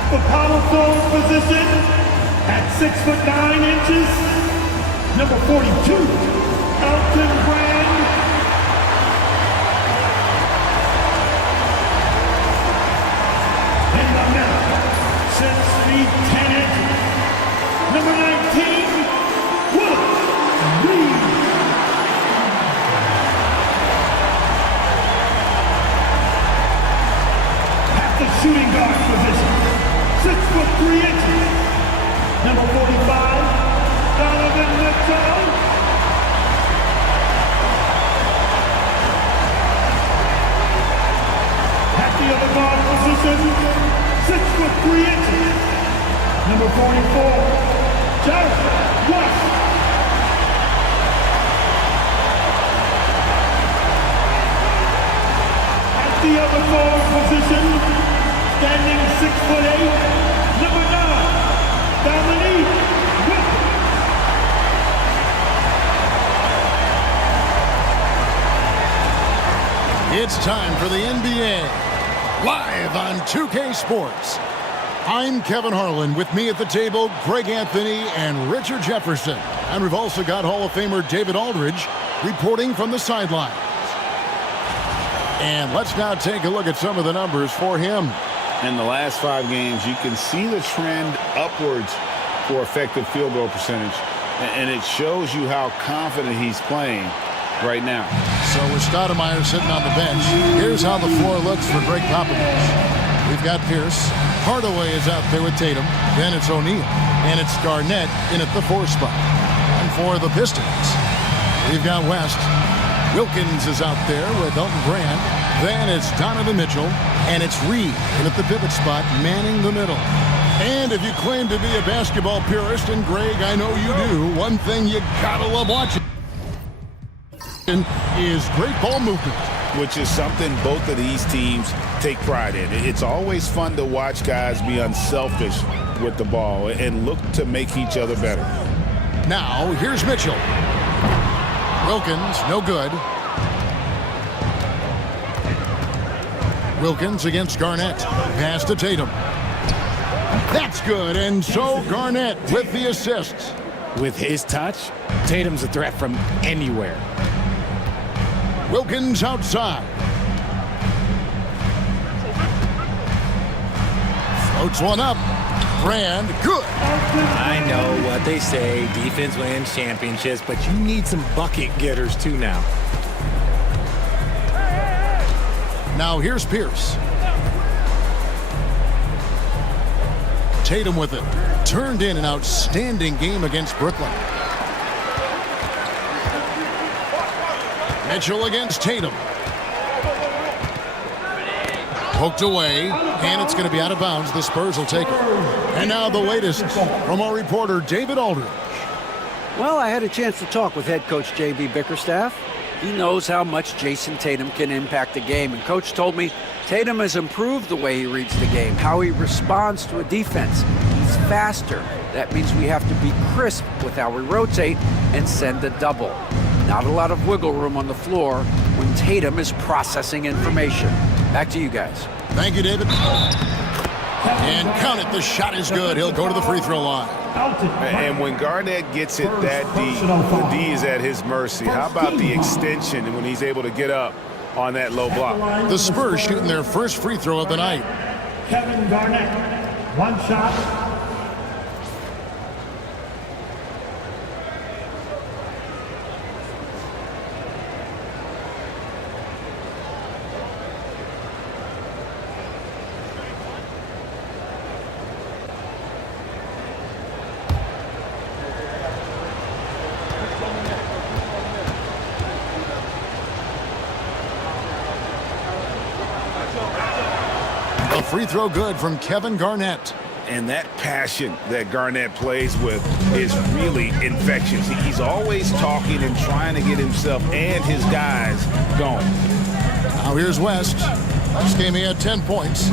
At the power forward position, at 6'9", number 42, Elton Brand. In the middle, 6 feet 10 inches, number 19, Willis Reed. At the shooting guard position, 6'3", number 45, Donovan Mitchell. At the other guard position, 6'3", number 44, Jared West. At the other guard position, standing 6'8", number 9, Dominique Wilkins. It's time for the NBA, live on 2K Sports. I'm Kevin Harlan. With me at the table, Greg Anthony and Richard Jefferson. And we've also got Hall of Famer David Aldridge reporting from the sidelines. And let's now take a look at some of the numbers for him. In the last 5 games, you can see the trend upwards for effective field goal percentage. And it shows you how confident he's playing right now. So with Stoudemire sitting on the bench, here's how the floor looks for Greg Popovich. We've got Pierce. Hardaway is out there with Tatum. Then it's O'Neal. And it's Garnett in at the 4 spot. And for the Pistons, we've got West. Wilkins is out there with Elton Brand. Then it's Donovan Mitchell. And it's Reed in at the pivot spot, manning the middle. And if you claim to be a basketball purist, and Greg, I know you do, one thing you gotta love watching is great ball movement. Which is something both of these teams take pride in. It's always fun to watch guys be unselfish with the ball and look to make each other better. Now, here's Mitchell. Wilkins, no good. Wilkins against Garnett. Pass to Tatum. That's good, and so Garnett with the assists. With his touch, Tatum's a threat from anywhere. Wilkins outside. Floats one up. Brand, good. I know what they say, defense wins championships, but you need some bucket getters too now. Now here's Pierce. Tatum with it. Turned in an outstanding game against Brooklyn. Mitchell against Tatum. Poked away, and it's going to be out of bounds. The Spurs will take it. And now the latest from our reporter, David Aldridge. Well, I had a chance to talk with head coach J.B. Bickerstaff. He knows how much Jason Tatum can impact the game. And coach told me Tatum has improved the way he reads the game, how he responds to a defense. He's faster. That means we have to be crisp with how we rotate and send a double. Not a lot of wiggle room on the floor when Tatum is processing information. Back to you guys. Thank you, David. And count it. The shot is good. He'll go to the free throw line. And when Garnett gets it that deep, the D is at his mercy. How about the extension when he's able to get up on that low block? The Spurs shooting their first free throw of the night. Kevin Garnett, 1 shot. A free throw good from Kevin Garnett. And that passion that Garnett plays with is really infectious. He's always talking and trying to get himself and his guys going. Now here's West. This game he had 10 points.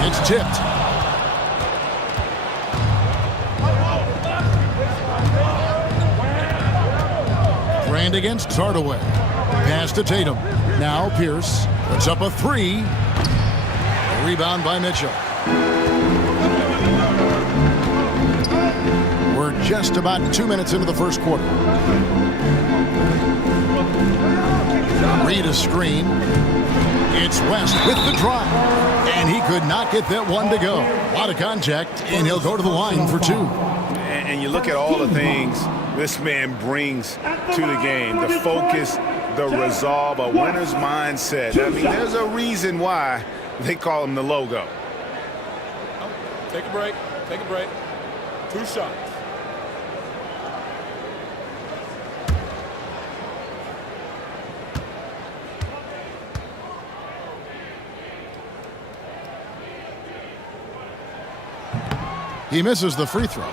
It's tipped. Brand against Hardaway. Pass to Tatum. Now Pierce puts up a 3. Rebound by Mitchell. We're just about 2 minutes into the first quarter. Read a screen. It's West with the drive. And he could not get that one to go. A lot of contact, and he'll go to the line for two. And you look at all the things this man brings to the game. The focus, the resolve, a winner's mindset. I mean, there's a reason why they call him the logo. Take a break. Take a break. 2 shots. He misses the free throw.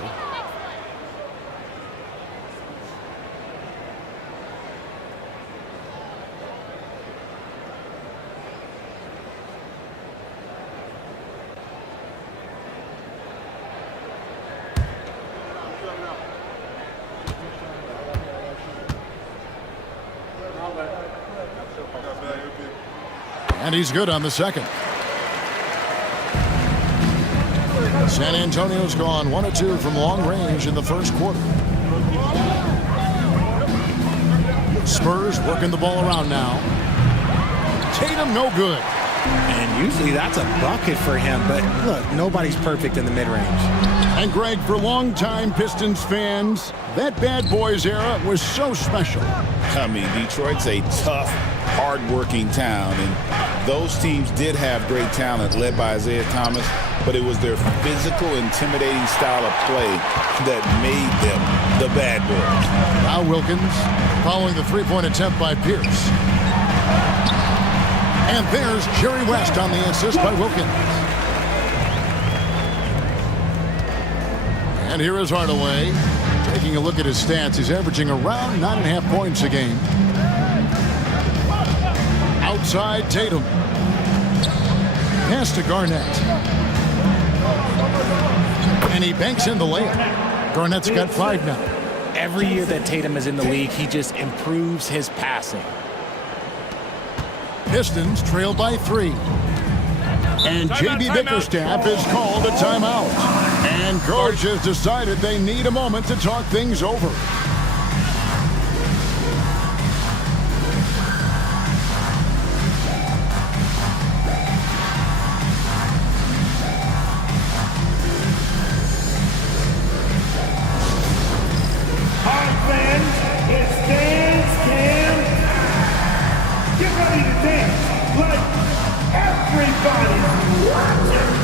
And he's good on the second. San Antonio's gone 1 of 2 from long range in the first quarter. Spurs working the ball around now. Tatum no good. And usually that's a bucket for him, but look, nobody's perfect in the mid-range. And Greg, for longtime Pistons fans, that bad boys era was so special. I mean, Detroit's a tough, hard-working town, and those teams did have great talent led by Isaiah Thomas, but it was their physical, intimidating style of play that made them the bad boys. Now Wilkins following the three-point attempt by Pierce. And there's Jerry West on the assist by Wilkins. And here is Hardaway. Taking a look at his stats, he's averaging around 9.5 points a game. Outside Tatum. Pass to Garnett. And he banks in the layup. Garnett's got 5 now. Every year that Tatum is in the league, he just improves his passing. Pistons trail by 3. And J.B. Bickerstaff is called a timeout. And coach has decided they need a moment to talk things over. Our fans, it's dance cam. Get ready to dance like everybody's watching.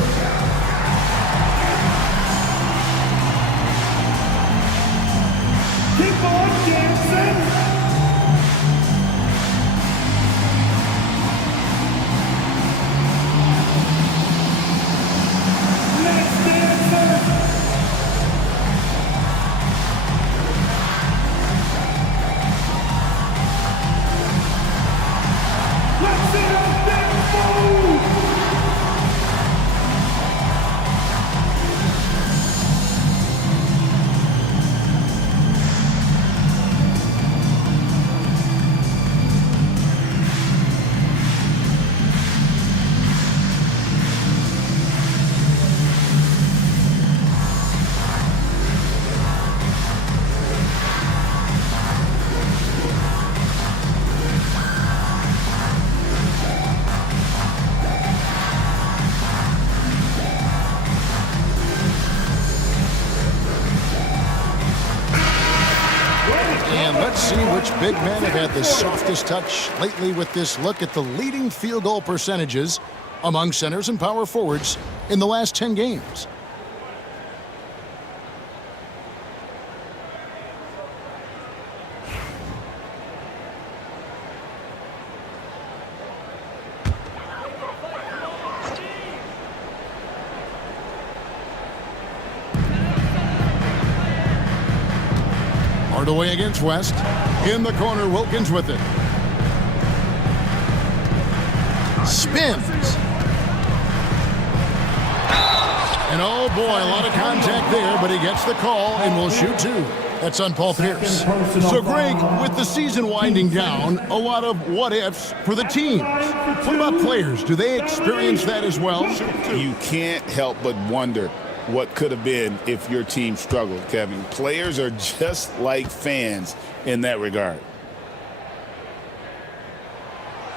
Keep on dancing. Let's dance. Let's see our dance move. And let's see which big men have had the softest touch lately with this look at the leading field goal percentages among centers and power forwards in the last 10 games. Hardaway against West. In the corner, Wilkins with it. Spins. And oh boy, a lot of contact there, but he gets the call and will shoot 2. That's on Paul Pierce. So, Greg, with the season winding down, a lot of what-ifs for the teams. What about players? Do they experience that as well? You can't help but wonder what could have been if your team struggled, Kevin. Players are just like fans in that regard.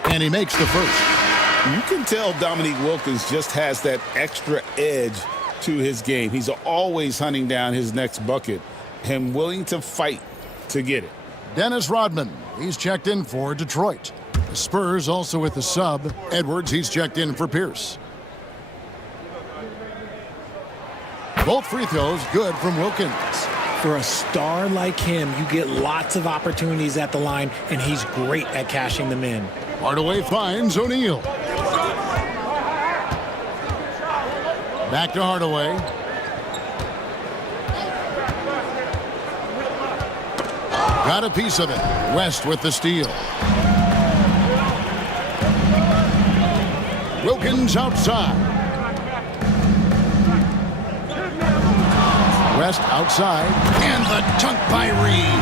And he makes the first. You can tell Dominique Wilkins just has that extra edge to his game. He's always hunting down his next bucket and willing to fight to get it. Dennis Rodman, he's checked in for Detroit. The Spurs also with the sub. Edwards, he's checked in for Pierce. Both free throws good from Wilkins. For a star like him, you get lots of opportunities at the line, and he's great at cashing them in. Hardaway finds O'Neal. Back to Hardaway. Got a piece of it. West with the steal. Wilkins outside. West outside. And the dunk by Reed.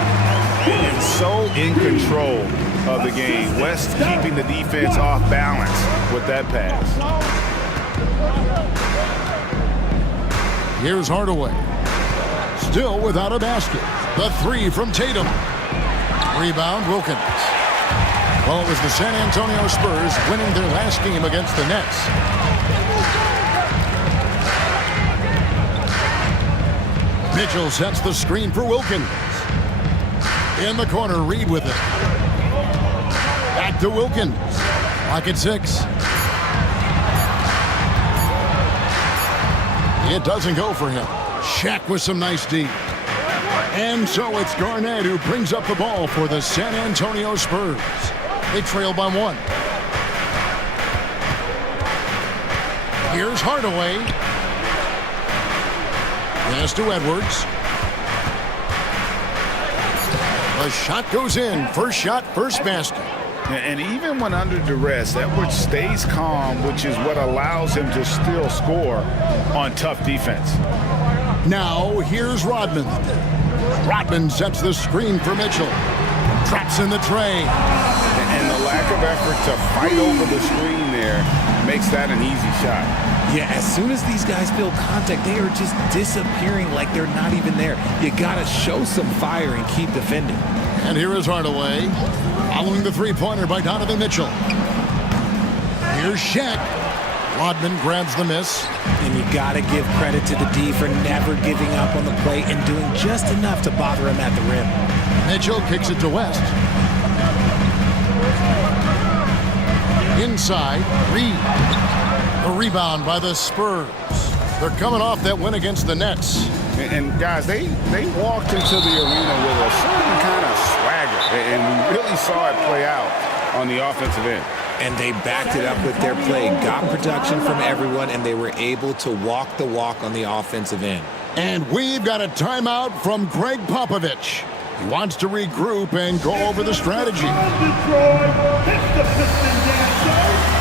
And so in control of the game. West keeping the defense off balance with that pass. Here's Hardaway. Still without a basket. The three from Tatum. Rebound, Wilkins. Well, it was the San Antonio Spurs winning their last game against the Nets. Mitchell sets the screen for Wilkins. In the corner, Reed with it. Back to Wilkins. Lock at 6. It doesn't go for him. Shaq with some nice D. And so it's Garnett who brings up the ball for the San Antonio Spurs. They trail by 1. Here's Hardaway. Pass to Edwards. The shot goes in. First shot, first basket. And even when under duress, Edwards stays calm, which is what allows him to still score on tough defense. Now, here's Rodman. Rodman sets the screen for Mitchell. Traps in the tray. And the lack of effort to fight over the screen there makes that an easy shot. Yeah, as soon as these guys feel contact, they are just disappearing like they're not even there. You got to show some fire and keep defending. And here is Hardaway. Following the three-pointer by Donovan Mitchell. Here's Shaq. Rodman grabs the miss. And you got to give credit to the D for never giving up on the play and doing just enough to bother him at the rim. Mitchell kicks it to West. Inside, Reed. The rebound by the Spurs. They're coming off that win against the Nets. And guys, they walked into the arena with a certain kind of swagger. And we really saw it play out on the offensive end. And they backed it up with their play, got production from everyone, and they were able to walk the walk on the offensive end. And we've got a timeout from Greg Popovich. He wants to regroup and go over the strategy. Detroit, it's the Pistons answer.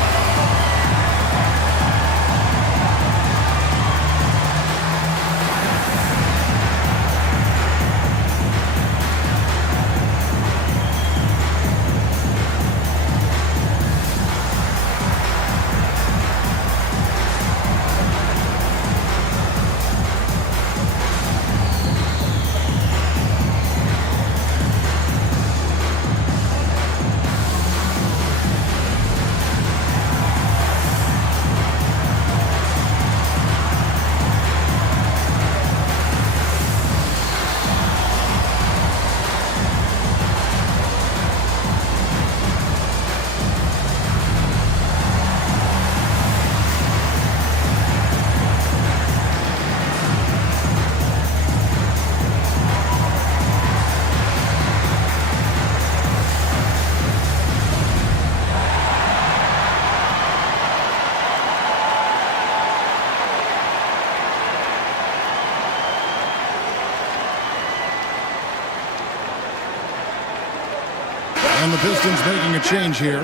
And the Pistons making a change here.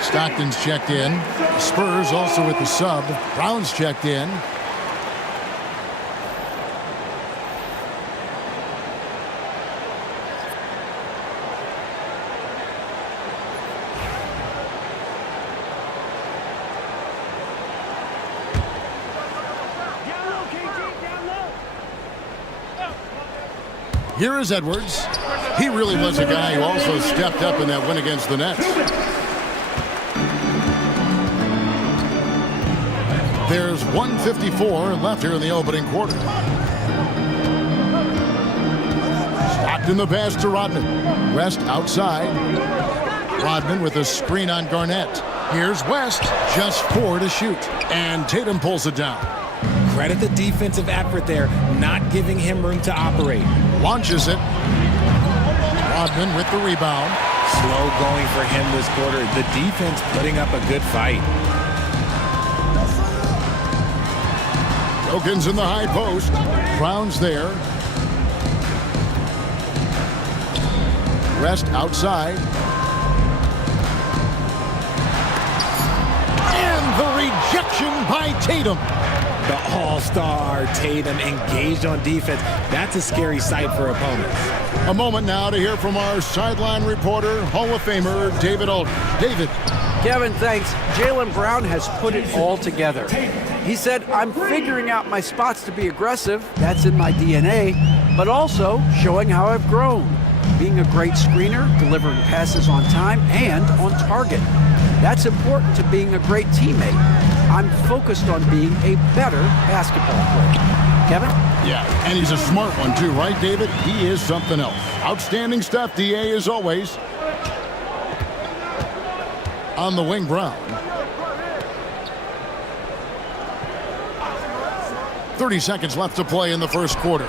Stockton's checked in. The Spurs also with the sub. Brown's checked in. Here is Edwards. He really was a guy who also stepped up in that win against the Nets. There's 1:54 left here in the opening quarter. Stockton the pass to Rodman. West outside. Rodman with a screen on Garnett. Here's West, just 4 to shoot. And Tatum pulls it down. Credit the defensive effort there, not giving him room to operate. Launches it. Rodman with the rebound. Slow going for him this quarter. The defense putting up a good fight. Wilkins in the high post. Brown's there. Rest outside. And the rejection by Tatum. The all-star Tatum engaged on defense. That's a scary sight for opponents. A moment now to hear from our sideline reporter, Hall of Famer David Aldridge. David. Kevin, thanks. Jaylen Brown has put it all together. He said, I'm figuring out my spots to be aggressive. That's in my DNA. But also showing how I've grown. Being a great screener, delivering passes on time and on target. That's important to being a great teammate. I'm focused on being a better basketball player. Kevin? Yeah, and he's a smart one too, right, David? He is something else. Outstanding stuff, DA, as always. On the wing, Brown. 30 seconds left to play in the first quarter.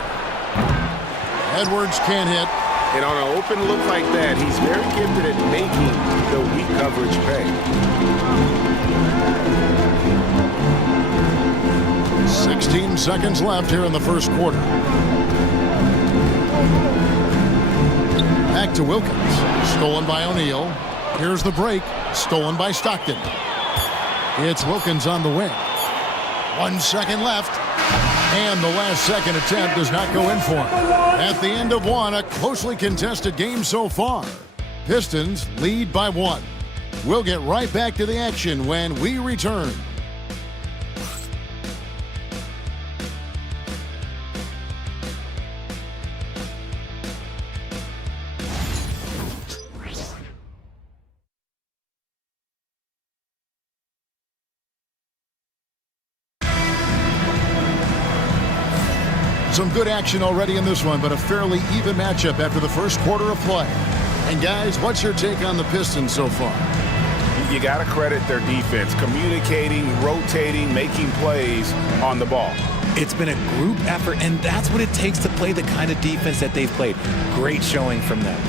Edwards can't hit. And on an open look like that, he's very gifted at making the weak coverage pay. 16 seconds left here in the first quarter. Back to Wilkins. Stolen by O'Neal. Here's the break. Stolen by Stockton. It's Wilkins on the wing. 1 second left. And the last second attempt does not go in for him. At the end of one, a closely contested game so far. Pistons lead by 1. We'll get right back to the action when we return. Some good action already in this one, but a fairly even matchup after the first quarter of play. And guys, what's your take on the Pistons so far? You got to credit their defense, communicating, rotating, making plays on the ball. It's been a group effort, and that's what it takes to play the kind of defense that they've played. Great showing from them.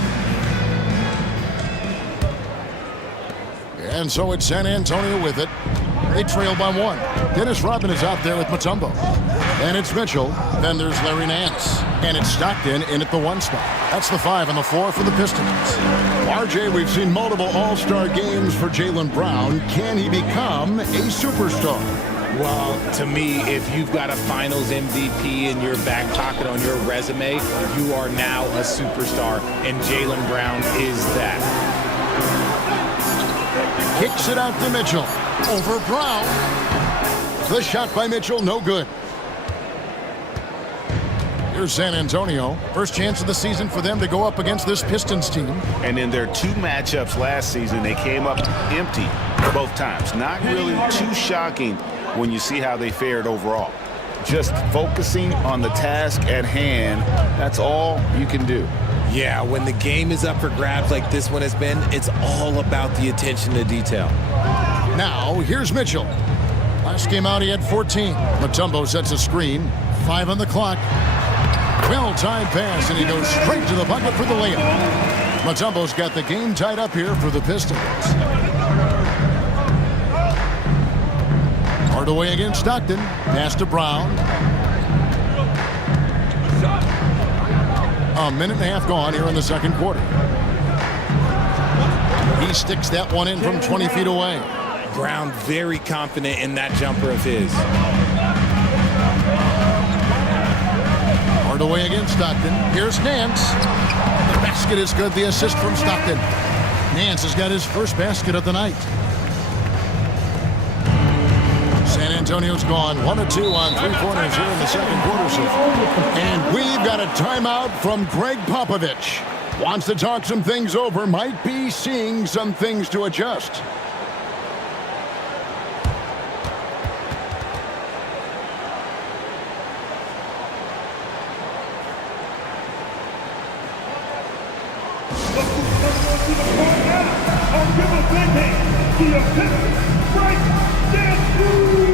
And so it's San Antonio with it. They trail by 1. Dennis Rodman is out there with Mutombo. And it's Mitchell. Then there's Larry Nance. And it's Stockton in at the 1 spot. That's the 5 and the 4 for the Pistons. RJ, we've seen multiple all-star games for Jaylen Brown. Can he become a superstar? Well, to me, if you've got a finals MVP in your back pocket on your resume, you are now a superstar, and Jaylen Brown is that. Kicks it out to Mitchell. Over Brown. The shot by Mitchell, no good. Here's San Antonio. First chance of the season for them to go up against this Pistons team. And in their 2 matchups last season, they came up empty both times. Not really too shocking when you see how they fared overall. Just focusing on the task at hand, that's all you can do. Yeah, when the game is up for grabs like this one has been, it's all about the attention to detail. Now, here's Mitchell. Last game out, he had 14. Mutombo sets a screen. 5 on the clock. Well-timed pass, and he goes straight to the bucket for the layup. Mutombo's got the game tied up here for the Pistons. Hardaway against Stockton. Pass to Brown. A minute and a half gone here in the second quarter. He sticks that one in from 20 feet away. Brown very confident in that jumper of his. Hardaway against Stockton. Here's Nance. The basket is good. The assist from Stockton. Nance has got his first basket of the night. San Antonio Antonio's gone 1 of 2 on three-pointers here in the second quarter so far. And we've got a timeout from Greg Popovich. Wants to talk some things over, might be seeing some things to adjust. The official break dance move.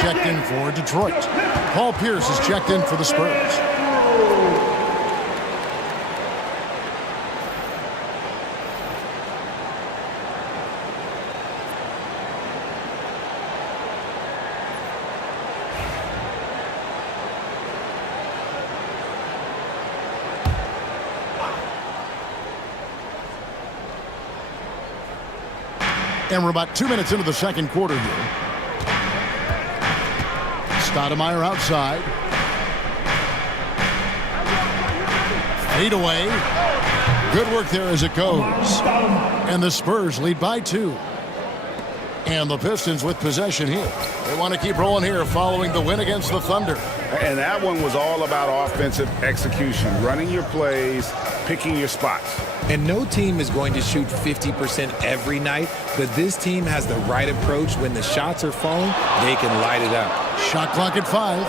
Checked in for Detroit. Paul Pierce is checked in for the Spurs. And we're about 2 minutes into the second quarter here. Stoudemire outside. Fade away. Good work there as it goes. And the Spurs lead by 2. And the Pistons with possession here. They want to keep rolling here following the win against the Thunder. And that one was all about offensive execution, running your plays, picking your spots. And no team is going to shoot 50% every night, but this team has the right approach. When the shots are falling, they can light it up. Shot clock at 5.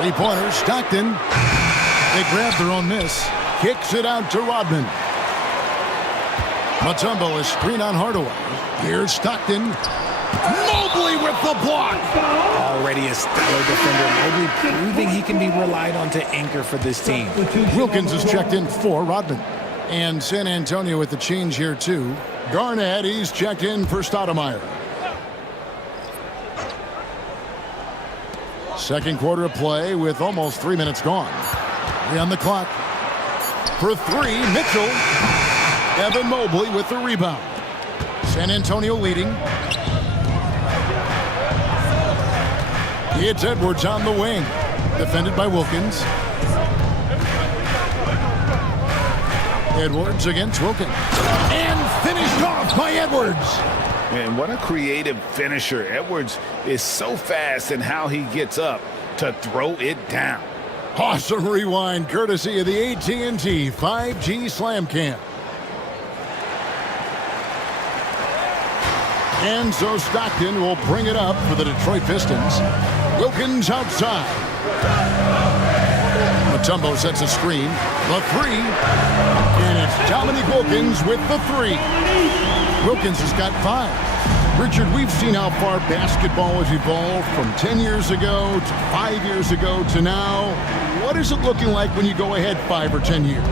Three-pointer, Stockton. They grab their own miss. Kicks it out to Rodman. Mutombo is screen on Hardaway. Here's Stockton. Mobley with the block. Already a stellar defender. Mobley proving he can be relied on to anchor for this team. Wilkins is checked in for Rodman. And San Antonio with the change here too. Garnett, he's checked in for Stoudemire. Second quarter of play with almost 3 minutes gone. 3 on the clock. For 3, Mitchell. Evan Mobley with the rebound. San Antonio leading. It's Edwards on the wing. Defended by Wilkins. Edwards against Wilkins. And finished off by Edwards. And what a creative finisher. Edwards is so fast in how he gets up to throw it down. Awesome rewind courtesy of the AT&T 5G Slam Cam. And so Stockton will bring it up for the Detroit Pistons. Wilkins outside. Mutombo sets a screen. The 3. And it's Dominique Wilkins with the 3. Wilkins has got 5. Richard, we've seen how far basketball has evolved from 10 years ago to 5 years ago to now. What is it looking like when you go ahead 5 or 10 years?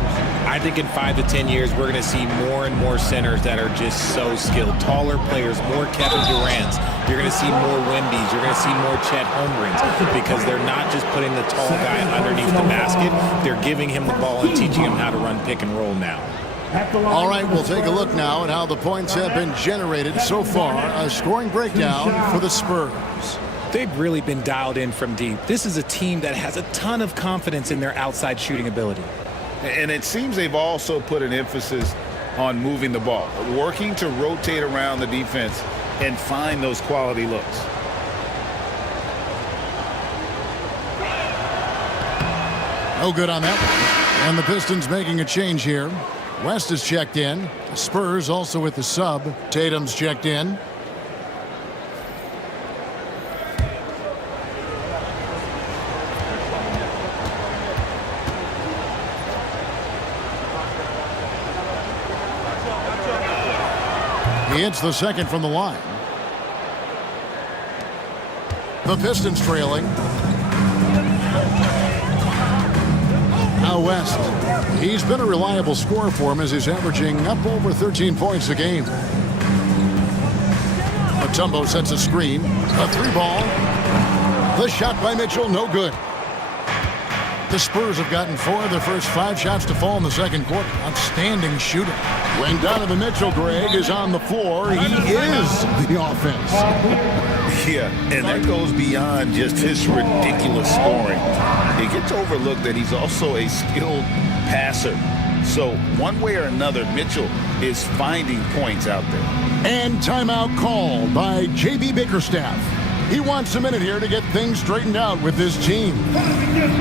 I think in 5 to 10 years, we're going to see more and more centers that are just so skilled. Taller players, more Kevin Durant's. You're going to see more Wembys. You're going to see more Chet Holmgrens because they're not just putting the tall guy underneath the basket. They're giving him the ball and teaching him how to run pick and roll now. All right, we'll take a look now at how the points have been generated so far. A scoring breakdown for the Spurs. They've really been dialed in from deep. This is a team that has a ton of confidence in their outside shooting ability. And it seems they've also put an emphasis on moving the ball, working to rotate around the defense and find those quality looks. No good on that one. And the Pistons making a change here. West is checked in. The Spurs also with the sub. Tatum's checked in. He hits the second from the line. The Pistons trailing. Now West. He's been a reliable scorer for him as he's averaging up over 13 points a game. Mutombo sets a screen. A three ball. The shot by Mitchell, no good. The Spurs have gotten 4 of their first 5 shots to fall in the second quarter. Outstanding shooting. When Donovan Mitchell, Greg, is on the floor, he is the offense. Yeah, and that goes beyond just his ridiculous scoring. It gets overlooked that he's also a skilled passer. So one way or another, Mitchell is finding points out there. And timeout called by J.B. Bickerstaff. He wants a minute here to get things straightened out with this team. Pistons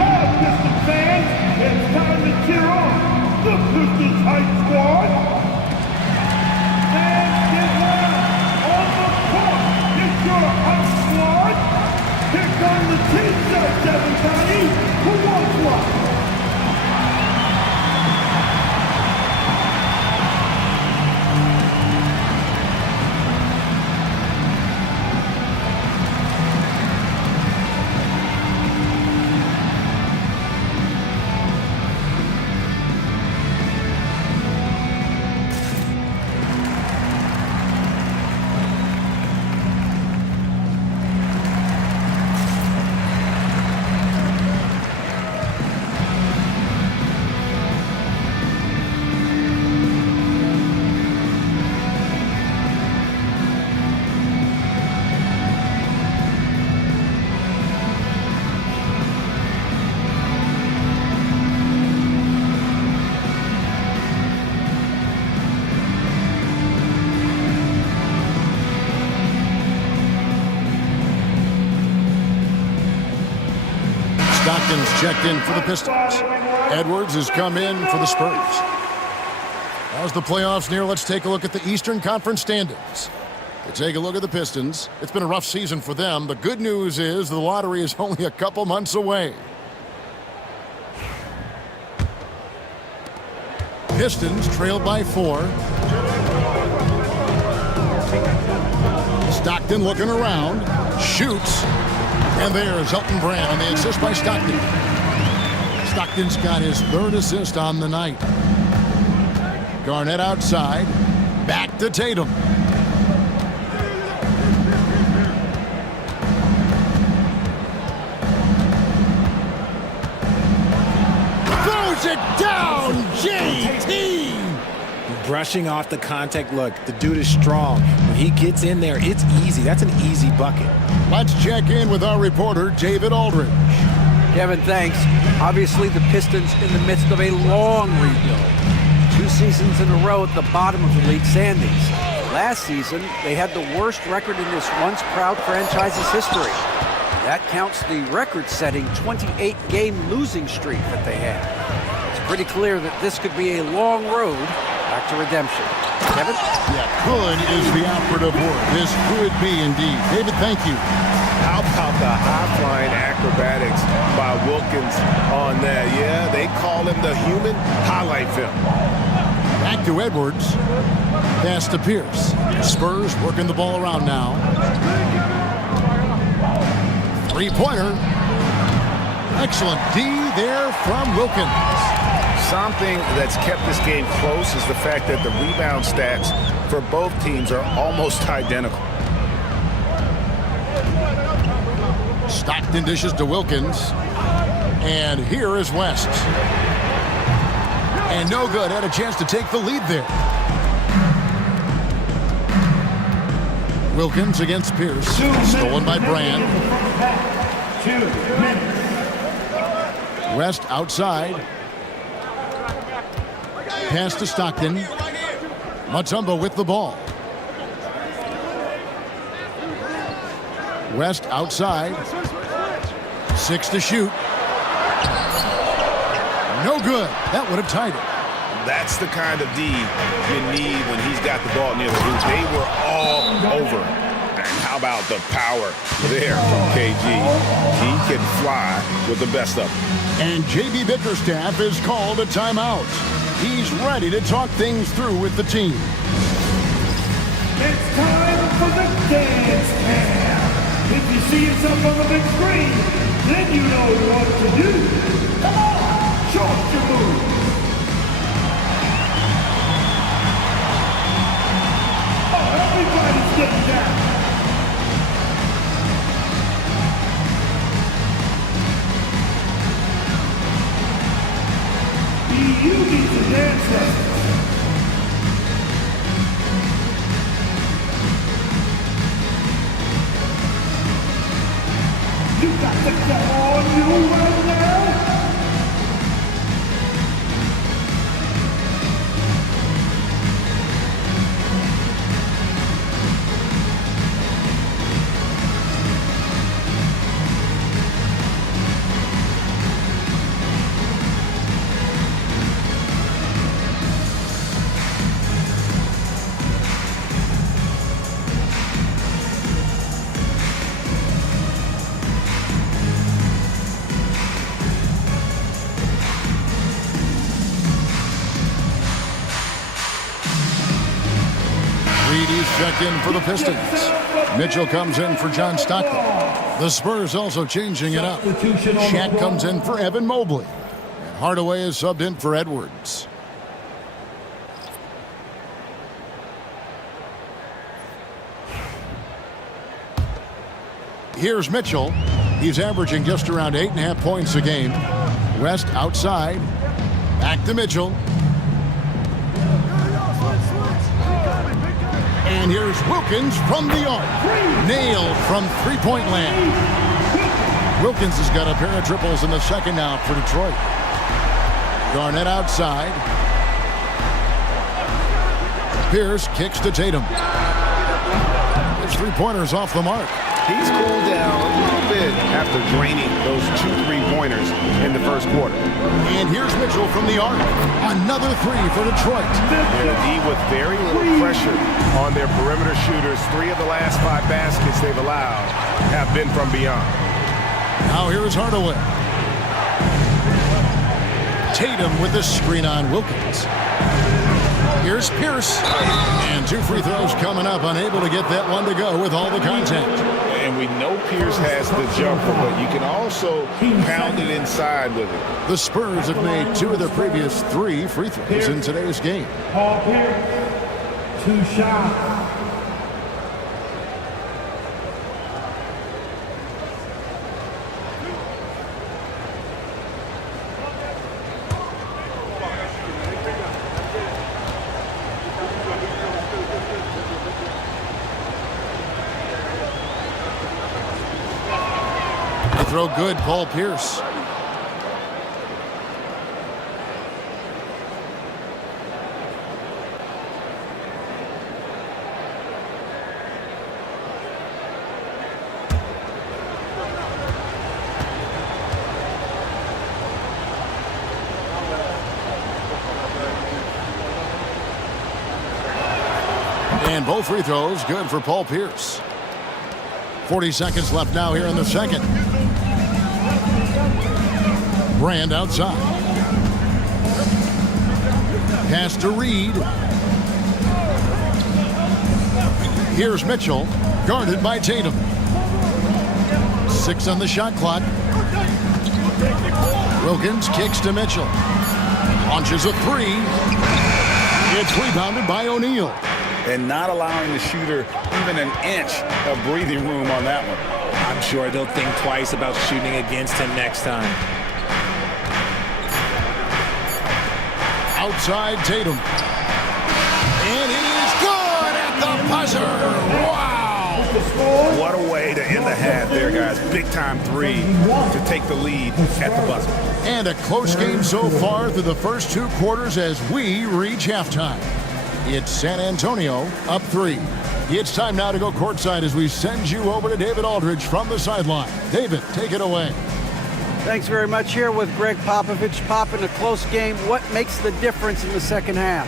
fans, it's time to cheer on the Pistons Hype Squad. And get loud on the court. It's your Hype Squad. Here come the team sets, everybody. Who wants one? Stockton's checked in for the Pistons. Edwards has come in for the Spurs. As the playoffs near, let's take a look at the Eastern Conference standings. To take a look at the Pistons, it's been a rough season for them. The good news is the lottery is only a couple months away. Pistons trailed by 4. Stockton looking around, shoots, and there's Elton Brand on the assist by Stockton. Stockton's got his 3rd assist on the night. Garnett outside, back to Tatum. Throws it down, JT! Brushing off the contact. Look, the dude is strong. When he gets in there, it's easy. That's an easy bucket. Let's check in with our reporter, David Aldridge. Kevin, thanks. Obviously, the Pistons in the midst of a long rebuild. 2 seasons in a row at the bottom of the league standings. Last season, they had the worst record in this once proud franchise's history. That counts the record-setting 28-game losing streak that they had. It's pretty clear that this could be a long road back to redemption. Kevin? Yeah, could is the operative word. This could be indeed. David, thank you. How about the high-flying acrobatics by Wilkins on that? Yeah, they call him the human highlight film. Back to Edwards. Pass to Pierce. Spurs working the ball around now. 3-pointer. Excellent D there from Wilkins. Something that's kept this game close is the fact that the rebound stats for both teams are almost identical. Stockton dishes to Wilkins. And here is West. And no good. Had a chance to take the lead there. Wilkins against Pierce. Stolen by Brand. 2 minutes. West outside. Pass to Stockton. Mutombo with the ball. West outside. 6 to shoot. good. That would have tied it. That's the kind of D you need when he's got the ball near the hoop. They were all over. And how about the power there from KG? He can fly with the best of them. And JB Bickerstaff is called a timeout. He's ready to talk things through with the team. It's time for the dance cam. If you see yourself on the big screen, then you know what to do. Come on, show us your move. Oh, everybody's getting down. You need to dance lessons. You got the devil on you right now. Checked in for the Pistons. Mitchell comes in for John Stockton. The Spurs also changing it up. Shaq comes in for Evan Mobley. And Hardaway is subbed in for Edwards. Here's Mitchell. He's averaging just around 8.5 points a game. West outside. Back to Mitchell. And here's Wilkins from the arc. Nailed from three-point land. Wilkins has got a pair of triples in the second now for Detroit. Garnett outside. Pierce kicks to Tatum. His three-pointers off the mark. He's cooled down a little bit after draining those 2 3-pointers in the first quarter. And here's Mitchell from the arc. Another three for Detroit. The D with very little pressure on their perimeter shooters. 3 of the last 5 baskets they've allowed have been from beyond. Now here's Hardaway. Tatum with the screen on Wilkins. Here's Pierce. And 2 free throws coming up. Unable to get that one to go with all the contact. And we know Pierce has the jumper, but you can also pound it inside with it. The Spurs have made 2 of their previous 3 free throws in today's game. Paul Pierce, 2 shots. Throw good, Paul Pierce. And both free throws good for Paul Pierce. 40 seconds left now here in the second. Brand outside. Pass to Reed. Here's Mitchell, guarded by Tatum. 6 on the shot clock. Wilkins kicks to Mitchell. Launches a 3. It's rebounded by O'Neal. And not allowing the shooter even an inch of breathing room on that one. I'm sure they'll think twice about shooting against him next time. Outside Tatum. And it is good at the buzzer. Wow. What a way to end the half there, guys. Big-time 3 to take the lead at the buzzer. And a close game so far through the first 2 quarters as we reach halftime. It's San Antonio up 3. It's time now to go courtside as we send you over to David Aldridge from the sideline. David, take it away. Thanks very much. Here with Greg Popovich. Pop, in a close game, what makes the difference in the second half?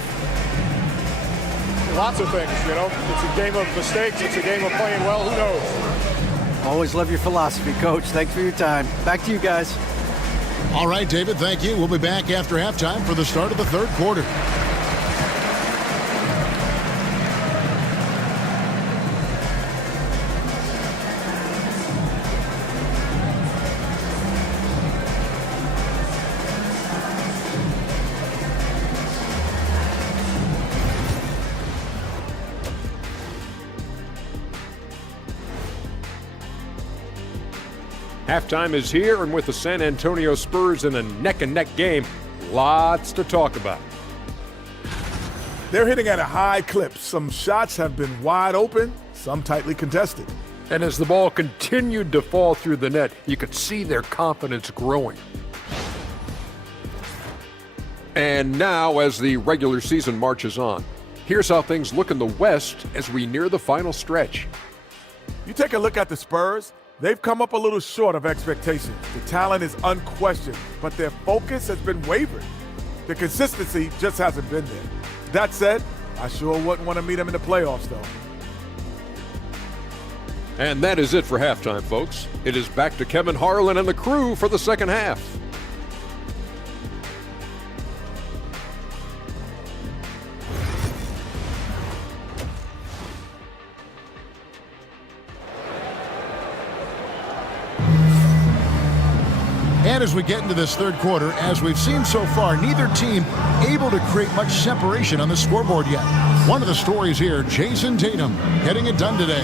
Lots of things, you know. It's a game of mistakes. It's a game of playing well. Who knows? Always love your philosophy, Coach. Thanks for your time. Back to you guys. All right, David, thank you. We'll be back after halftime for the start of the third quarter. Halftime is here, and with the San Antonio Spurs in a neck-and-neck game, lots to talk about. They're hitting at a high clip. Some shots have been wide open, some tightly contested. And as the ball continued to fall through the net, you could see their confidence growing. And now, as the regular season marches on, here's how things look in the West as we near the final stretch. You take a look at the Spurs. They've come up a little short of expectations. The talent is unquestioned, but their focus has been wavering. The consistency just hasn't been there. That said, I sure wouldn't want to meet them in the playoffs, though. And that is it for halftime, folks. It is back to Kevin Harlan and the crew for the second half. And as we get into this third quarter, as we've seen so far, neither team able to create much separation on the scoreboard yet. One of the stories here, Jason Tatum getting it done today.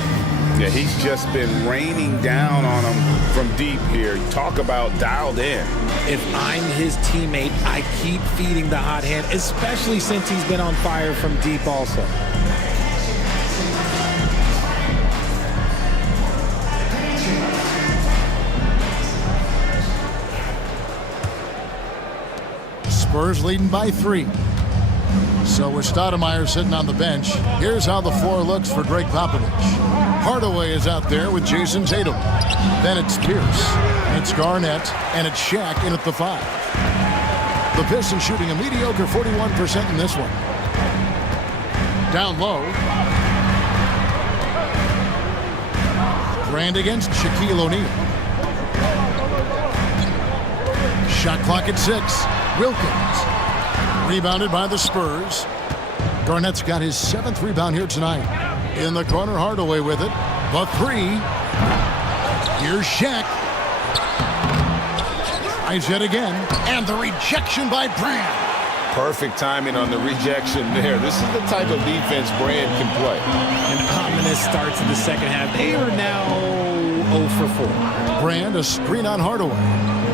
Yeah, he's just been raining down on them from deep here. Talk about dialed in. If I'm his teammate, I keep feeding the hot hand, especially since he's been on fire from deep also. Spurs leading by 3. So with Stoudemire sitting on the bench, here's how the floor looks for Greg Popovich. Hardaway is out there with Jason Tatum. Then it's Pierce, and it's Garnett, and it's Shaq in at the 5. The Pistons shooting a mediocre 41% in this one. Down low. Grant against Shaquille O'Neal. Shot clock at 6. Wilkins. Rebounded by the Spurs. Garnett's got his 7th rebound here tonight. In the corner, Hardaway with it. The 3. Here's Shaq. Tries yet again. And the rejection by Brand. Perfect timing on the rejection there. This is the type of defense Brand can play. An ominous start to the second half. They are now 0 for 4. Brand, a screen on Hardaway.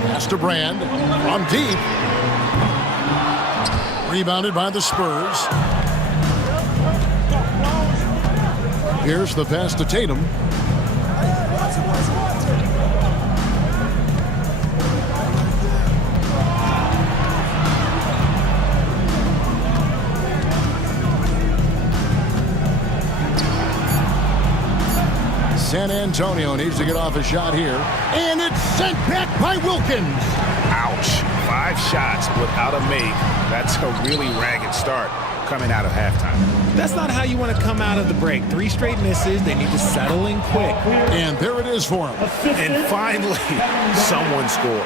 Pass to Brand. From deep. Rebounded by the Spurs. Here's the pass to Tatum. San Antonio needs to get off a shot here. And it's sent back by Wilkins. Ouch. 5 shots without a make. That's a really ragged start coming out of halftime. That's not how you want to come out of the break. 3 straight misses. They need to settle in quick. And there it is for him. And finally, someone scores.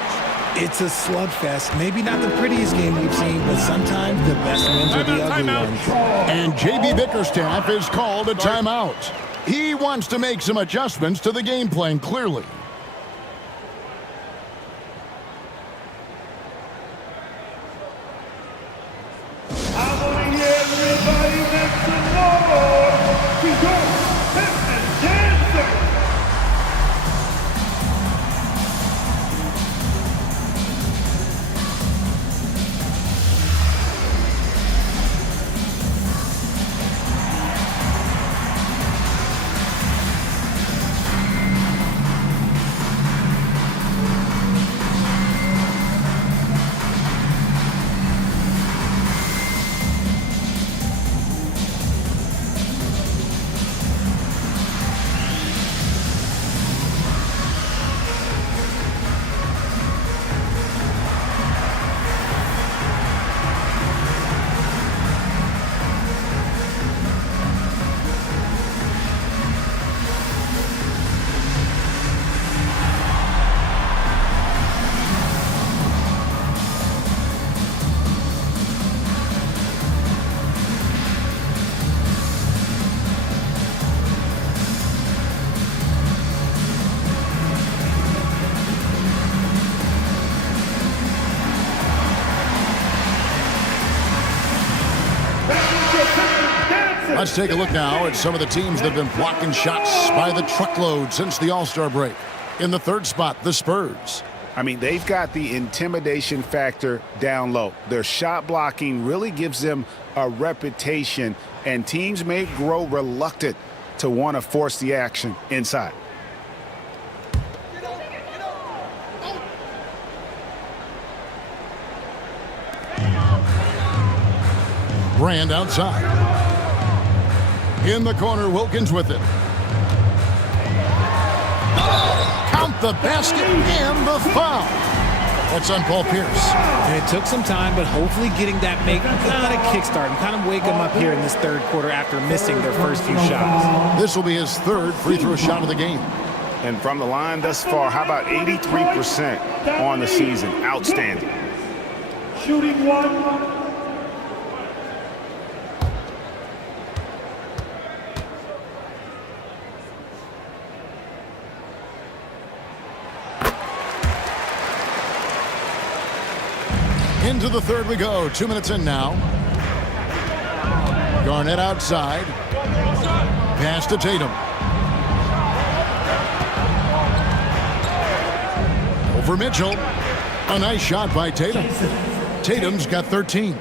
It's a slugfest. Maybe not the prettiest game we've seen, but sometimes the best wins are the ugly ones. And J.B. Bickerstaff is called a timeout. He wants to make some adjustments to the game plan, clearly. Let's take a look now at some of the teams that have been blocking shots by the truckload since the All-Star break. In the third spot, the Spurs. I mean, they've got the intimidation factor down low. Their shot blocking really gives them a reputation, and teams may grow reluctant to want to force the action inside. Brand outside. In the corner, Wilkins with it. Count the basket and the foul. That's on Paul Pierce. And it took some time, but hopefully getting that kind of kickstart and kind of wake them up here in this third quarter after missing their first few shots. This will be his third free throw shot of the game. And from the line thus far, how about 83% on the season? Outstanding. Shooting one. Into the third we go. 2 minutes in now. Garnett outside. Pass to Tatum. Over Mitchell. A nice shot by Tatum. Tatum's got 13.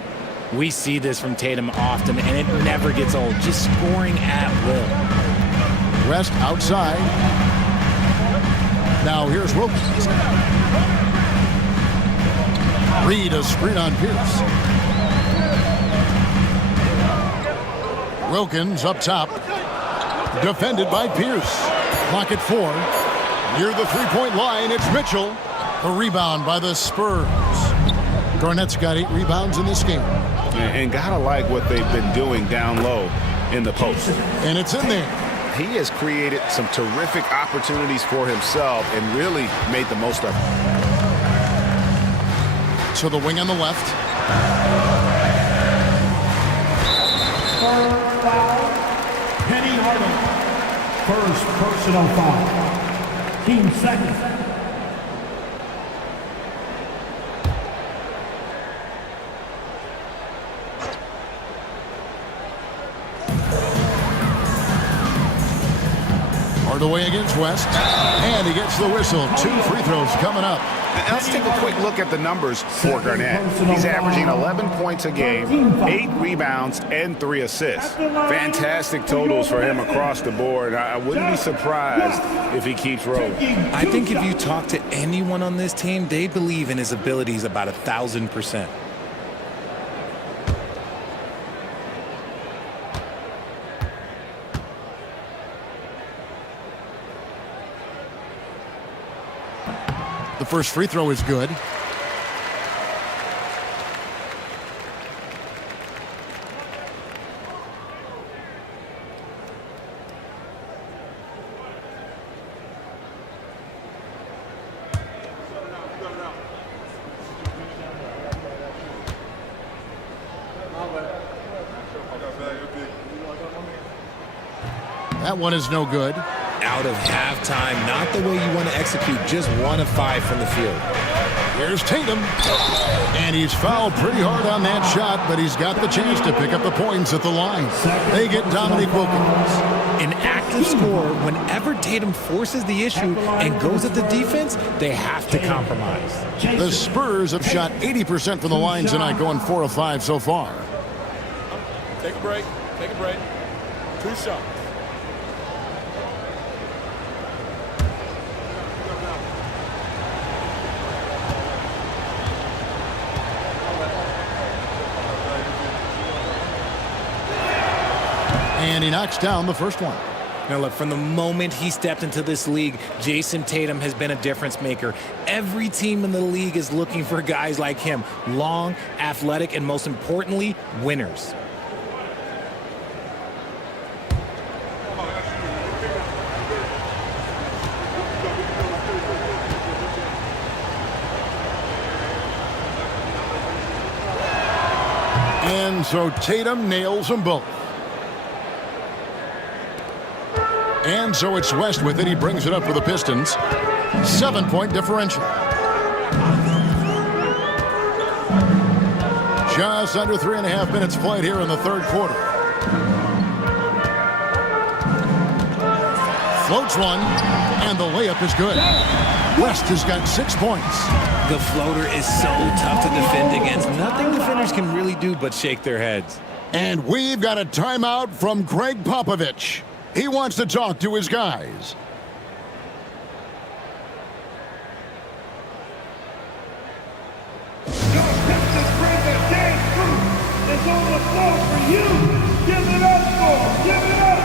We see this from Tatum often, and it never gets old. Just scoring at will. West outside. Now here's Wilkins. Reed a screen on Pierce. Wilkins up top. Defended by Pierce. Clock at 4. Near the three-point line, it's Mitchell. A rebound by the Spurs. Garnett's got 8 rebounds in this game. And gotta like what they've been doing down low in the post. And it's in there. He has created some terrific opportunities for himself and really made the most of it. To the wing on the left. Third foul. Penny Harding. First personal foul. Team second. Hardaway against West. And he gets the whistle. 2 free throws coming up. And let's take a quick look at the numbers for Garnett. He's averaging 11 points a game, 8 rebounds, and 3 assists. Fantastic totals for him across the board. I wouldn't be surprised if he keeps rolling. I think if you talk to anyone on this team, they believe in his abilities about 1,000%. The first free throw is good. That one is no good. Out of halftime, not the way you want to execute, just 1 of 5 from the field. Here's Tatum. And he's fouled pretty hard on that shot, but he's got the chance to pick up the points at the line. They get Dominique Wilkins. An active scorer, whenever Tatum forces the issue and goes at the defense, they have to compromise. The Spurs have shot 80% from the line tonight, going 4 of 5 so far. Take a break. Take a break. 2 shots. And he knocks down the first one. Now look, from the moment he stepped into this league, Jason Tatum has been a difference maker. Every team in the league is looking for guys like him. Long, athletic, and most importantly, winners. And so Tatum nails them both. And so it's West with it. He brings it up for the Pistons. 7-point differential. Just under 3.5 minutes played here in the third quarter. floats one, and the layup is good. West has got 6 points. The floater is so tough to defend against. Nothing defenders can really do but shake their heads. And we've got a timeout from Greg Popovich. He wants to talk to his guys. It's on the floor for you. Give it up, score. Give it up.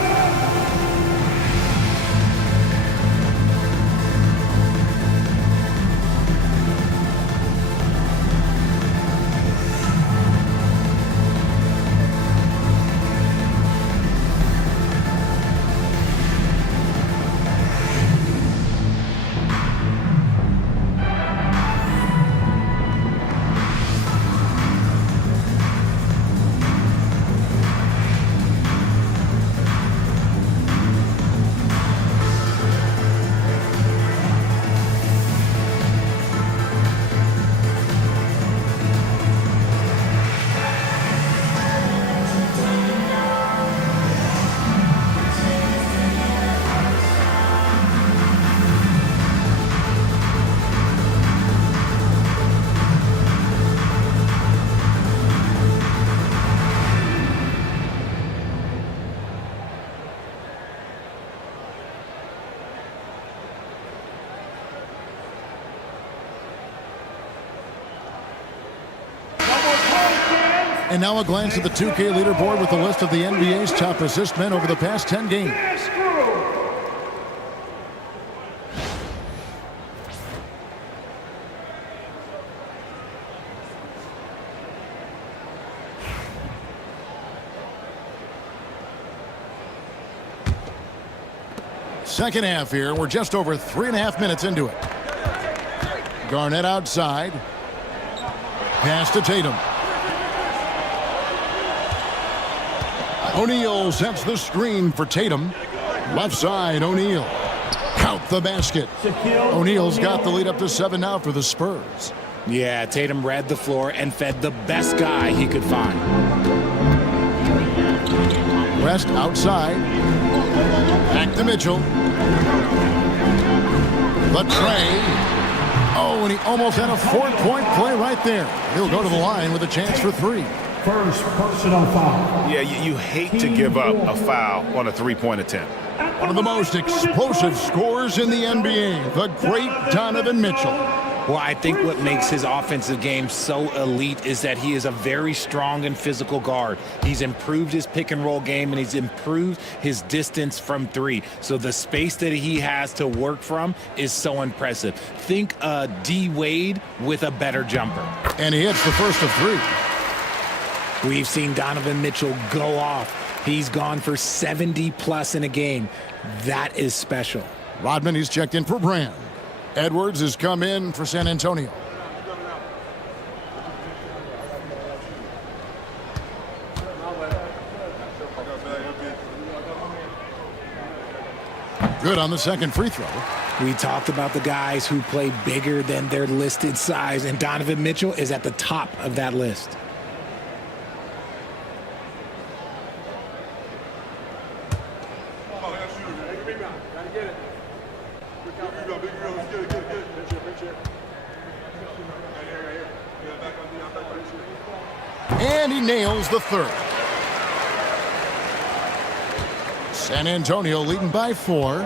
And now a glance at the 2K leaderboard with a list of the NBA's top assist men over the past 10 games. Second half here. We're just over 3.5 minutes into it. Garnett outside. Pass to Tatum. O'Neal sets the screen for Tatum. Left side, O'Neal. Count the basket. O'Neal's got the lead up to 7 now for the Spurs. Yeah, Tatum read the floor and fed the best guy he could find. West outside. Back to Mitchell. The tray. Oh, and he almost had a 4-point play right there. He'll go to the line with a chance for 3. First personal foul. Yeah, you hate to give up a foul on a three-point attempt. One of the most explosive scorers in the NBA, the great Donovan Mitchell. Well, I think what makes his offensive game so elite is that he is a very strong and physical guard. He's improved his pick and roll game, and he's improved his distance from 3. So the space that he has to work from is so impressive. Think D. Wade with a better jumper. And he hits the first of 3. We've seen Donovan Mitchell go off. He's gone for 70+ in a game. That is special. Rodman, he's checked in for Brand. Edwards has come in for San Antonio. Good on the second free throw. We talked about the guys who play bigger than their listed size, and Donovan Mitchell is at the top of that list. And he nails the third. San Antonio leading by 4.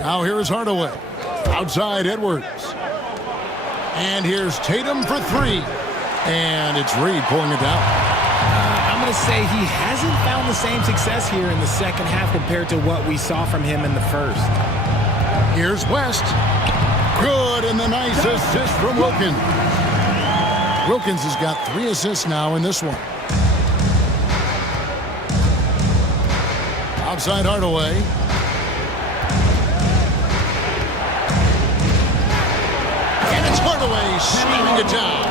Now here's Hardaway. Outside Edwards. And here's Tatum for 3. And it's Reed pulling it down. I'm going to say he hasn't found the same success here in the second half compared to what we saw from him in the first. Here's West. Good, and the nice assist from Wilkins. Wilkins has got 3 assists now in this one. Outside Hardaway. And it's Hardaway slamming it down.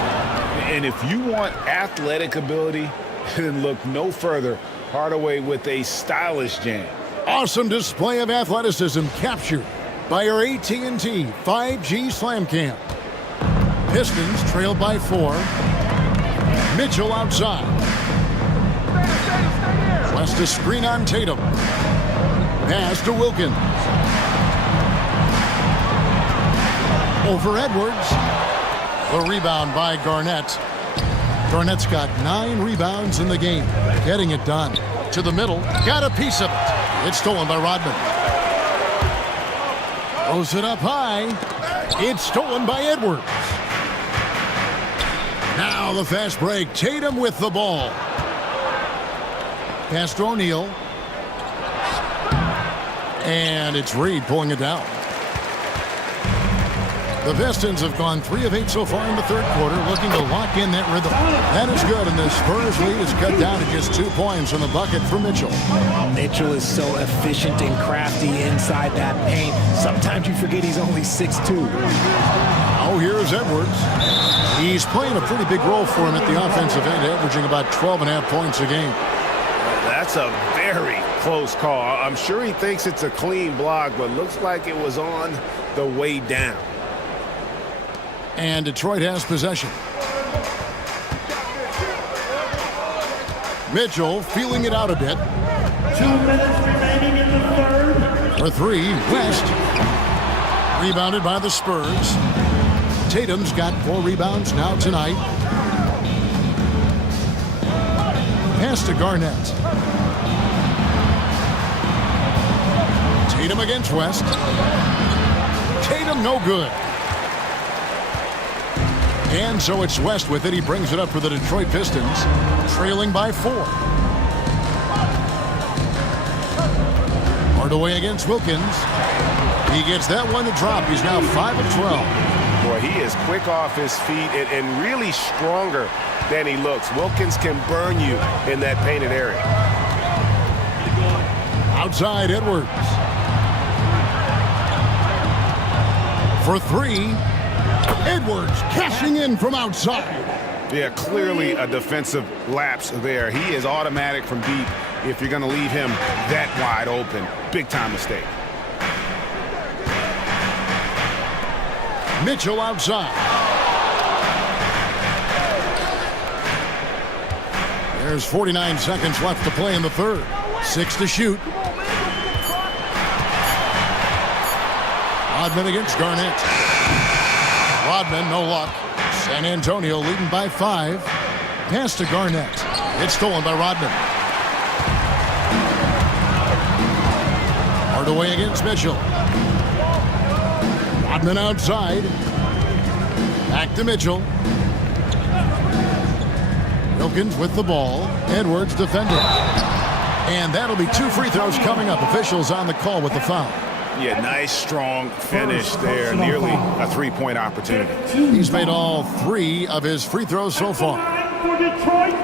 And if you want athletic ability, then look no further. Hardaway with a stylish jam. Awesome display of athleticism captured by our AT&T 5G Slam Cam. Pistons trailed by 4. Mitchell outside. West to screen on Tatum. Pass to Wilkins. Over Edwards. The rebound by Garnett. Garnett's got 9 rebounds in the game. Getting it done. To the middle. Got a piece of it. It's stolen by Rodman. Throws it up high. It's stolen by Edwards. Now the fast break. Tatum with the ball. Pass to O'Neal. And it's Reed pulling it down. The Pistons have gone 3 of 8 so far in the third quarter, looking to lock in that rhythm. That is good, and the Spurs lead is cut down to just 2 points on the bucket for Mitchell. Mitchell is so efficient and crafty inside that paint. Sometimes you forget he's only 6'2". Oh, here's Edwards. He's playing a pretty big role for him at the offensive end, averaging about 12.5 points a game. That's a very close call. I'm sure he thinks it's a clean block, but looks like it was on the way down. And Detroit has possession. Mitchell feeling it out a bit. 2 minutes remaining in the third. For 3, West. Rebounded by the Spurs. Tatum's got 4 rebounds now tonight. Pass to Garnett. Tatum against West. Tatum no good. And so it's West with it. He brings it up for the Detroit Pistons, trailing by 4. Hardaway against Wilkins. He gets that one to drop. He's now 5 of 12. Boy, he is quick off his feet and really stronger than he looks. Wilkins can burn you in that painted area. Outside Edwards. For 3. Edwards cashing in from outside. Yeah, clearly a defensive lapse there. He is automatic from deep if you're going to leave him that wide open. Big time mistake. Mitchell outside. There's 49 seconds left to play in the third. 6 to shoot. Rodman against Garnett. Rodman, no luck. San Antonio leading by 5. Pass to Garnett. It's stolen by Rodman. Hardaway against Mitchell. Rodman outside. Back to Mitchell. Wilkins with the ball. Edwards defending. And that'll be 2 free throws coming up. Officials on the call with the foul. Yeah, nice, strong finish there. Nearly a 3-point opportunity. He's made all 3 of his free throws so far. For Detroit,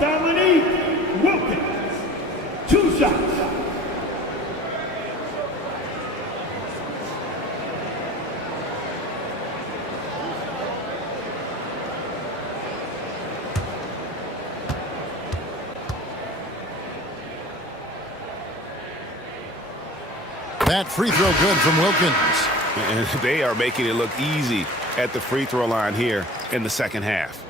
Dominique Wilkins. 2 shots. That free throw good from Wilkins. And they are making it look easy at the free throw line here in the second half.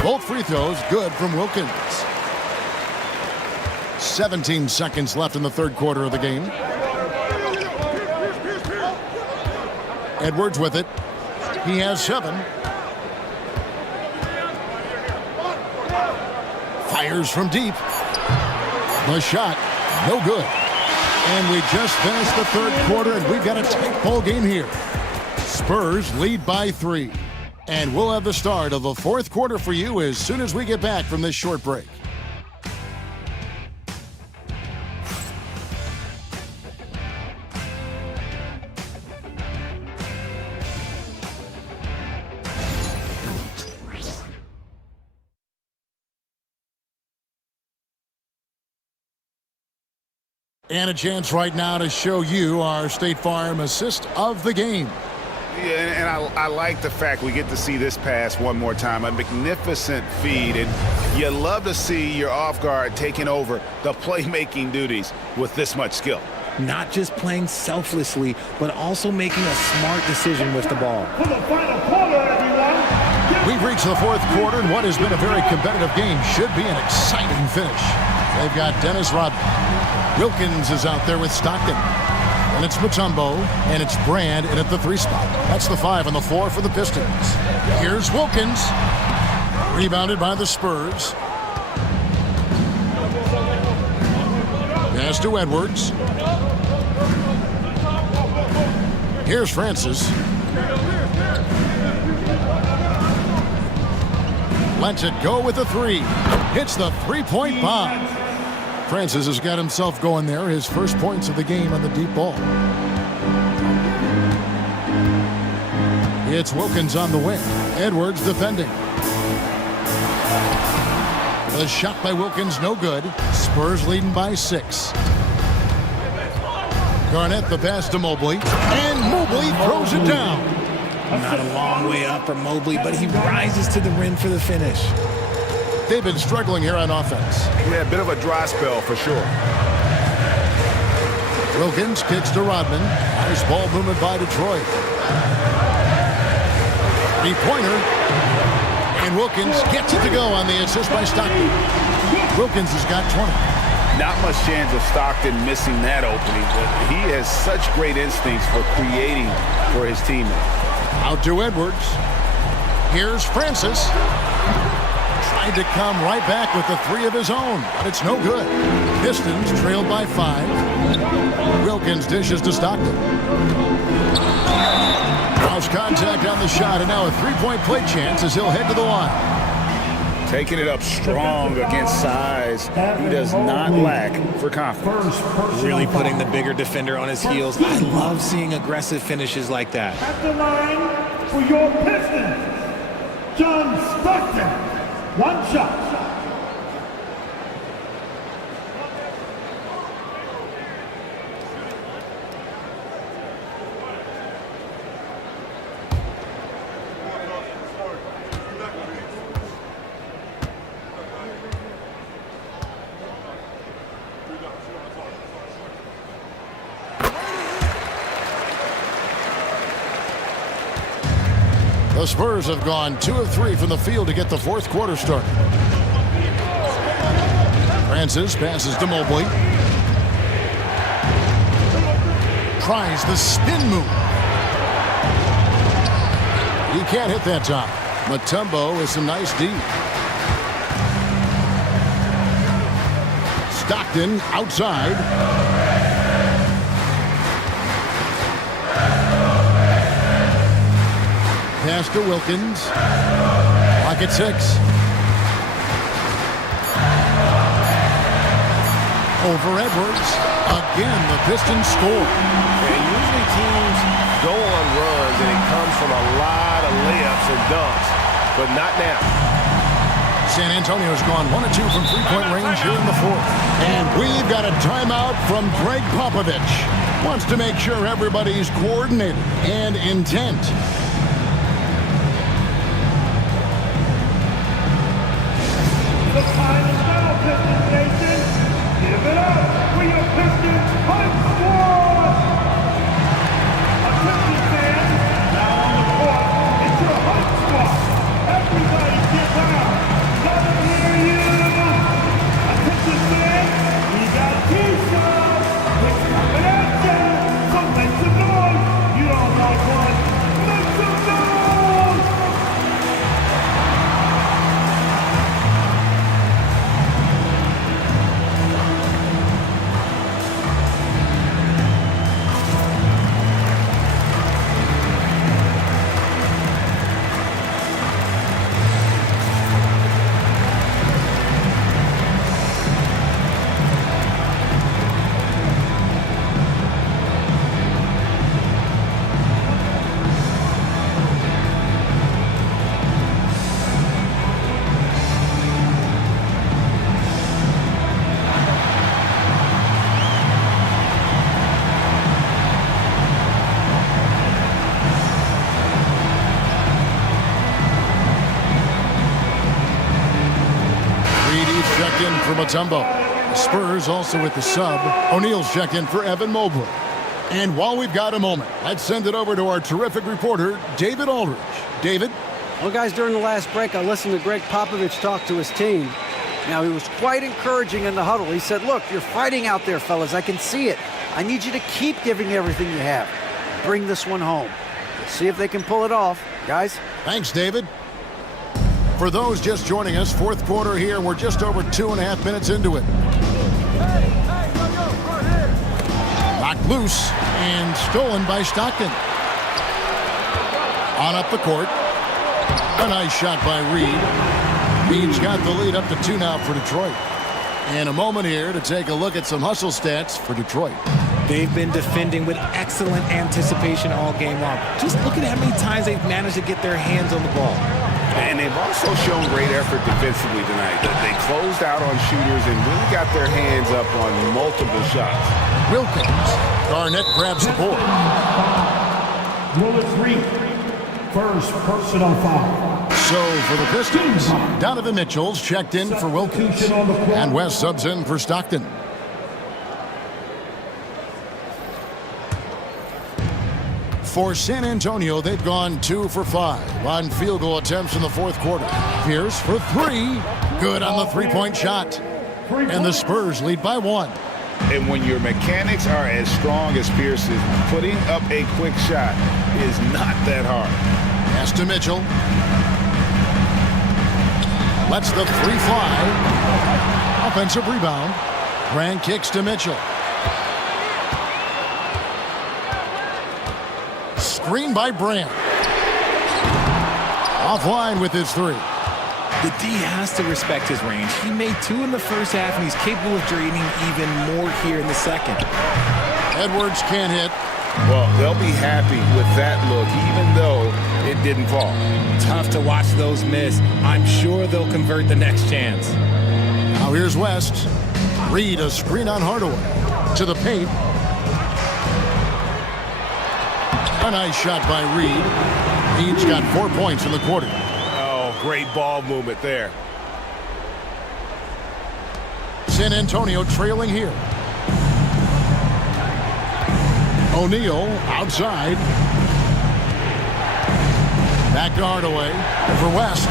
Both free throws good from Wilkins. 17 seconds left in the third quarter of the game. Edwards with it. He has 7. Fires from deep. The shot, no good. And we just finished the third quarter, and we've got a tight ball game here. Spurs lead by 3. And we'll have the start of the fourth quarter for you as soon as we get back from this short break. And a chance right now to show you our State Farm assist of the game. Yeah, and I like the fact we get to see this pass one more time. A magnificent feed, and you love to see your off guard taking over the playmaking duties with this much skill. Not just playing selflessly, but also making a smart decision with the ball. For the final quarter, everyone. We've reached the fourth quarter, and what has been a very competitive game should be an exciting finish. They've got Dennis Rodman. Wilkins is out there with Stockton. And it's Mutombo, and it's Brand in at the 3 spot. That's the 5 and the 4 for the Pistons. Here's Wilkins. Rebounded by the Spurs. Pass to Edwards. Here's Francis. Lets it go with the 3. Hits the 3-point bomb. Francis has got himself going there. His first points of the game on the deep ball. It's Wilkins on the wing. Edwards defending. The shot by Wilkins, no good. Spurs leading by 6. Garnett the pass to Mobley. And Mobley throws it down. Not a long way up for Mobley, but he rises to the rim for the finish. They've been struggling here on offense. Yeah, a bit of a dry spell for sure. Wilkins kicks to Rodman. Nice ball movement by Detroit. 3-pointer. And Wilkins gets it to go on the assist by Stockton. Wilkins has got 20. Not much chance of Stockton missing that opening, but he has such great instincts for creating for his teammates. Out to Edwards. Here's Francis. Tried to come right back with the 3 of his own, but it's no good. Pistons trailed by 5. Wilkins dishes to Stockton. House contact on the shot, and now a 3-point play chance as he'll head to the line. Taking it up strong against size. He does not lack for confidence. Really putting the bigger defender on his heels. I love seeing aggressive finishes like that. At the line for your Pistons, John Stockton. 1 shot. The Spurs have gone 2 of 3 from the field to get the fourth quarter started. Francis passes to Mobley. Tries the spin move. He can't hit that time. Mutombo with some nice D. Stockton outside. Pass to Wilkins. Clock at 6. Over Edwards. Again, the Pistons score. And usually teams go on runs and it comes from a lot of layups and dunks, but not now. San Antonio's gone 1 of 2 from 3-point range here in the fourth. And we've got a timeout from Greg Popovich. Wants to make sure everybody's coordinated and intent. The final bell, Pistons Nation. Give it up for your Pistons Hunt Squad. Attention fans, now on the court, it's your Hunt Squad. Everybody get down. Let them hear you. Attention fans, we got T-shirts. It's coming at you. So make some noise. You don't want one. Make some checked in for Mutombo. The Spurs also with the sub. O'Neal's checked in for Evan Mobley. And while we've got a moment, let's send it over to our terrific reporter, David Aldridge. David? Well, guys, during the last break, I listened to Greg Popovich talk to his team. Now, he was quite encouraging in the huddle. He said, look, you're fighting out there, fellas. I can see it. I need you to keep giving everything you have. Bring this one home. Let's see if they can pull it off. Guys? Thanks, David. For those just joining us, fourth quarter here. We're just over 2.5 minutes into it. Knocked loose and stolen by Stockton. On up the court. A nice shot by Reed. Reed's got the lead up to 2 now for Detroit. And a moment here to take a look at some hustle stats for Detroit. They've been defending with excellent anticipation all game long. Just look at how many times they've managed to get their hands on the ball. And they've also shown great effort defensively tonight. They closed out on shooters and really got their hands up on multiple shots. Wilkins. Garnett grabs the board. Willis Reed, first personal foul. So for the Pistons, Donovan Mitchell's checked in for Wilkins. And West subs in for Stockton. For San Antonio, they've gone 2 for 5 on field goal attempts in the fourth quarter. Pierce for 3. Good on the three-point shot. And the Spurs lead by 1. And when your mechanics are as strong as Pierce's, putting up a quick shot is not that hard. Pass to Mitchell. Lets the 3 fly. Offensive rebound. Grant kicks to Mitchell. Screen by Brand. Offline with his 3. The D has to respect his range. He made 2 in the first half, and he's capable of draining even more here in the second. Edwards can't hit. Well, they'll be happy with that look, even though it didn't fall. Tough to watch those miss. I'm sure they'll convert the next chance. Now here's West. Reed a screen on Hardaway. To the paint. A nice shot by Reed. Reed's got 4 points in the quarter. Oh, great ball movement there. San Antonio trailing here. O'Neal outside. Back to Hardaway for West.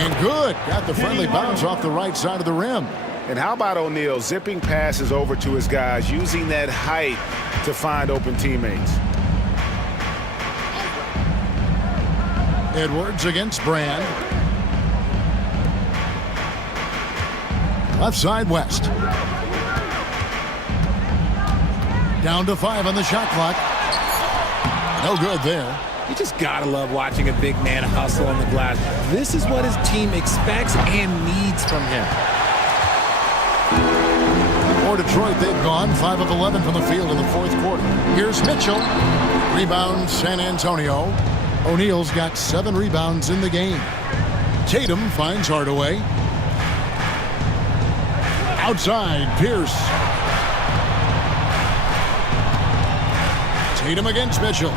And good. Got the friendly bounce off the right side of the rim. And how about O'Neal zipping passes over to his guys, using that height to find open teammates. Edwards against Brand. Left side West. Down to 5 on the shot clock. No good there. You just gotta love watching a big man hustle on the glass. This is what his team expects and needs from him. For Detroit, they've gone 5 of 11 from the field in the fourth quarter. Here's Mitchell. Rebound San Antonio. O'Neal's got 7 rebounds in the game. Tatum finds Hardaway. Outside, Pierce. Tatum against Mitchell.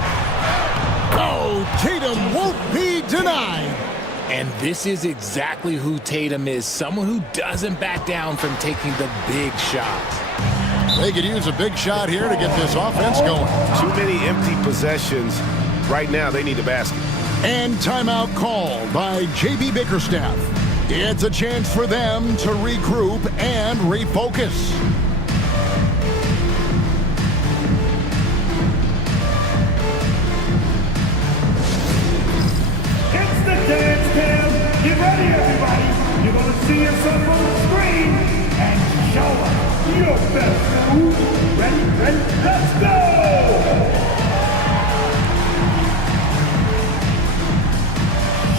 Oh, Tatum won't be denied. And this is exactly who Tatum is. Someone who doesn't back down from taking the big shots. They could use a big shot here to get this offense going. Too many empty possessions. Right now, they need a basket. And timeout called by J.B. Bickerstaff. It's a chance for them to regroup and refocus. It's the dance cam. Get ready, everybody. You're going to see yourself on the screen and show us your best move. Ready, let's go!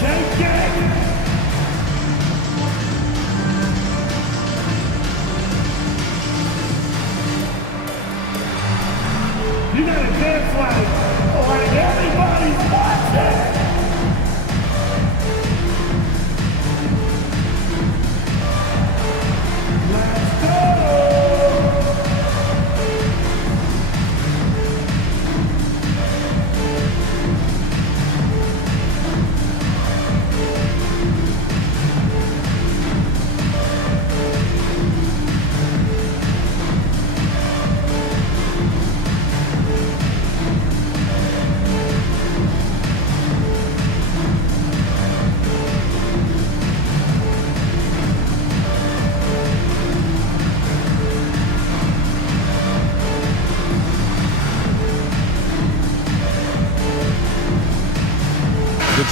Shake it! You gotta dance like everybody's watching! Let's go!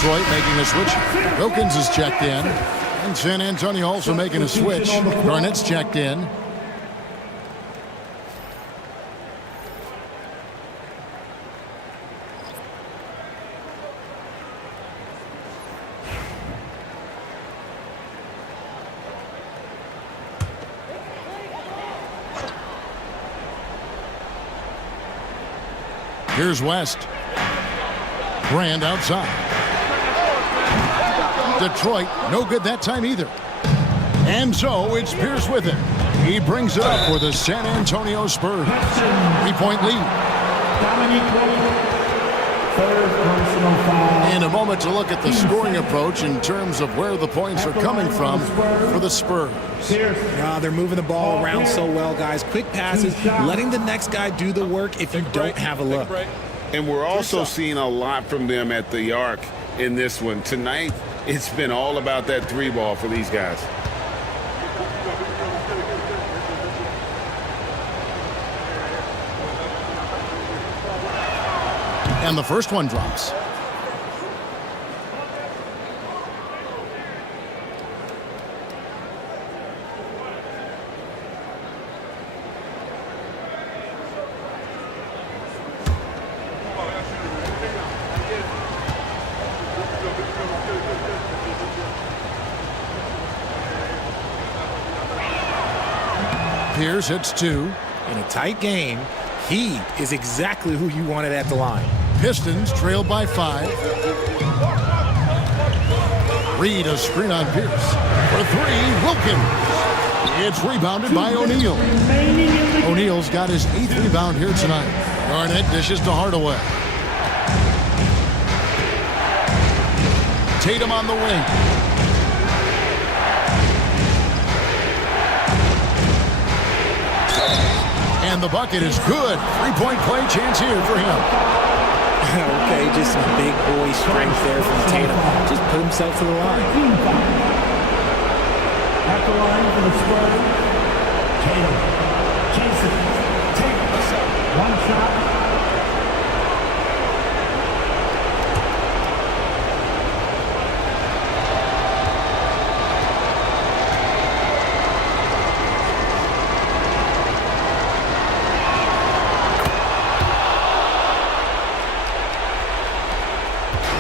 Detroit making a switch. Wilkins is checked in. And San Antonio also making a switch. Garnett's checked in. Here's West. Brand outside. Detroit, no good that time either. And so it's Pierce with it. He brings it up for the San Antonio Spurs. 3-point lead. In a moment to look at the scoring approach in terms of where the points are coming from for the Spurs. They're moving the ball around so well, guys. Quick passes, letting the next guy do the work if you don't have a look. And we're also seeing a lot from them at the arc in this one. Tonight, it's been all about that three ball for these guys. And the first one drops. Pierce hits two. In a tight game, he is exactly who you wanted at the line. Pistons trailed by 5. Reed a screen on Pierce. For 3, Wilkins. It's rebounded by O'Neal. O'Neal's got his 8th rebound here tonight. Garnett dishes to Hardaway. Tatum on the wing. And the bucket is good. 3-point play chance here for him. Okay, just some big boy strength there from Tatum. Just put himself to the line. At the line for the Spurs, Tatum. Jason, Tatum. One shot.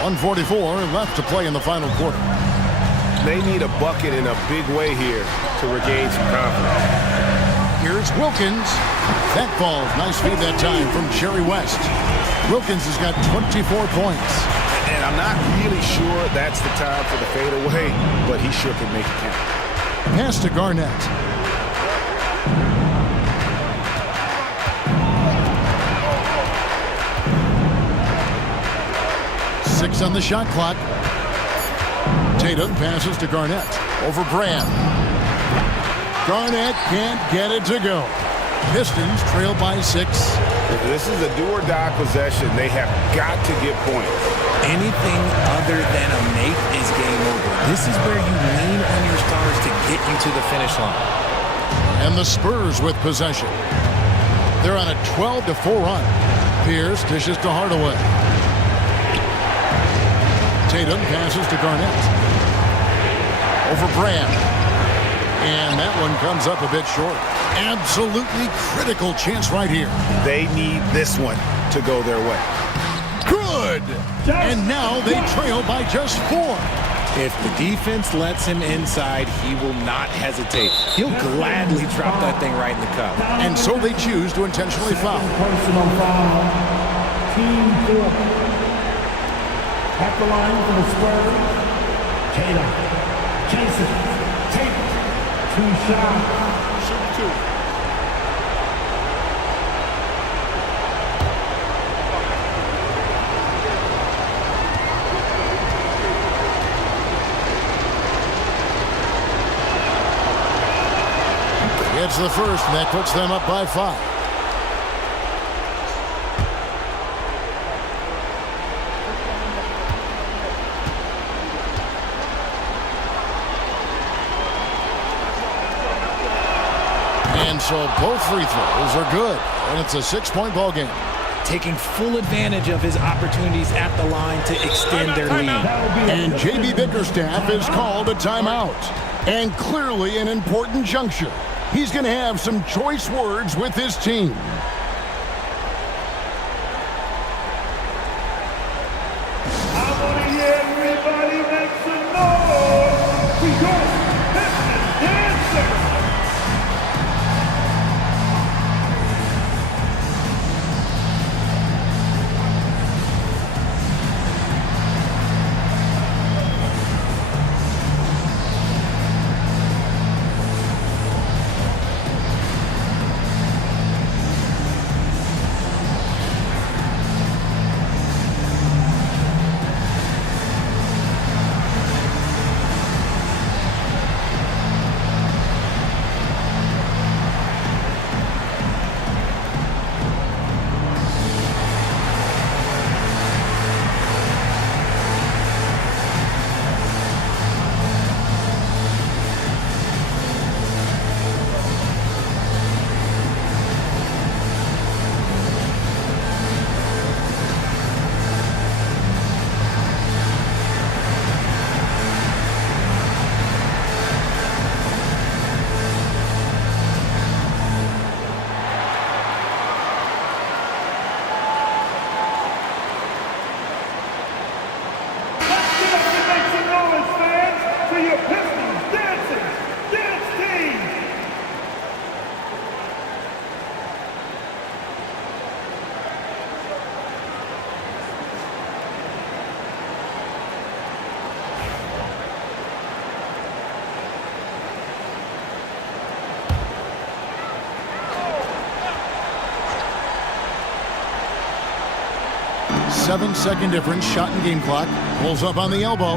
.144 left to play in the final quarter. They need a bucket in a big way here to regain some confidence. Here's Wilkins. That falls. Nice feed that time from Jerry West. Wilkins has got 24 points. And I'm not really sure that's the time for the fadeaway, but he sure can make it count. Pass to Garnett. Six on the shot clock. Tatum passes to Garnett. Over Brand. Garnett can't get it to go. Pistons trail by 6. This is a do-or-die possession. They have got to get points. Anything other than a make is game over. This is where you lean on your stars to get you to the finish line. And the Spurs with possession. They're on a 12-4 run. Pierce dishes to Hardaway. Tatum passes to Garnett. Over Brand. And that one comes up a bit short. Absolutely critical chance right here. They need this one to go their way. Good! And now they trail by just 4. If the defense lets him inside, he will not hesitate. He'll gladly drop that thing right in the cup. And so they choose to intentionally foul. Personal foul. Team 4. At the line for the Spurs, Tatum. Jason, Tatum. 2 shots. Shoot 2. It's the first, and that puts them up by 5. And so both free throws are good, and it's a 6-point ball game. taking full advantage of his opportunities at the line to extend their lead. And J.B. Bickerstaff has called a timeout. And clearly an important juncture. He's going to have some choice words with his team. I want to hear everybody make some noise for your Pistons dancer. Seven-second difference, shot in game clock. Pulls up on the elbow.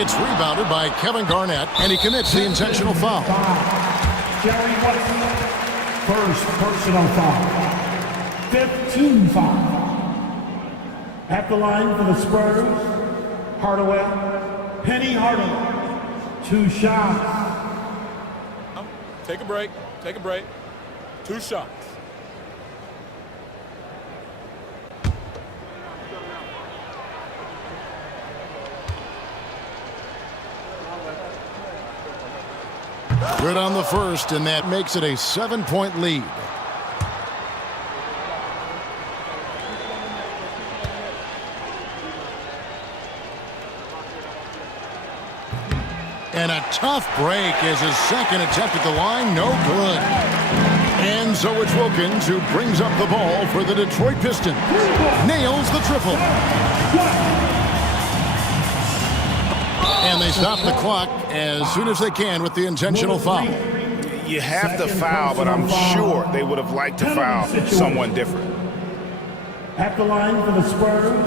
It's rebounded by Kevin Garnett, and he commits the intentional foul. Jerry West, first personal foul. 15 foul. At the line for the Spurs, Hardaway, Penny Hardaway. 2 shots. Take a break. Take a break. 2 shots. Good on the first, and that makes it a 7-point lead. And a tough break as his second attempt at the line, no good. And so it's Wilkins who brings up the ball for the Detroit Pistons. Nails the triple. And they stop the clock as soon as they can with the intentional foul. You have to foul, but I'm sure they would have liked to foul someone different. At the line for the Spurs,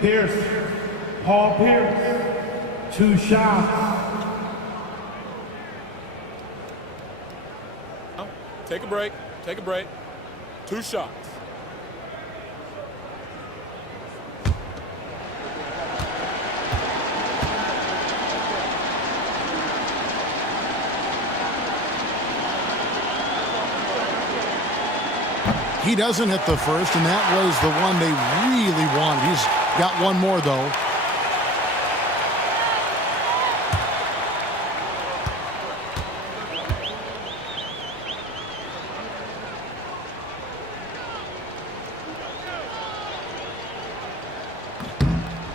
Pierce, Paul Pierce. 2 shots. Take a break. Take a break. 2 shots. He doesn't hit the first, and that was the one they really wanted. He's got one more, though.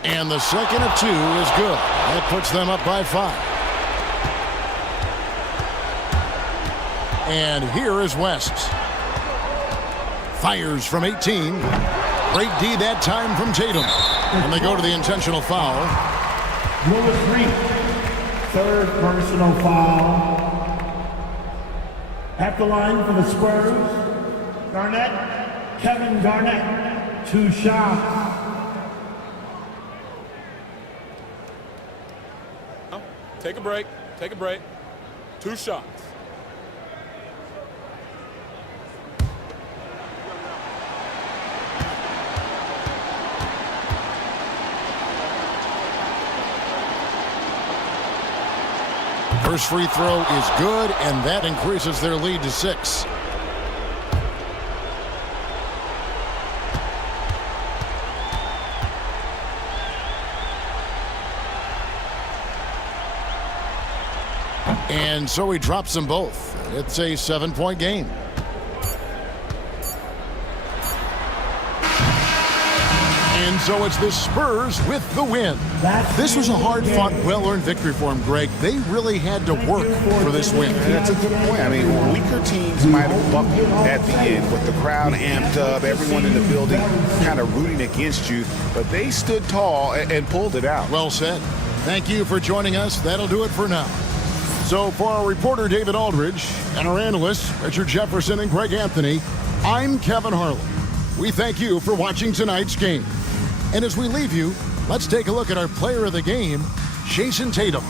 And the second of 2 is good. That puts them up by 5. And here is West. Fires from 18. Great D that time from Tatum. And they go to the intentional foul. Lewis Reed, third personal foul. At the line for the Spurs, Garnett, Kevin Garnett. 2 shots. Take a break. Take a break. 2 shots. First free throw is good, and that increases their lead to 6. And so he drops them both. It's a 7-point game. And so it's the Spurs with the win. This was a hard-fought, well-earned victory for them, Greg. They really had to work for this win. That's a good point. I mean, weaker teams might have buckled at the end with the crowd amped up, everyone in the building kind of rooting against you, but they stood tall and pulled it out. Well said. Thank you for joining us. That'll do it for now. So for our reporter, David Aldridge, and our analysts, Richard Jefferson and Greg Anthony, I'm Kevin Harlan. We thank you for watching tonight's game. And as we leave you, let's take a look at our player of the game, Jason Tatum.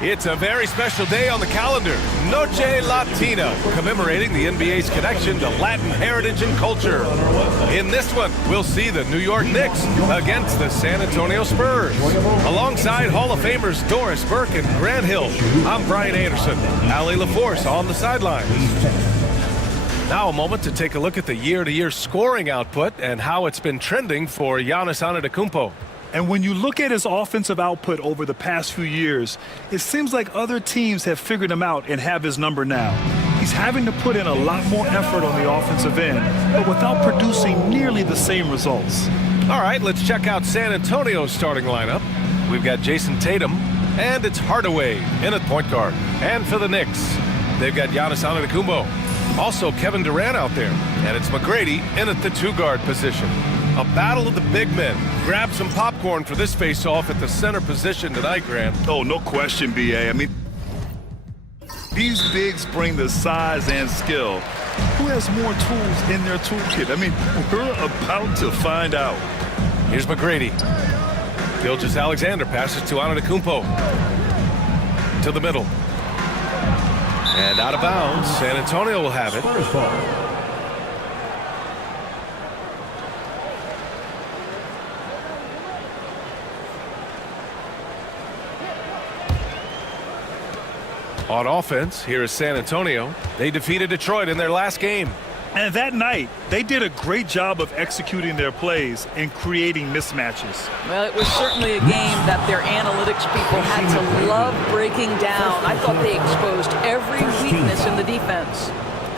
It's a very special day on the calendar, Noche Latina, commemorating the NBA's connection to Latin heritage and culture. In this one, we'll see the New York Knicks against the San Antonio Spurs. Alongside Hall of Famers Doris Burke and Grant Hill, I'm Brian Anderson. Allie LaForce on the sidelines. Now a moment to take a look at the year-to-year scoring output and how it's been trending for Giannis Antetokounmpo. And when you look at his offensive output over the past few years, it seems like other teams have figured him out and have his number now. He's having to put in a lot more effort on the offensive end, but without producing nearly the same results. All right, let's check out San Antonio's starting lineup. We've got Jason Tatum, and it's Hardaway in at point guard. And for the Knicks, they've got Giannis Antetokounmpo. Also Kevin Durant out there, and it's McGrady in at the two-guard position. A battle of the big men. Grab some popcorn for this face-off at the center position tonight, Grant. Oh, no question, B.A. I mean, these bigs bring the size and skill. Who has more tools in their toolkit? I mean, we're about to find out. Here's McGrady. Gilgeous-Alexander passes to Antetokounmpo. To the middle. And out of bounds. San Antonio will have it. On offense, here is San Antonio. They defeated Detroit in their last game. And that night, they did a great job of executing their plays and creating mismatches. Well, it was certainly a game that their analytics people had to love breaking down. I thought they exposed every weakness in the defense.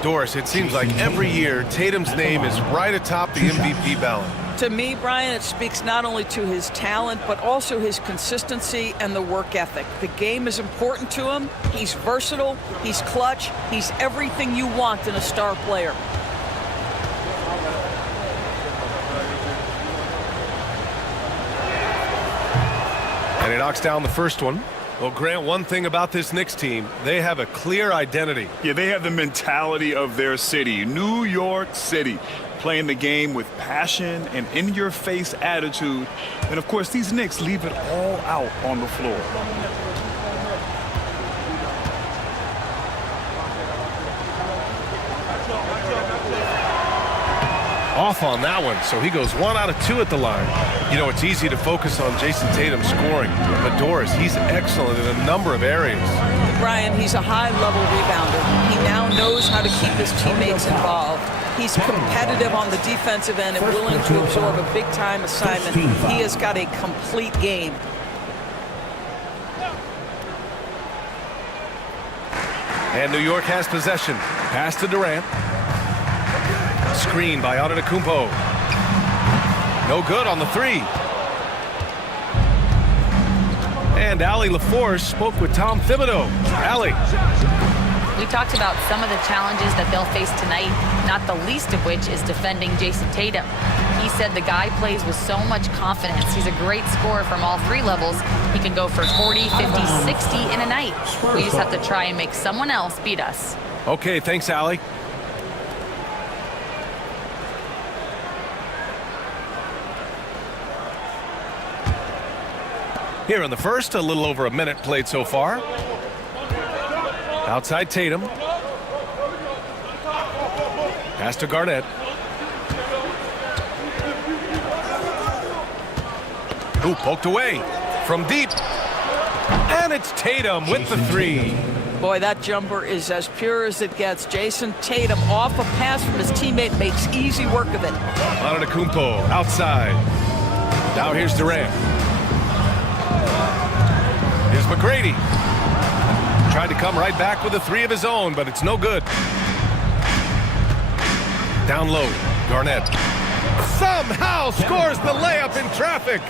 Doris, it seems like every year Tatum's name is right atop the MVP ballot. To me, Brian, it speaks not only to his talent, but also his consistency and the work ethic. The game is important to him. He's versatile. He's clutch. He's everything you want in a star player. And he knocks down the first one. Well, Grant, one thing about this Knicks team, they have a clear identity. Yeah, they have the mentality of their city, New York City, playing the game with passion and in-your-face attitude. And, of course, these Knicks leave it all out on the floor. Off on that one, so he goes 1 out of 2 at the line. You know, it's easy to focus on Jason Tatum scoring, but Doris, he's excellent in a number of areas. Brian, he's a high-level rebounder. He now knows how to keep his teammates involved. He's competitive on the defensive end and willing to absorb a big-time assignment. He has got a complete game. And New York has possession. Pass to Durant. Screen by Antetokounmpo. No good on the 3. And Allie LaForce spoke with Tom Thibodeau. Allie. We talked about some of the challenges that they'll face tonight, not the least of which is defending Jason Tatum. He said the guy plays with so much confidence. He's a great scorer from all 3 levels. He can go for 40, 50, 60 in a night. We just have to try and make someone else beat us. Okay, thanks, Allie. Here in the first, a little over a minute played so far. Outside Tatum. Pass to Garnett. Ooh, poked away from deep. And it's Tatum with the 3. Boy, that jumper is as pure as it gets. Jason Tatum off a pass from his teammate makes easy work of it. Antetokounmpo outside. Now here's Durant. Here's McGrady. Tried to come right back with a 3 of his own, but it's no good. Down low, Garnett. Somehow scores the layup in traffic.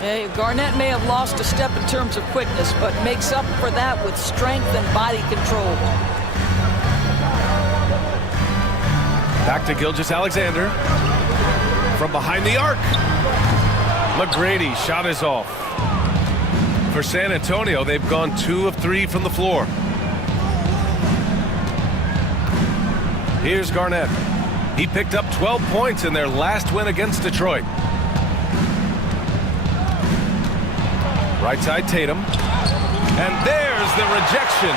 Hey, Garnett may have lost a step in terms of quickness, but makes up for that with strength and body control. Back to Gilgeous-Alexander. From behind the arc. McGrady shot is off. For San Antonio, they've gone 2 of 3 from the floor. Here's Garnett. He picked up 12 points in their last win against Detroit. Right side Tatum. And there's the rejection.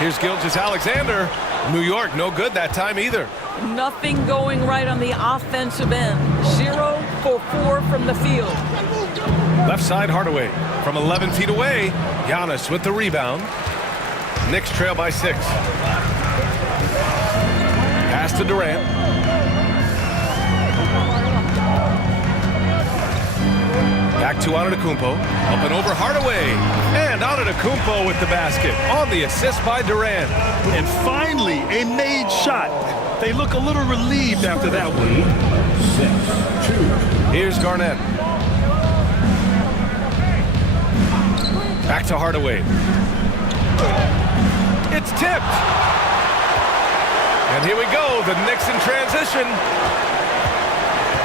Here's Gilgeous-Alexander. New York, no good that time either. Nothing going right on the offensive end. 0 for 4 from the field. Left side Hardaway. From 11 feet away, Giannis with the rebound. Knicks trail by 6. Pass to Durant. Back to Antetokounmpo. Up and over Hardaway. And Antetokounmpo with the basket on the assist by Durant. And finally, a made shot. They look a little relieved after that one. 6-2. Here's Garnett. Back to Hardaway. It's tipped. And here we go, the Knicks in transition.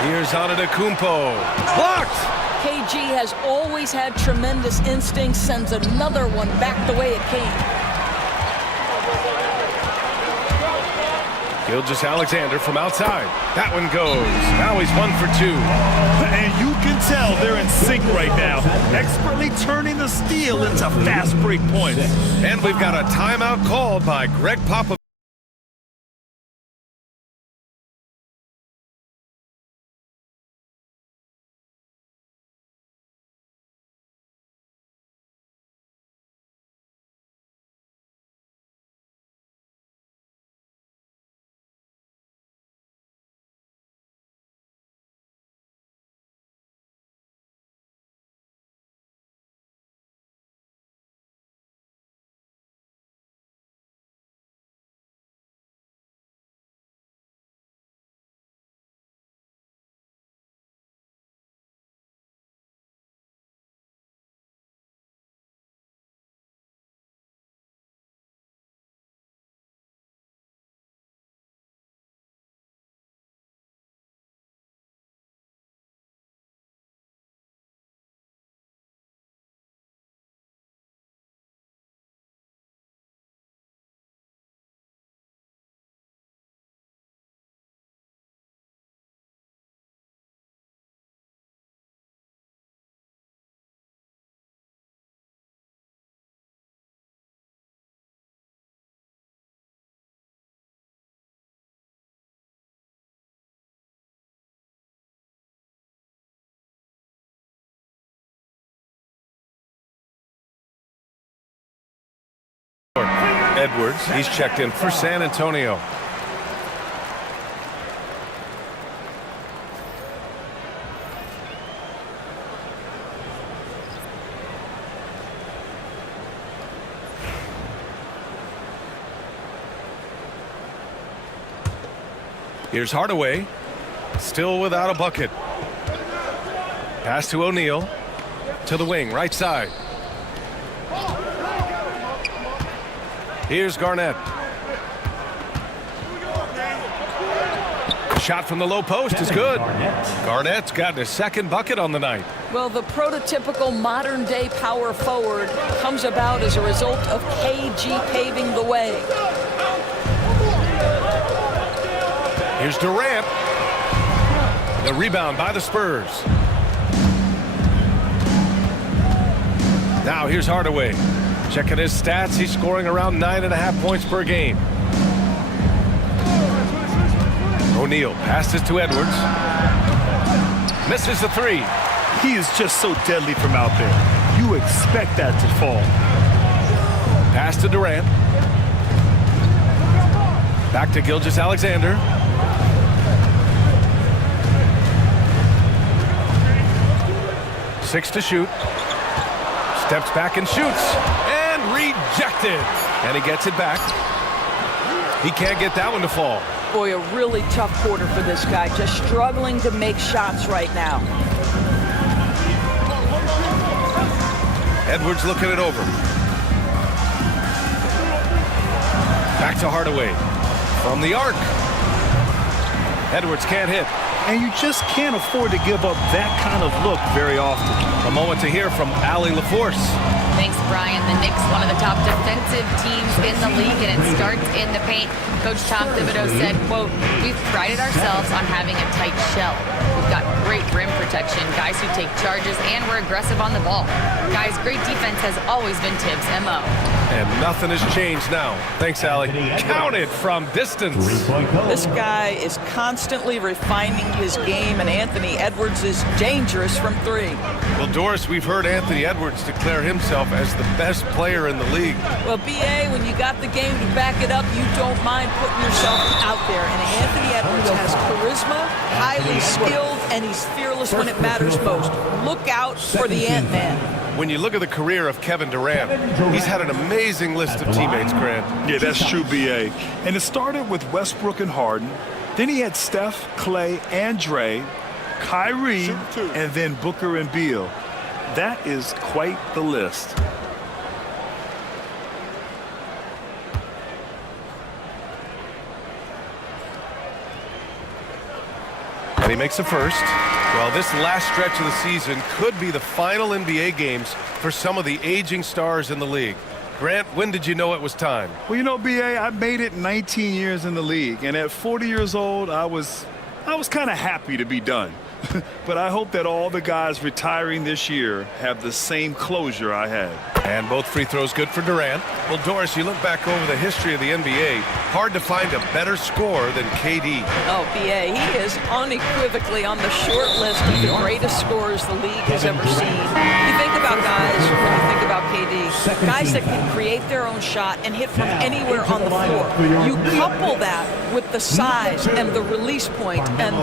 Here's Antetokounmpo. Blocked. KG has always had tremendous instincts, sends another one back the way it came. Gilgeous-Alexander from outside. That one goes. Now he's 1 for 2. And you can tell they're in sync right now, expertly turning the steal into fast break points. And we've got a timeout called by Greg Popovich. Edwards, he's checked in for San Antonio. Here's Hardaway, still without a bucket. Pass to O'Neal, to the wing, right side. Here's Garnett. Shot from the low post is good. Garnett's gotten his second bucket on the night. Well, the prototypical modern-day power forward comes about as a result of KG paving the way. Here's Durant. The rebound by the Spurs. Now here's Hardaway. Checking his stats, he's scoring around 9.5 points per game. O'Neal passes to Edwards. Misses the three. He is just so deadly from out there. You expect that to fall. Pass to Durant. Back to Gilgeous-Alexander. Six to shoot. Steps back and shoots. And rejected. And he gets it back. He can't get that one to fall. Boy, a really tough quarter for this guy. Just struggling to make shots right now. Edwards looking it over. Back to Hardaway. From the arc. Edwards can't hit. And you just can't afford to give up that kind of look very often. A moment to hear from Allie LaForce. Thanks, Brian. The Knicks, one of the top defensive teams in the league, and it starts in the paint. Coach Tom Thibodeau said, quote, "We've prided ourselves on having a tight shell. We've got great rim protection, guys who take charges, and we're aggressive on the ball. Guys, great defense has always been Tibbs' MO." And nothing has changed now. Thanks, Allie. Counted from distance. This guy is constantly refining his game, and Anthony Edwards is dangerous from three. Well, Doris, we've heard Anthony Edwards declare himself as the best player in the league. Well, B.A., when you got the game to back it up, you don't mind putting yourself out there. And Anthony Edwards has charisma, highly skilled, and he's fearless when it matters most. Look out for the Ant-Man. When you look at the career of Kevin Durant, he's had an amazing list of teammates, Grant. Yeah, that's true, B.A. And it started with Westbrook and Harden. Then he had Steph, Clay, and Dre, Kyrie, and then Booker and Beal. That is quite the list. And he makes the first. Well, this last stretch of the season could be the final NBA games for some of the aging stars in the league. Grant, when did you know it was time? Well, you know, B.A., I made it 19 years in the league, and at 40 years old, I was kind of happy to be done. But I hope that all the guys retiring this year have the same closure I had. And both free throws good for Durant. Well, Doris, you look back over the history of the NBA, hard to find a better scorer than KD. Oh, B.A., he is unequivocally on the short list of the greatest scorers the league has ever seen. You think about guys, when you think about KD, guys that can create their own shot and hit from anywhere on the floor. You couple that with the size and the release point and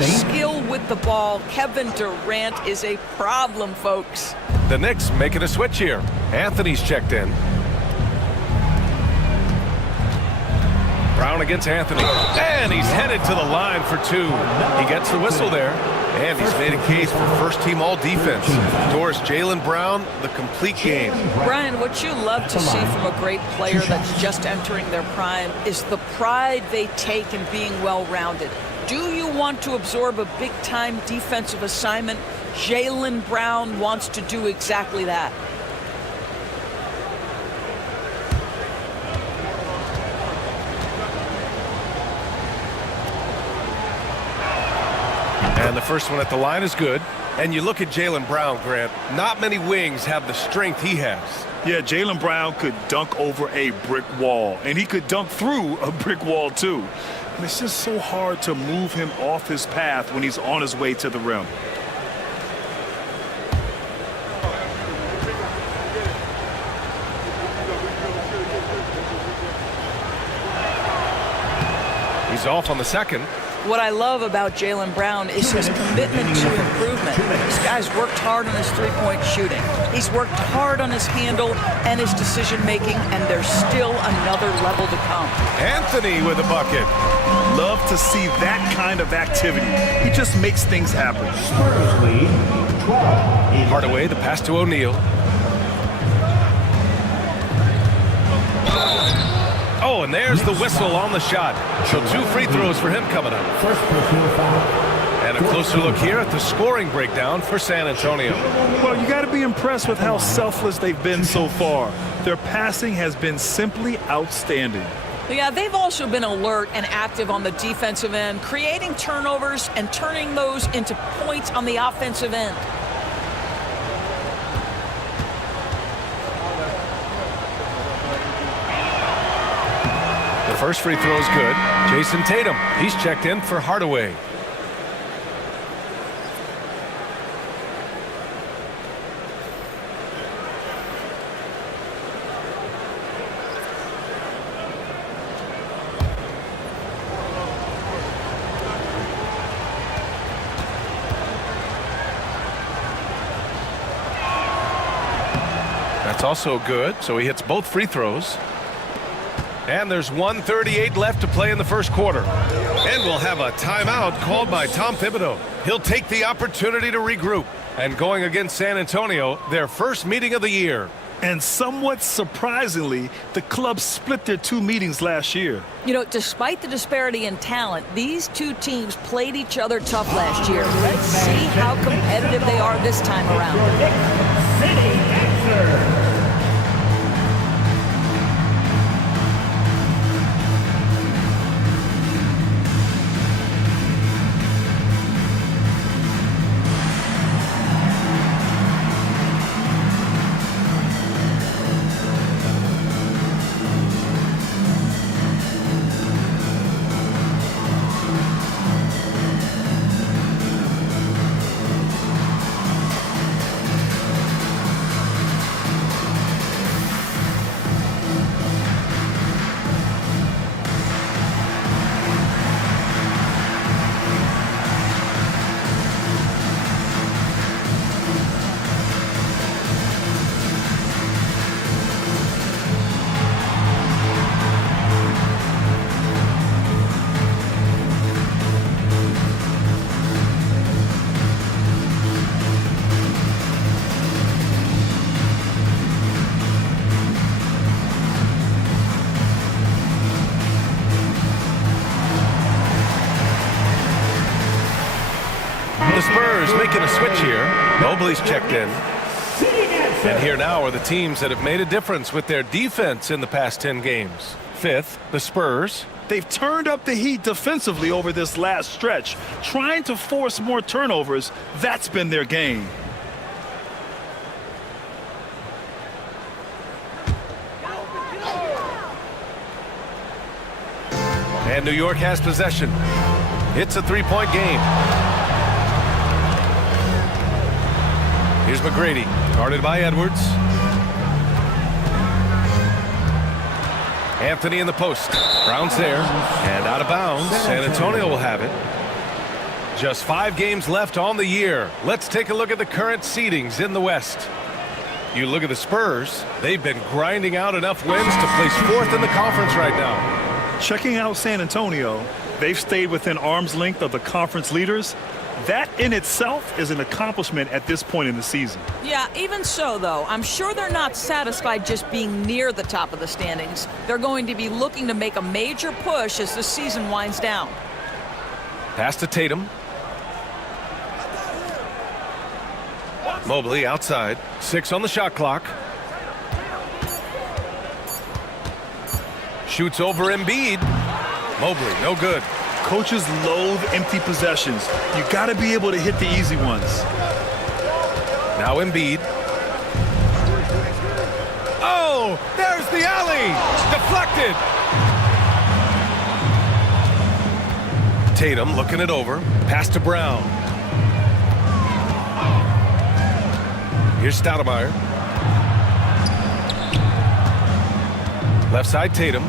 the skill with the ball. Kevin Durant is a problem, folks. The Knicks making a switch here. Anthony's checked in. Brown against Anthony. And he's headed to the line for two. He gets the whistle there. And he's made a case for first-team all-defense. Doris, Jaylen Brown, the complete game. Brian, what you love to see from a great player that's just entering their prime is the pride they take in being well-rounded. Do you want to absorb a big-time defensive assignment? Jaylen Brown wants to do exactly that. And the first one at the line is good. And you look at Jaylen Brown, Grant, not many wings have the strength he has. Yeah, Jaylen Brown could dunk over a brick wall, and he could dunk through a brick wall, too. And it's just so hard to move him off his path when he's on his way to the rim. He's off on the second. What I love about Jaylen Brown is his commitment to improvement. This guy's worked hard on his three-point shooting. He's worked hard on his handle and his decision-making, and there's still another level to come. Anthony with a bucket. Love to see that kind of activity. He just makes things happen. Hardaway, the pass to O'Neal. Oh, and there's the whistle on the shot. So 2 free throws for him coming up. And a closer look here at the scoring breakdown for San Antonio. Well, you got to be impressed with how selfless they've been so far. Their passing has been simply outstanding. Yeah, they've also been alert and active on the defensive end, creating turnovers and turning those into points on the offensive end. The first free throw is good. Jason Tatum, he's checked in for Hardaway. That's also good, so he hits both free throws. And there's 1:38 left to play in the first quarter. And we'll have a timeout called by Tom Thibodeau. He'll take the opportunity to regroup. And going against San Antonio, their first meeting of the year. And somewhat surprisingly, the club split their 2 meetings last year. You know, despite the disparity in talent, these 2 teams played each other tough last year. Let's see how competitive they are this time around. City answer. The Spurs making a switch here. Mobley's checked in. And here now are the teams that have made a difference with their defense in the past 10 games. Fifth, the Spurs. They've turned up the heat defensively over this last stretch, trying to force more turnovers. That's been their game. And New York has possession. It's a 3-point game. Here's McGrady, guarded by Edwards. Anthony in the post. Brown's there, and out of bounds. San Antonio will have it. Just 5 games left on the year. Let's take a look at the current seedings in the West. You look at the Spurs, they've been grinding out enough wins to place 4th in the conference right now. Checking out San Antonio, they've stayed within arm's length of the conference leaders. That in itself is an accomplishment at this point in the season. Yeah, even so, though, I'm sure they're not satisfied just being near the top of the standings. They're going to be looking to make a major push as the season winds down. Pass to Tatum. Mobley outside. 6 on the shot clock. Shoots over Embiid. Mobley, no good. Coaches loathe empty possessions. You got to be able to hit the easy ones. Now Embiid. Oh, there's the alley. Deflected. Tatum looking it over. Pass to Brown. Here's Stoudemire. Left side Tatum.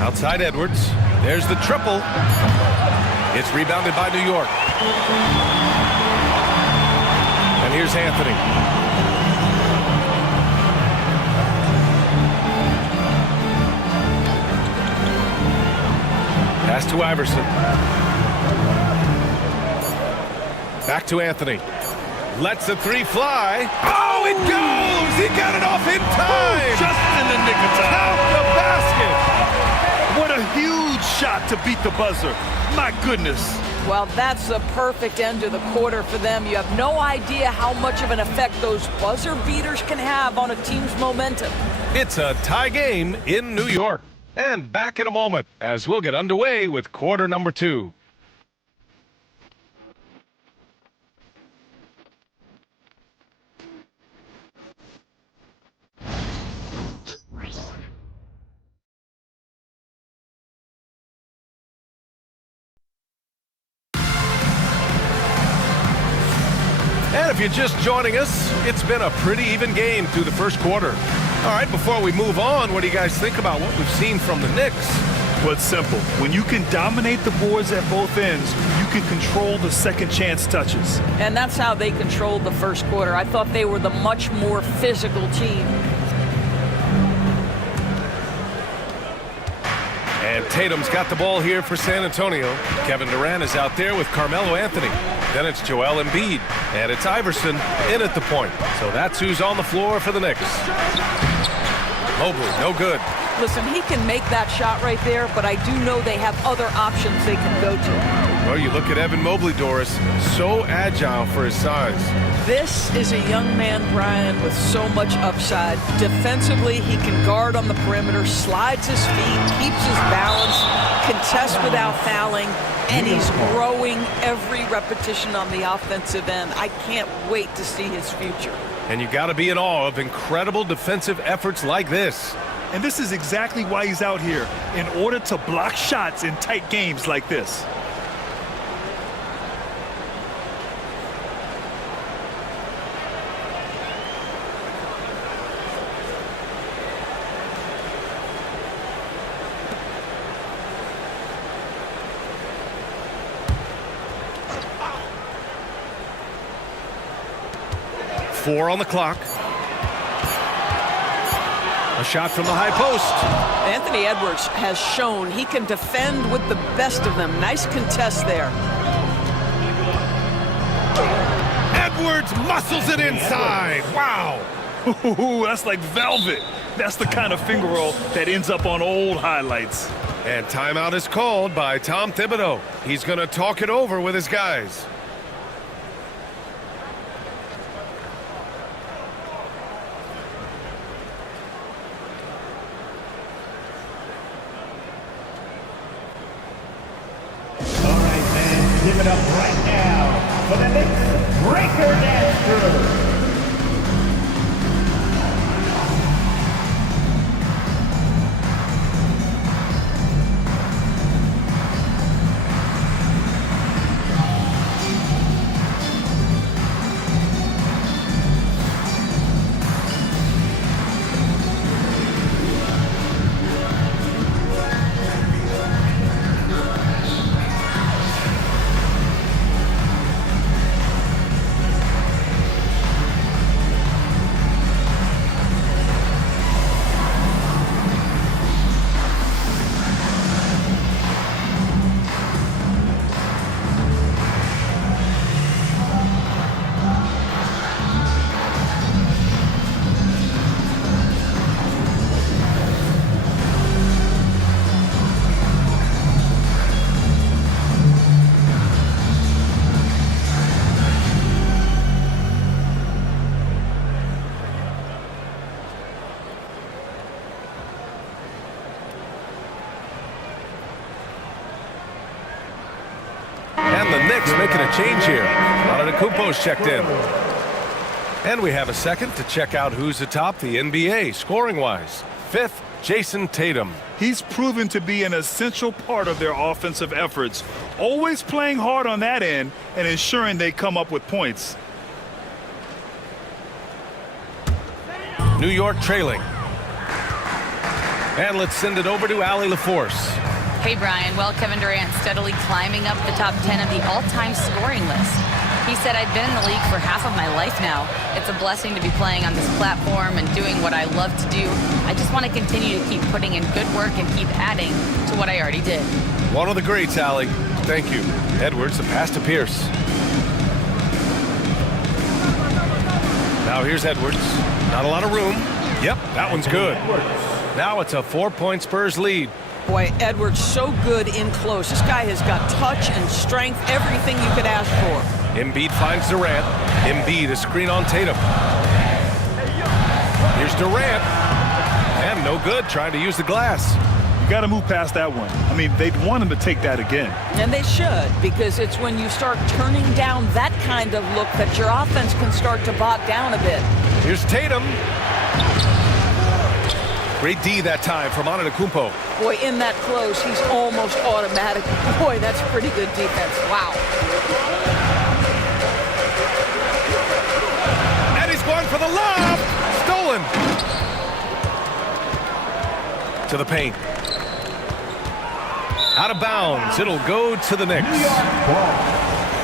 Outside Edwards. There's the triple. It's rebounded by New York. And here's Anthony. Pass to Iverson. Back to Anthony. Lets the three fly. Oh, it goes! He got it off in time! Just in the nick of time. Count the basket! What a huge shot to beat the buzzer. My goodness. Well, that's the perfect end of the quarter for them. You have no idea how much of an effect those buzzer beaters can have on a team's momentum. It's a tie game in New York. And back in a moment as we'll get underway with quarter number 2. And if you're just joining us, it's been a pretty even game through the first quarter. All right, before we move on, what do you guys think about what we've seen from the Knicks? Well, it's simple. When you can dominate the boards at both ends, you can control the second chance touches. And that's how they controlled the first quarter. I thought they were the much more physical team. And Tatum's got the ball here for San Antonio. Kevin Durant is out there with Carmelo Anthony. Then it's Joel Embiid. And it's Iverson in at the point. So that's who's on the floor for the Knicks. Mobley, no good. Listen, he can make that shot right there, but I do know they have other options they can go to. Well, you look at Evan Mobley, Doris. So agile for his size. This is a young man, Brian, with so much upside. Defensively, he can guard on the perimeter, slides his feet, keeps his balance, contests without fouling, and he's growing every repetition on the offensive end. I can't wait to see his future. And you got to be in awe of incredible defensive efforts like this. And this is exactly why he's out here, in order to block shots in tight games like this. Four on the clock. A shot from the high post. Anthony Edwards has shown he can defend with the best of them. Nice contest there. Edwards muscles it inside. Wow. Ooh, that's like velvet. That's the kind of finger roll that ends up on old highlights. And timeout is called by Tom Thibodeau. He's going to talk it over with his guys. Give it up right now for the Knicks breaker dancer. And the Knicks making a change here. Antetokounmpo's checked in. And we have a second to check out who's atop the NBA scoring-wise. Fifth, Jason Tatum. He's proven to be an essential part of their offensive efforts, always playing hard on that end and ensuring they come up with points. New York trailing. And let's send it over to Allie LaForce. Hey, Brian. Well, Kevin Durant steadily climbing up the top 10 of the all-time scoring list. He said, I've been in the league for half of my life now. It's a blessing to be playing on this platform and doing what I love to do. I just want to continue to keep putting in good work and keep adding to what I already did. One of the greats, Allie. Thank you. Edwards, the pass to Pierce. Now here's Edwards. Not a lot of room. Yep, that one's good. Now it's a 4-point Spurs lead. Boy, Edwards so good in close. This guy has got touch and strength, everything you could ask for. Embiid finds Durant. Embiid, a screen on Tatum. Here's Durant. And no good, trying to use the glass. You got to move past that one. I mean, they'd want him to take that again. And they should, because it's when you start turning down that kind of look that your offense can start to bog down a bit. Here's Tatum. Great D that time from Antetokounmpo. Boy, in that close, he's almost automatic. Boy, that's pretty good defense. Wow. And he's going for the lob. Stolen. To the paint. Out of bounds. It'll go to the Knicks.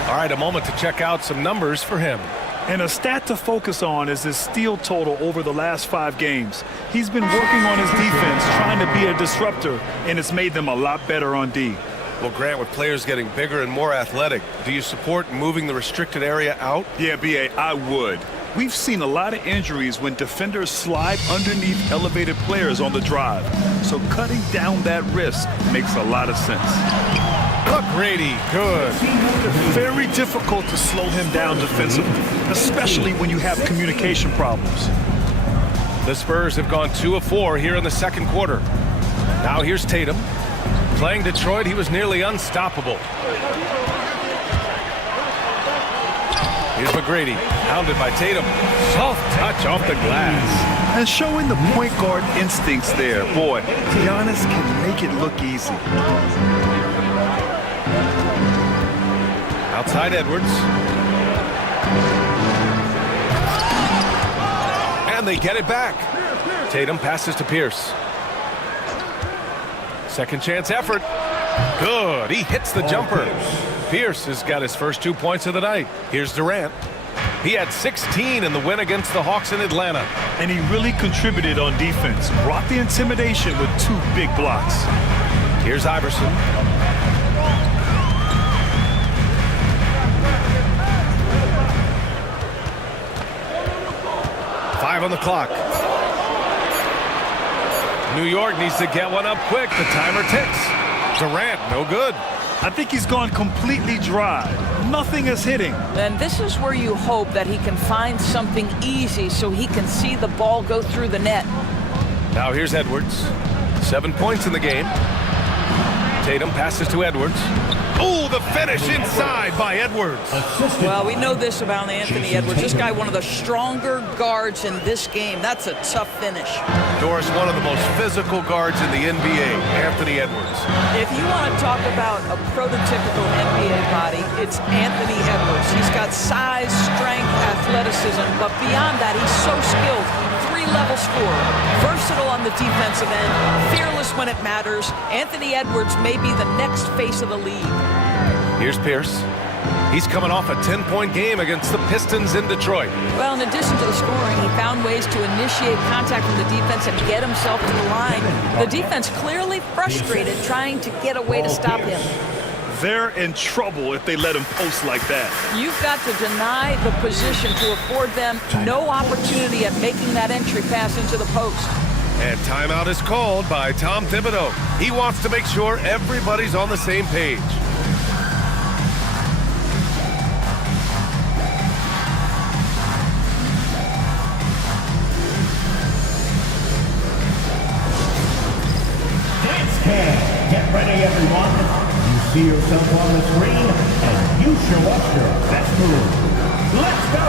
All right, a moment to check out some numbers for him. And a stat to focus on is his steal total over the last 5 games. He's been working on his defense, trying to be a disruptor, and it's made them a lot better on D. Well, Grant, with players getting bigger and more athletic, do you support moving the restricted area out? Yeah, B.A., I would. We've seen a lot of injuries when defenders slide underneath elevated players on the drive. So cutting down that risk makes a lot of sense. Grady, good. Very difficult to slow him down defensively, especially when you have communication problems. The Spurs have gone 2 of 4 here in the second quarter. Now here's Tatum. Playing Detroit, he was nearly unstoppable. Here's McGrady, hounded by Tatum. Soft touch off the glass. And showing the point guard instincts there. Boy, Giannis can make it look easy. Outside Edwards. And they get it back. Tatum passes to Pierce. Second chance effort. Good. He hits the jumper. Pierce has got his first 2 points of the night. Here's Durant. He had 16 in the win against the Hawks in Atlanta. And he really contributed on defense. Brought the intimidation with 2 big blocks. Here's Iverson. On the clock. New York needs to get one up quick. The timer ticks. Durant, no good. I think he's gone completely dry. Nothing is hitting. And this is where you hope that he can find something easy so he can see the ball go through the net. Now here's Edwards. 7 points in the game. Tatum passes to Edwards. Oh, the finish inside by Edwards. Well, we know this about Anthony Edwards. This guy, one of the stronger guards in this game. That's a tough finish. Doris, one of the most physical guards in the NBA, Anthony Edwards. If you want to talk about a prototypical NBA body, it's Anthony Edwards. He's got size, strength, athleticism, but beyond that, he's so skilled. 3-level scorer, versatile on the defensive end, fearless when it matters. Anthony Edwards may be the next face of the league. Here's Pierce. He's coming off a 10-point game against the Pistons in Detroit. Well, in addition to the scoring, he found ways to initiate contact with the defense and get himself to the line. The defense clearly frustrated, trying to get a way to stop him. They're in trouble if they let him post like that. You've got to deny the position to afford them no opportunity at making that entry pass into the post. And timeout is called by Tom Thibodeau. He wants to make sure everybody's on the same page. Get ready, everyone. You see yourself on the screen, and you show us your best move. Let's go!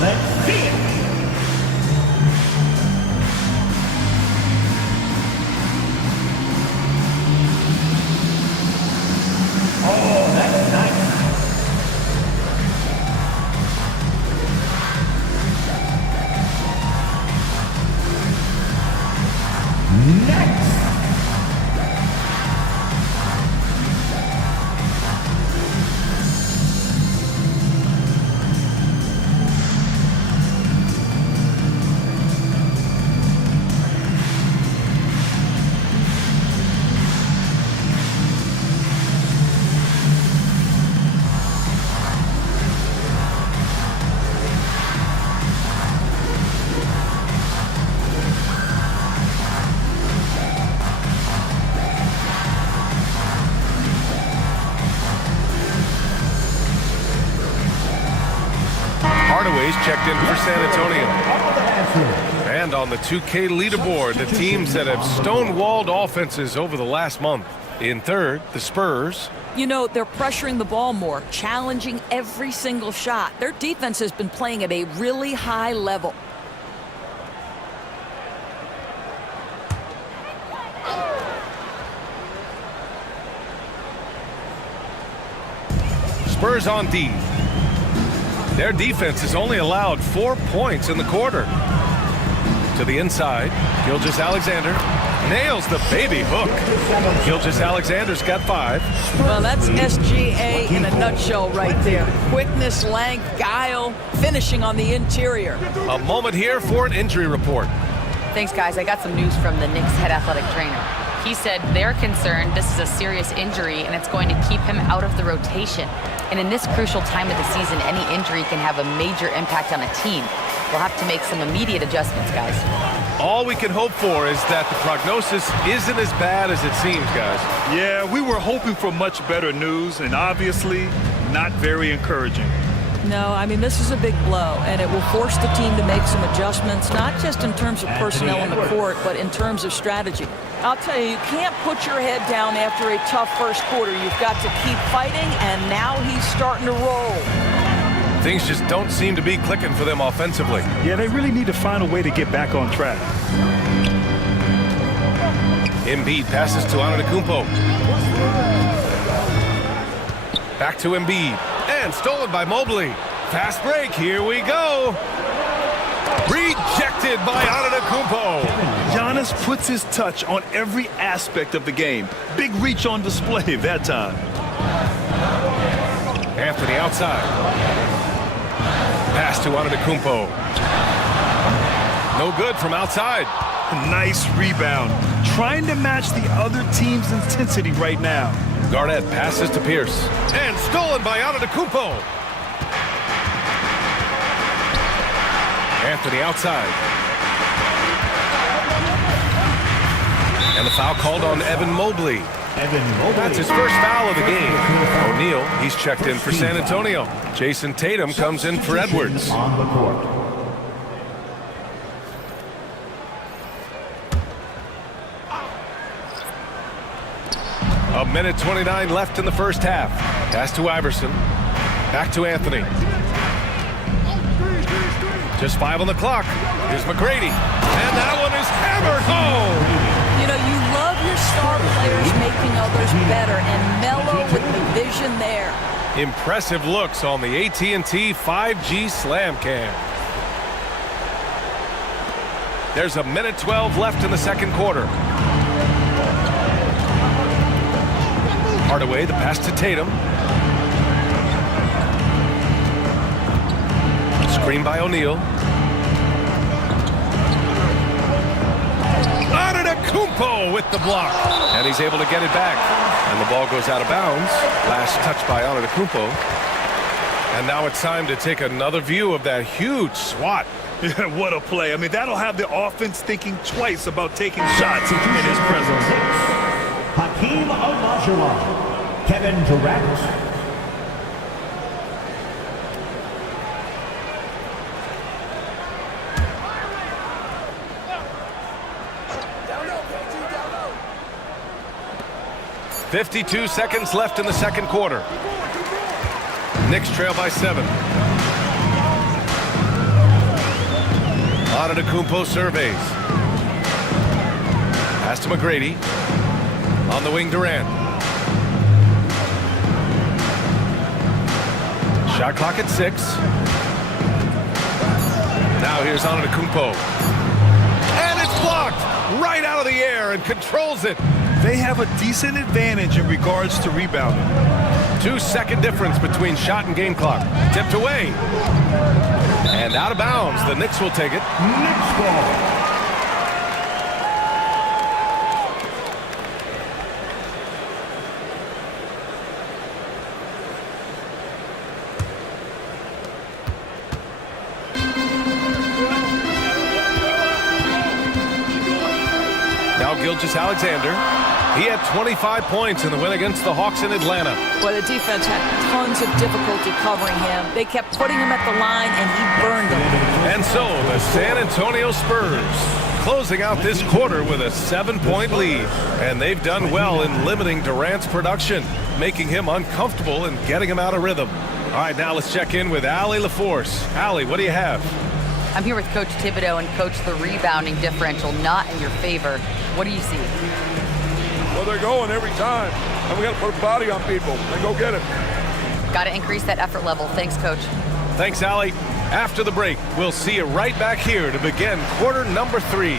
Let's see it! Oh, that's nice. for San Antonio. And on the 2K leaderboard, the teams that have stonewalled offenses over the last month. In third, the Spurs. You know, they're pressuring the ball more, challenging every single shot. Their defense has been playing at a really high level. Spurs on D. Their defense has only allowed 4 points in the quarter. To the inside, Gilgeous-Alexander nails the baby hook. Gilgeous-Alexander's got 5. Well, that's SGA in a nutshell right there. Quickness, length, guile, finishing on the interior. A moment here for an injury report. Thanks, guys. I got some news from the Knicks head athletic trainer. He said they're concerned this is a serious injury and it's going to keep him out of the rotation. And in this crucial time of the season, any injury can have a major impact on a team. We'll have to make some immediate adjustments, guys. All we can hope for is that the prognosis isn't as bad as it seems, guys. Yeah, we were hoping for much better news, and obviously not very encouraging. No, I mean, this is a big blow, and it will force the team to make some adjustments, not just in terms of personnel on the court, but in terms of strategy. I'll tell you, you can't put your head down after a tough first quarter. You've got to keep fighting, and now he's starting to roll. Things just don't seem to be clicking for them offensively. Yeah, they really need to find a way to get back on track. Embiid passes to Antetokounmpo. Back to Embiid. And stolen by Mobley. Fast break. Here we go. Rejected by Antetokounmpo. Giannis puts his touch on every aspect of the game. Big reach on display that time. Anthony outside. Pass to Antetokounmpo. No good from outside. Nice rebound. Trying to match the other team's intensity right now. Garnett passes to Pierce. And stolen by Antetokounmpo. Anthony outside. And the foul called on Evan Mobley. That's his first foul of the game. O'Neal, he's checked in for San Antonio. Jason Tatum comes in for Edwards. A minute 29 left in the first half. Pass to Iverson. Back to Anthony. Just 5 on the clock. Here's McGrady. And that one is hammered home. You know, you love your star players making others better, and Melo with the vision there. Impressive looks on the AT&T 5G Slam Cam. There's a minute 12 left in the second quarter. Hardaway, the pass to Tatum. Screen by O'Neal. Antetokounmpo with the block. And he's able to get it back. And the ball goes out of bounds. Last touch by Antetokounmpo. And now it's time to take another view of that huge swat. Yeah, what a play. I mean, that'll have the offense thinking twice about taking shots in his presence. Hakeem Olajuwon, Kevin Durant. Down low, KG, down low. 52 seconds left in the second quarter. Knicks trail by 7. Antetokounmpo surveys. Pass to McGrady. On the wing, Durant. Shot clock at 6. Now here's Antetokounmpo. And it's blocked right out of the air and controls it. They have a decent advantage in regards to rebounding. 2-second difference between shot and game clock. Tipped away. And out of bounds. The Knicks will take it. Knicks ball. Now Gilgeous-Alexander. He had 25 points in the win against the Hawks in Atlanta. Well, the defense had tons of difficulty covering him. They kept putting him at the line, and he burned them. And so the San Antonio Spurs closing out this quarter with a 7-point lead. And they've done well in limiting Durant's production, making him uncomfortable and getting him out of rhythm. All right, now let's check in with Allie LaForce. Allie, what do you have? I'm here with Coach Thibodeau, and Coach, the rebounding differential not in your favor. What do you see? Well, they're going every time, and we got to put a body on people and go get it. Got to increase that effort level. Thanks, Coach. Thanks, Allie. After the break, we'll see you right back here to begin quarter number 3.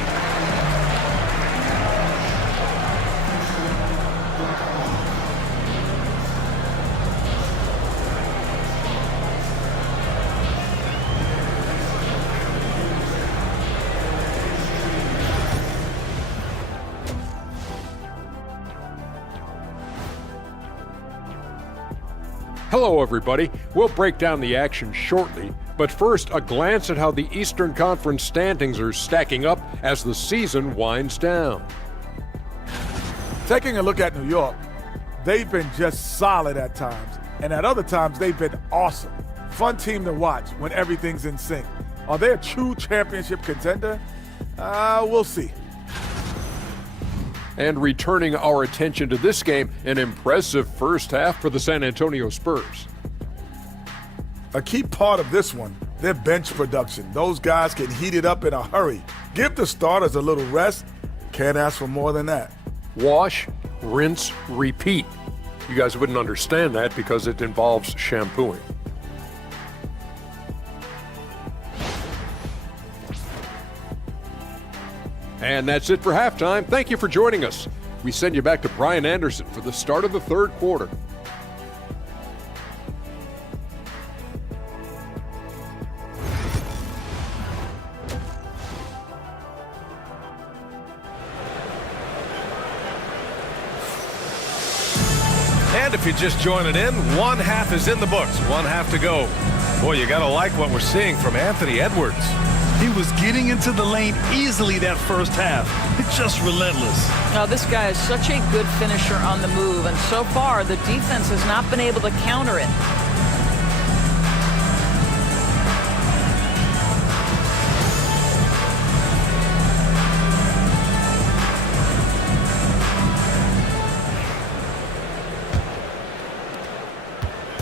Hello, everybody. We'll break down the action shortly, but first, a glance at how the Eastern Conference standings are stacking up as the season winds down. Taking a look at New York, they've been just solid at times, and at other times they've been awesome. Fun team to watch when everything's in sync. Are they a true championship contender? We'll see. And returning our attention to this game, an impressive first half for the San Antonio Spurs. A key part of this one, their bench production. Those guys can heat it up in a hurry. Give the starters a little rest. Can't ask for more than that. Wash, rinse, repeat. You guys wouldn't understand that because it involves shampooing. And that's it for halftime. Thank you for joining us. We send you back to Brian Anderson for the start of the third quarter. And if you're just joining in, one half is in the books, one half to go. Boy, you gotta like what we're seeing from Anthony Edwards. He was getting into the lane easily that first half. It's just relentless. Now, this guy is such a good finisher on the move, and so far, the defense has not been able to counter it.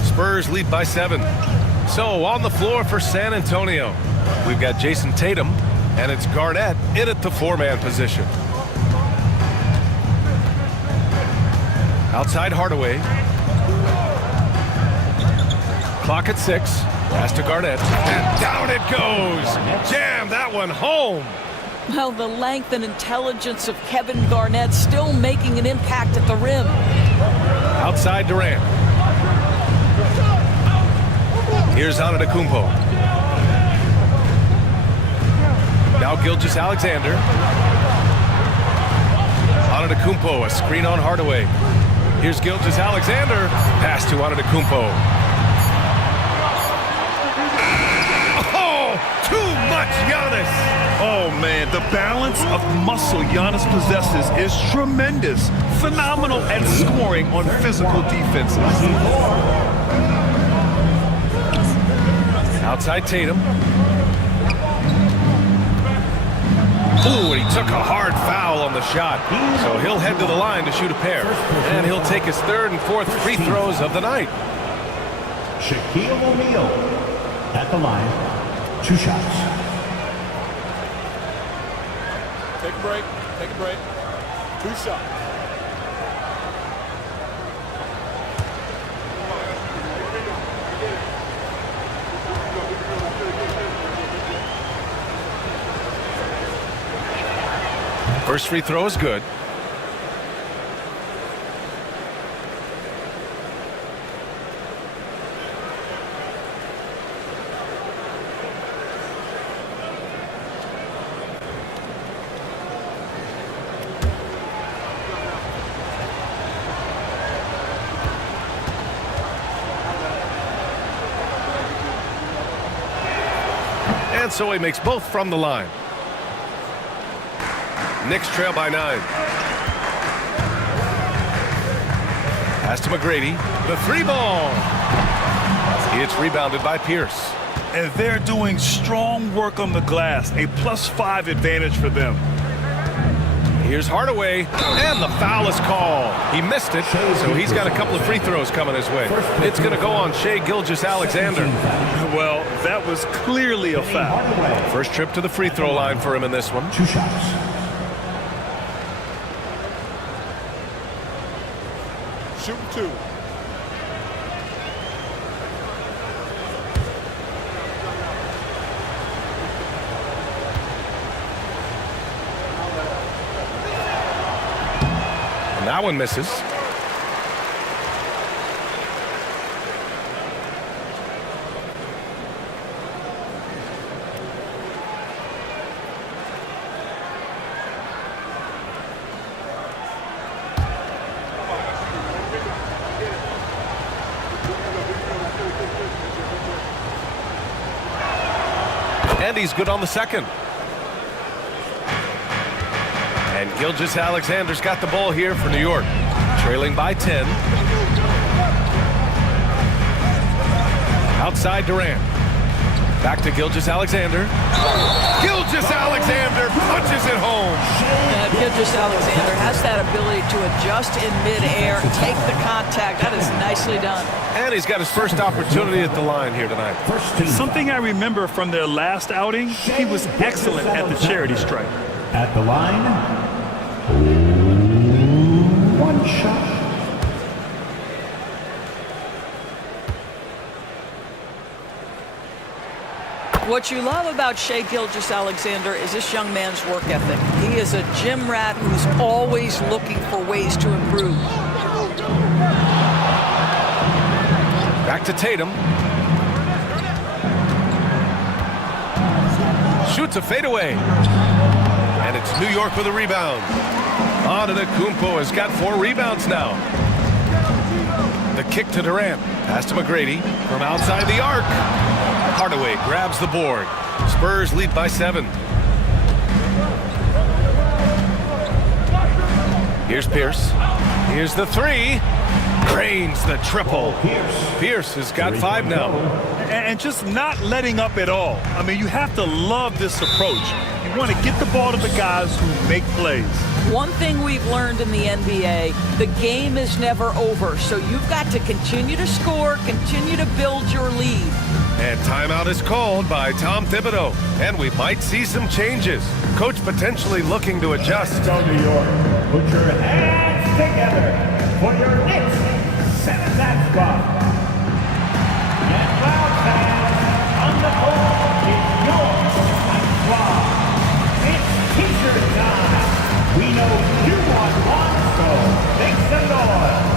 Spurs lead by 7. So on the floor for San Antonio, we've got Jason Tatum, and it's Garnett in at the 4-man position. Outside Hardaway. Clock at 6. Pass to Garnett. And down it goes. Jam that one home. Well, the length and intelligence of Kevin Garnett still making an impact at the rim. Outside Durant. Here's Antetokounmpo. Now Gilgeous-Alexander. Antetokounmpo, a screen on Hardaway. Here's Gilgeous-Alexander. Pass to Antetokounmpo. Oh, too much Giannis. Oh, man, the balance of muscle Giannis possesses is tremendous. Phenomenal at scoring on physical defenses. Outside Tatum. Ooh, and he took a hard foul on the shot. So he'll head to the line to shoot a pair. And he'll take his 3rd and 4th free throws of the night. Shaquille O'Neal at the line. 2 shots. Take a break. Take a break. 2 shots. First free throw is good. And so he makes both from the line. Knicks trail by 9. Pass to McGrady. The three ball. It's rebounded by Pierce. And they're doing strong work on the glass. A +5 advantage for them. Here's Hardaway, and the foul is called. He missed it, so he's got a couple of free throws coming his way. It's going to go on Shai Gilgeous-Alexander. Well, that was clearly a foul. First trip to the free throw line for him in this one. 2 shots. Shooting 2. And that one misses. And he's good on the second. And Gilgeous-Alexander's got the ball here for New York. Trailing by 10. Outside Durant. Back to Gilgeous-Alexander. Gilgeous-Alexander punches it home. Gilgeous-Alexander has that ability to adjust in midair, take the contact. That is nicely done. And he's got his first opportunity at the line here tonight. Something I remember from their last outing, he was excellent at the charity stripe. At the line, 1 shot. What you love about Shai Gilgeous-Alexander is this young man's work ethic. He is a gym rat who's always looking for ways to improve. Back to Tatum. Shoots a fadeaway. And it's New York with a rebound. Antetokounmpo has got 4 rebounds now. The kick to Durant. Pass to McGrady from outside the arc. Hardaway grabs the board. Spurs lead by 7. Here's Pierce. Here's the 3. Cranes the triple. Pierce has got 5 now. And just not letting up at all. I mean, you have to love this approach. You want to get the ball to the guys who make plays. One thing we've learned in the NBA, the game is never over. So you've got to continue to score, continue to build your lead. And timeout is called by Tom Thibodeau. And we might see some changes. Coach potentially looking to adjust. Go New York. Put your hands together for your next 7th that spot. And Cloud fans on the court, it's your night squad. It's t-shirt time. We know you want one, so make some noise.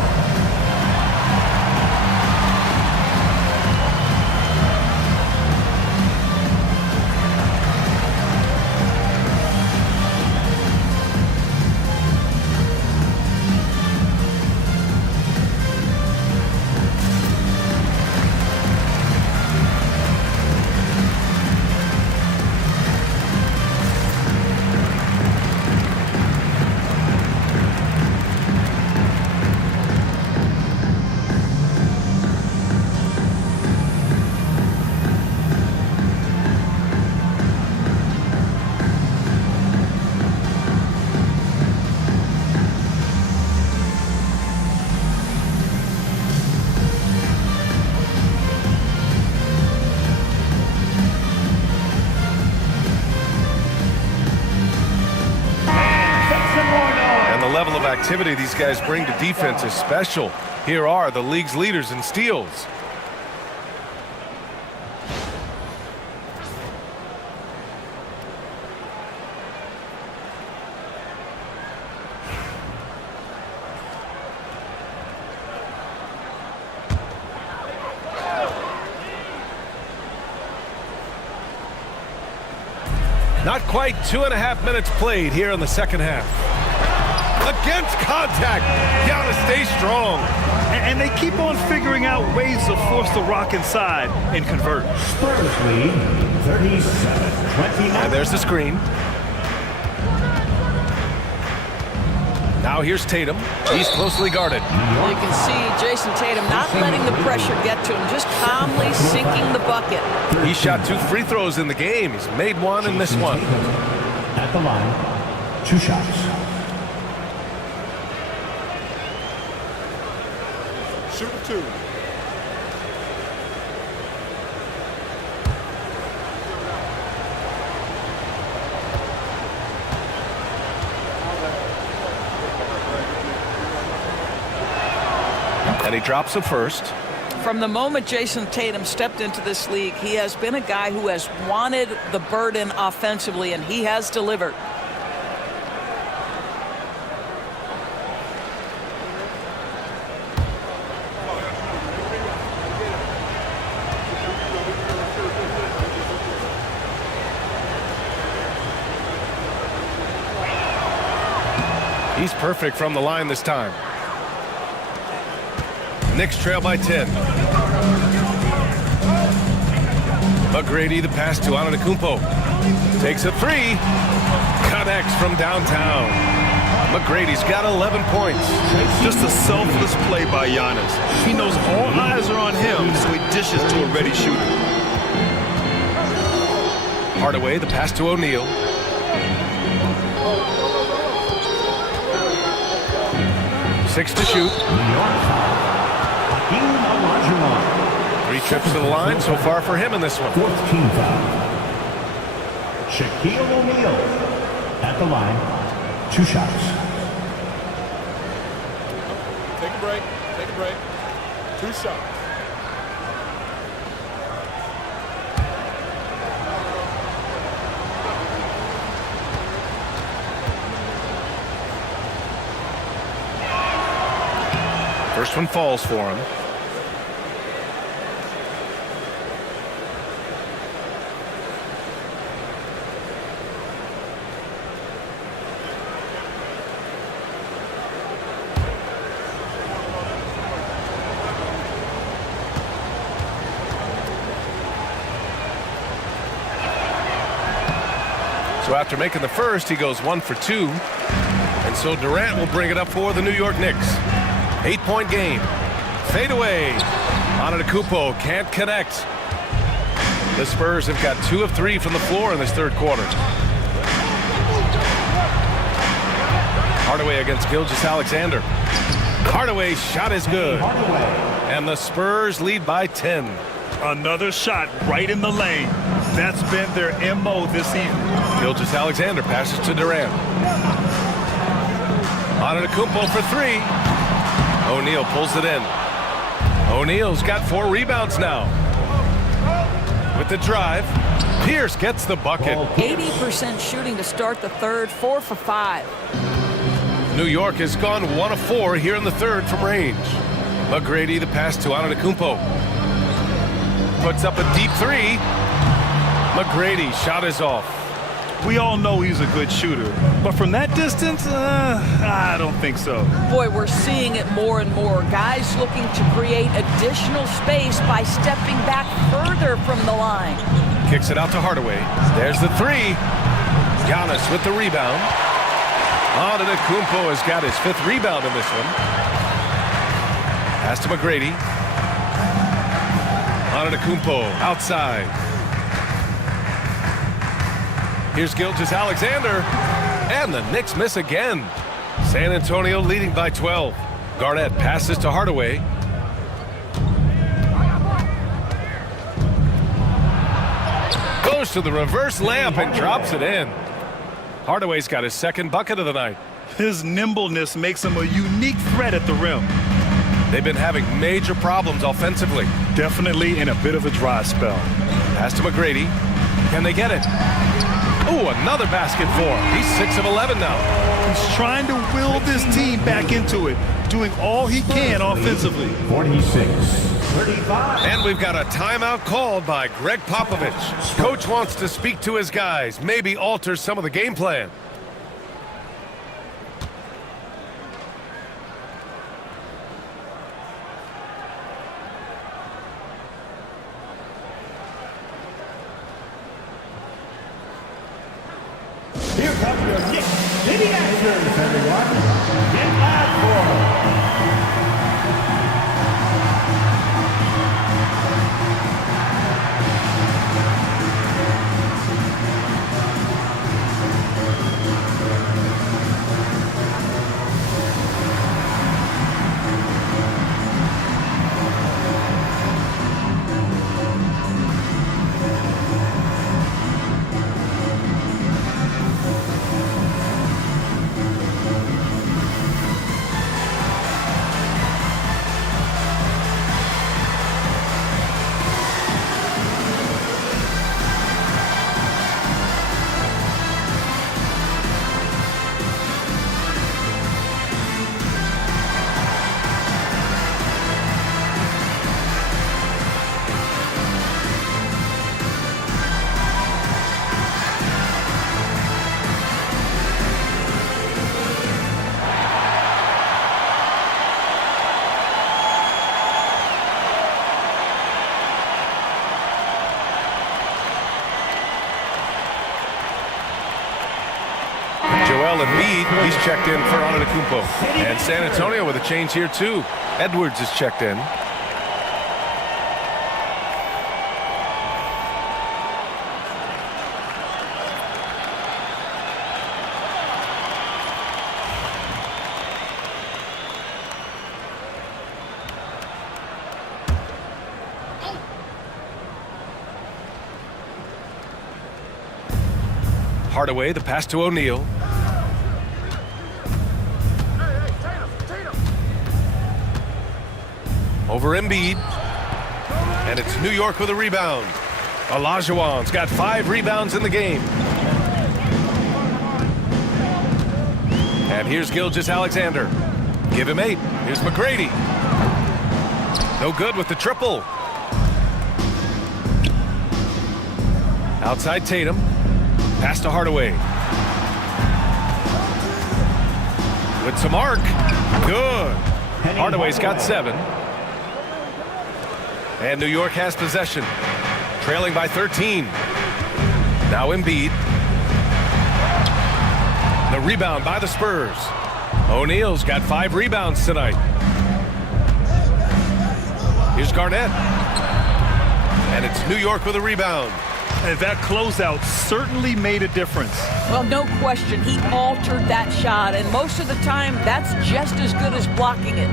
Level of activity these guys bring to defense is special. Here are the league's leaders in steals. Not quite 2.5 minutes played here in the second half. Against contact. Gotta stay strong. And they keep on figuring out ways to force the rock inside and convert. Spurs lead 37-29. And there's the screen. Now here's Tatum. He's closely guarded. You can see Jason Tatum not letting the pressure get to him, just calmly sinking the bucket. He shot 2 free throws in the game. He's made one and missed one. At the line, 2 shots. Shoot 2. And he drops a first. From the moment Jason Tatum stepped into this league, he has been a guy who has wanted the burden offensively, and he has delivered. He's perfect from the line this time. Knicks trail by 10. McGrady, the pass to Antetokounmpo. Takes a 3. Connects from downtown. McGrady's got 11 points. Just a selfless play by Giannis. He knows all eyes are on him, so he dishes to a ready shooter. Hardaway, the pass to O'Neal. Six to shoot. 3 trips to the line so far for him in this one. 4th team foul. Shaquille O'Neal at the line, 2 shots. Take a break. Take a break. 2 shots. First one falls for him. So after making the first, he goes 1 for 2. And so Durant will bring it up for the New York Knicks. 8-point game. Fade away. Antetokounmpo can't connect. The Spurs have got 2 of 3 from the floor in this third quarter. Hardaway against Gilgeous-Alexander. Hardaway's shot is good. And the Spurs lead by 10. Another shot right in the lane. That's been their MO this evening. Gilgeous-Alexander passes to Durant. Antetokounmpo for 3. O'Neal pulls it in. O'Neal's got 4 rebounds now. With the drive, Pierce gets the bucket. 80% shooting to start the third, 4 for 5. New York has gone 1 of 4 here in the third from range. McGrady, the pass to Antetokounmpo. Puts up a deep 3. McGrady, shot is off. We all know he's a good shooter, but from that distance, I don't think so. Boy, we're seeing it more and more. Guys looking to create additional space by stepping back further from the line. Kicks it out to Hardaway. There's the 3. Giannis with the rebound. Antetokounmpo has got his 5th rebound in this one. Pass to McGrady. Antetokounmpo outside. Here's Gilgeous-Alexander, and the Knicks miss again. San Antonio leading by 12. Garnett passes to Hardaway. Goes to the reverse layup and drops it in. Hardaway's got his 2nd bucket of the night. His nimbleness makes him a unique threat at the rim. They've been having major problems offensively. Definitely in a bit of a dry spell. Pass to McGrady. Can they get it? Ooh, another basket for him. He's 6 of 11 now. He's trying to will this team back into it, doing all he can offensively. 46-35. And we've got a timeout called by Greg Popovich. Coach wants to speak to his guys, maybe alter some of the game plan. Here comes your Knicks City Actors, everyone. Get loud for them. Joel Embiid, he's checked in for Antetokounmpo. And San Antonio with a change here too. Edwards is checked in. Hardaway, the pass to O'Neal. Over Embiid. And it's New York with a rebound. Olajuwon's got 5 rebounds in the game. And here's Gilgeous-Alexander. Give him 8. Here's McGrady. No good with the triple. Outside Tatum. Pass to Hardaway. With some arc. Good. Hardaway's got 7. And New York has possession. Trailing by 13. Now Embiid. The rebound by the Spurs. O'Neal's got 5 rebounds tonight. Here's Garnett. And it's New York with a rebound. And that closeout certainly made a difference. Well, no question. He altered that shot, and most of the time, that's just as good as blocking it.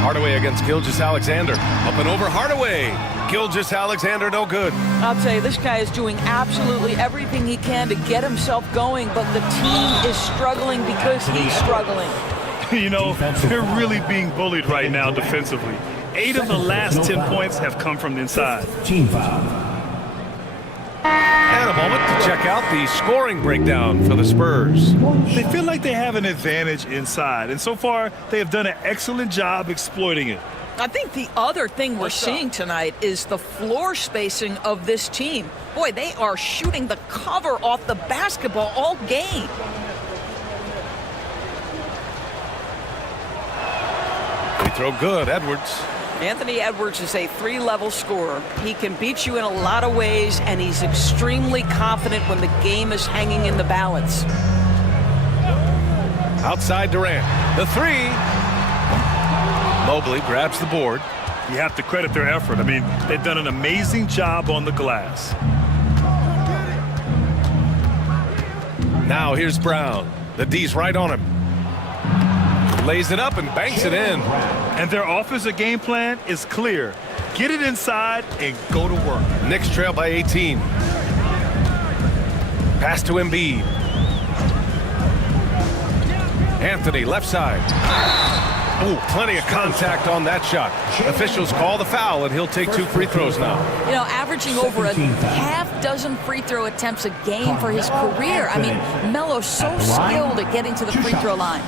Hardaway against Gilgeous-Alexander. Up and over Hardaway. Gilgeous-Alexander no good. I'll tell you, this guy is doing absolutely everything he can to get himself going, but the team is struggling because he's struggling. You know, they're really being bullied right now defensively. 8 of the last 10 points have come from the inside. And a moment to check out the scoring breakdown for the Spurs. They feel like they have an advantage inside, and so far they have done an excellent job exploiting it. I think the other thing we're seeing tonight is the floor spacing of this team. Boy, they are shooting the cover off the basketball all game. Free throw good, Edwards. Anthony Edwards is a 3-level scorer. He can beat you in a lot of ways, and he's extremely confident when the game is hanging in the balance. Outside Durant. The 3. Mobley grabs the board. You have to credit their effort. I mean, they've done an amazing job on the glass. Now here's Brown. The D's right on him. Lays it up and banks it in. And their offensive game plan is clear. Get it inside and go to work. Knicks trail by 18. Pass to Embiid. Anthony, left side. Ooh, plenty of contact on that shot. Officials call the foul, and he'll take 2 free throws now. You know, averaging over a half-dozen free throw attempts a game for his career. I mean, Melo's so skilled at getting to the free throw line.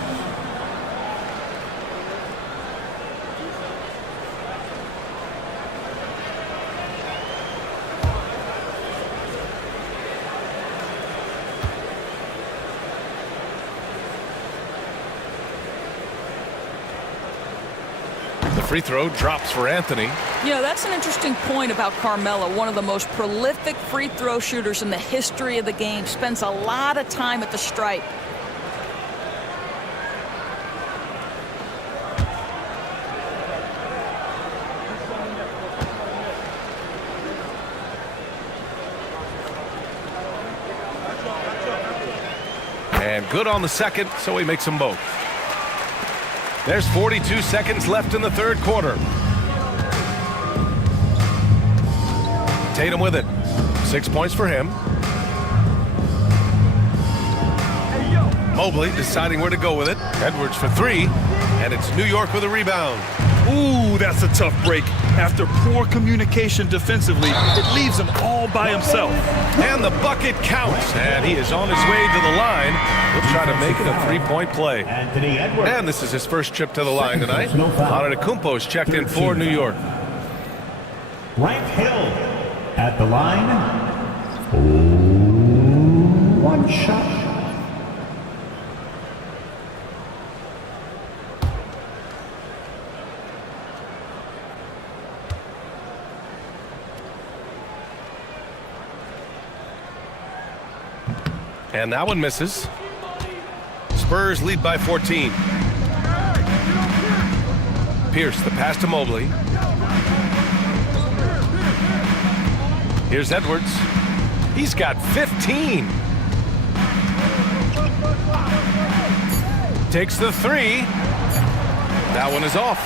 free throw drops for Anthony. You know, that's an interesting point about Carmelo, one of the most prolific free throw shooters in the history of the game. Spends a lot of time at the stripe. And good on the second, so he makes them both. There's 42 seconds left in the third quarter. Tatum with it. 6 points for him. Mobley deciding where to go with it. Edwards for three, and it's New York with a rebound. Ooh, that's a tough break. After poor communication defensively, it leaves him all by himself. And the bucket counts, and he is on his way to the line. He'll try to make it a three-point play. And this is his first trip to the line tonight. Antetokounmpo's checked in for New York. Grant Hill at the line. One shot. And that one misses. Spurs lead by 14. Pierce, the pass to Mobley. Here's Edwards. He's got 15. Takes the three. That one is off.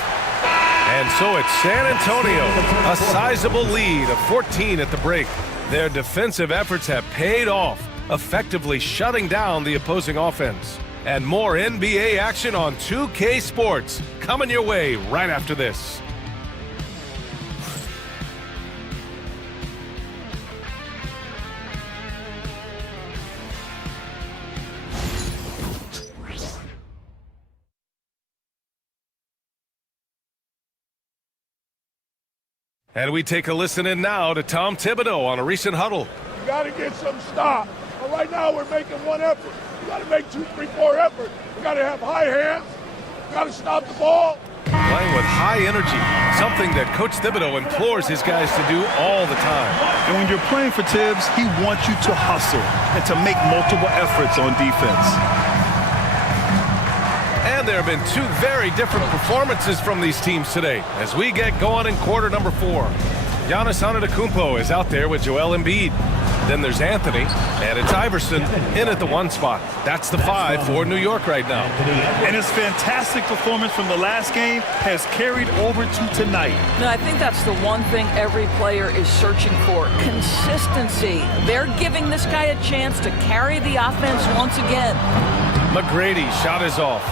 And so it's San Antonio, a sizable lead of 14 at the break. Their defensive efforts have paid off, effectively shutting down the opposing offense. And more NBA action on 2K Sports coming your way right after this. And we take a listen in now to Tom Thibodeau on a recent huddle. You got to get some stop. But right now we're making one effort. You got to make 2, 3, 4 efforts. You got to have high hands. You got to stop the ball. Playing with high energy, something that Coach Thibodeau implores his guys to do all the time. And when you're playing for Tibbs, he wants you to hustle and to make multiple efforts on defense. And there have been 2 very different performances from these teams today as we get going in quarter number 4. Giannis Antetokounmpo is out there with Joel Embiid. Then there's Anthony, and it's Iverson in at the 1 spot. That's the 5 for New York right now. And his fantastic performance from the last game has carried over to tonight. No, I think that's the one thing every player is searching for, consistency. They're giving this guy a chance to carry the offense once again. McGrady shot is off.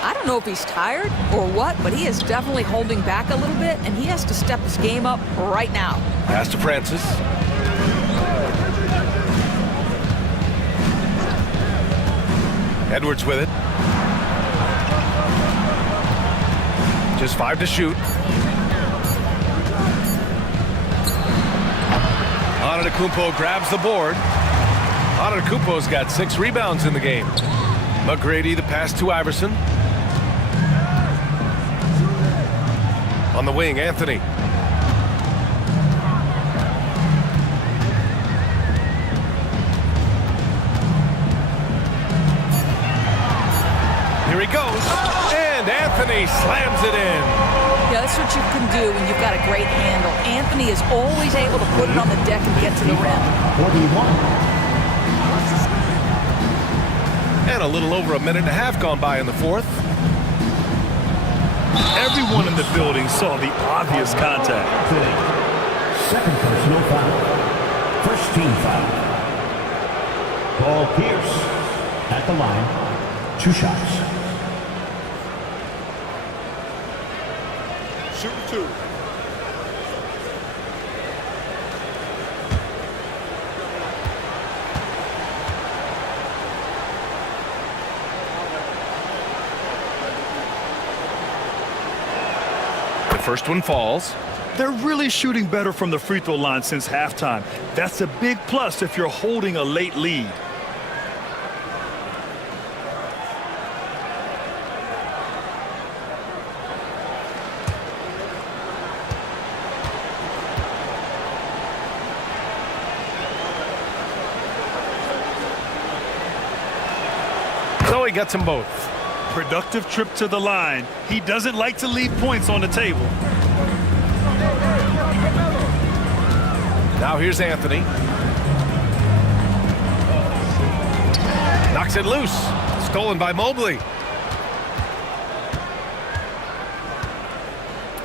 I don't know if he's tired or what, but he is definitely holding back a little bit, and he has to step his game up right now. Pass to Francis. Edwards with it. Just 5 to shoot. Antetokounmpo grabs the board. Antetokounmpo's got 6 rebounds in the game. McGrady, the pass to Iverson. On the wing, Anthony. Here he goes, and Anthony slams it in. Yeah, that's what you can do when you've got a great handle. Anthony is always able to put it on the deck and get to the rim. 41. And a little over a minute and a half gone by in the fourth. Everyone in the building saw the obvious contact. Second personal foul. First team foul. Paul Pierce at the line. 2 shots. Shoot 2. The first one falls. They're really shooting better from the free throw line since halftime. That's a big plus if you're holding a late lead. he gets them both. Productive trip to the line. He doesn't like to leave points on the table. Now here's Anthony. Knocks it loose. Stolen by Mobley.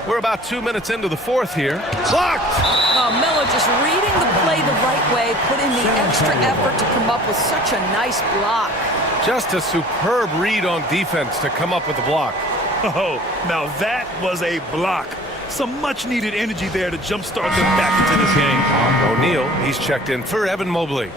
We're about 2 minutes into the fourth here. Blocked! Melo just reading the play the right way, putting the extra effort to come up with such a nice block. Just a superb read on defense to come up with the block. Oh, now that was a block. Some much-needed energy there to jumpstart them back into this game. O'Neal, he's checked in for Evan Mobley.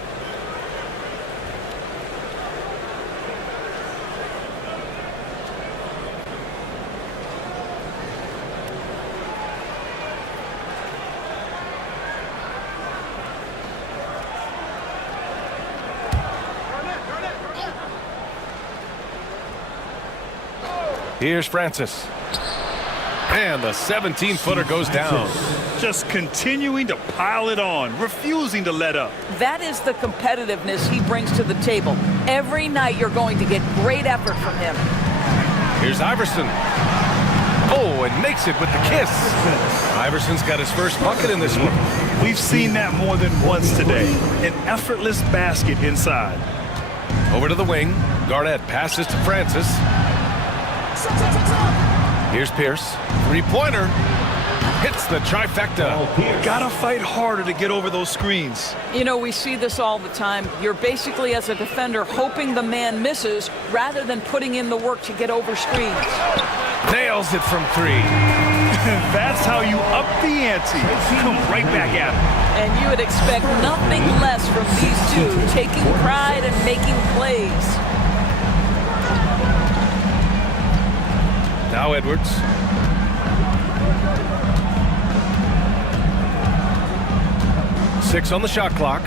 Here's Francis. And the 17-footer goes down. Just continuing to pile it on, refusing to let up. That is the competitiveness he brings to the table. Every night you're going to get great effort from him. Here's Iverson. Oh, and makes it with the kiss. Iverson's got his first bucket in this one. We've seen that more than once today. An effortless basket inside. Over to the wing. Garnett passes to Francis. Here's Pierce. Three-pointer. Hits the trifecta. Gotta fight harder to get over those screens. You know, we see this all the time. You're basically, as a defender, hoping the man misses rather than putting in the work to get over screens. Nails it from three. That's how you up the ante. Come right back at him. And you would expect nothing less from these two, taking pride and making plays. Now Edwards. Six on the shot clock.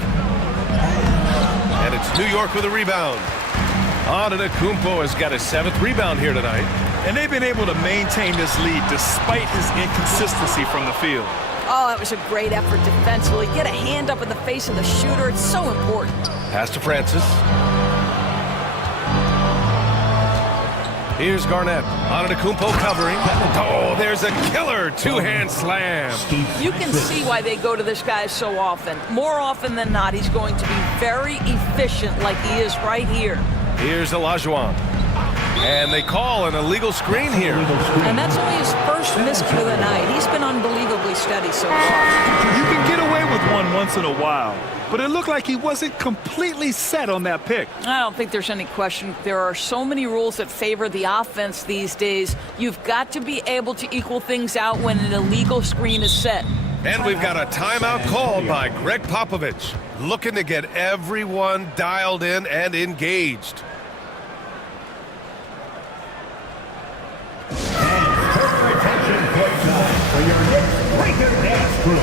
And it's New York with a rebound. Antetokounmpo has got his 7th rebound here tonight. And they've been able to maintain this lead despite his inconsistency from the field. Oh, that was a great effort defensively. Get a hand up in the face of the shooter. It's so important. Pass to Francis. Here's Garnett. Antetokounmpo covering. Oh, there's a killer two-hand slam. You can see why they go to this guy so often. More often than not, he's going to be very efficient like he is right here. Here's Olajuwon. And they call an illegal screen here. And that's only his first miscue of the night. He's been unbelievably steady so far. You can get away with one once in a while, but it looked like he wasn't completely set on that pick. I don't think there's any question. There are so many rules that favor the offense these days. You've got to be able to equal things out when an illegal screen is set. And we've got a timeout called by Greg Popovich, looking to get everyone dialed in and engaged. For your next breaker dance crew.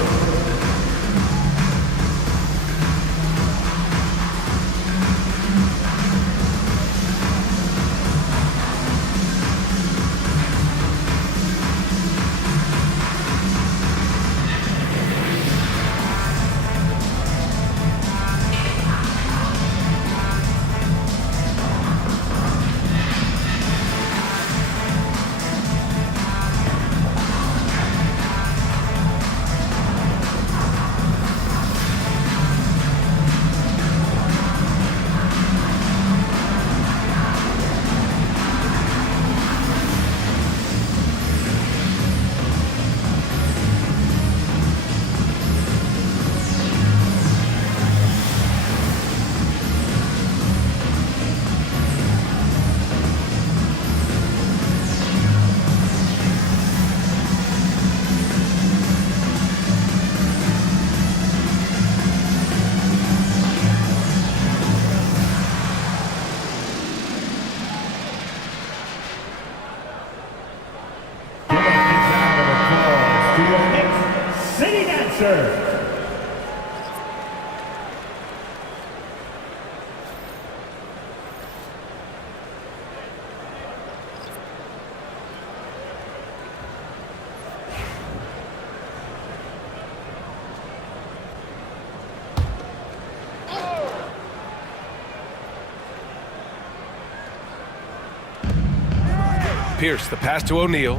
Pierce, the pass to O'Neal.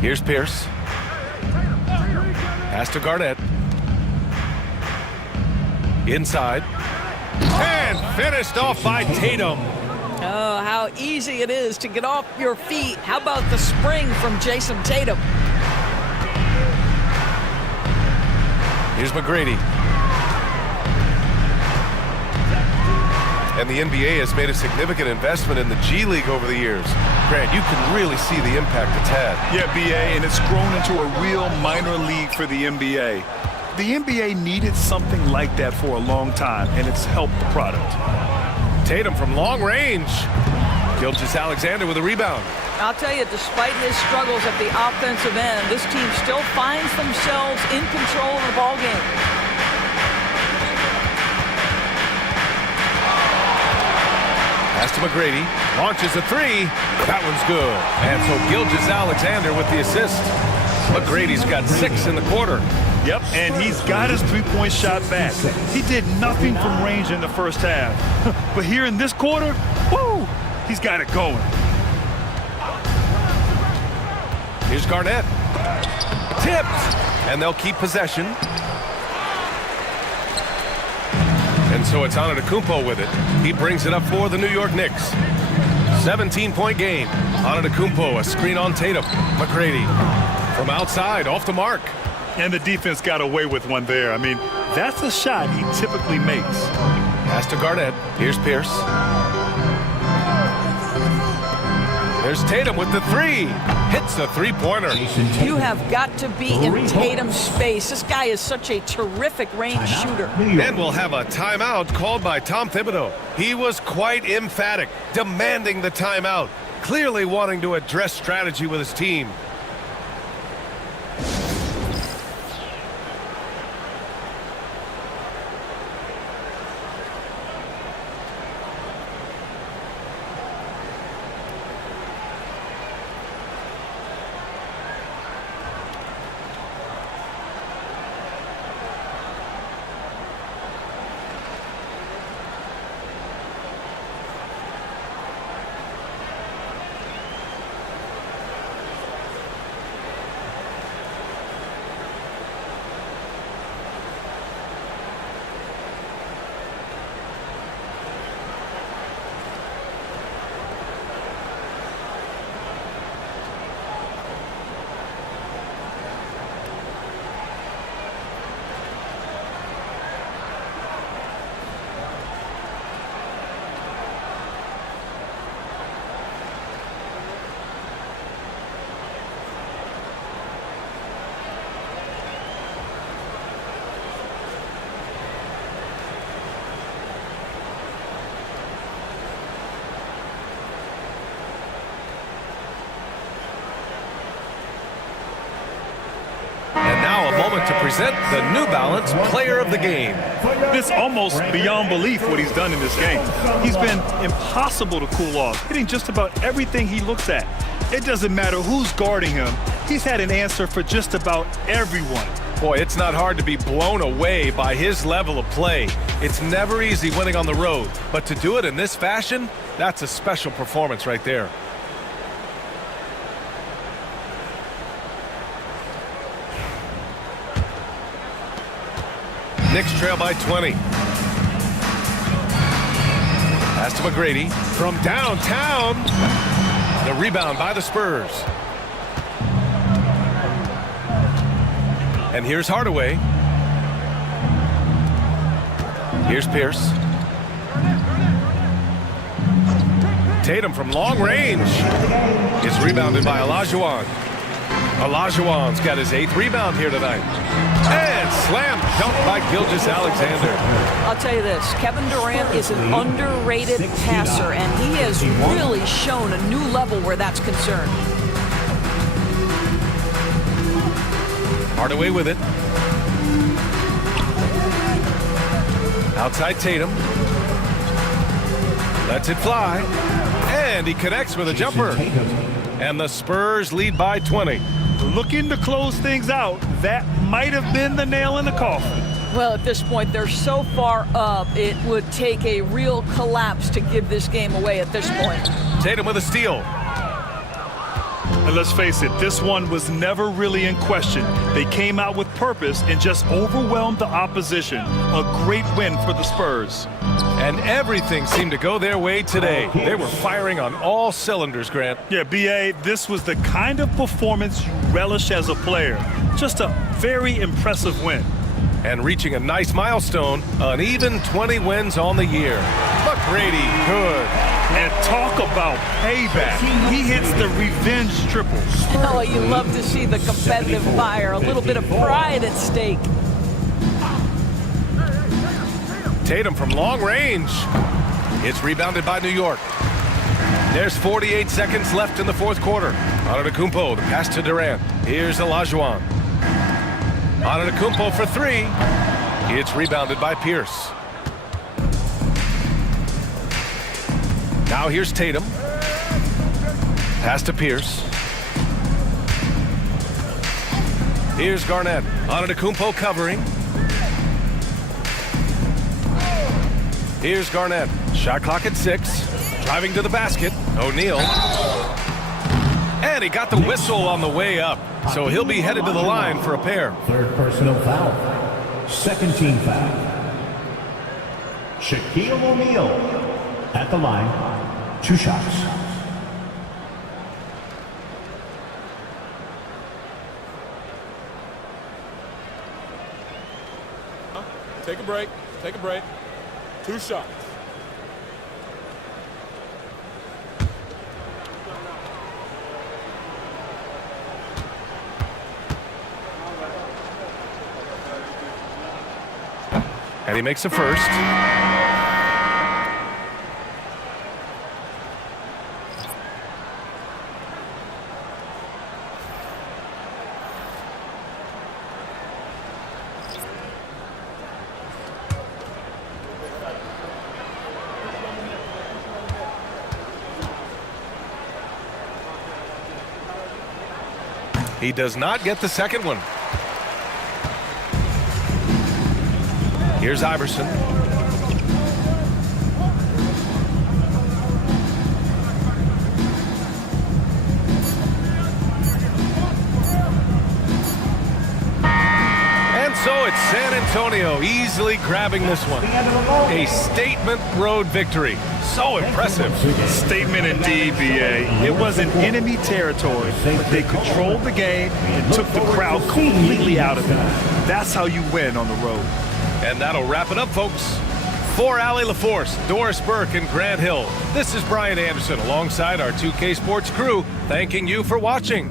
Here's Pierce. Pass to Garnett. Inside. And finished off by Tatum. Oh, how easy it is to get off your feet. How about the spring from Jason Tatum? Here's McGrady. And the NBA has made a significant investment in the G League over the years. Grant, you can really see the impact it's had. Yeah, BA, and it's grown into a real minor league for the NBA. The NBA needed something like that for a long time, and it's helped the product. Tatum from long range. Gilgeous-Alexander with a rebound. I'll tell you, despite his struggles at the offensive end, this team still finds themselves in control of the ballgame. Pass to McGrady. Launches a three. That one's good. And so Gilgeous-Alexander with the assist. McGrady's got 6 in the quarter. Yep, and he's got his three-point shot back. He did nothing from range in the first half. But here in this quarter, woo, he's got it going. Here's Garnett. Tipped. And they'll keep possession. And so it's Antetokounmpo with it. He brings it up for the New York Knicks. 17-point game. Antetokounmpo, a screen on Tatum. McGrady from outside, off the mark. And the defense got away with one there. I mean, that's a shot he typically makes. Pass to Garnett. Here's Pierce. There's Tatum with the three. Hits the three-pointer. You have got to be in Tatum's space. This guy is such a terrific range shooter. And we'll have a timeout called by Tom Thibodeau. He was quite emphatic, demanding the timeout, clearly wanting to address strategy with his team. To present the New Balance Player of the Game. It's almost beyond belief what he's done in this game. He's been impossible to cool off, hitting just about everything he looks at. It doesn't matter who's guarding him. He's had an answer for just about everyone. Boy, it's not hard to be blown away by his level of play. It's never easy winning on the road, but to do it in this fashion, that's a special performance right there. Knicks trail by 20. Pass to McGrady from downtown. The rebound by the Spurs. And here's Hardaway. Here's Pierce. Tatum from long range is rebounded by Olajuwon. Olajuwon's got his 8th rebound here tonight. And slam dunk by Gilgeous-Alexander. I'll tell you this, Kevin Durant is an underrated passer, and he has really shown a new level where that's concerned. Hardaway with it. Outside Tatum. Lets it fly. And he connects with a jumper. And the Spurs lead by 20. Looking to close things out. That might have been the nail in the coffin. Well, at this point, they're so far up, it would take a real collapse to give this game away at this point. Tatum with a steal. And let's face it, this one was never really in question. They came out with purpose and just overwhelmed the opposition. A great win for the Spurs. And everything seemed to go their way today. They were firing on all cylinders, Grant. Yeah, B.A., this was the kind of performance you relish as a player. Just a very impressive win. And reaching a nice milestone, an even 20 wins on the year. McGrady, good. And talk about payback. He hits the revenge triple. Oh, you love to see the competitive fire. A little bit of pride at stake. Tatum from long range. It's rebounded by New York. There's 48 seconds left in the fourth quarter. Antetokounmpo, the pass to Durant. Here's Olajuwon. Antetokounmpo for three. It's rebounded by Pierce. Now here's Tatum. Pass to Pierce. Here's Garnett. Antetokounmpo covering. Here's Garnett. Shot clock at 6. Driving to the basket. O'Neal. And he got the whistle on the way up. So he'll be headed to the line for a pair. Third personal foul. Second team foul. Shaquille O'Neal at the line. 2 shots. Take a break. Take a break. 2 shots. And he makes a first. He does not get the second one. Here's Iverson. And so it's San Antonio easily grabbing this one. A statement road victory. So impressive. Statement indeed, B.A. It wasn't enemy territory, but they controlled the game and took the crowd completely out of it. That's how you win on the road. And that'll wrap it up, folks. For Allie LaForce, Doris Burke, and Grant Hill, this is Brian Anderson alongside our 2K Sports crew, thanking you for watching.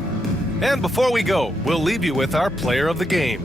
And before we go, we'll leave you with our player of the game.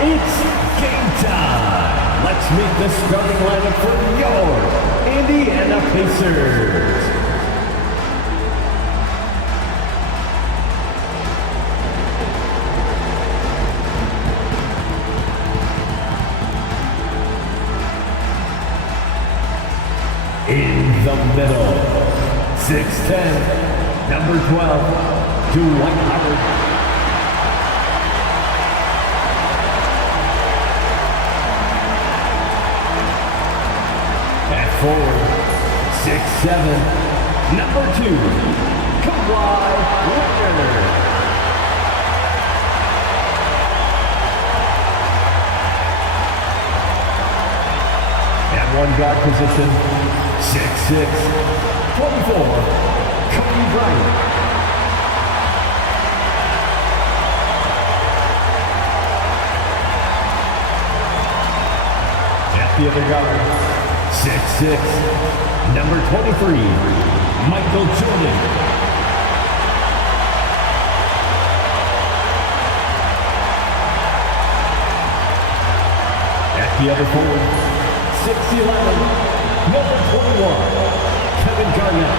It's game time. Let's meet the starting lineup for your Indiana Pacers. In the middle, 6'10", number 12, Dwight Howard. At forward, 6'7", number 2, Kawhi Leonard. At one guard position, 6'6", 24, Kobe Bryant. At the other guard, 6'6", number 23, Michael Jordan. At the other forward, 6'11", number 21, Kevin Garnett.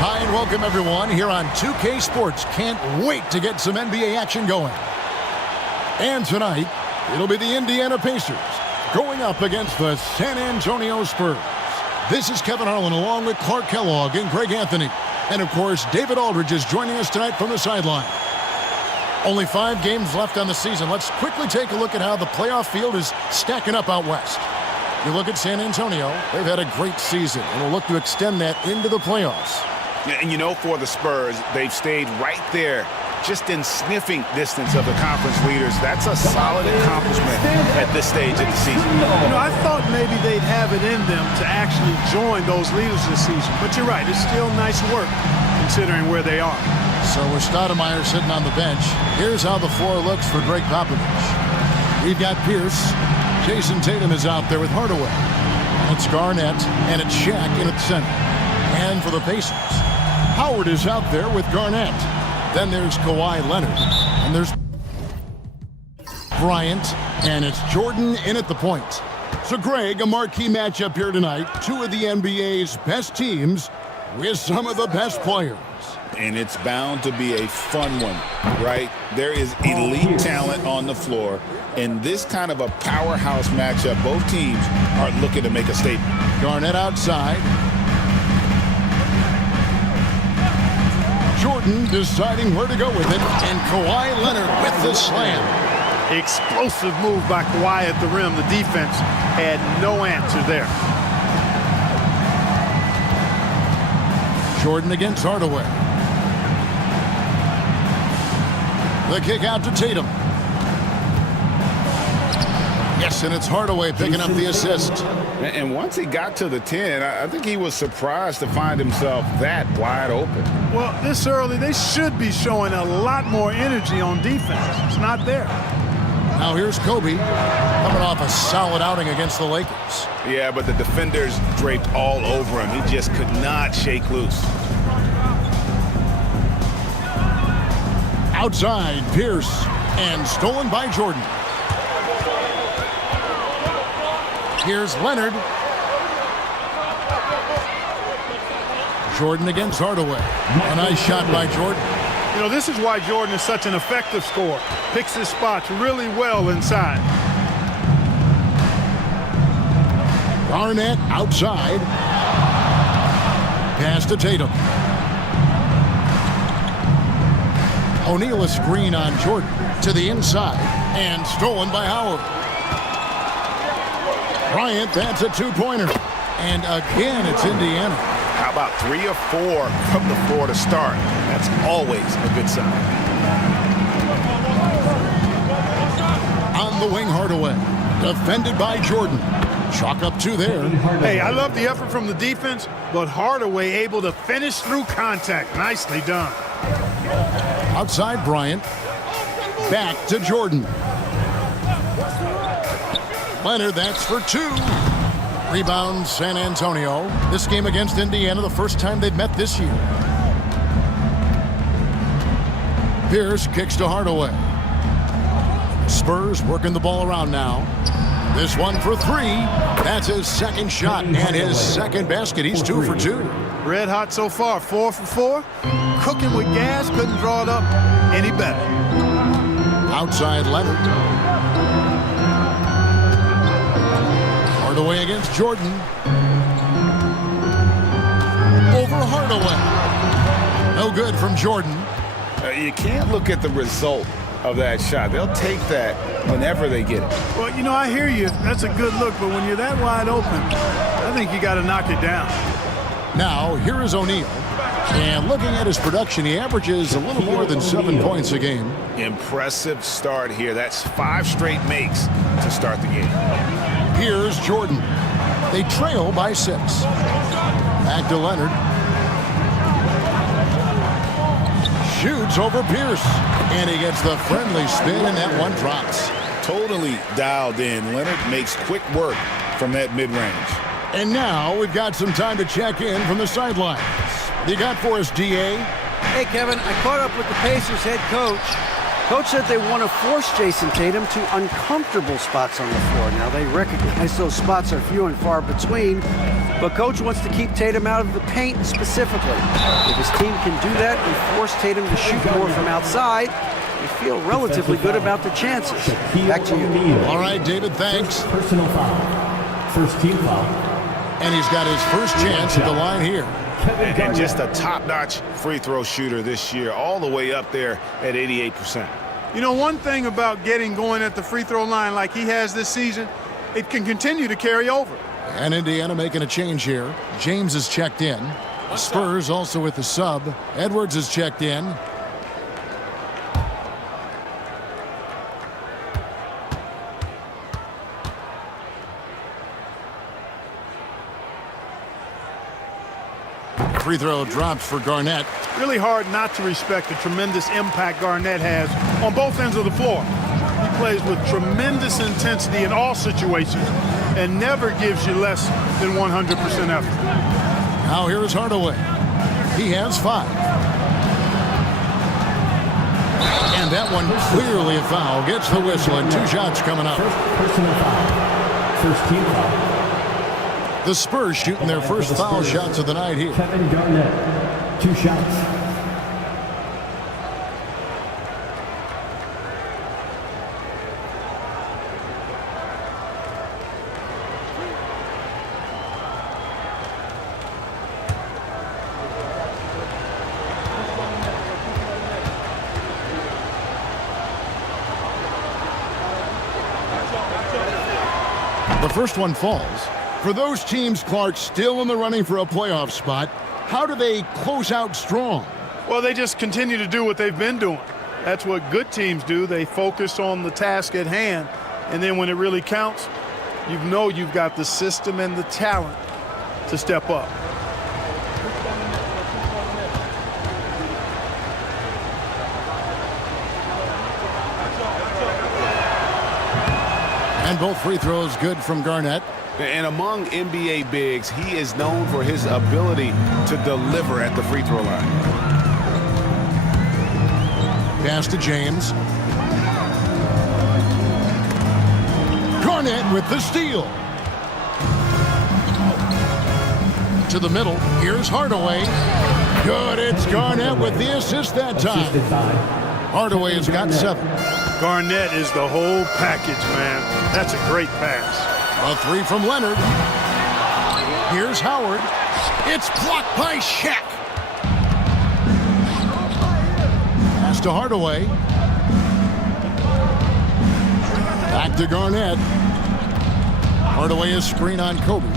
Hi, and welcome everyone here on 2K Sports. Can't wait to get some NBA action going. And tonight, it'll be the Indiana Pacers going up against the San Antonio Spurs. This is Kevin Harlan along with Clark Kellogg and Greg Anthony. And of course, David Aldridge is joining us tonight from the sideline. Only 5 games left on the season. Let's quickly take a look at how the playoff field is stacking up out west. You look at San Antonio, they've had a great season and will look to extend that into the playoffs. And you know, for the Spurs, they've stayed right there, just in sniffing distance of the conference leaders. That's a solid accomplishment at this stage of the season. You know, I thought maybe they'd have it in them to actually join those leaders this season. But you're right, it's still nice work considering where they are. So with Stoudemire sitting on the bench, here's how the floor looks for Greg Popovich. We've got Pierce. Jason Tatum is out there with Hardaway. It's Garnett, and it's Shaq in at center. And for the Pacers, Howard is out there with Garnett. Then there's Kawhi Leonard. And there's Bryant. And it's Jordan in at the point. So, Greg, a marquee matchup here tonight. 2 of the NBA's best teams with some of the best players. And it's bound to be a fun one, right? There is elite talent on the floor. In this kind of a powerhouse matchup, both teams are looking to make a statement. Garnett outside. Jordan deciding where to go with it, and Kawhi Leonard with the slam. Explosive move by Kawhi at the rim. The defense had no answer there. Jordan against Hardaway. The kick out to Tatum. Yes, and it's Hardaway picking up the assist. And once he got to the 10, I think he was surprised to find himself that wide open. Well, this early, they should be showing a lot more energy on defense. It's not there. Now here's Kobe, coming off a solid outing against the Lakers. Yeah, but the defenders draped all over him. He just could not shake loose. Outside, Pierce, and stolen by Jordan. Here's Leonard. Jordan against Hardaway. A nice shot by Jordan. You know, this is why Jordan is such an effective scorer. Picks his spots really well inside. Garnett outside. Pass to Tatum. O'Neal a screen on Jordan to the inside and stolen by Howard. Bryant, that's a 2-pointer. And again, it's Indiana. How about 3 or 4 from the floor to start? That's always a good sign. On the wing, Hardaway. Defended by Jordan. Chalk up 2 there. Hey, I love the effort from the defense, but Hardaway able to finish through contact. Nicely done. Outside Bryant. Back to Jordan. Leonard, that's for 2. Rebound, San Antonio. This game against Indiana, the first time they've met this year. Pierce kicks to Hardaway. Spurs working the ball around now. This one for three. That's his second shot and his second basket. He's 2 for 2. Red hot so far, 4 for 4. Cooking with gas, couldn't draw it up any better. Outside Leonard. Hardaway against Jordan. Over Hardaway. No good from Jordan. You can't look at the result of that shot. They'll take that whenever they get it. Well, you know, I hear you. That's a good look, but when you're that wide open, I think you got to knock it down. Now, here is O'Neal. And looking at his production, he averages a little more than 7 points a game. Impressive start here. That's 5 straight makes to start the game. Here's Jordan. They trail by 6. Back to Leonard. Shoots over Pierce. And he gets the friendly spin, and that one drops. Totally dialed in. Leonard makes quick work from that mid-range. And now we've got some time to check in from the sidelines. You got for us, DA? Hey, Kevin, I caught up with the Pacers head coach. Coach said they want to force Jason Tatum to uncomfortable spots on the floor. Now, they recognize those spots are few and far between, but Coach wants to keep Tatum out of the paint specifically. If his team can do that and force Tatum to shoot more from outside, they feel relatively good about the chances. Back to you. All right, David, thanks. Personal foul. First team foul. And he's got his first chance at the line here. And just a top-notch free throw shooter this year, all the way up there at 88%. You know, one thing about getting going at the free throw line like he has this season, it can continue to carry over. And Indiana making a change here. James is checked in. Spurs also with the sub. Edwards is checked in. Free throw drops for Garnett. Really hard not to respect the tremendous impact Garnett has on both ends of the floor. He plays with tremendous intensity in all situations and never gives you less than 100% effort. Now here is Hardaway. He has 5. And that one clearly a foul. Gets the whistle and 2 shots coming up. Personal foul. First team foul. The Spurs shooting their first foul shots of the night here. Kevin Garnett, 2 shots. The first one falls. For those teams, Clark, still in the running for a playoff spot, how do they close out strong? Well, they just continue to do what they've been doing. That's what good teams do. They focus on the task at hand, and then when it really counts, you know you've got the system and the talent to step up. And both free throws good from Garnett. And among NBA bigs, he is known for his ability to deliver at the free throw line. Pass to James. Garnett with the steal. To the middle. Here's Hardaway. Good. It's Garnett with the assist that time. Hardaway has got 7. Garnett is the whole package, man. That's a great pass. A 3 from Leonard. Here's Howard. It's blocked by Shaq. Pass to Hardaway. Back to Garnett. Hardaway is screen on Kobe.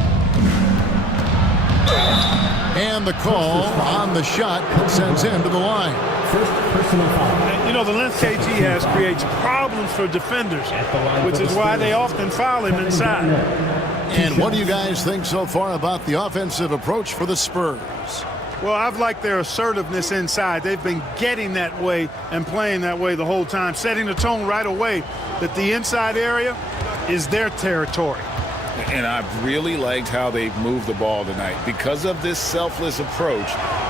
And the call on the shot sends him to the line. First personal foul. You know, the length KG has creates problems for defenders, which is why they often foul him inside. And what do you guys think so far about the offensive approach for the Spurs? Well, I've liked their assertiveness inside. They've been getting that way and playing that way the whole time, setting the tone right away that the inside area is their territory. And I've really liked how they've moved the ball tonight. Because of this selfless approach,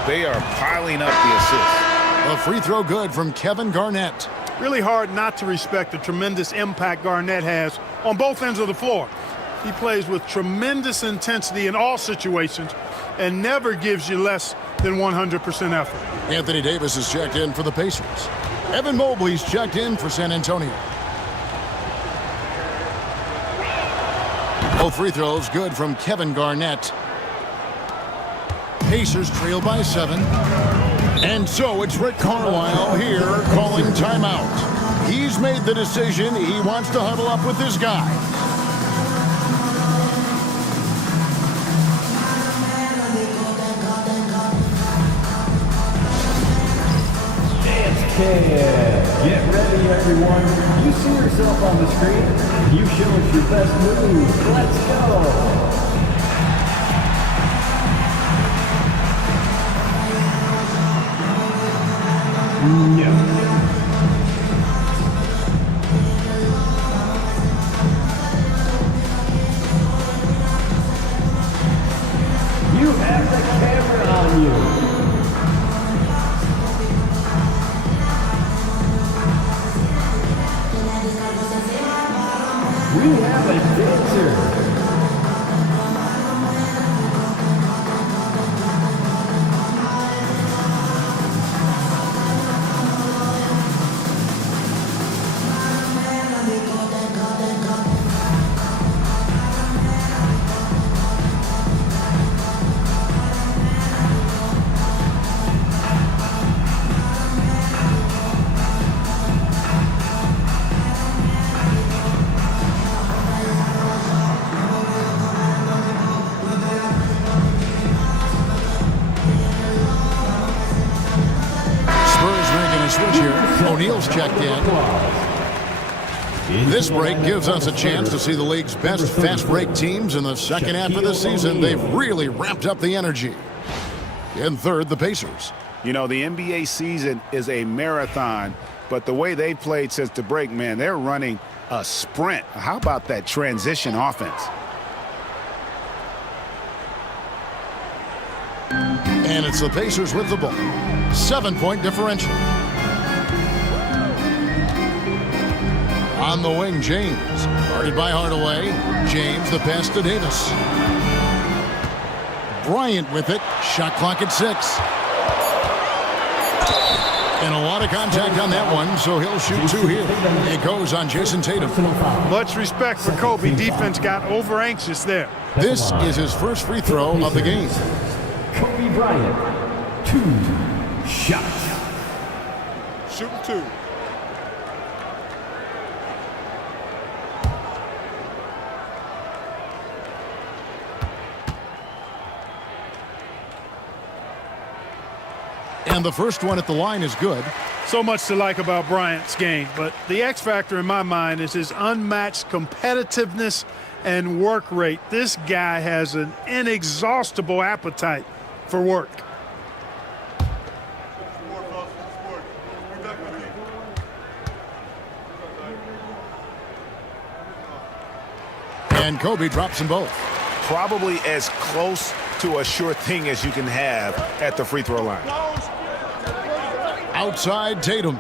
they are piling up the assists. A free throw good from Kevin Garnett. Really hard not to respect the tremendous impact Garnett has on both ends of the floor. He plays with tremendous intensity in all situations and never gives you less than 100% effort. Anthony Davis is checked in for the Pacers. Evan Mobley's checked in for San Antonio. Both free throws good from Kevin Garnett. Pacers trail by 7. And so it's Rick Carlisle here calling timeout. He's made the decision. He wants to huddle up with his guys. Get ready, everyone. You see yourself on the screen. You show us your best move. Let's go. No. You have the camera on you. We have a dancer. O'Neal's checked in. This break gives us a chance to see the league's best fast break teams in the second half of the season. They've really ramped up the energy. In third, the Pacers. You know, the NBA season is a marathon, but the way they played since the break, man, they're running a sprint. How about that transition offense? And it's the Pacers with the ball. 7-point differential. On the wing, James. Guarded by Hardaway. James, the pass to Davis. Bryant with it. Shot clock at 6. And a lot of contact on that one, so he'll shoot 2 here. It goes on Jason Tatum. Much respect for Kobe. Defense got over anxious there. This is his first free throw of the game. Kobe Bryant, 2 shots. Shooting 2. And the first one at the line is good. So much to like about Bryant's game, but the X factor in my mind is his unmatched competitiveness and work rate. This guy has an inexhaustible appetite for work. And Kobe drops them both. Probably as close to a sure thing as you can have at the free throw line. Outside Tatum.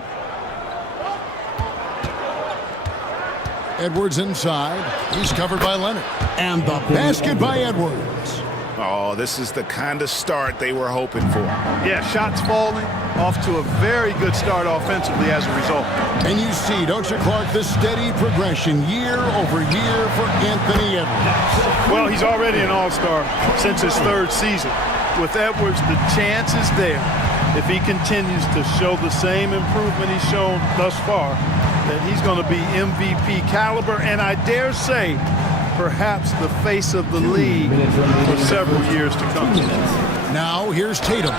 Edwards inside. He's covered by Leonard. And the basket by Edwards. Oh, this is the kind of start they were hoping for. Yeah, shots falling, off to a very good start offensively as a result. And you see, don't you, Clark, the steady progression year over year for Anthony Edwards. Well, he's already an all-star since his 3rd season. With Edwards, the chance is there, if he continues to show the same improvement he's shown thus far, that he's going to be MVP caliber, and I dare say, perhaps the face of the league for several years to come. Now, here's Tatum.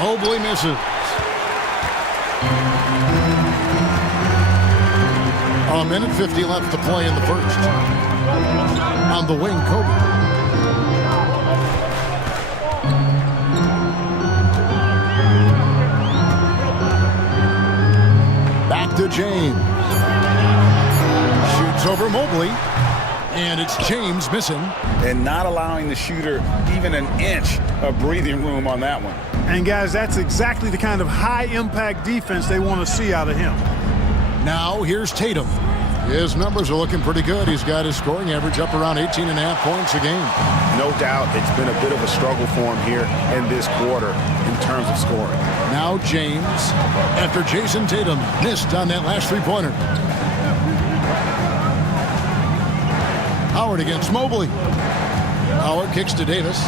Mobley misses. A minute 50 left to play in the first. On the wing, Kobe. Back to James. Shoots over Mobley. And it's James missing. And not allowing the shooter even an inch of breathing room on that one. And guys, that's exactly the kind of high-impact defense they want to see out of him. Now here's Tatum. His numbers are looking pretty good. He's got his scoring average up around 18.5 points a game. No doubt it's been a bit of a struggle for him here in this quarter in terms of scoring. Now James, after Jason Tatum missed on that last three-pointer. Howard against Mobley. Howard kicks to Davis.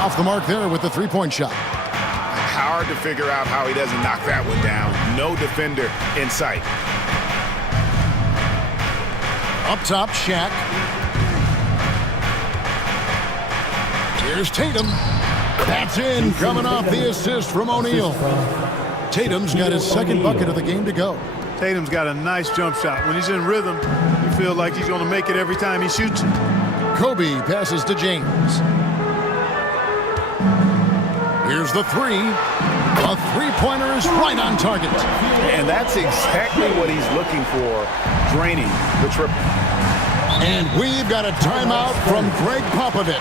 Off the mark there with the three-point shot. Hard to figure out how he doesn't knock that one down. No defender in sight. Up top, Shaq. Here's Tatum. That's in, coming off the assist from O'Neal. Tatum's got his second bucket of the game to go. Tatum's got a nice jump shot. When he's in rhythm, you feel like he's going to make it every time he shoots it. Kobe passes to James. Here's the three. A three-pointer is right on target. And that's exactly what he's looking for, draining the triple. And we've got a timeout from Greg Popovich.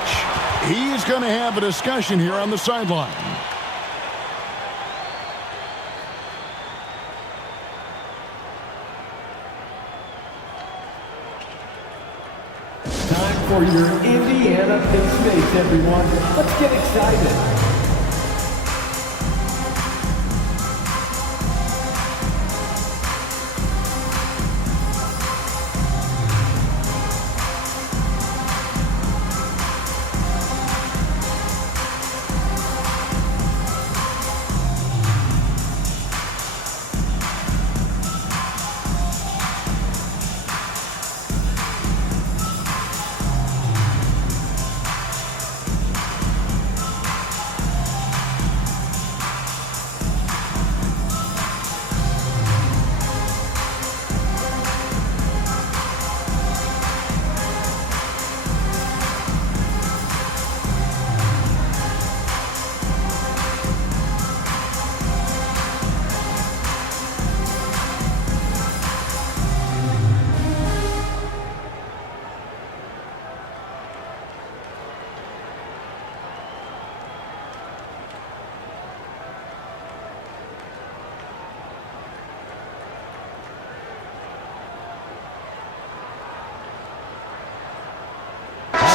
He's going to have a discussion here on the sideline. Time for your Indiana Pick Space, everyone. Let's get excited.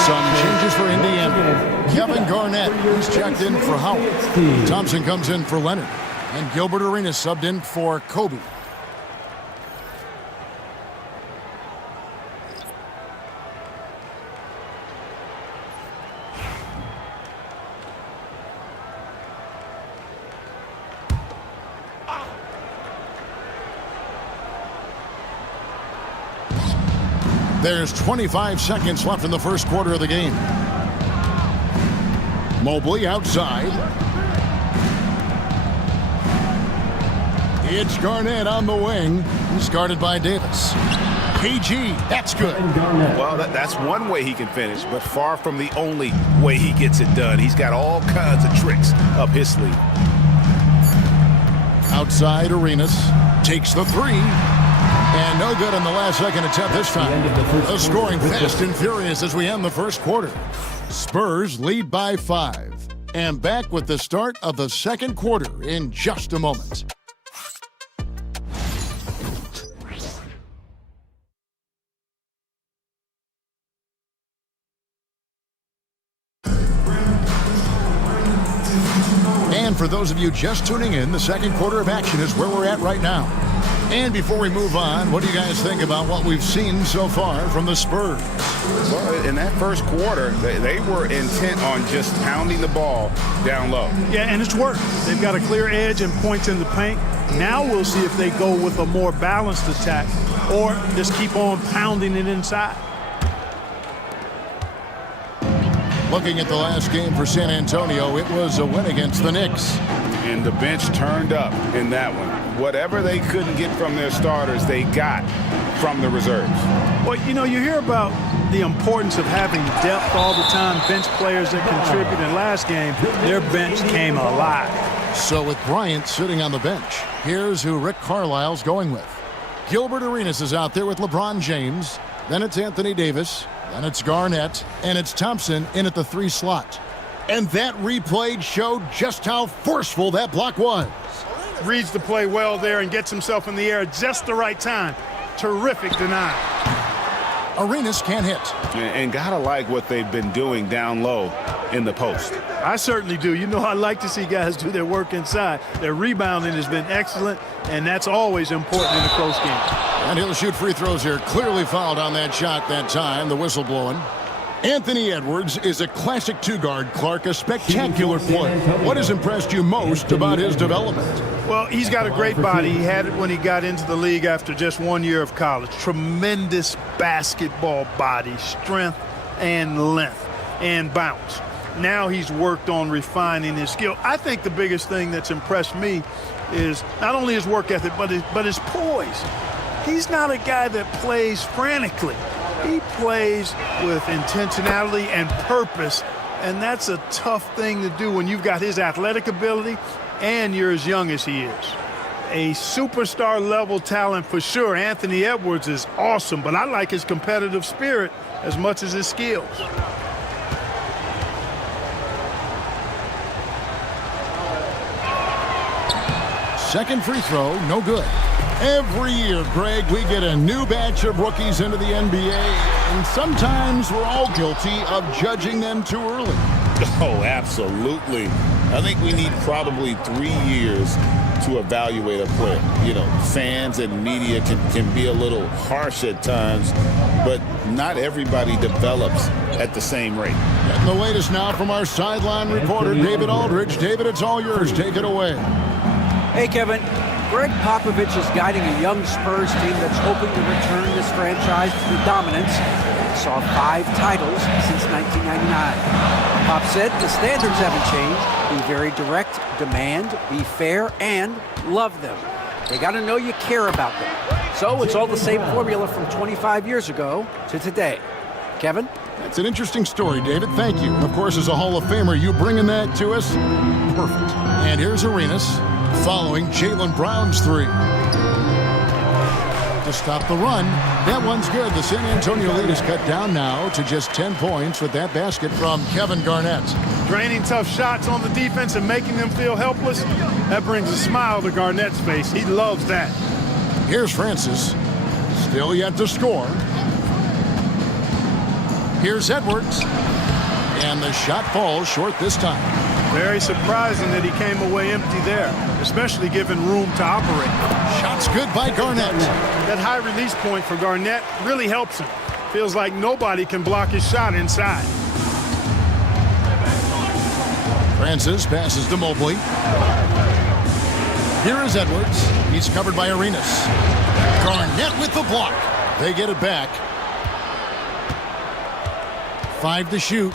Some changes for Indiana. Kevin Garnett is checked in for Howard. Thompson comes in for Leonard. And Gilbert Arenas subbed in for Kobe. There's 25 seconds left in the first quarter of the game. Mobley outside. It's Garnett on the wing. He's guarded by Davis. KG, that's good. Well, that's one way he can finish, but far from the only way he gets it done. He's got all kinds of tricks up his sleeve. Outside, Arenas takes the three. And no good on the last second attempt this time. The scoring fast and furious as we end the first quarter. Spurs lead by 5. And back with the start of the second quarter in just a moment. And for those of you just tuning in, the second quarter of action is where we're at right now. And before we move on, what do you guys think about what we've seen so far from the Spurs? Well, in that first quarter, they were intent on just pounding the ball down low. Yeah, and it's worked. They've got a clear edge and points in the paint. Now we'll see if they go with a more balanced attack or just keep on pounding it inside. Looking at the last game for San Antonio, it was a win against the Knicks. And the bench turned up in that one. Whatever they couldn't get from their starters, they got from the reserves. Well, you know, you hear about the importance of having depth all the time, bench players that contribute. In last game, their bench came alive. So with Bryant sitting on the bench, here's who Rick Carlisle's going with. Gilbert Arenas is out there with LeBron James. Then it's Anthony Davis. Then it's Garnett. And it's Thompson in at the 3 slot. And that replay showed just how forceful that block was. Reads the play well there and gets himself in the air at just the right time. Terrific denial. Arenas can't hit. And gotta like what they've been doing down low in the post. I certainly do. You know, I like to see guys do their work inside. Their rebounding has been excellent, and that's always important in a close game. And he'll shoot free throws here. Clearly fouled on that shot that time. The whistle blowing. Anthony Edwards is a classic 2-guard, Clark, a spectacular player. What has impressed you most about his development? Well, he's got a great body. He had it when he got into the league after just 1 year of college. Tremendous basketball body, strength and length and bounce. Now he's worked on refining his skill. I think the biggest thing that's impressed me is not only his work ethic, but his poise. He's not a guy that plays frantically. He plays with intentionality and purpose, and that's a tough thing to do when you've got his athletic ability and you're as young as he is. A superstar level talent for sure. Anthony Edwards is awesome, but I like his competitive spirit as much as his skills. Second free throw, no good. Every year, Greg, we get a new batch of rookies into the NBA, and sometimes we're all guilty of judging them too early. Oh, absolutely. I think we need probably 3 years to evaluate a player. You know, fans and media can be a little harsh at times, but not everybody develops at the same rate. And the latest now from our sideline reporter, David Aldridge. David, it's all yours. Take it away. Hey, Kevin. Greg Popovich is guiding a young Spurs team that's hoping to return this franchise to the dominance that saw 5 titles since 1999. Pop said the standards haven't changed. Be very direct, demand, be fair, and love them. They got to know you care about them. So it's all the same formula from 25 years ago to today. Kevin? That's an interesting story, David. Thank you. Of course, as a Hall of Famer, you bringing that to us? Perfect. And here's Arenas following Jaylen Brown's 3. To stop the run, that one's good. The San Antonio lead is cut down now to just 10 points with that basket from Kevin Garnett. Draining tough shots on the defense and making them feel helpless, that brings a smile to Garnett's face. He loves that. Here's Francis, still yet to score. Here's Edwards, and the shot falls short this time. Very surprising that he came away empty there, especially given room to operate. Shot's good by Garnett. That high release point for Garnett really helps him. Feels like nobody can block his shot inside. Francis passes to Mobley. Here is Edwards. He's covered by Arenas. Garnett with the block. They get it back. 5 to shoot.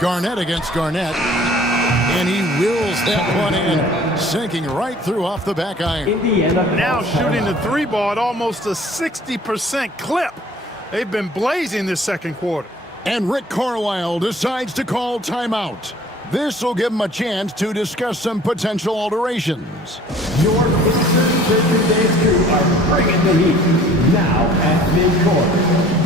Garnett against Garnett. And he wills that one in, sinking right through off the back iron. Now shooting the 3 ball at almost a 60% clip. They've been blazing this second quarter. And Rick Carlisle decides to call timeout. This will give him a chance to discuss some potential alterations. Your Eastern Thursday crew are bringing the heat. Now at midcourt.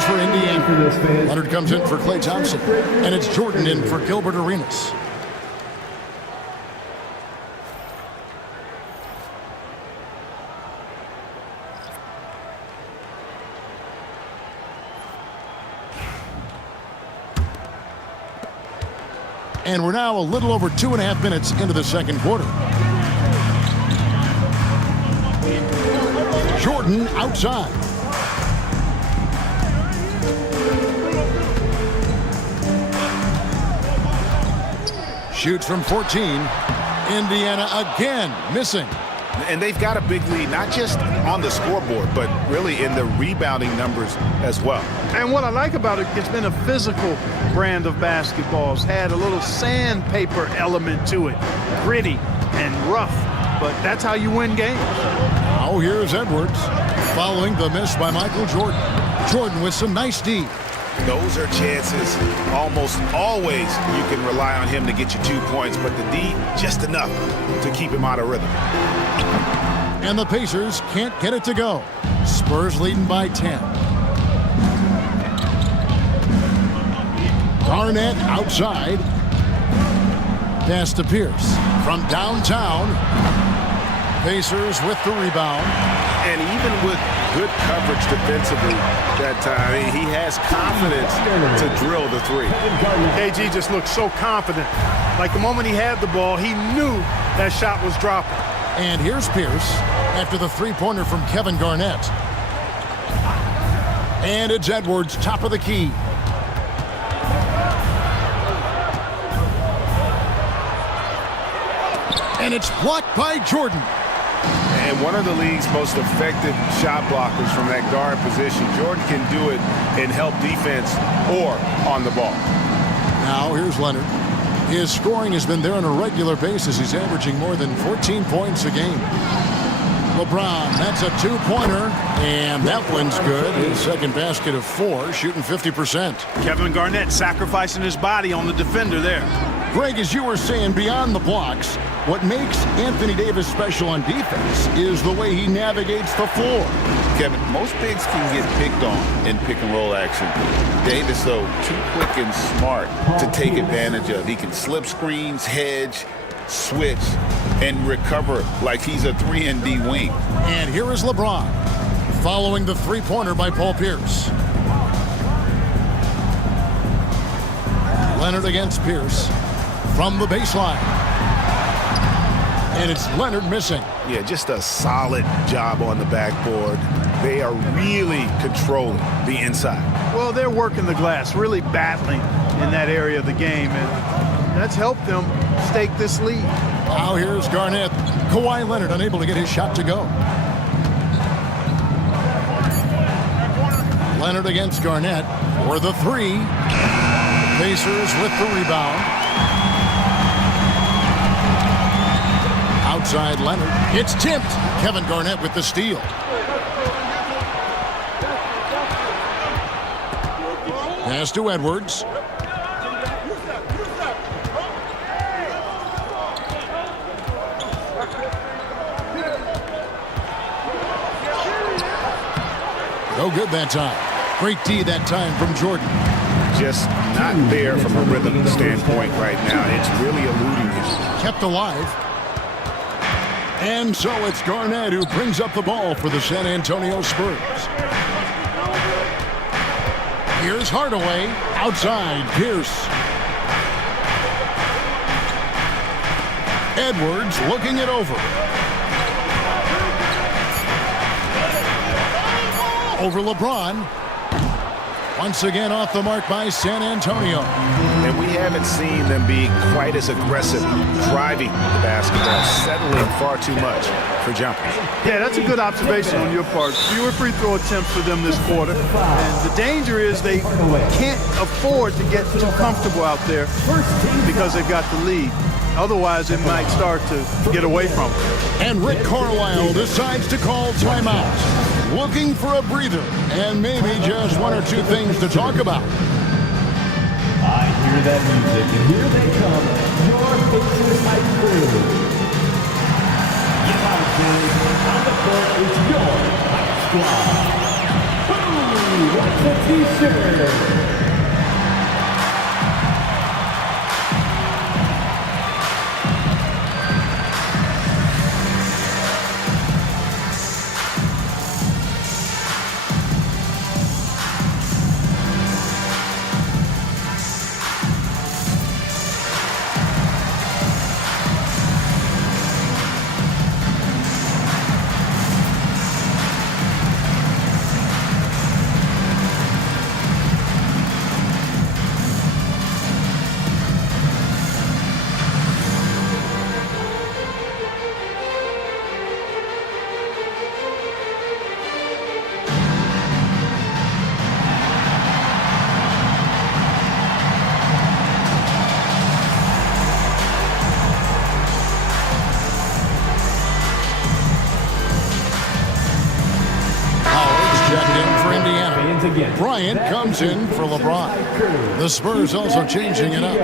changes for Indiana. Leonard comes in for Klay Thompson, and it's Jordan in for Gilbert Arenas. And we're now a little over 2.5 minutes into the second quarter. Jordan outside. Shoots from 14. Indiana again missing. And they've got a big lead, not just on the scoreboard, but really in the rebounding numbers as well. And what I like about it, it's been a physical brand of basketball. It's had a little sandpaper element to it, gritty and rough, but that's how you win games. Now here's Edwards, following the miss by Michael Jordan. Jordan with some nice D. Those are chances. Almost always you can rely on him to get you 2 points, but the D, just enough to keep him out of rhythm. And the Pacers can't get it to go. Spurs leading by 10. Garnett outside. Pass to Pierce. From downtown. Pacers with the rebound. And even with good coverage defensively that time, he has confidence to drill the three. KG just looked so confident. Like the moment he had the ball, he knew that shot was dropping. And here's Pierce after the three-pointer from Kevin Garnett. And it's Edwards, top of the key. And it's blocked by Jordan. And one of the league's most effective shot blockers from that guard position. Jordan can do it in help defense or on the ball. Now here's Leonard. His scoring has been there on a regular basis. He's averaging more than 14 points a game. LeBron, that's a two-pointer, and that one's good. His second basket of 4, shooting 50%. Kevin Garnett sacrificing his body on the defender there. Greg, as you were saying, beyond the blocks, what makes Anthony Davis special on defense is the way he navigates the floor. Kevin, most bigs can get picked on in pick-and-roll action. Davis, though, too quick and smart to take advantage of. He can slip screens, hedge, switch, and recover like he's a 3-and-D wing. And here is LeBron, following the three-pointer by Paul Pierce. Leonard against Pierce from the baseline. And it's Leonard missing. Yeah, just a solid job on the backboard. They are really controlling the inside. Well, they're working the glass, really battling in that area of the game, and that's helped them stake this lead. Now here's Garnett. Kawhi Leonard unable to get his shot to go. Leonard against Garnett for the three. Pacers with the rebound. Outside Leonard. It's tipped. Kevin Garnett with the steal. Pass to Edwards. No good that time. Great D that time from Jordan. Just not there from a rhythm standpoint right now. It's really eluding him. Kept alive. And so it's Garnett who brings up the ball for the San Antonio Spurs. Here's Hardaway. Outside, Pierce. Edwards looking it over. Over LeBron. Once again off the mark by San Antonio. And we haven't seen them be quite as aggressive driving the basketball, settling far too much for jumpers. Yeah, that's a good observation on your part. Fewer free throw attempts for them this quarter. And the danger is they can't afford to get too comfortable out there because they've got the lead. Otherwise, it might start to get away from them. And Rick Carlisle decides to call timeout. Looking for a breather and maybe just one or two things to talk about. I hear that music, and here they come, your Pacers hype crew. Get out, boys. On the court is your hype squad. Boom! a t-shirt. Bryant comes in for LeBron. The Spurs also changing it up.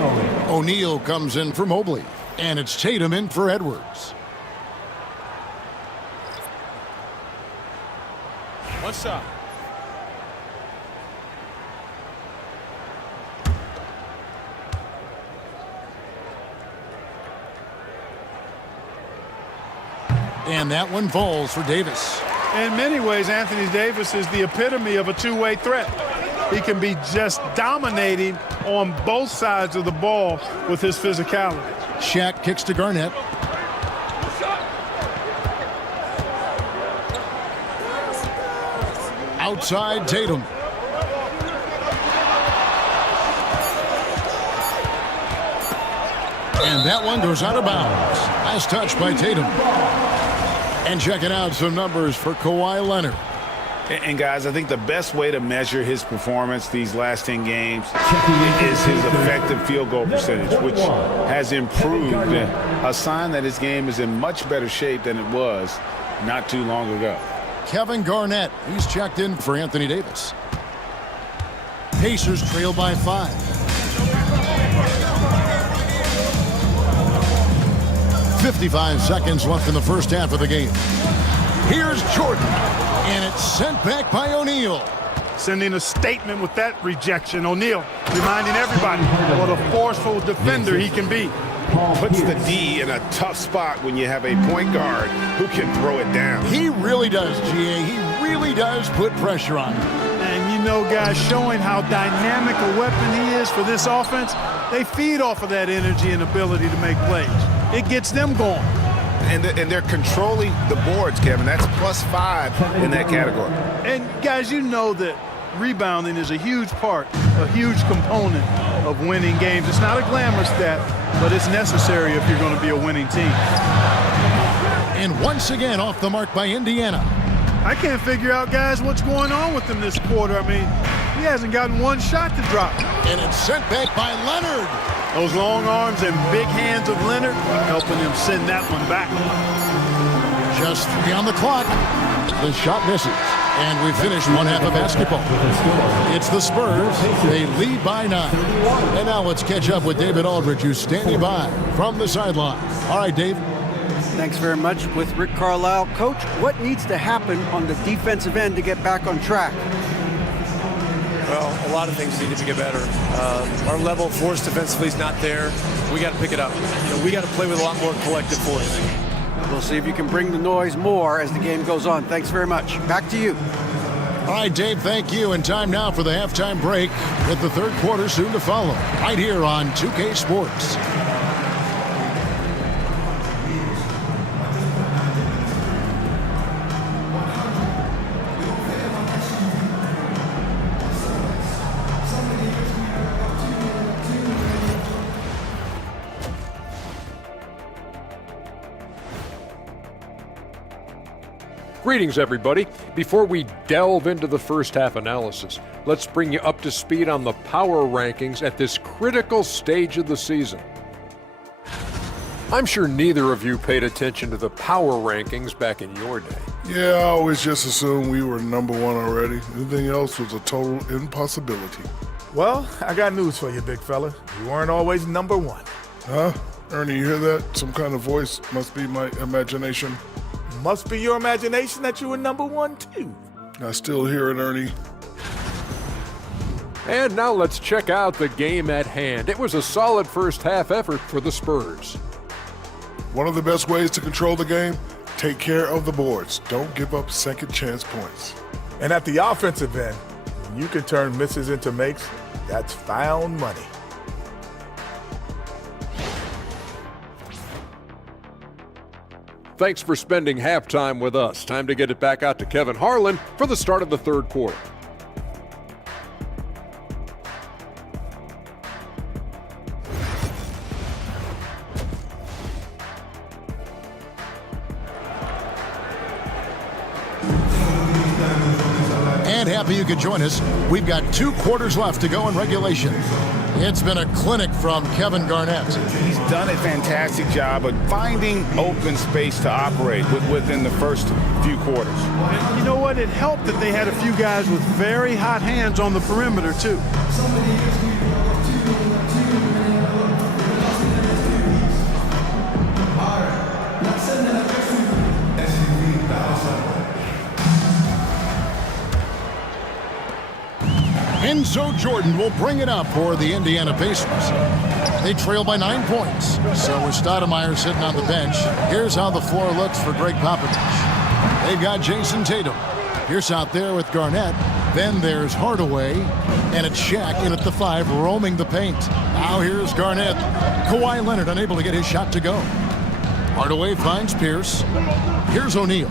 O'Neal comes in for Mobley. And it's Tatum in for Edwards. One shot. And that one falls for Davis. In many ways, Anthony Davis is the epitome of a two-way threat. He can be just dominating on both sides of the ball with his physicality. Shaq kicks to Garnett. Outside Tatum. And that one goes out of bounds. Last touch by Tatum. And checking out some numbers for Kawhi Leonard. And guys, I think the best way to measure his performance these last 10 games is his effective field goal percentage, which has improved. A sign that his game is in much better shape than it was not too long ago. Kevin Garnett, he's checked in for Anthony Davis. Pacers trail by 5. 55 seconds left in the first half of the game. Here's Jordan, and it's sent back by O'Neal. Sending a statement with that rejection. O'Neal reminding everybody what a forceful defender he can be. Puts the D in a tough spot when you have a point guard who can throw it down. He really does, GA. He really does put pressure on him. And you know, guys, showing how dynamic a weapon he is for this offense, they feed off of that energy and ability to make plays. It gets them going. And they're controlling the boards, Kevin. That's +5 in that category. And, guys, you know that rebounding is a huge part, a huge component of winning games. It's not a glamorous stat, but it's necessary if you're going to be a winning team. And once again, off the mark by Indiana. I can't figure out, guys, what's going on with him this quarter. I mean, he hasn't gotten one shot to drop. And it's sent back by Leonard. Those long arms and big hands of Leonard helping him send that one back. Just 3 on the clock. The shot misses. And we finished one half of basketball. It's the Spurs. They lead by 9. And now let's catch up with David Aldridge, who's standing by from the sideline. All right, Dave. Thanks very much. With Rick Carlisle. Coach, what needs to happen on the defensive end to get back on track? Well, a lot of things need to get better. Our level of force defensively is not there. We got to pick it up. We got to play with a lot more collective force. We'll see if you can bring the noise more as the game goes on. Thanks very much. Back to you. All right, Dave, thank you. And time now for the halftime break with the third quarter soon to follow. Right here on 2K Sports. Greetings, everybody. Before we delve into the first half analysis, let's bring you up to speed on the power rankings at this critical stage of the season. I'm sure neither of you paid attention to the power rankings back in your day. Yeah, I always just assumed we were number 1 already. Anything else was a total impossibility. Well, I got news for you, big fella. You weren't always number 1. Huh? Ernie, you hear that? Some kind of voice. Must be my imagination. Must be your imagination that you were number 1 too. I still hear it, Ernie. And now let's check out the game at hand. It was a solid first half effort for the Spurs. One of the best ways to control the game, take care of the boards. Don't give up second chance points. And at the offensive end, when you can turn misses into makes, that's found money. Thanks for spending halftime with us. Time to get it back out to Kevin Harlan for the start of the third quarter. And happy you could join us. We've got 2 quarters left to go in regulation. It's been a clinic from Kevin Garnett. He's done a fantastic job of finding open space to operate within the first few quarters. And you know what? It helped that they had a few guys with very hot hands on the perimeter, too. Enzo Jordan will bring it up for the Indiana Pacers. They trail by 9 points. So with Stoudemire sitting on the bench, here's how the floor looks for Greg Popovich. They've got Jason Tatum. Pierce out there with Garnett. Then there's Hardaway. And it's Shaq in at the 5, roaming the paint. Now here's Garnett. Kawhi Leonard unable to get his shot to go. Hardaway finds Pierce. Here's O'Neal.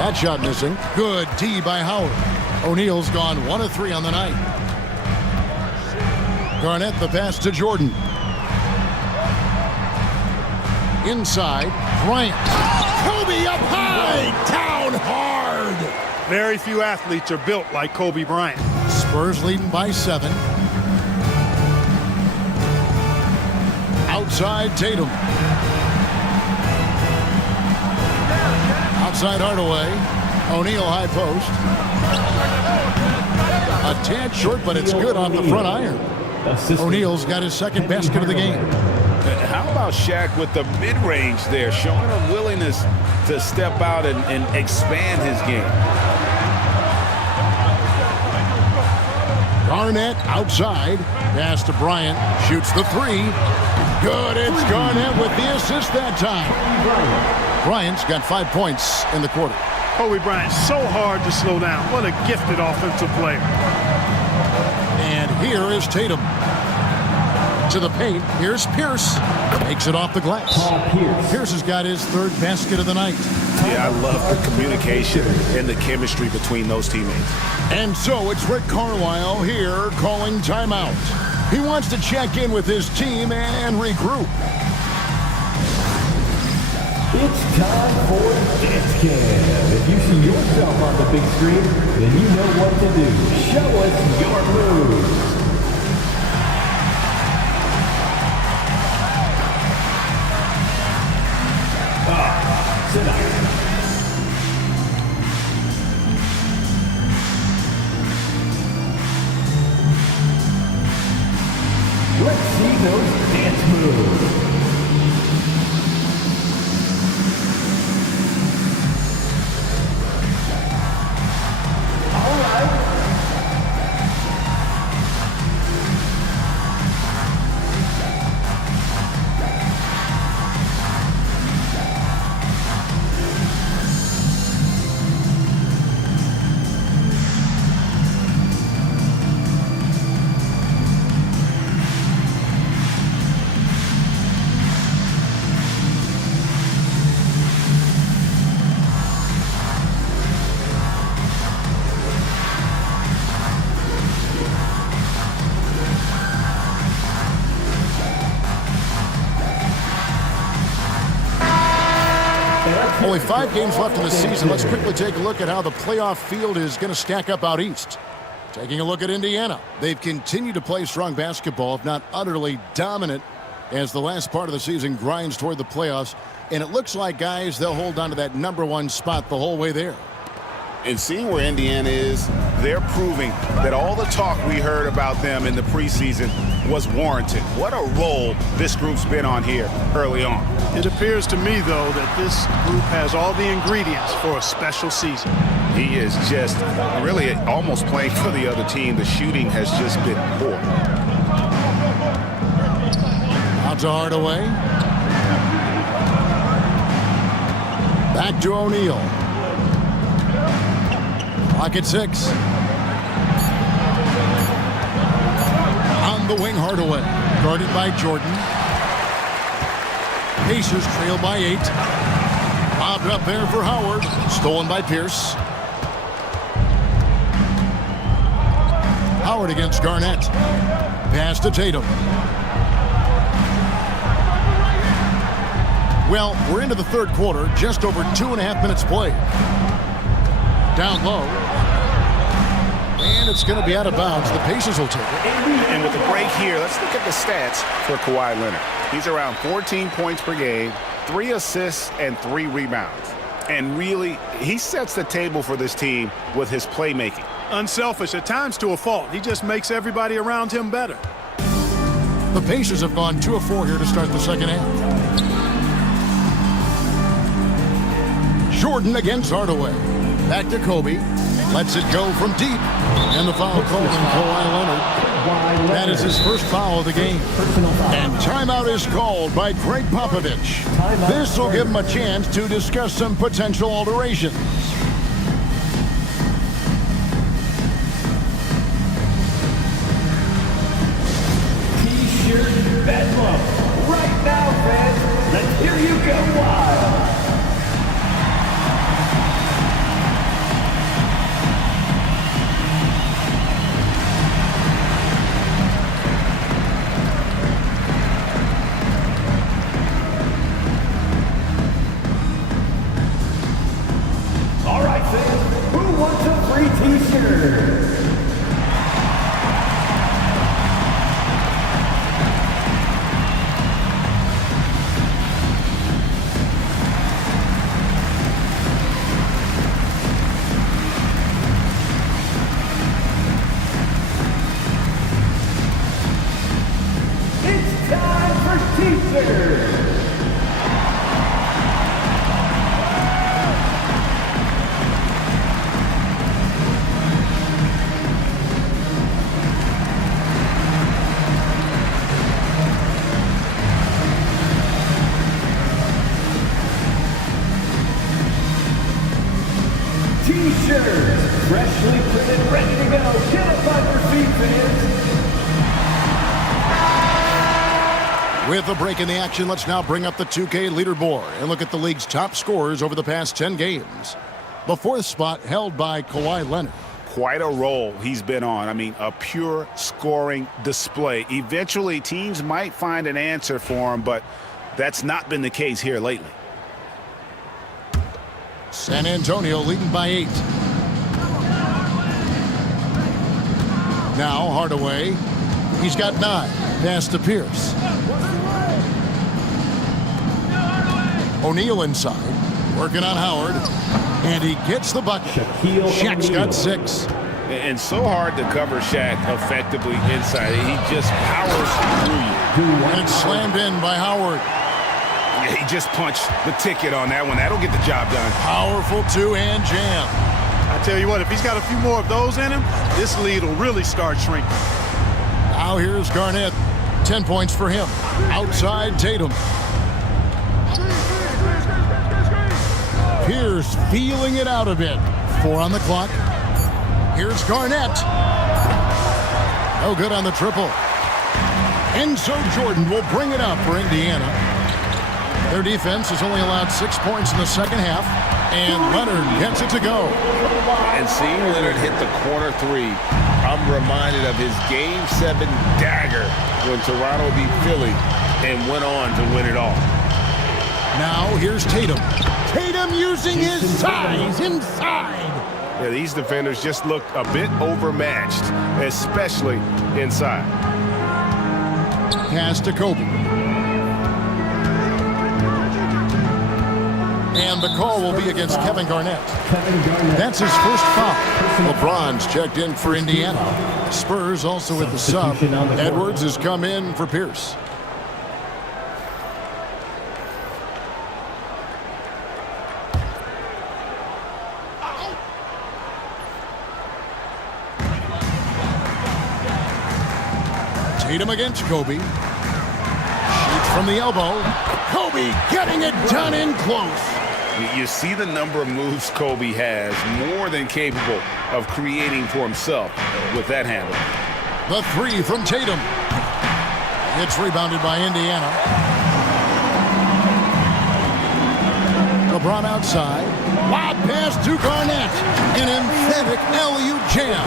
That shot missing. Good D by Howard. O'Neal's gone 1 of 3 on the night. Garnett the pass to Jordan. Inside, Bryant. Kobe up high, down hard. Very few athletes are built like Kobe Bryant. Spurs leading by 7. Outside Tatum. Outside Hardaway. O'Neal high post. A tad short, but it's good off the front iron. O'Neal's got his second basket of the game. How about Shaq with the mid-range there, showing a willingness to step out and expand his game. Garnett outside. Pass to Bryant. Shoots the 3. Good. It's Garnett with the assist that time. Bryant's got 5 points in the quarter. Kobe Bryant, so hard to slow down. What a gifted offensive player. And here is Tatum. To the paint. Here's Pierce. Makes it off the glass. Pierce has got his 3rd basket of the night. Yeah, I love the communication and the chemistry between those teammates. And so it's Rick Carlisle here calling timeout. He wants to check in with his team and regroup. It's time for Dance Cam. If you see yourself on the big screen, then you know what to do. Show us your moves. Sit down. Let's see those dance moves. Only 5 games left in the season. Let's quickly take a look at how the playoff field is going to stack up out east. Taking a look at Indiana. They've continued to play strong basketball, if not utterly dominant, as the last part of the season grinds toward the playoffs. And it looks like, guys, they'll hold on to that #1 spot the whole way there. And seeing where Indiana is, they're proving that all the talk we heard about them in the preseason was warranted. What a role this group's been on here early on. It appears to me, though, that this group has all the ingredients for a special season. He is just really almost playing for the other team. The shooting has just been poor. Out to Hardaway. Back to O'Neal. Clock at 6. On the wing, Hardaway. Guarded by Jordan. Pacers trail by 8. Lobbed up there for Howard. Stolen by Pierce. Howard against Garnett. Pass to Tatum. Well, we're into the third quarter. Just over 2.5 minutes played. Down low. And it's going to be out of bounds. The Pacers will take it. And with the break here, let's look at the stats for Kawhi Leonard. He's around 14 points per game, 3 assists, and 3 rebounds. And really, he sets the table for this team with his playmaking. Unselfish, at times to a fault. He just makes everybody around him better. The Pacers have gone 2 of 4 here to start the second half. Jordan against Hardaway. Back to Kobe. Lets it go from deep. And the foul called on Kawhi Leonard. That is his first foul of the game. And timeout is called by Greg Popovich. This will give him a chance to discuss some potential alterations. T-shirt bedlam. Right now, fans. Let's hear you go wild. T-shirts, freshly printed, ready to go. Get up on your feet, fans. With a break in the action, let's now bring up the 2K leaderboard and look at the league's top scorers over the past 10 games. The 4th spot held by Kawhi Leonard. Quite a role he's been on. I mean, a pure scoring display. Eventually, teams might find an answer for him, but that's not been the case here lately. San Antonio leading by 8. Now Hardaway. He's got 9. Pass to Pierce. O'Neal inside. Working on Howard. And he gets the bucket. Shaq's got 6. And so hard to cover Shaq effectively inside. He just powers through you. And it's slammed in by Howard. Yeah, he just punched the ticket on that one. That'll get the job done. Powerful two-hand jam. I tell you what, if he's got a few more of those in him, this lead will really start shrinking. Now here's Garnett. 10 points for him. Outside Tatum. Pierce feeling it out a bit. 4 on the clock. Here's Garnett. No good on the triple. And so Jordan will bring it up for Indiana. Their defense has only allowed 6 points in the second half. And Leonard gets it to go. And seeing Leonard hit the corner 3, I'm reminded of his Game 7 dagger when Toronto beat Philly and went on to win it all. Now here's Tatum. Tatum using his size inside. Yeah, these defenders just looked a bit overmatched, especially inside. Pass to Kobe. And the call will be against Kevin Garnett. That's his first foul. LeBron's checked in for Indiana. Spurs also with the sub. Edwards has come in for Pierce. Tatum against Kobe. Shoots from the elbow. Kobe getting it done in close. You see the number of moves Kobe has, more than capable of creating for himself with that handle. The three from Tatum. It's rebounded by Indiana. LeBron outside. Lob pass to Garnett. An emphatic LU jam.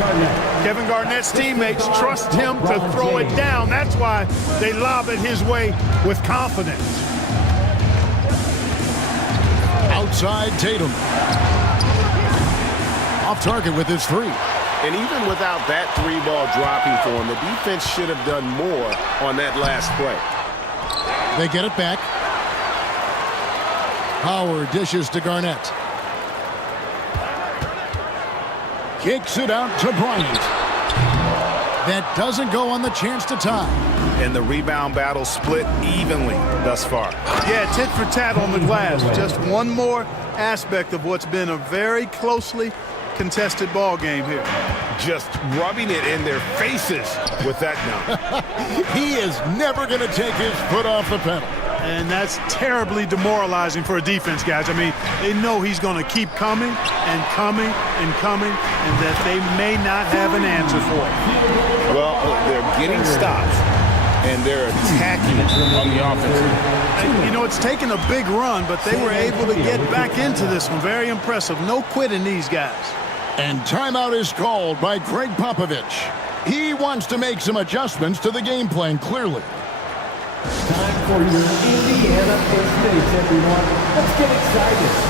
Kevin Garnett's teammates trust him to throw it down. That's why they lob it his way with confidence. Outside Tatum. Off target with his three. And even without that three ball dropping for him, the defense should have done more on that last play. They get it back. Howard dishes to Garnett. Kicks it out to Bryant. That doesn't go on the chance to tie. And the rebound battle split evenly thus far. Yeah, tit for tat on the glass. Just one more aspect of what's been a very closely contested ball game here. Just rubbing it in their faces with that now. He is never going to take his foot off the pedal. And that's terribly demoralizing for a defense, guys. I mean, they know he's going to keep coming and coming and coming, and that they may not have an answer for it. Well, they're getting stops, and they're attacking on the offense. You know, it's taken a big run, but they were able to get back into this one. Very impressive. No quitting these guys. And timeout is called by Greg Popovich. He wants to make some adjustments to the game plan, clearly. Time for your Indiana Postmates, everyone. Let's get excited.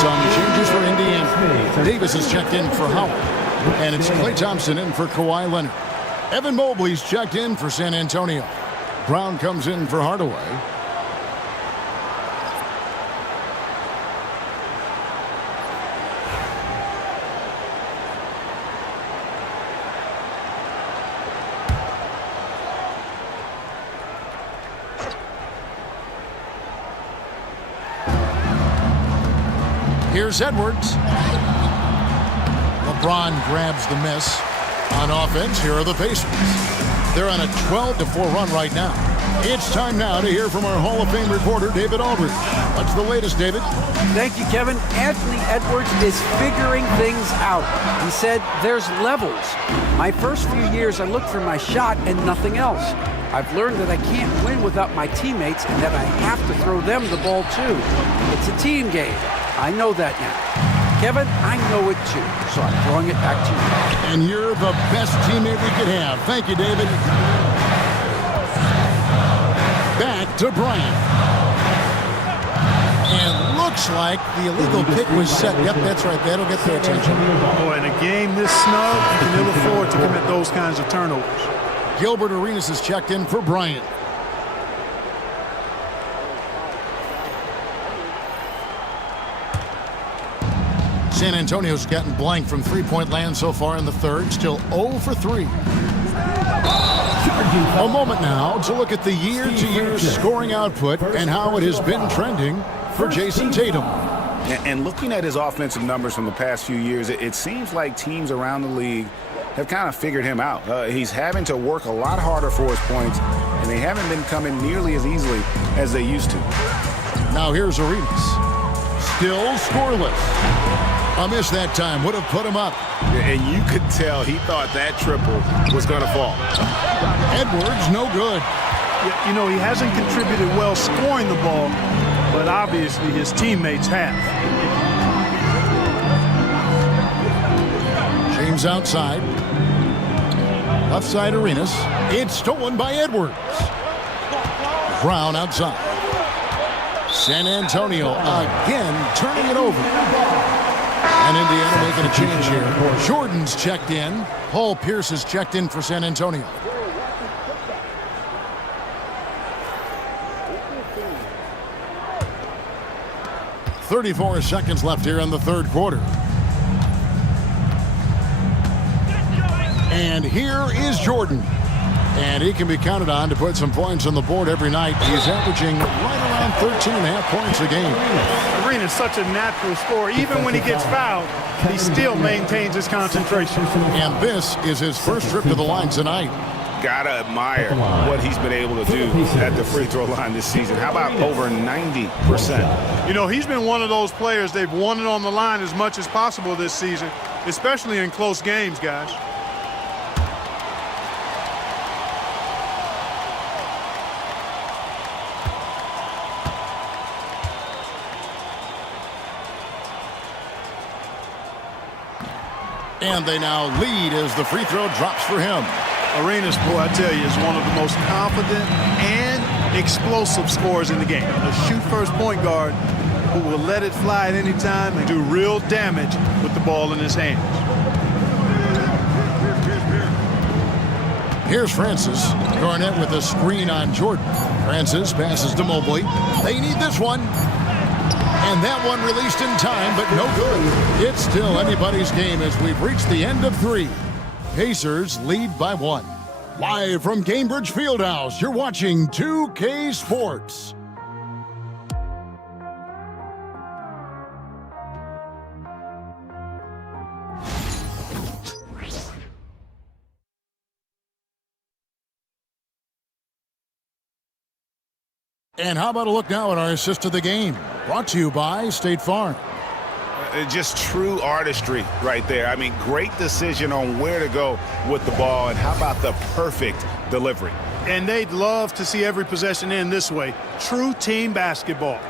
Some changes for Indiana. Davis is checked in for Howard. And it's Klay Thompson in for Kawhi Leonard. Evan Mobley's checked in for San Antonio. Brown comes in for Hardaway. Here's Edwards. LeBron grabs the miss. On offense, here are the Pacers. They're on a 12-4 run right now. It's time now to hear from our Hall of Fame reporter, David Aldridge. What's the latest, David? Thank you, Kevin. Anthony Edwards is figuring things out. He said there's levels. My first few years, I looked for my shot and nothing else. I've learned that I can't win without my teammates and that I have to throw them the ball too. It's a team game. I know that now. Kevin, I know it too, so I'm throwing it back to you. And you're the best teammate we could have. Thank you, David. Back to Bryant. And looks like the illegal kick was set. Yep, that's right. That'll get their attention. Boy, in a game this snug, you can ill afford to commit those kinds of turnovers. Gilbert Arenas is checked in for Bryant. San Antonio's gotten blank from three-point land so far in the third, still 0 for 3. A moment now to look at the year-to-year scoring output and how it has been trending for Jason Tatum. And looking at his offensive numbers from the past few years, it seems like teams around the league have kind of figured him out. He's having to work a lot harder for his points, and they haven't been coming nearly as easily as they used to. Now here's Arenas. Still scoreless. A miss that time would have put him up. And you could tell he thought that triple was going to fall. Edwards, no good. Yeah, you know, he hasn't contributed well scoring the ball, but obviously his teammates have. James outside. Left side Arenas. It's stolen by Edwards. Brown outside. San Antonio again turning it over. And Indiana making a change here. Jordan's checked in. Paul Pierce has checked in for San Antonio. .34 seconds left here in the third quarter. And here is Jordan. And he can be counted on to put some points on the board every night. He's averaging right around 13.5 points a game. Arena's such a natural scorer. Even when he gets fouled, he still maintains his concentration. And this is his first trip to the line tonight. Gotta admire what he's been able to do at the free throw line this season. How about over 90%? You know, he's been one of those players, they've won it on the line as much as possible this season, especially in close games, guys. And they now lead as the free throw drops for him. Arenas, boy, I tell you, is one of the most confident and explosive scorers in the game. A shoot-first point guard who will let it fly at any time and do real damage with the ball in his hands. Here's Francis. Garnett with a screen on Jordan. Francis passes to Mobley. They need this one. And that one released in time, but no good. It's still anybody's game as we've reached the end of 3. Pacers lead by 1. Live from Cambridge Fieldhouse, you're watching 2K Sports. And how about a look now at our assist of the game? Brought to you by State Farm. Just true artistry right there. I mean, great decision on where to go with the ball, and how about the perfect delivery? And they'd love to see every possession end this way. True team basketball.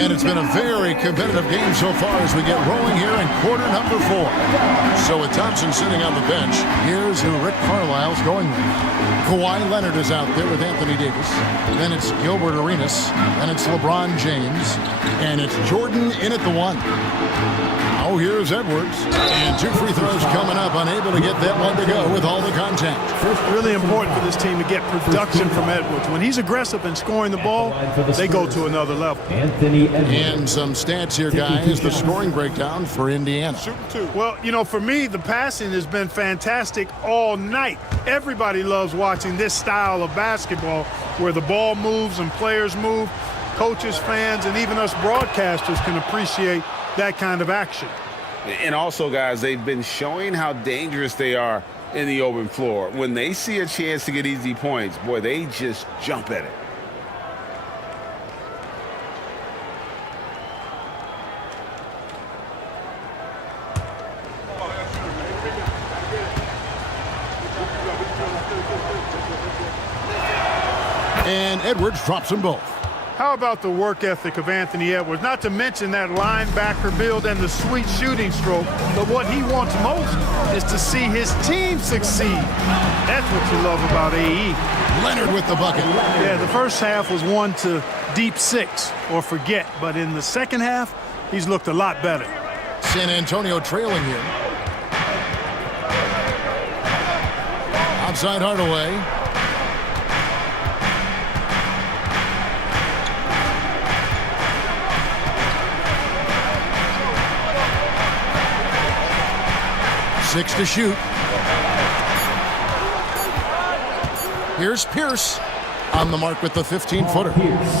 And it's been a very competitive game so far as we get rolling here in quarter number 4. So with Thompson sitting on the bench, here's who Rick Carlisle's going with. Kawhi Leonard is out there with Anthony Davis. Then it's Gilbert Arenas. Then it's LeBron James. And it's Jordan in at the 1. Oh, here's Edwards. And 2 free throws coming up, unable to get that one to go with all the contact. Really important for this team to get production from Edwards. When he's aggressive and scoring the ball, they go to another level. And some stats here, guys. The scoring breakdown for Indiana. Well, you know, for me, the passing has been fantastic all night. Everybody loves watching this style of basketball where the ball moves and players move. Coaches, fans, and even us broadcasters can appreciate that kind of action. And also, guys, they've been showing how dangerous they are in the open floor. When they see a chance to get easy points, boy, they just jump at it. And Edwards drops them both. How about the work ethic of Anthony Edwards? Not to mention that linebacker build and the sweet shooting stroke, but what he wants most is to see his team succeed. That's what you love about AE. Leonard with the bucket. Yeah, the first half was one to deep 6 or forget, but in the second half, he's looked a lot better. San Antonio trailing here. Outside Hardaway. 6 to shoot. Here's Pierce on the mark with the 15-footer.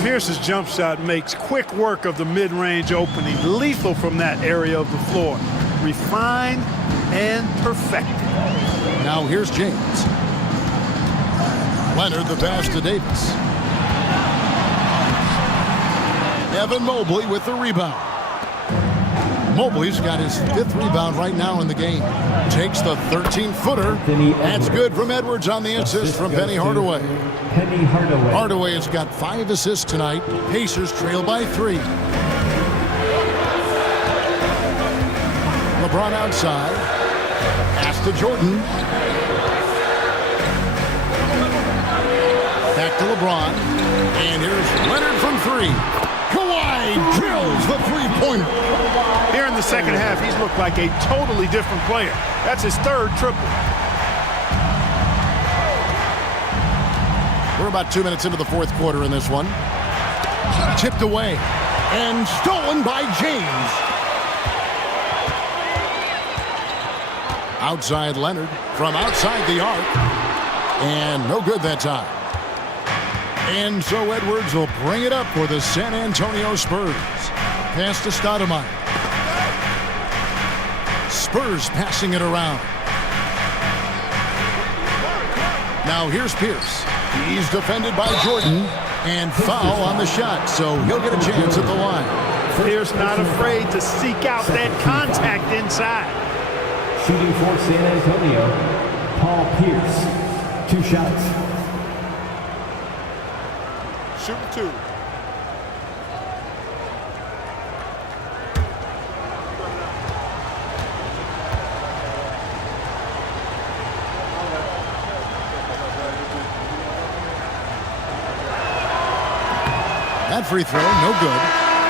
Pierce's jump shot makes quick work of the mid-range opening, lethal from that area of the floor. Refined and perfected. Now here's James. Leonard the pass to Davis. Evan Mobley with the rebound. Mobley's got his 5th rebound right now in the game. Takes the 13-footer. That's good from Edwards on the assist from Penny Hardaway. Hardaway has got 5 assists tonight. Pacers trail by 3. LeBron outside. Pass to Jordan. Back to LeBron. And here's Leonard from 3. Kawhi drills the three-pointer. Here in the second half, he's looked like a totally different player. That's his 3rd triple. We're about 2 minutes into the 4th quarter in this one. Tipped away and stolen by James. Outside Leonard from outside the arc. And no good that time. And so Edwards will bring it up for the San Antonio Spurs. Pass to Stoudemire. Spurs passing it around. Now here's Pierce. He's defended by Jordan. And foul on the shot, so he'll get a chance at the line. Pierce not afraid to seek out that contact inside. Shooting for San Antonio, Paul Pierce. 2 shots. Shooting 2. That free throw, no good.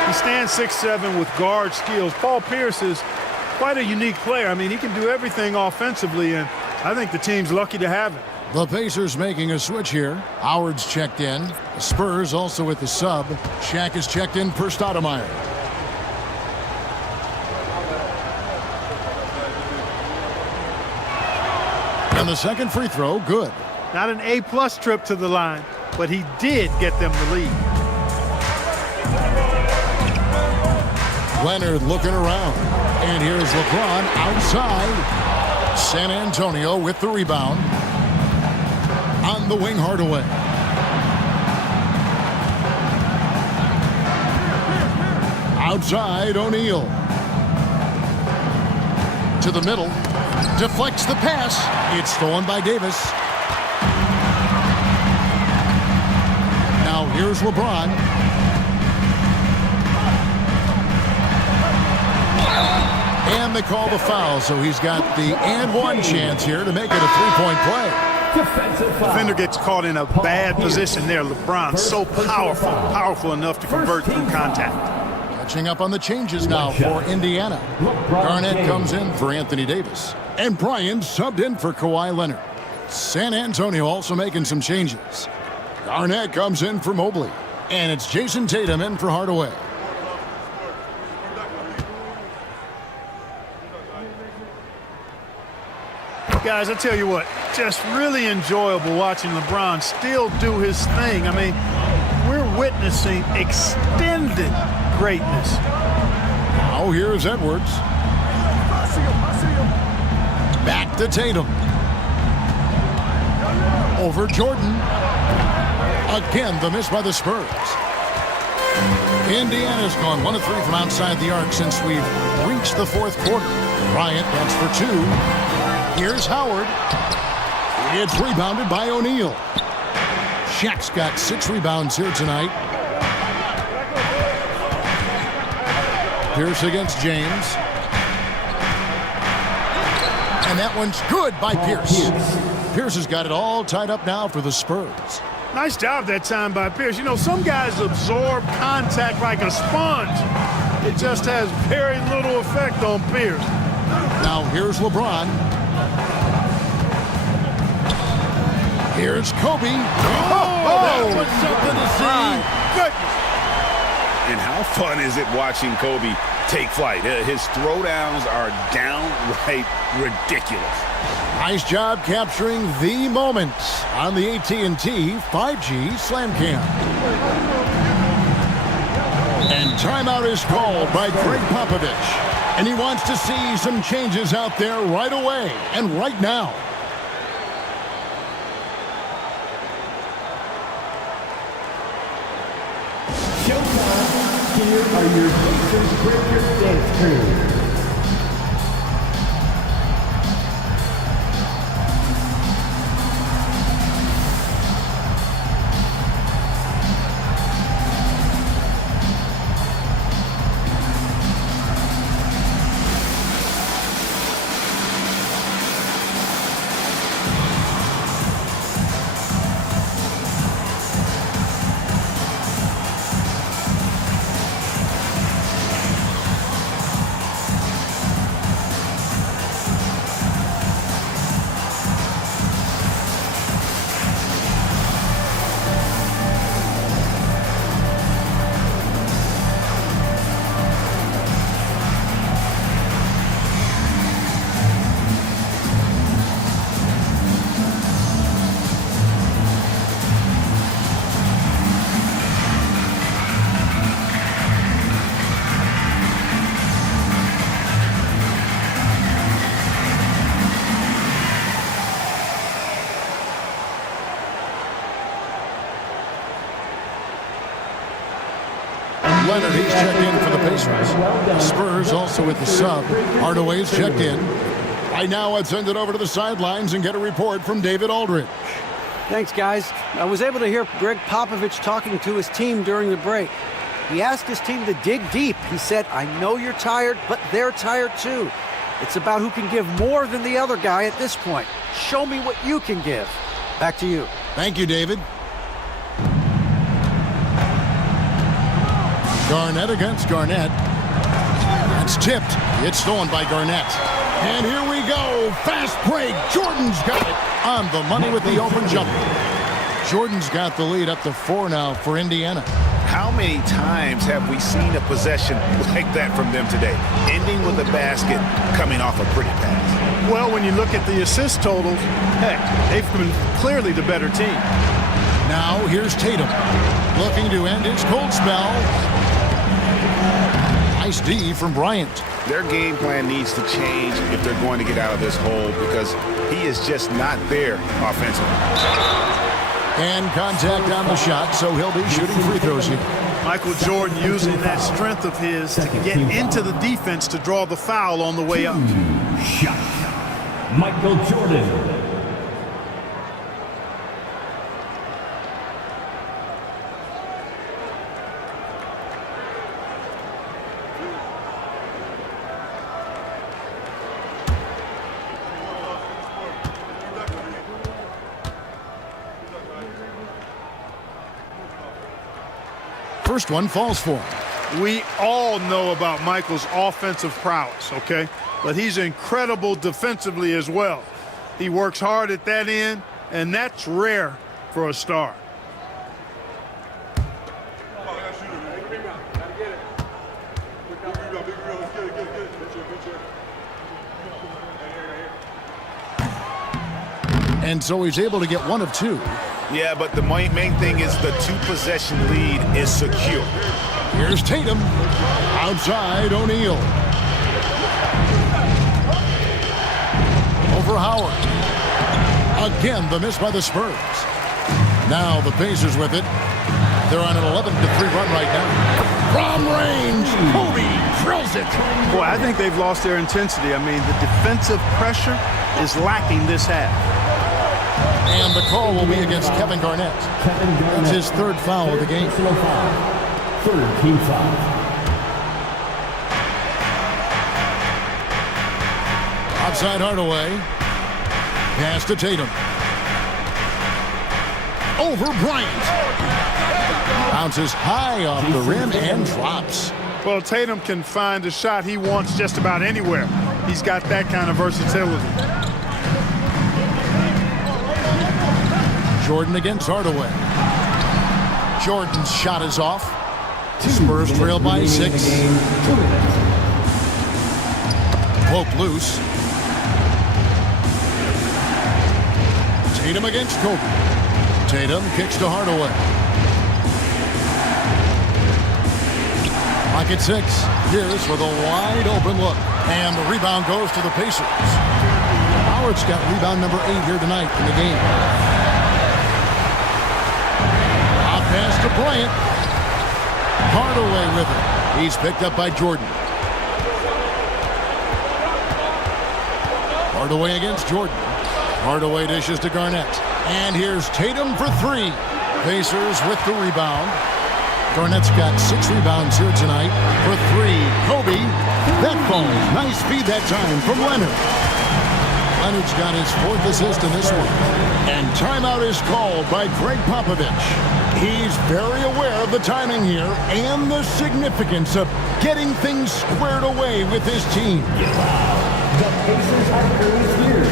He stands 6'7" with guard skills. Paul Pierce is quite a unique player. I mean, he can do everything offensively, and I think the team's lucky to have him. The Pacers making a switch here. Howard's checked in. The Spurs also with the sub. Shaq is checked in for Stoudemire. And the second free throw, good. Not an A-plus trip to the line, but he did get them the lead. Leonard looking around. And here's LeBron outside. San Antonio with the rebound. On the wing, Hardaway. Outside, O'Neal. To the middle. Deflects the pass. It's stolen by Davis. Now here's LeBron. And they call the foul, so he's got the and one chance here to make it a three-point play. Defender gets caught in a bad position there. LeBron so powerful enough to convert through contact. Catching up on the changes now for Indiana. Garnett comes in for Anthony Davis. And Bryant subbed in for Kawhi Leonard. San Antonio also making some changes. Garnett comes in for Mobley. And it's Jason Tatum in for Hardaway. Guys, I tell you what, just really enjoyable watching LeBron still do his thing. I mean, we're witnessing extended greatness. Now here's Edwards. Back to Tatum. Over Jordan. Again, the miss by the Spurs. Indiana's gone 1 of 3 from outside the arc since we've reached the 4th quarter. Bryant, that's for 2. Here's Howard. It's rebounded by O'Neal. Shaq's got 6 rebounds here tonight. Pierce against James. And that one's good by Pierce. Pierce has got it all tied up now for the Spurs. Nice job that time by Pierce. You know, some guys absorb contact like a sponge. It just has very little effect on Pierce. Now here's LeBron. Here's Kobe. That was something to see. And how fun is it watching Kobe take flight. His throwdowns are downright ridiculous. Nice job capturing the moment on the AT&T 5G Slam Cam. And timeout is called by Greg Popovich. And he wants to see some changes out there right away and right now. Showtime. Here are your Pacers Breakers dance crew. Leonard, he's checked in for the Pacers. Spurs also with the sub. Hardaway's checked in. Right now, let's send it over to the sidelines and get a report from David Aldridge. Thanks, guys. I was able to hear Greg Popovich talking to his team during the break. He asked his team to dig deep. He said, I know you're tired, but they're tired too. It's about who can give more than the other guy at this point. Show me what you can give. Back to you. Thank you, David. Garnett against Garnett. That's tipped. It's stolen by Garnett. And here we go. Fast break. Jordan's got it on the money with the open jumper. Jordan's got the lead up to 4 now for Indiana. How many times have we seen a possession like that from them today? Ending with a basket, coming off a pretty pass. Well, when you look at the assist totals, heck, they've been clearly the better team. Now here's Tatum. Looking to end his cold spell. Nice D from Bryant. Their game plan needs to change if they're going to get out of this hole because he is just not there offensively. And contact on the shot, so he'll be shooting free throws here. Michael Jordan using that strength of his to get into the defense to draw the foul on the way up. Shot. Michael Jordan. First one falls for him. We all know about Michael's offensive prowess, okay? But he's incredible defensively as well. He works hard at that end, and that's rare for a star. And so he's able to get 1 of 2. Yeah, but the main thing is the 2-possession lead is secure. Here's Tatum. Outside, O'Neal. Over Howard. Again, the miss by the Spurs. Now the Pacers with it. They're on an 11-3 run right now. From range, Kobe drills it. Boy, I think they've lost their intensity. I mean, the defensive pressure is lacking this half. And the call will be against Kevin Garnett. That's his 3rd foul of the game. 3rd team foul. Outside Hardaway. Pass to Tatum. Over Bryant. Bounces high off the rim and drops. Well, Tatum can find a shot he wants just about anywhere. He's got that kind of versatility. Jordan against Hardaway. Jordan's shot is off. Spurs trail by 6. Broke loose. Tatum against Kobe. Tatum kicks to Hardaway. Pocket 6. Pierce with a wide open look. And the rebound goes to the Pacers. Howard's got rebound number 8 here tonight in the game. Hot pass to Bryant. Hardaway with it. He's picked up by Jordan. Hardaway against Jordan. Hardaway dishes to Garnett. And here's Tatum for 3. Pacers with the rebound. Garnett's got 6 rebounds here tonight for 3. Kobe. That falls. Nice feed that time from Leonard. Leonard's got his 4th assist in this one. And timeout is called by Greg Popovich. He's very aware of the timing here and the significance of getting things squared away with his team. The Pacers are currently here.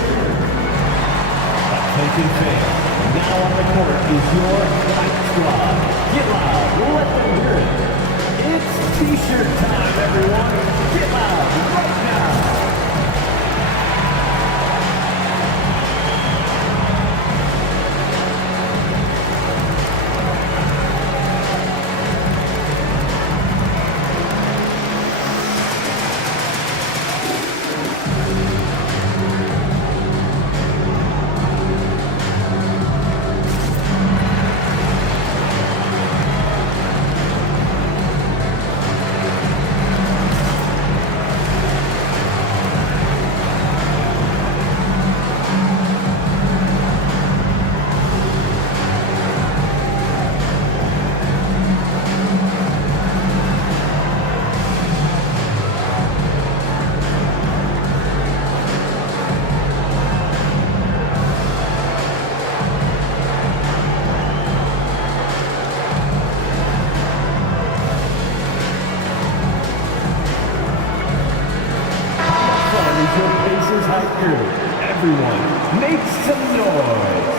Attention fans, now on the court is your hype squad. Get loud, let them hear it. It's T-shirt time, everyone. Get loud right now. Everyone, make some noise.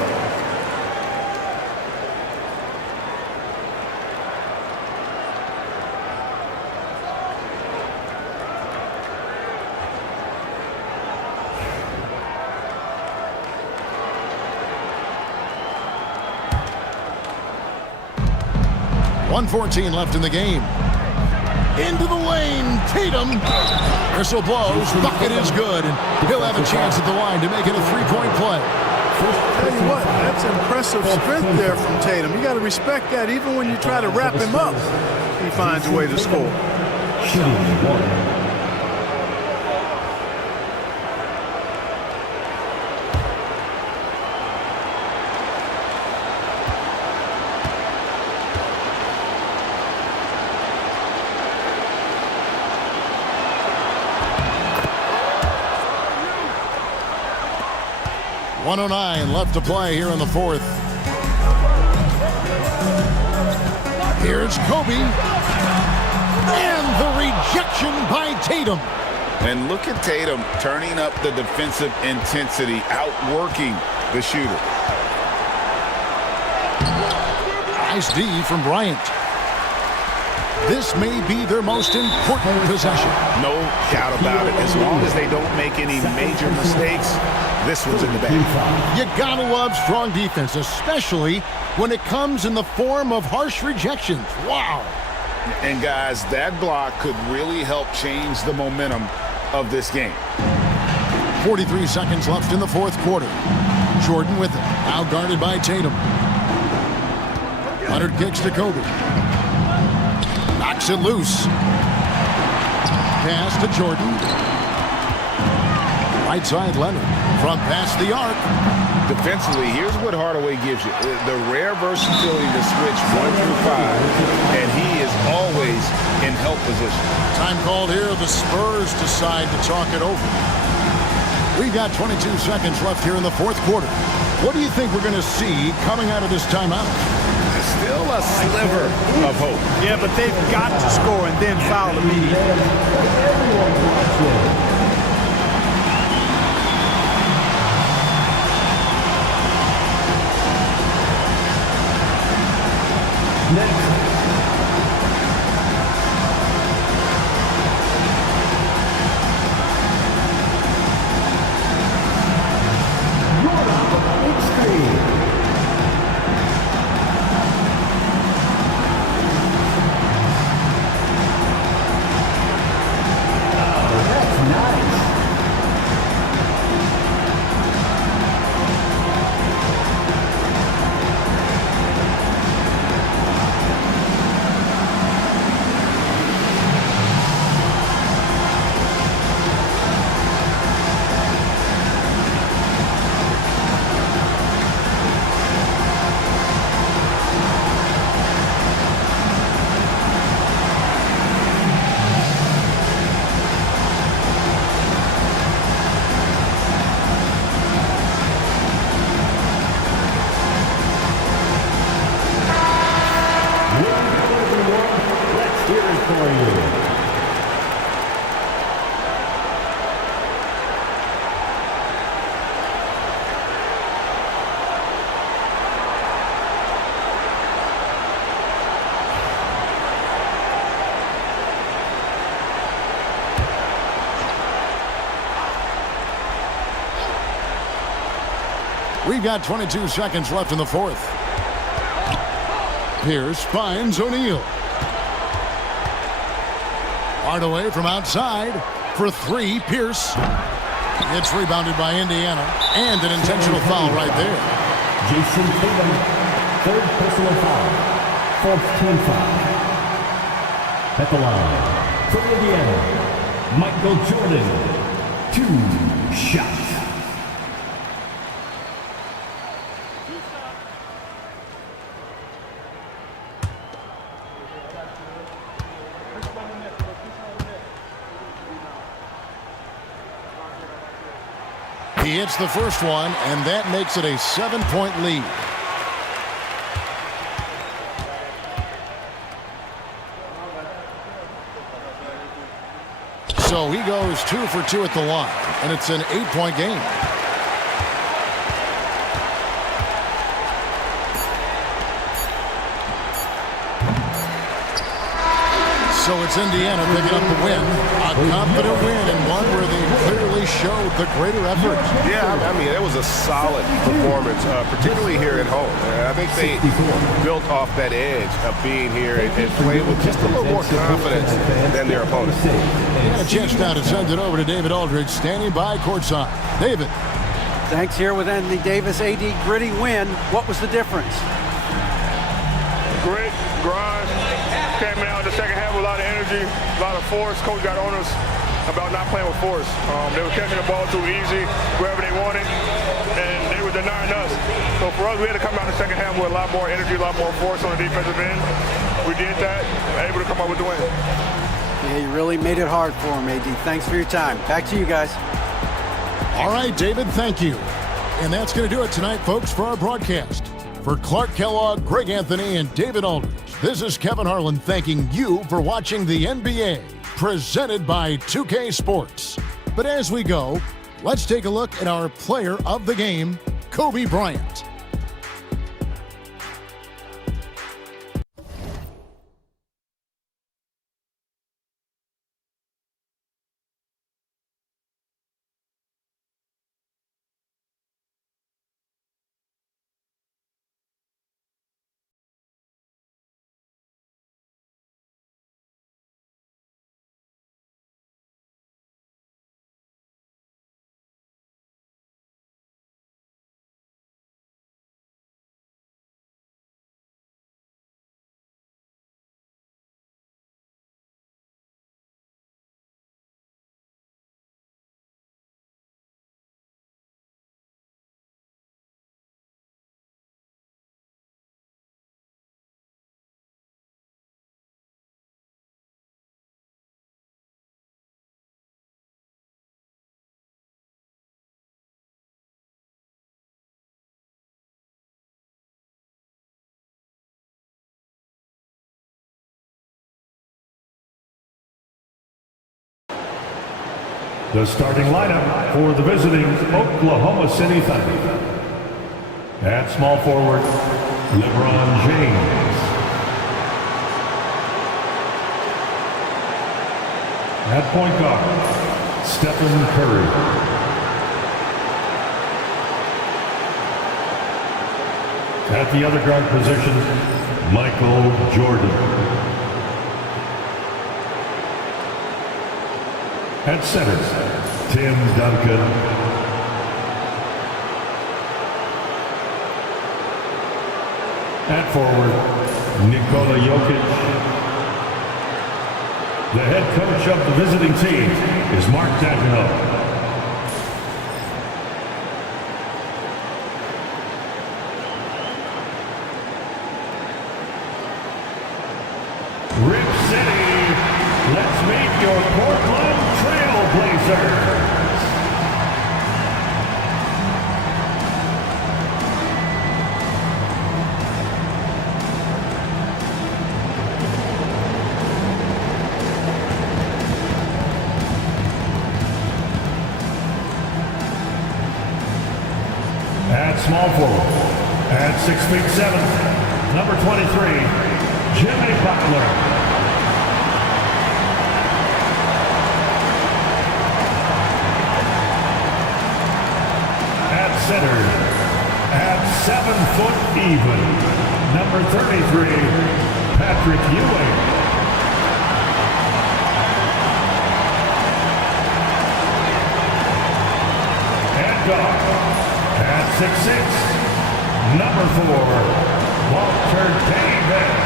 .114 left in the game. Into the lane, Tatum. Whistle blows, bucket is good, and he'll have a chance at the line to make it a 3-point play. Tell you what, that's impressive strength there from Tatum. You got to respect that. Even when you try to wrap him up, he finds a way to score. Shooting 1. .109 left to play here in the 4th. Here's Kobe. And the rejection by Tatum. And look at Tatum turning up the defensive intensity, outworking the shooter. Nice D from Bryant. This may be their most important possession. No doubt about it. As long as they don't make any major mistakes, this one's in the bag. You gotta love strong defense, especially when it comes in the form of harsh rejections. Wow. And guys, that block could really help change the momentum of this game. 43 seconds left in the 4th quarter. Jordan with it. Now guarded by Tatum. Leonard kicks to Kobe. Knocks it loose. Pass to Jordan. Right side Leonard. From past the arc. Defensively, here's what Hardaway gives you. The rare versatility to switch 1 through 5. And he is always in help position. Time called here. The Spurs decide to talk it over. We've got 22 seconds left here in the 4th quarter. What do you think we're going to see coming out of this timeout? Still a sliver of hope. Yeah, but they've got to score and then foul immediately. Next. Warriors. We've got 22 seconds left in the fourth. Pierce finds O'Neal. Hardaway from outside for three. Pierce. It's rebounded by Indiana. And an intentional foul right there. Jason Tatum, third personal foul. Fourth team foul. At the line, for Indiana, Michael Jordan. 2 shots. He hits the first one, and that makes it a 7-point lead. So he goes 2 for 2 at the line, and it's an 8-point game. So it's Indiana picking up the win. A confident win, and one where they clearly showed the greater effort. Yeah, I mean, it was a solid performance, particularly here at home. I think they built off that edge of being here and played with just a little more confidence than their opponents. And a chance now to send it over to David Aldridge, standing by courtside. David. Thanks. Here with Anthony Davis. AD, gritty win. What was the difference? Grit, grind. Came out in the second half with a lot of energy, a lot of force. Coach got on us about not playing with force. They were catching the ball too easy, wherever they wanted, and they were denying us. So for us, we had to come out in the second half with a lot more energy, a lot more force on the defensive end. We did that, able to come up with the win. Yeah, you really made it hard for him, AD. Thanks for your time. Back to you guys. All right, David, thank you. And that's going to do it tonight, folks, for our broadcast. For Clark Kellogg, Greg Anthony, and David Aldridge, this is Kevin Harlan thanking you for watching the NBA, presented by 2K Sports. But as we go, let's take a look at our player of the game, Kobe Bryant. The starting lineup for the visiting Oklahoma City Thunder. At small forward, LeBron James. At point guard, Stephen Curry. At the other guard position, Michael Jordan. At center, Tim Duncan. At forward, Nikola Jokic. The head coach of the visiting team is Mark Daigneault. Rip City, let's meet your Portland Trailblazers. small forward. At 6'7", number 23, Jimmy Butler. At center, at 7 foot even, number 33, Patrick Ewing. At guard, at 6'6", number 4, Walter Davis.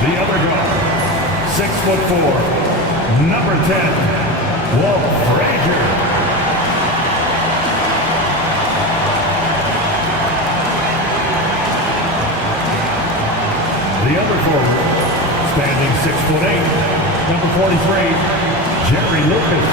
The other guard, 6'4", number 10, Walt Frazier. The other forward, standing 6'8", number 43, Jerry Lucas.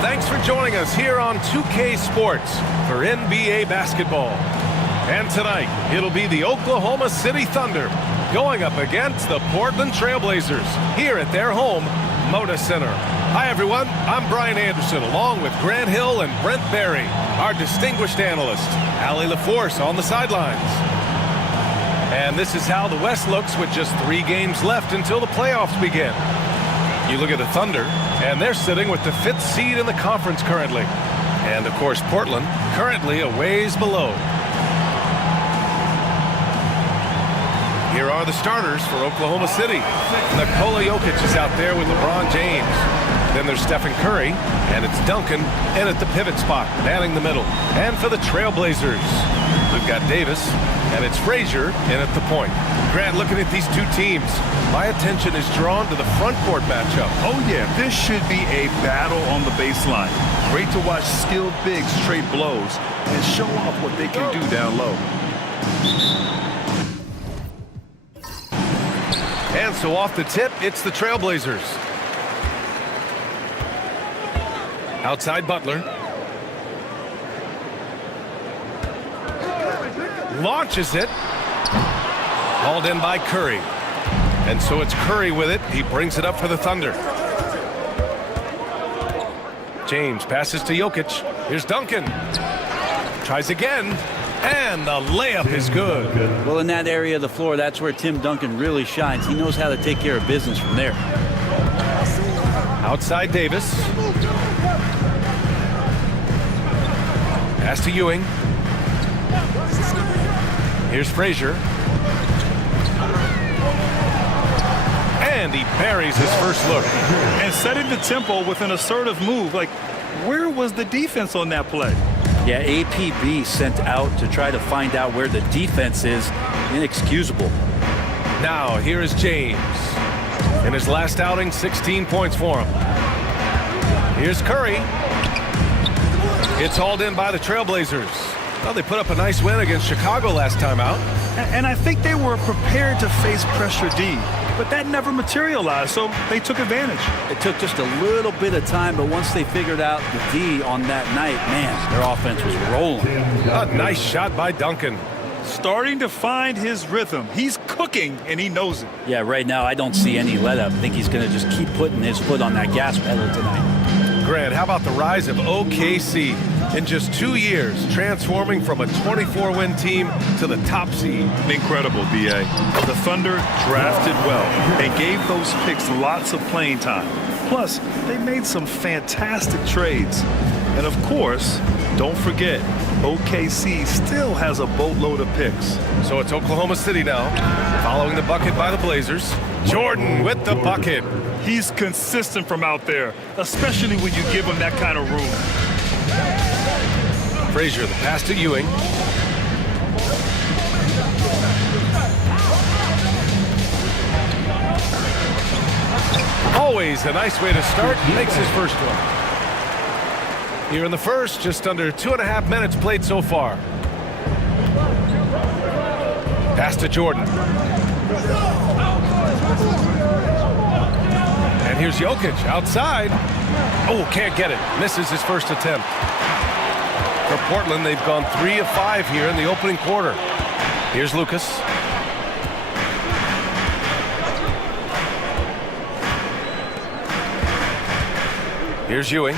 Thanks for joining us here on 2K Sports for NBA basketball. And tonight, it'll be the Oklahoma City Thunder going up against the Portland Trailblazers here at their home, Moda Center. Hi, everyone. I'm Brian Anderson, along with Grant Hill and Brent Barry, our distinguished analyst, Allie LaForce on the sidelines. And this is how the West looks with just 3 games left until the playoffs begin. You look at the Thunder, and they're sitting with the 5th seed in the conference currently. And, of course, Portland currently a ways below. Here are the starters for Oklahoma City. Nikola Jokic is out there with LeBron James. Then there's Stephen Curry, and it's Duncan in at the pivot spot, manning the middle. And for the Trailblazers, we've got Davis, and it's Frazier in at the point. Grant, looking at these two teams, my attention is drawn to the front court matchup. Oh, yeah, this should be a battle on the baseline. Great to watch skilled bigs trade blows and show off what they can do down low. And so off the tip, it's the Trailblazers. Outside Butler. Launches it. Hauled in by Curry. And so it's Curry with it. He brings it up for the Thunder. James passes to Jokic. Here's Duncan. Tries again. And the layup is good. Well, in that area of the floor, that's where Tim Duncan really shines. He knows how to take care of business from there. Outside Davis. Pass to Ewing. Here's Frazier. And he buries his first look. And setting the tempo with an assertive move. Like, where was the defense on that play? Yeah, APB sent out to try to find out where the defense is. Inexcusable. Now, here is James. In his last outing, 16 points for him. Here's Curry. It's hauled in by the Trailblazers. Well, they put up a nice win against Chicago last time out. And I think they were prepared to face pressure D, but that never materialized, so they took advantage. It took just a little bit of time, but once they figured out the D on that night, man, their offense was rolling. A nice shot by Duncan. Starting to find his rhythm. He's cooking, and he knows it. Yeah, right now I don't see any let up. I think he's going to just keep putting his foot on that gas pedal tonight. Grant, how about the rise of OKC? In just 2 years, transforming from a 24-win team to the top seed. Incredible, B.A. The Thunder drafted well and gave those picks lots of playing time. Plus, they made some fantastic trades. And of course, don't forget, OKC still has a boatload of picks. So it's Oklahoma City now, following the bucket by the Blazers. Jordan with the bucket. He's consistent from out there, especially when you give him that kind of room. Frazier, the pass to Ewing. Always a nice way to start. Makes his first one. Here in the first, just under 2.5 minutes played so far. Pass to Jordan. And here's Jokic outside. Oh, can't get it. Misses his first attempt. For Portland, they've gone 3 of 5 here in the opening quarter. Here's Lucas. Here's Ewing.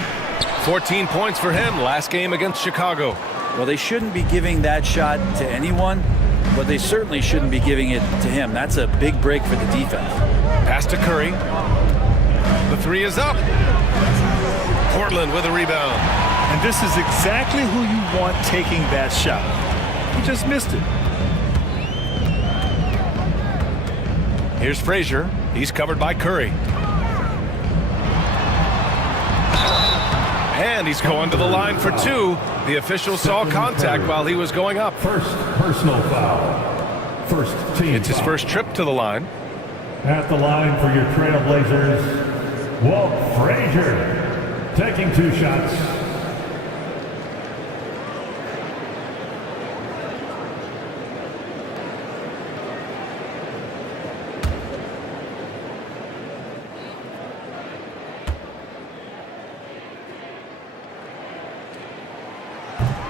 14 points for him last game against Chicago. Well, they shouldn't be giving that shot to anyone, but they certainly shouldn't be giving it to him. That's a big break for the defense. Pass to Curry. The three is up. Portland with a rebound. And this is exactly who you want taking that shot. He just missed it. Here's Frazier. He's covered by Curry. And he's going to the line for 2. The official saw contact while he was going up. First personal foul. First team It's his foul. first trip to the line. At the line for your Trailblazers, Walt Frazier, taking 2 shots.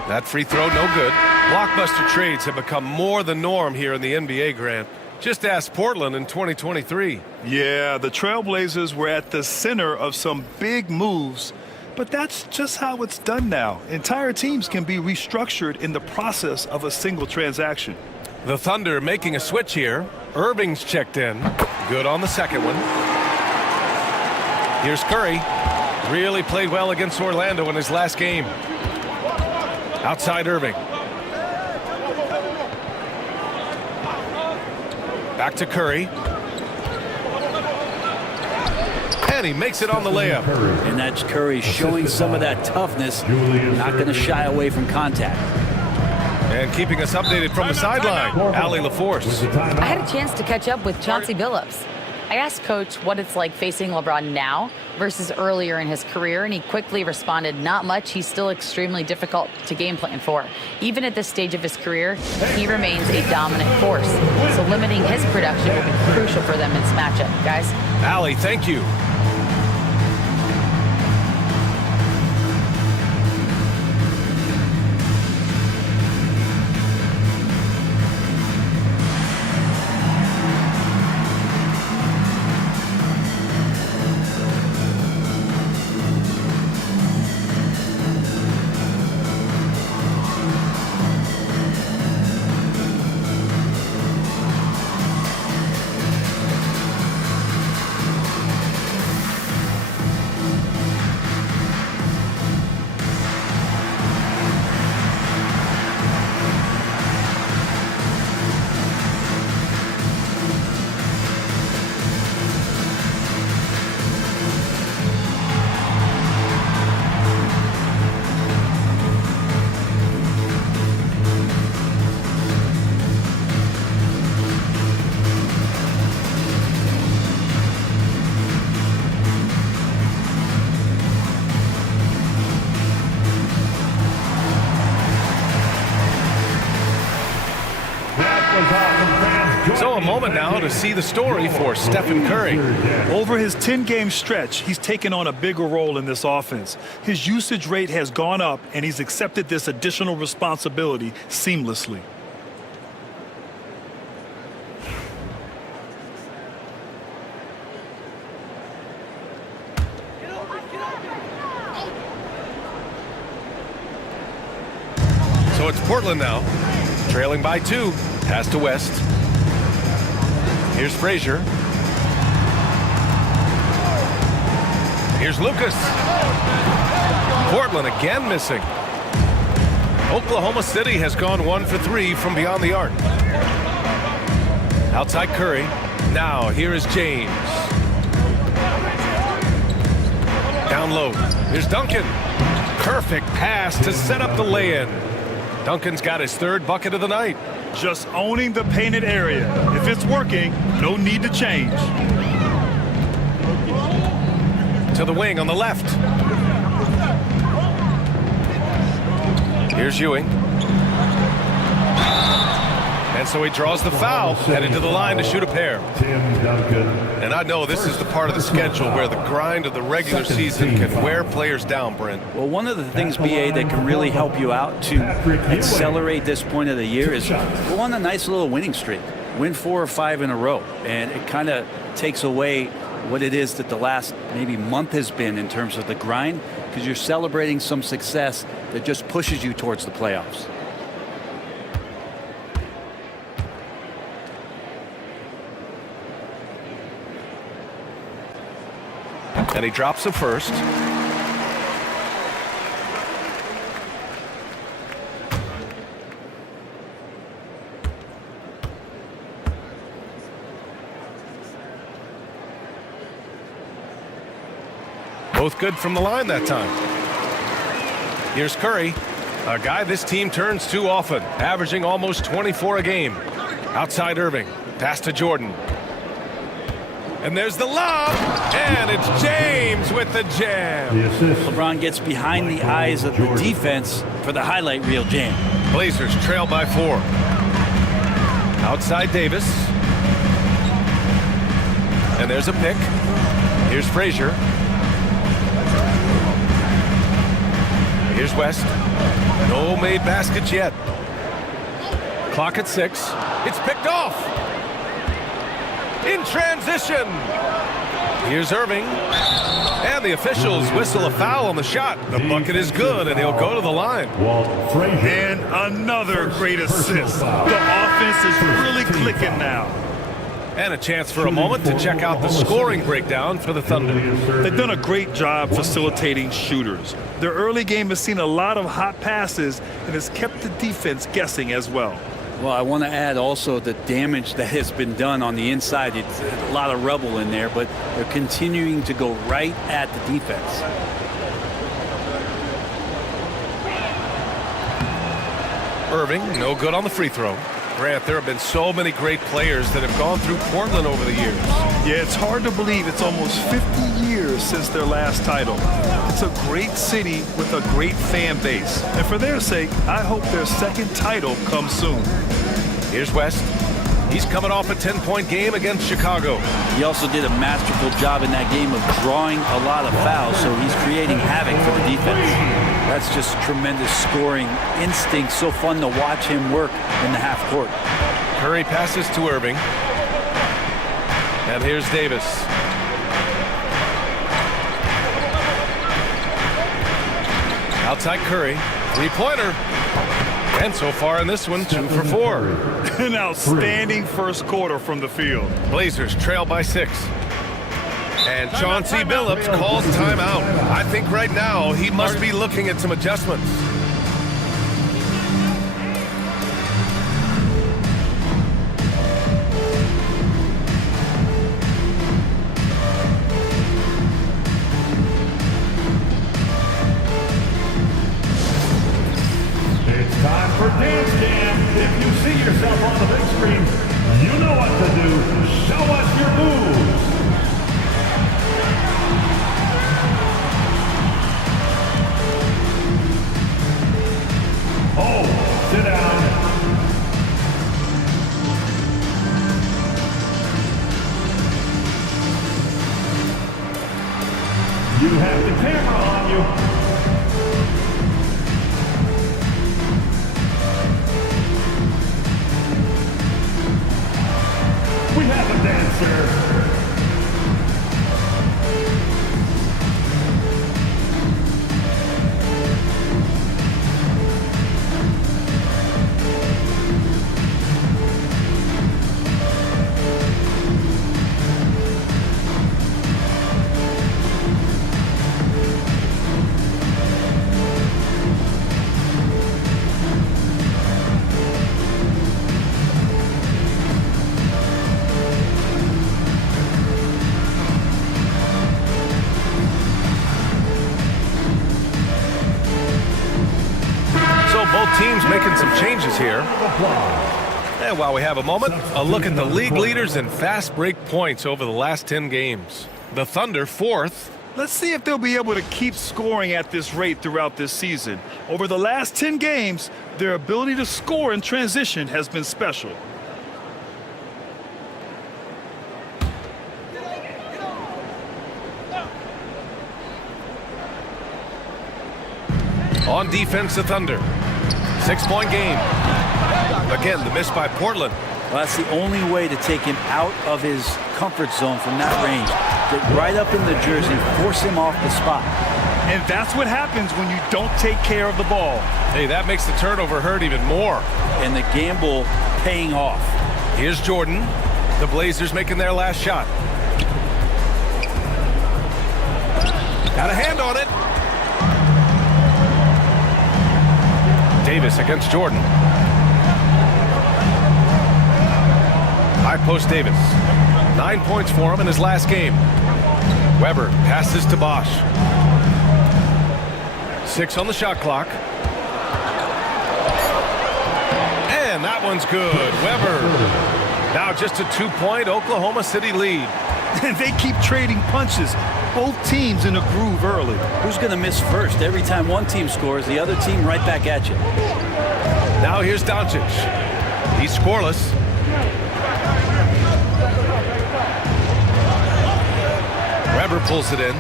That free throw, no good. Blockbuster trades have become more the norm here in the NBA, Grant. Just ask Portland in 2023. Yeah, the Trailblazers were at the center of some big moves, but that's just how it's done now. Entire teams can be restructured in the process of a single transaction. The Thunder making a switch here. Irving's checked in. Good on the second one. Here's Curry. Really played well against Orlando in his last game. Outside Irving. Back to Curry. And he makes it on the layup. And that's Curry showing some of that toughness, not going to shy away from contact. And keeping us updated from the sideline, Allie LaForce. I had a chance to catch up with Chauncey Billups. I asked Coach what it's like facing LeBron now versus earlier in his career, and he quickly responded, not much. He's still extremely difficult to game plan for. Even at this stage of his career, he remains a dominant force. So limiting his production will be crucial for them in this matchup, guys. Allie, thank you. So a moment now to see the story for Stephen Curry. Over his 10-game stretch, he's taken on a bigger role in this offense. His usage rate has gone up, and he's accepted this additional responsibility seamlessly. So it's Portland now, trailing by 2. Pass to West. Here's Frazier. Here's Lucas. Portland again missing. Oklahoma City has gone 1 for 3 from beyond the arc. Outside Curry. Now here is James. Down low. Here's Duncan. Perfect pass to set up the lay-in. Duncan's got his 3rd bucket of the night. Just owning the painted area. If it's working, no need to change. To the wing on the left. Here's Ewing. And so he draws the foul, headed to the line to shoot a pair. And I know this is the part of the schedule where the grind of the regular season can wear players down, Brent. Well, one of the things, BA, that can really help you out to accelerate this point of the year is go on a nice little winning streak. Win 4 or 5 in a row. And it kind of takes away what it is that the last maybe month has been in terms of the grind, because you're celebrating some success that just pushes you towards the playoffs. And he drops the first. Both good from the line that time. Here's Curry, a guy this team turns to often, averaging almost 24 a game. Outside Irving, pass to Jordan. And there's the lob, and it's James with the jam. LeBron gets behind the eyes of the defense for the highlight reel jam. Blazers trail by 4. Outside Davis. And there's a pick. Here's Frazier. Here's West. No made baskets yet. Clock at 6. It's picked off. In transition. Here's Irving. And the officials whistle a foul on the shot. The bucket is good, and he'll go to the line. And another great assist. The offense is really clicking now. And a chance for a moment to check out the scoring breakdown for the Thunder. They've done a great job facilitating shooters. Their early game has seen a lot of hot passes and has kept the defense guessing as well. Well, I want to add also the damage that has been done on the inside. It's a lot of rubble in there, but they're continuing to go right at the defense. Irving, no good on the free throw. Grant, there have been so many great players that have gone through Portland over the years. Yeah, it's hard to believe it's almost 50 years since their last title. It's a great city with a great fan base. And for their sake, I hope their second title comes soon. Here's West. He's coming off a 10-point game against Chicago. He also did a masterful job in that game of drawing a lot of fouls, so he's creating havoc for the defense. That's just tremendous scoring instinct. So fun to watch him work in the half court. Curry passes to Irving. And here's Davis. Outside Curry. Three-pointer. And so far in this one, 2 for 4. An outstanding first quarter from the field. Blazers trail by 6. And Chauncey Billups calls timeout. I think right now he must be looking at some adjustments. It's time for Dance Jam. If you see yourself on the big screen, you know what to do. Show us your moves. Oh, sit down. You have the camera on you. We have a dancer. Both teams making some changes here. And while we have a moment, a look at the league leaders in fast break points over the last 10 games. The Thunder 4th Let's see if they'll be able to keep scoring at this rate throughout this season. Over the last 10 games, their ability to score in transition has been special. On defense, the Thunder. 6-point game. Again, the miss by Portland. Well, that's the only way to take him out of his comfort zone from that range. Get right up in the jersey, force him off the spot. And that's what happens when you don't take care of the ball. Hey, that makes the turnover hurt even more. And the gamble paying off. Here's Jordan. The Blazers making their last shot. Got a hand on it. Davis against Jordan. High post Davis. 9 points for him in his last game. Weber passes to Bosch. 6 on the shot clock. And that one's good. Weber. Now just a 2-point Oklahoma City lead. And they keep trading punches. Both teams in a groove early. Who's going to miss first? Every time one team scores, the other team right back at you. Now here's Doncic. He's scoreless. Weber pulls it in.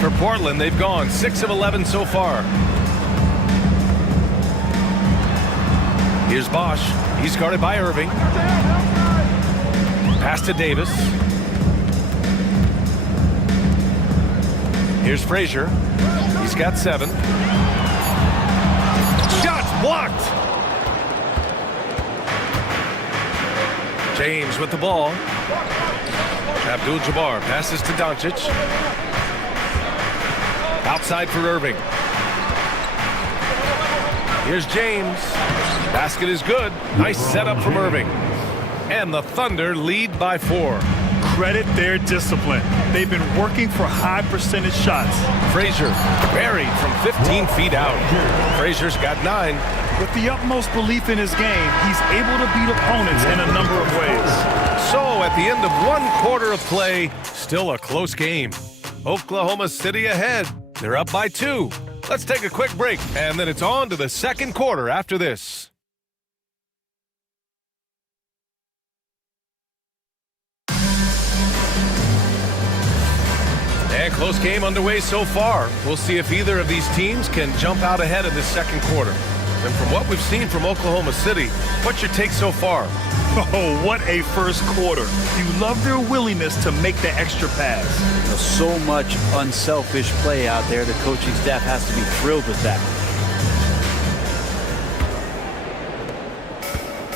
For Portland, they've gone 6 of 11 so far. Here's Bosch. He's guarded by Irving. Pass to Davis. Here's Frazier. He's got 7. Shots blocked. James with the ball. Abdul-Jabbar passes to Doncic. Outside for Irving. Here's James. Basket is good. Nice setup from Irving. And the Thunder lead by 4. Credit their discipline. They've been working for high percentage shots. Frazier buried from 15 feet out. Frazier's got 9. With the utmost belief in his game, he's able to beat opponents in a number of ways. So at the end of 1 quarter of play, still a close game. Oklahoma City ahead. They're up by 2. Let's take a quick break, and then it's on to the second quarter after this. And close game underway so far. We'll see if either of these teams can jump out ahead in this second quarter. And from what we've seen from Oklahoma City, what's your take so far? Oh, what a first quarter. You love their willingness to make the extra pass. So much unselfish play out there. The coaching staff has to be thrilled with that.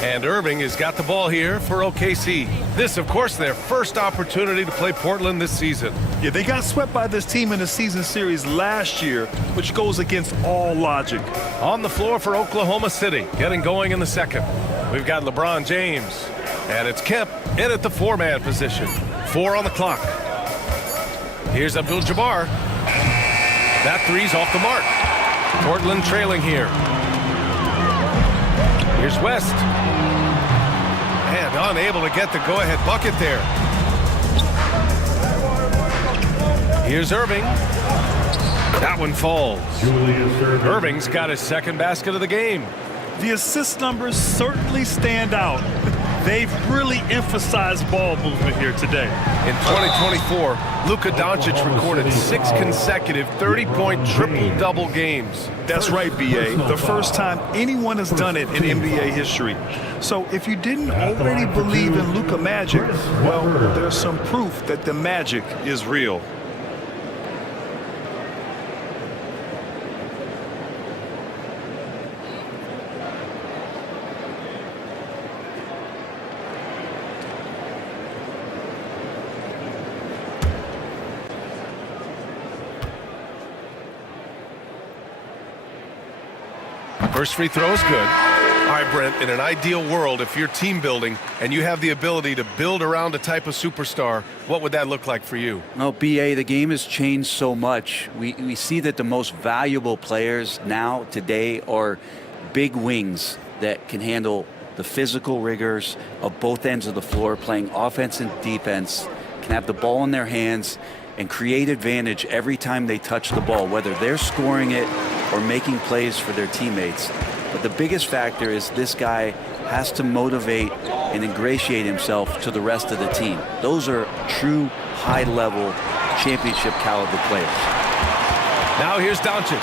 And Irving has got the ball here for OKC. This, of course, their first opportunity to play Portland this season. Yeah, they got swept by this team in the season series last year, which goes against all logic. On the floor for Oklahoma City, getting going in the second. We've got LeBron James, and it's Kemp in at the 4-man position. 4 on the clock. Here's Abdul-Jabbar. That three's off the mark. Portland trailing here. Here's West. And unable to get the go-ahead bucket there. Here's Irving. That one falls. Irving's got his second basket of the game. The assist numbers certainly stand out. They've really emphasized ball movement here today. In 2024, Luka Doncic recorded 6 consecutive 30-point triple-double games. That's right, B.A. The first time anyone has done it in NBA history. So if you didn't already believe in Luka magic, well, there's some proof that the magic is real. First free throw is good. All right, Brent, in an ideal world, if you're team building and you have the ability to build around a type of superstar, what would that look like for you? Well, B.A., the game has changed so much. We see that the most valuable players now, today, are big wings that can handle the physical rigors of both ends of the floor, playing offense and defense, can have the ball in their hands, and create advantage every time they touch the ball, whether they're scoring it or making plays for their teammates. But the biggest factor is this guy has to motivate and ingratiate himself to the rest of the team. Those are true high-level championship caliber players. Now here's Doncic.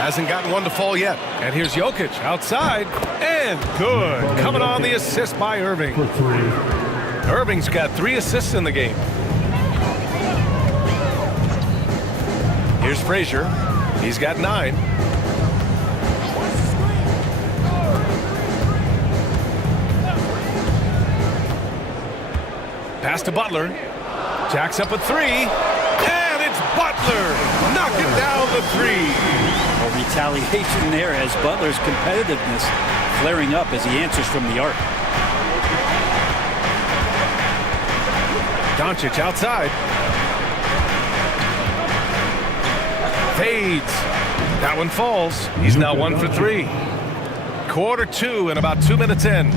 Hasn't gotten one to fall yet. And here's Jokic outside. And good. Coming on the assist by Irving. Irving's got 3 assists in the game. Here's Frazier. He's got 9. Pass to Butler. Jacks up a 3. And it's Butler knocking down the 3. A retaliation there as Butler's competitiveness flaring up as he answers from the arc. Doncic outside. Fades. That one falls. He's now 1 for 3. Quarter 2 and about 2 minutes in.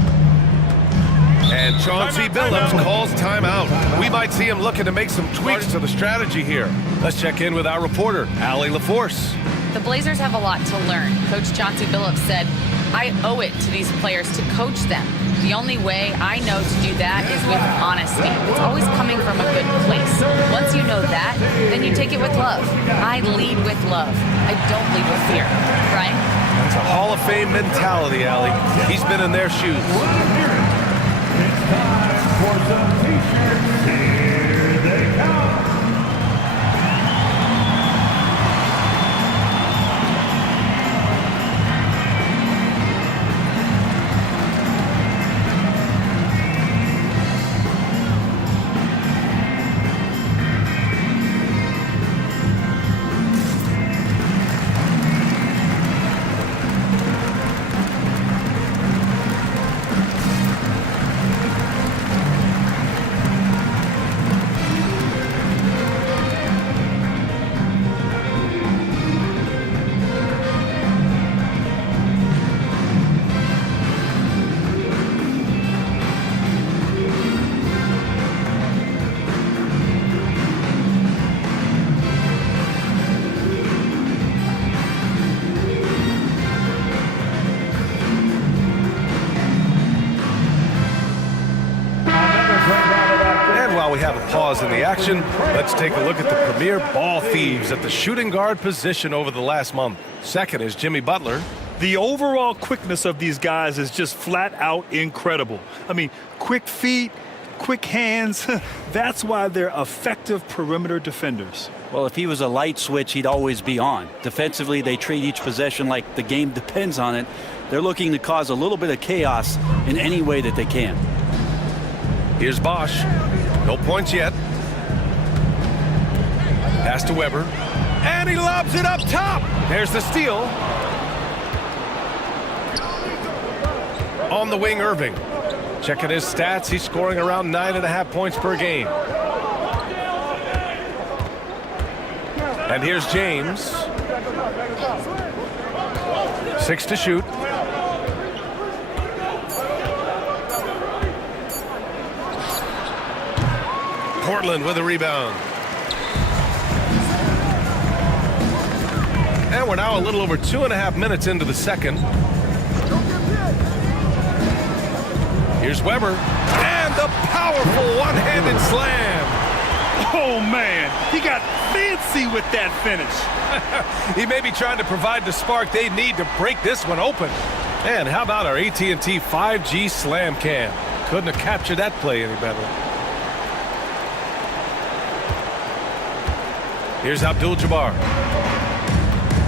And Chauncey Billups calls timeout. We might see him looking to make some tweaks to the strategy here. Let's check in with our reporter, Allie LaForce. The Blazers have a lot to learn. Coach Chauncey Billups said, I owe it to these players to coach them. The only way I know to do that is with honesty. It's always coming from a good place. Once you know that, then you take it with love. I lead with love. I don't lead with fear. Right? That's a Hall of Fame mentality, Allie. He's been in their shoes. For some t-shirts, here they come. We have a pause in the action. Let's take a look at the premier ball thieves at the shooting guard position over the last month. Second is Jimmy Butler. The overall quickness of these guys is just flat out incredible. I mean, quick feet, quick hands. That's why they're effective perimeter defenders. Well, if he was a light switch, he'd always be on. Defensively, they treat each possession like the game depends on it. They're looking to cause a little bit of chaos in any way that they can. Here's Bosch. No points yet. Pass to Weber. And he lobs it up top. There's the steal. On the wing, Irving. Checking his stats. He's scoring around 9.5 points per game. And here's James. 6 to shoot. Portland with a rebound. And we're now a little over 2.5 minutes into the second. Here's Weber. And the powerful one-handed slam. Oh, man. He got fancy with that finish. He may be trying to provide the spark they need to break this one open. And how about our AT&T 5G slam cam? Couldn't have captured that play any better. Here's Abdul-Jabbar.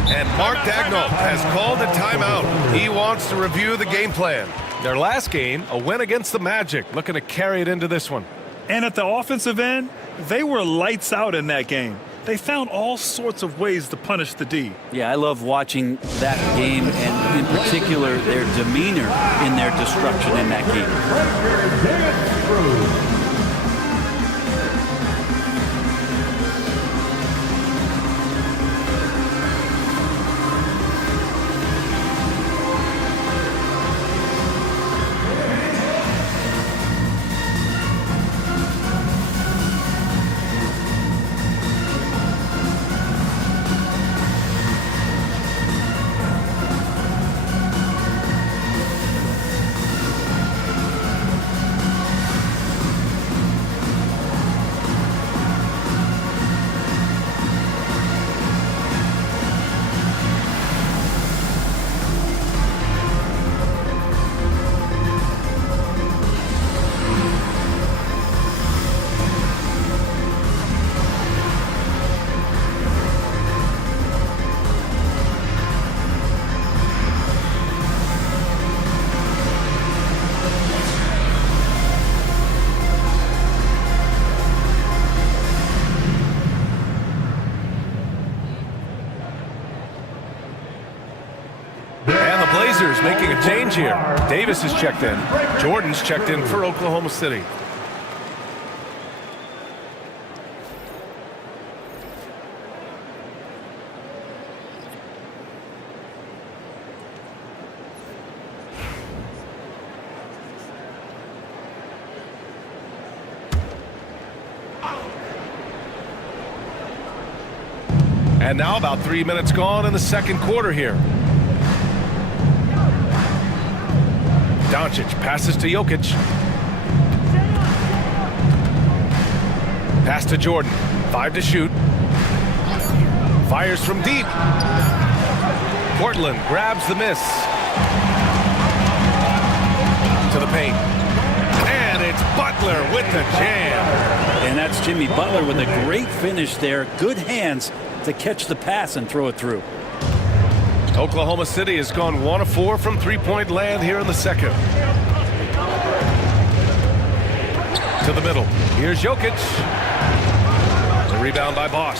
And Mark Daigneault has called a timeout. He wants to review the game plan. Their last game, a win against the Magic, looking to carry it into this one. And at the offensive end, they were lights out in that game. They found all sorts of ways to punish the D. Yeah, I love watching that game, and in particular, their demeanor in their destruction in that game. Blazers making a change here. Davis is checked in. Jordan's checked in for Oklahoma City. And now about 3 minutes gone in the second quarter here. Doncic passes to Jokic. Pass to Jordan. 5 to shoot. Fires from deep. Portland grabs the miss. To the paint. And it's Butler with the jam. And that's Jimmy Butler with a great finish there. Good hands to catch the pass and throw it through. Oklahoma City has gone 1 of 4 from three-point land here in the second. To the middle. Here's Jokic. The rebound by Bosch.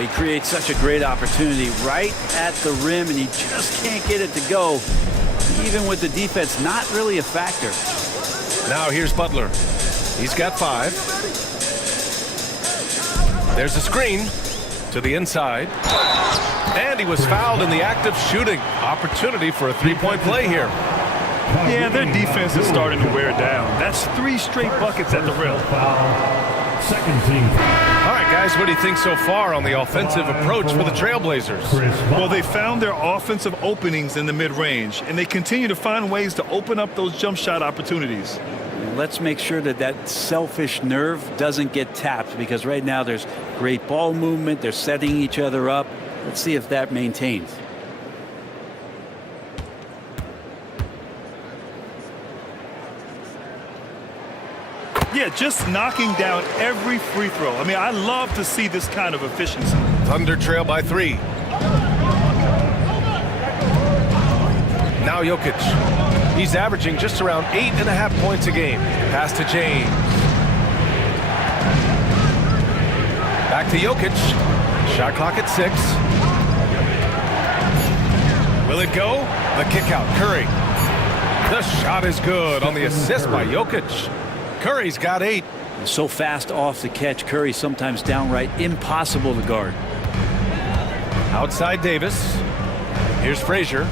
He creates such a great opportunity right at the rim, and he just can't get it to go. Even with the defense not really a factor. Now here's Butler. He's got 5. There's a screen to the inside. And he was fouled in the act of shooting. Opportunity for a three-point play here. Yeah, their defense is starting to wear down. That's 3 straight buckets at the rim. Second team. All right, guys, what do you think so far on the offensive approach for the Trailblazers? Well, they found their offensive openings in the mid-range, and they continue to find ways to open up those jump shot opportunities. Let's make sure that that selfish nerve doesn't get tapped, because right now there's great ball movement. They're setting each other up. Let's see if that maintains. Yeah, just knocking down every free throw. I mean, I love to see this kind of efficiency. Thunder trail by 3. Now Jokic. He's averaging just around 8.5 points a game. Pass to James. Back to Jokic. Shot clock at 6. Will it go? The kick out. Curry. The shot is good on the assist by Jokic. Curry's got 8. So fast off the catch. Curry sometimes downright impossible to guard. Outside Davis. Here's Frazier.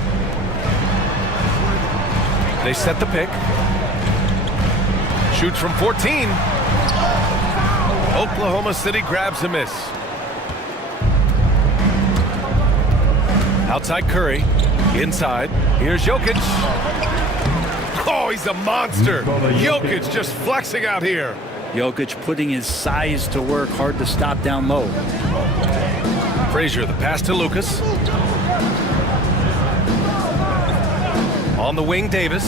They set the pick. Shoots from 14. Oklahoma City grabs a miss. Outside Curry. Inside. Here's Jokic. Oh, he's a monster. Jokic just flexing out here. Jokic putting his size to work. Hard to stop down low. Frazier, the pass to Lucas. On the wing, Davis.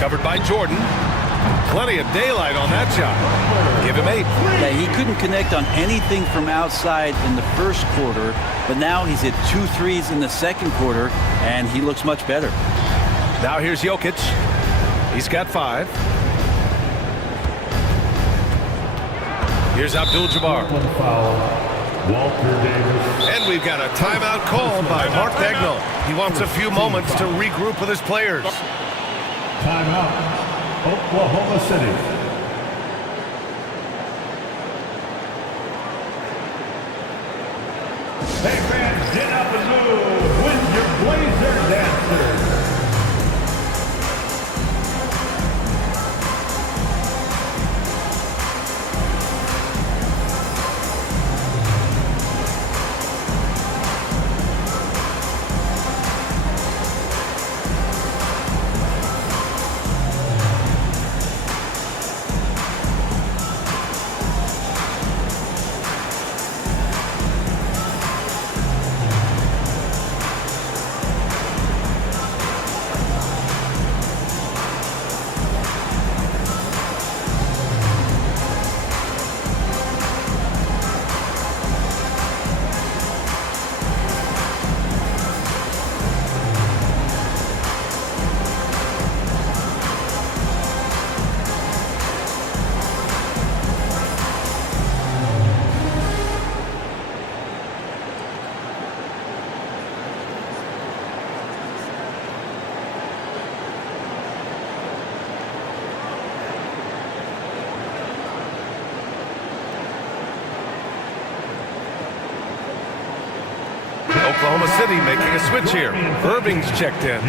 Covered by Jordan. Plenty of daylight on that shot. Give him 8. Yeah, he couldn't connect on anything from outside in the first quarter, but now he's hit 2 threes in the second quarter, and he looks much better. Now here's Jokic. He's got 5. Here's Abdul-Jabbar. And we've got a timeout called by Mark Dagnall. He wants a few moments to regroup with his players. Timeout, Oklahoma City. Hey fans, get up and move with your Blazer dancers. Oklahoma City making a switch here. Irving's checked in.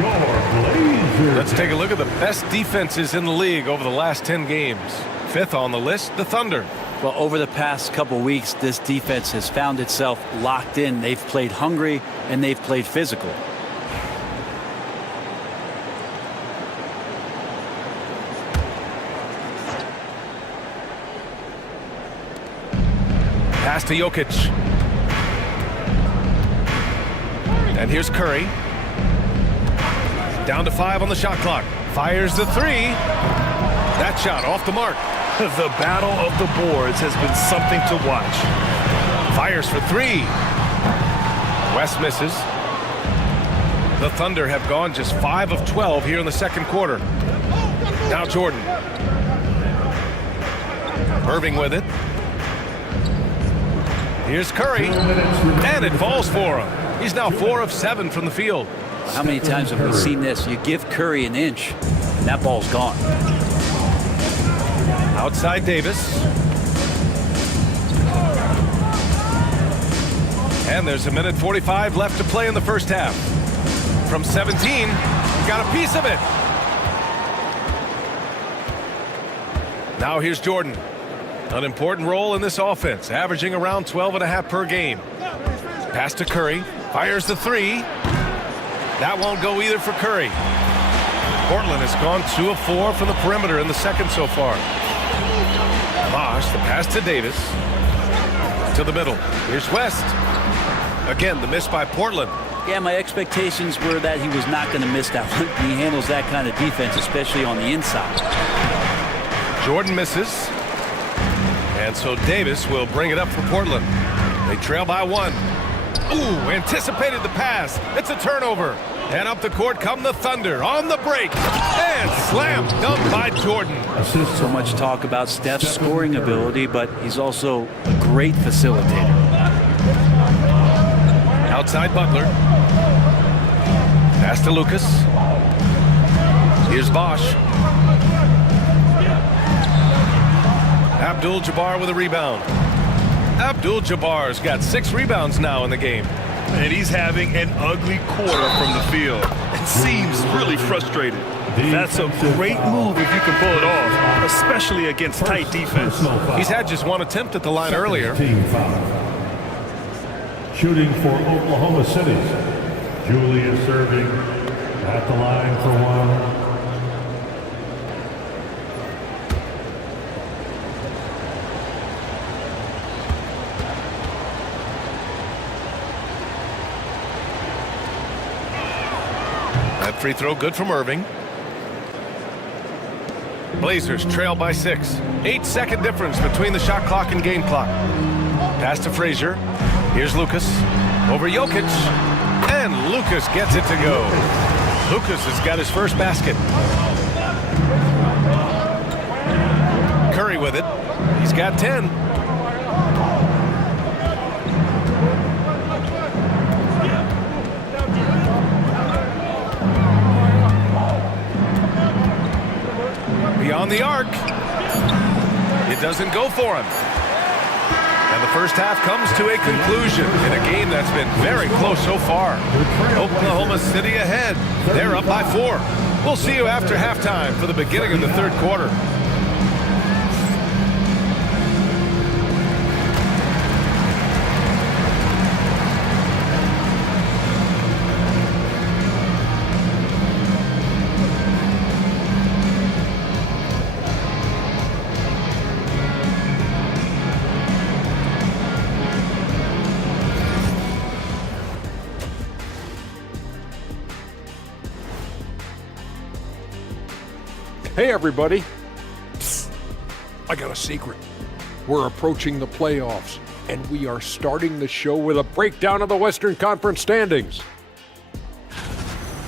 Let's take a look at the best defenses in the league over the last 10 games. Fifth on the list, the Thunder. Well, over the past couple weeks, this defense has found itself locked in. They've played hungry and they've played physical. Pass to Jokic. And here's Curry. Down to 5 on the shot clock. Fires the 3. That shot off the mark. The battle of the boards has been something to watch. Fires for 3. West misses. The Thunder have gone just 5 of 12 here in the second quarter. Now Jordan. Irving with it. Here's Curry. And it falls for him. He's now 4 of 7 from the field. How many times have we seen this? You give Curry an inch, and that ball's gone. Outside Davis. And there's 1:45 left to play in the first half. From 17, got a piece of it. Now here's Jordan. An important role in this offense, averaging around 12.5 per game. Pass to Curry. Fires the 3. That won't go either for Curry. Portland has gone 2 of 4 from the perimeter in the second so far. Bosh, the pass to Davis. To the middle. Here's West. Again, the miss by Portland. Yeah, my expectations were that he was not going to miss that one. He handles that kind of defense, especially on the inside. Jordan misses. And so Davis will bring it up for Portland. They trail by 1. Ooh, anticipated the pass. It's a turnover. And up the court come the Thunder on the break. And slam dunk by Jordan. So much talk about Steph's scoring ability, but he's also a great facilitator. Outside Butler. Pass to Lucas. Here's Bosh. Abdul-Jabbar with a rebound. Abdul-Jabbar's got 6 rebounds now in the game. And he's having an ugly quarter from the field and seems really frustrated. That's a great move if you can pull it off, especially against tight defense. He's had just 1 attempt at the line earlier. Shooting for Oklahoma City. Julius Irving at the line for 1. That free throw good from Irving. Blazers trail by 6. 8-second difference between the shot clock and game clock. Pass to Frazier. Here's Lucas. Over Jokic. And Lucas gets it to go. Lucas has got his first basket. Curry with it. He's got 10. Beyond the arc. It doesn't go for him. And the first half comes to a conclusion in a game that's been very close so far. Oklahoma City ahead. They're up by 4. We'll see you after halftime for the beginning of the third quarter. Hey, everybody. Psst. I got a secret. We're approaching the playoffs, and we are starting the show with a breakdown of the Western Conference standings.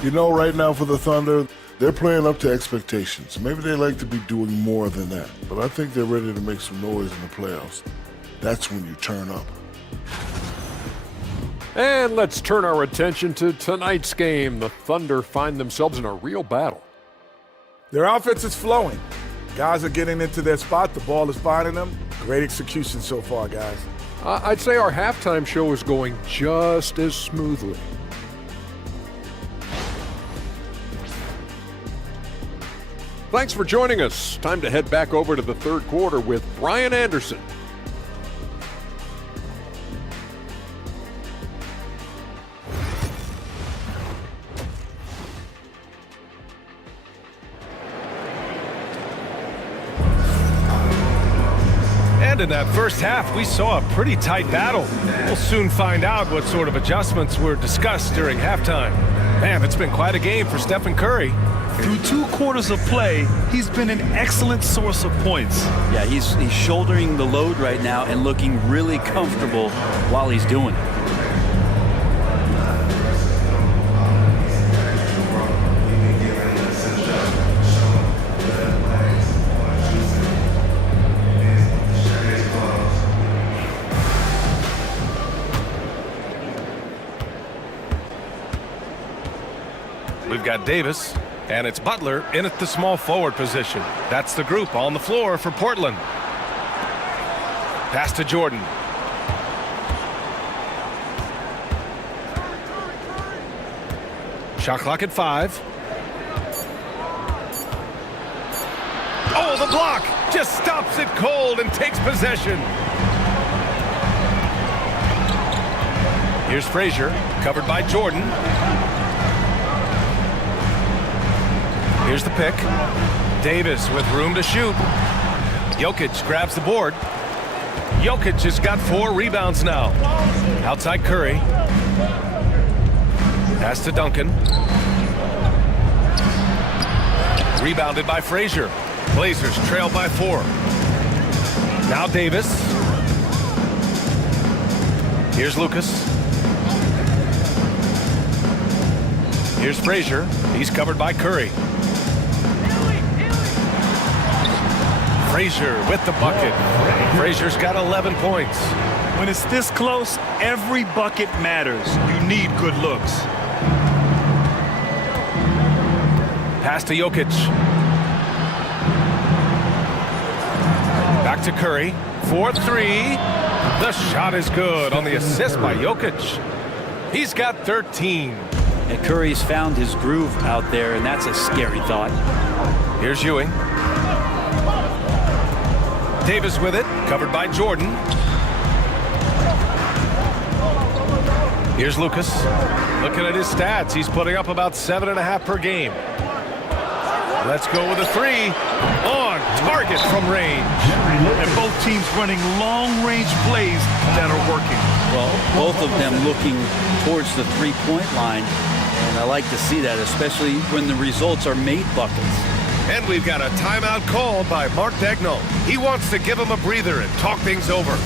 You know, right now for the Thunder, they're playing up to expectations. Maybe they like to be doing more than that, but I think they're ready to make some noise in the playoffs. That's when you turn up. And let's turn our attention to tonight's game. The Thunder find themselves in a real battle. Their offense is flowing. Guys are getting into their spot. The ball is finding them. Great execution so far, guys. I'd say our halftime show is going just as smoothly. Thanks for joining us. Time to head back over to the third quarter with Brian Anderson. And in that first half, we saw a pretty tight battle. We'll soon find out what sort of adjustments were discussed during halftime. Man, it's been quite a game for Stephen Curry. Through 2 quarters of play, he's been an excellent source of points. Yeah, he's shouldering the load right now and looking really comfortable while he's doing it. We've got Davis, and it's Butler in at the small forward position. That's the group on the floor for Portland. Pass to Jordan. Shot clock at 5. Oh, the block! Just stops it cold and takes possession. Here's Frazier, covered by Jordan. Here's the pick. Davis with room to shoot. Jokic grabs the board. Jokic has got 4 rebounds now. Outside Curry. Pass to Duncan. Rebounded by Frazier. Blazers trail by 4. Now Davis. Here's Lucas. Here's Frazier. He's covered by Curry. Frazier with the bucket. Frazier's got 11 points. When it's this close, every bucket matters. You need good looks. Pass to Jokic. Back to Curry. 4-3. The shot is good on the assist by Jokic. He's got 13. And Curry's found his groove out there, and that's a scary thought. Here's Ewing. Davis with it, covered by Jordan. Here's Lucas. Looking at his stats, he's putting up about 7.5 per game. Let's go with a 3. On target from range. And both teams running long-range plays that are working. Well, both of them looking towards the three-point line. And I like to see that, especially when the results are made buckets. And we've got a timeout called by Mark Daigneault. He wants to give him a breather and talk things over. All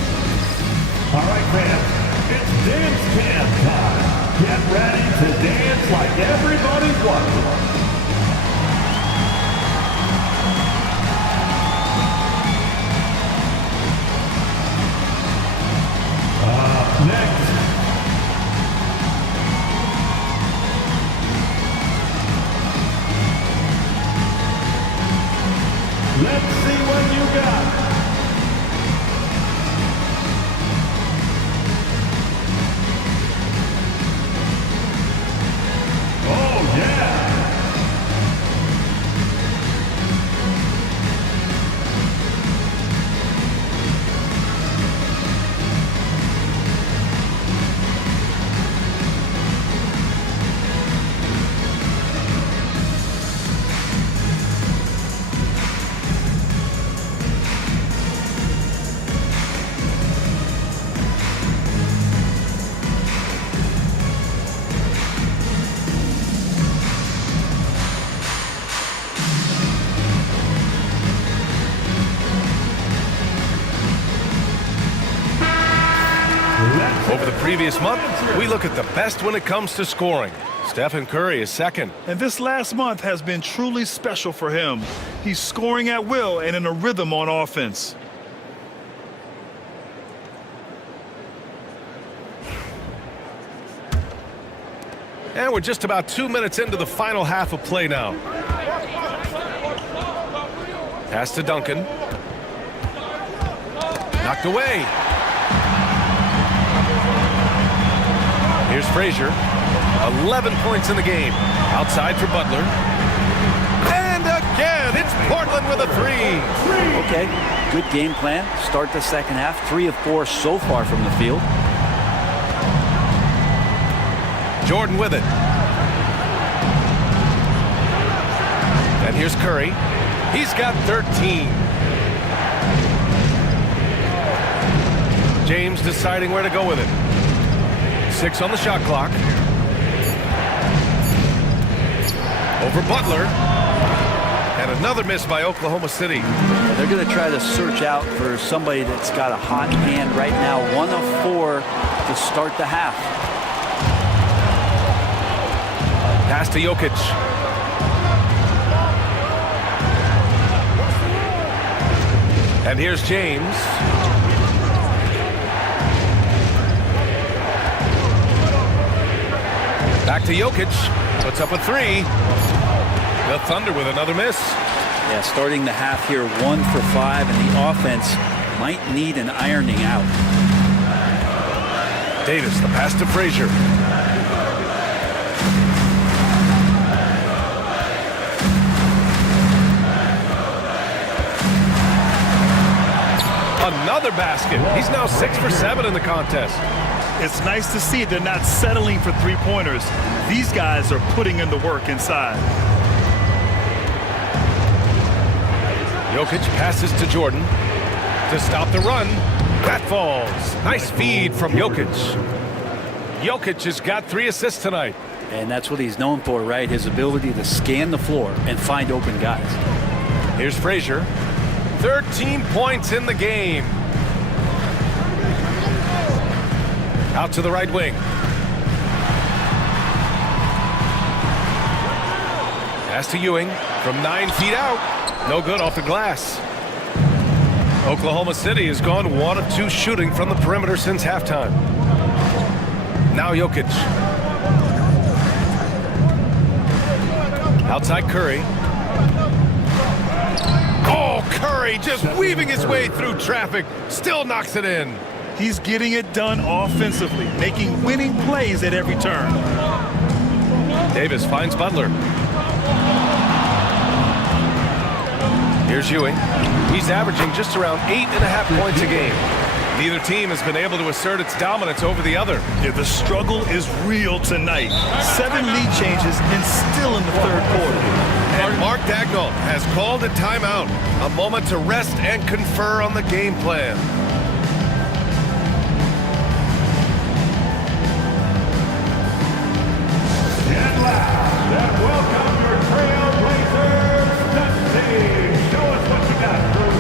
right, fans, it's dance cam time. Get ready to dance like everybody's watching. Next. Let's see what you got. Oh, yeah. Over the previous month, we look at the best when it comes to scoring. Stephen Curry is second. And this last month has been truly special for him. He's scoring at will and in a rhythm on offense. And we're just about 2 minutes into the final half of play now. Pass to Duncan. Knocked away. Here's Frazier. 11 points in the game. Outside for Butler. And again, it's Portland with a three. Okay, good game plan. Start the second half. 3 of 4 so far from the field. Jordan with it. And here's Curry. He's got 13. James deciding where to go with it. 6 on the shot clock. Over Butler. And another miss by Oklahoma City. They're going to try to search out for somebody that's got a hot hand right now. 1 of 4 to start the half. Pass to Jokic. And here's James. Back to Jokic. Puts up a 3. The Thunder with another miss. Yeah, starting the half here 1 for 5, and the offense might need an ironing out. Davis, the pass to Frazier. Another basket. He's now 6 for 7 in the contest. It's nice to see they're not settling for three-pointers. These guys are putting in the work inside. Jokic passes to Jordan to stop the run. That falls. Nice feed from Jokic. Jokic has got 3 assists tonight. And that's what he's known for, right? His ability to scan the floor and find open guys. Here's Frazier. 13 points in the game. Out to the right wing. Pass to Ewing from 9 feet out. No good off the glass. Oklahoma City has gone 1 of 2 shooting from the perimeter since halftime. Now Jokic. Outside Curry. Oh, Curry just weaving his way through traffic. Still knocks it in. He's getting it done offensively, making winning plays at every turn. Davis finds Butler. Here's Ewing. He's averaging just around 8.5 points a game. Neither team has been able to assert its dominance over the other. Yeah, the struggle is real tonight. 7 lead changes and still in the third quarter. And Mark Dagnall has called a timeout. A moment to rest and confer on the game plan. Get loud and welcome your Trailblazers to the stage. Show us what you got, crew.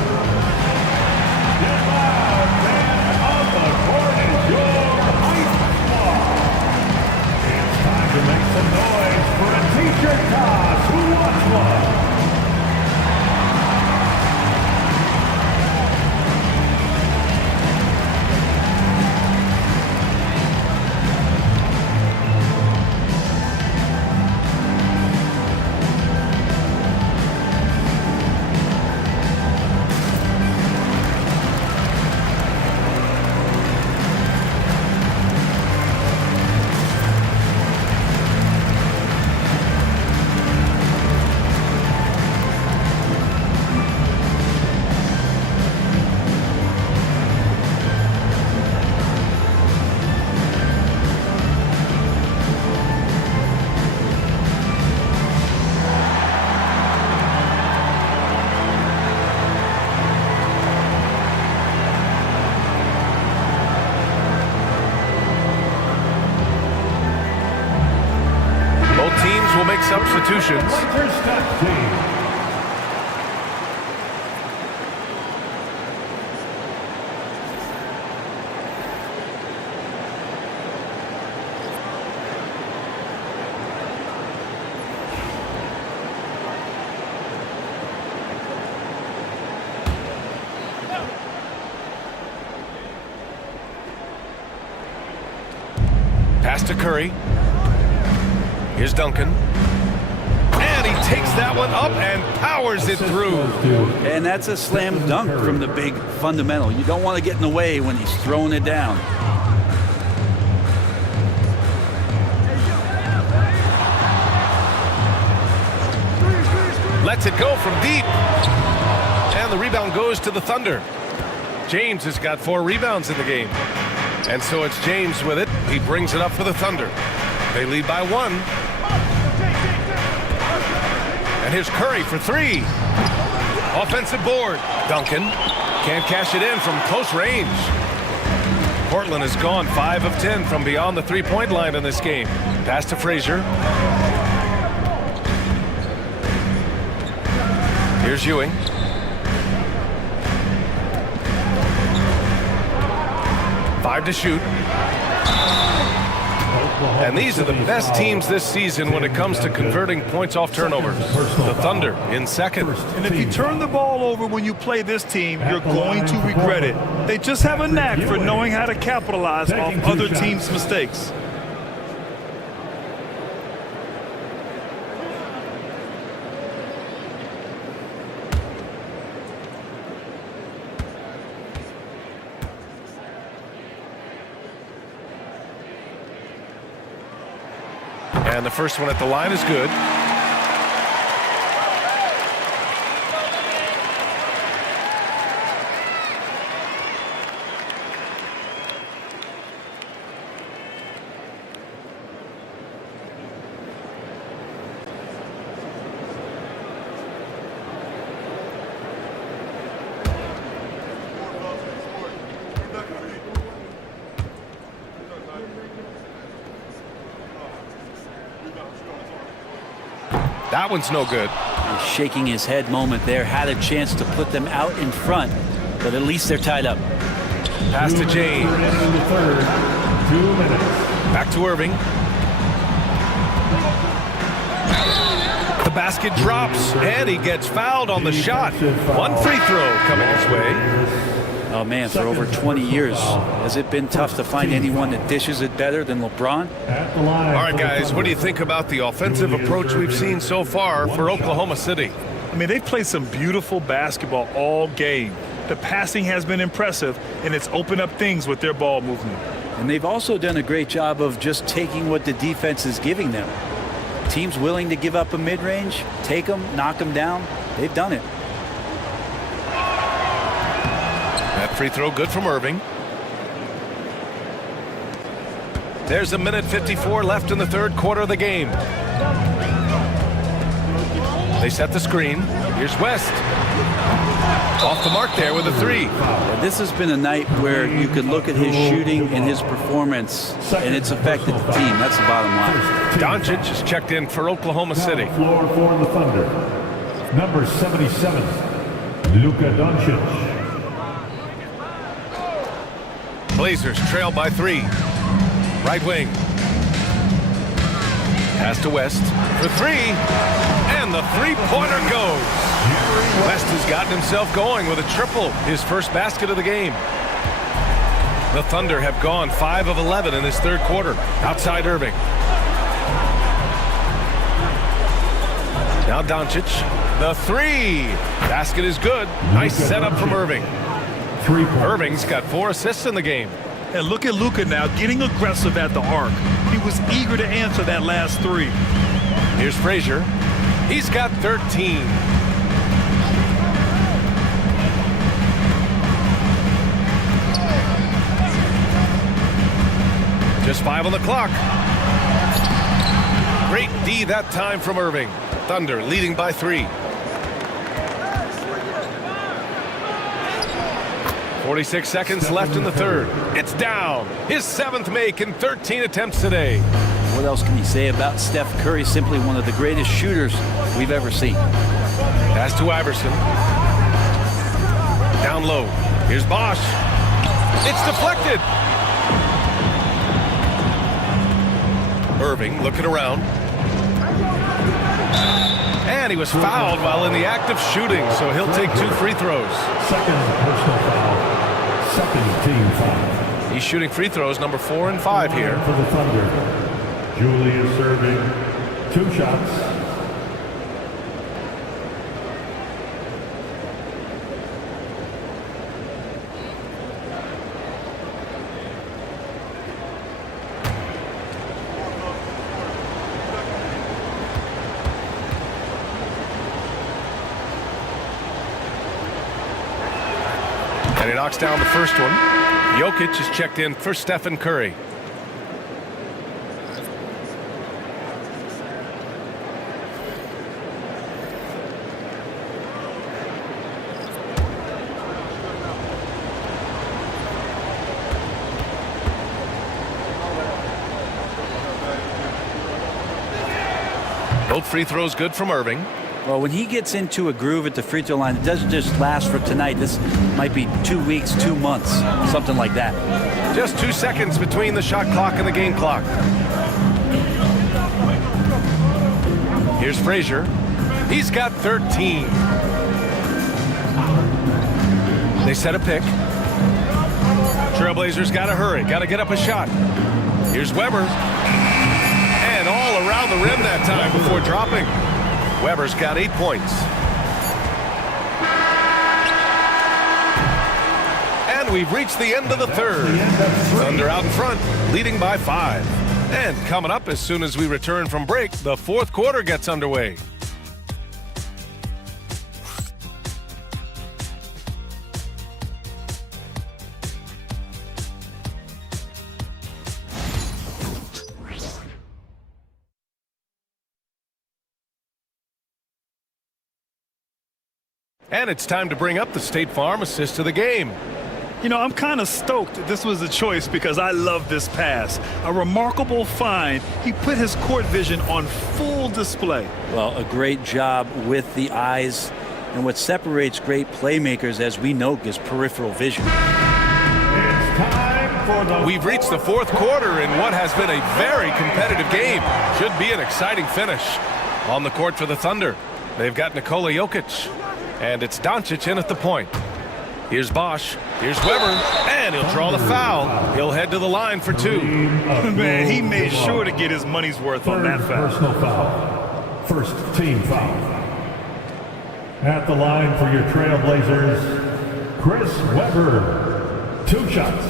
Get loud, and on the court is your hype squad. It's time to make some noise for a t-shirt toss. Who wants one? Will make substitutions. Pass to Curry. Here's Duncan. And he takes that one up and powers it through. And that's a slam dunk from the big fundamental. You don't want to get in the way when he's throwing it down. Lets it go from deep. And the rebound goes to the Thunder. James has got 4 rebounds in the game. And so it's James with it. He brings it up for the Thunder. They lead by 1. And here's Curry for 3. Offensive board. Duncan can't cash it in from close range. Portland has gone 5 of 10 from beyond the three-point line in this game. Pass to Frazier. Here's Ewing. Five to shoot. And these are the best teams this season when it comes to converting points off turnovers. The Thunder in second. And if you turn the ball over when you play this team, you're going to regret it. They just have a knack for knowing how to capitalize off other teams' mistakes. And the first one at the line is good. That one's no good. A shaking his head moment there. Had a chance to put them out in front, but at least they're tied up. Pass to James. Back to Irving. The basket drops, and he gets fouled on the shot. One free throw coming his way. Oh, man, for over 20 years, has it been tough to find anyone that dishes it better than LeBron? All right, guys, what do you think about the offensive approach we've seen so far for Oklahoma City? I mean, they've played some beautiful basketball all game. The passing has been impressive, and it's opened up things with their ball movement. And they've also done a great job of just taking what the defense is giving them. Teams willing to give up a mid-range, take them, knock them down, they've done it. That free throw good from Irving. There's 1:54 left in the third quarter of the game. They set the screen. Here's West. Off the mark there with a 3. This has been a night where you could look at his shooting and his performance, and it's affected the team. That's the bottom line. Doncic is checked in for Oklahoma City. Floor for the Thunder. Number 77, Luka Doncic. Blazers trail by 3. Right wing. Pass to West for 3. And the three-pointer goes. West has gotten himself going with a triple, his first basket of the game. The Thunder have gone 5 of 11 in this third quarter. Outside Irving. Now Doncic. The 3. Basket is good. Nice setup from Irving. Irving's got 4 assists in the game. And look at Luka now getting aggressive at the arc. He was eager to answer that last 3. Here's Frazier. He's got 13. Just 5 on the clock. Great D that time from Irving. Thunder leading by 3. 46 seconds left in the third. It's down. His 7th make in 13 attempts today. What else can you say about Steph Curry? Simply one of the greatest shooters we've ever seen. Pass to Iverson. Down low. Here's Bosch. It's deflected. Irving looking around. And he was fouled while in the act of shooting, so he'll take 2 free throws. Second personal foul. Second team foul. He's shooting free throws number 4 and 5 here. For the Thunder, Julius Irving, 2 shots. And he knocks down the first one. Jokic is checked in for Stephen Curry. Both free throws good from Irving. Well, when he gets into a groove at the free throw line, it doesn't just last for tonight. This might be 2 weeks, 2 months, something like that. Just 2 seconds between the shot clock and the game clock. Here's Frazier. He's got 13. They set a pick. Trailblazers got to hurry. Got to get up a shot. Here's Weber. And all around the rim that time before dropping. Weber's got 8 points. And we've reached the end of the third. Thunder out in front, leading by 5. And coming up as soon as we return from break, the fourth quarter gets underway. And it's time to bring up the State Farm assist of the game. You know, I'm kind of stoked this was a choice because I love this pass. A remarkable find. He put his court vision on full display. Well, a great job with the eyes. And what separates great playmakers, as we know, is peripheral vision. We've reached the fourth quarter in what has been a very competitive game. Should be an exciting finish. On the court for the Thunder, they've got Nikola Jokic. And it's Doncic in at the point. Here's Bosch. Here's Weber. And he'll draw the foul. He'll head to the line for 2. Man, he made sure to get his money's worth on that foul. Personal foul. First team foul. At the line for your Trailblazers, Chris Weber. 2 shots.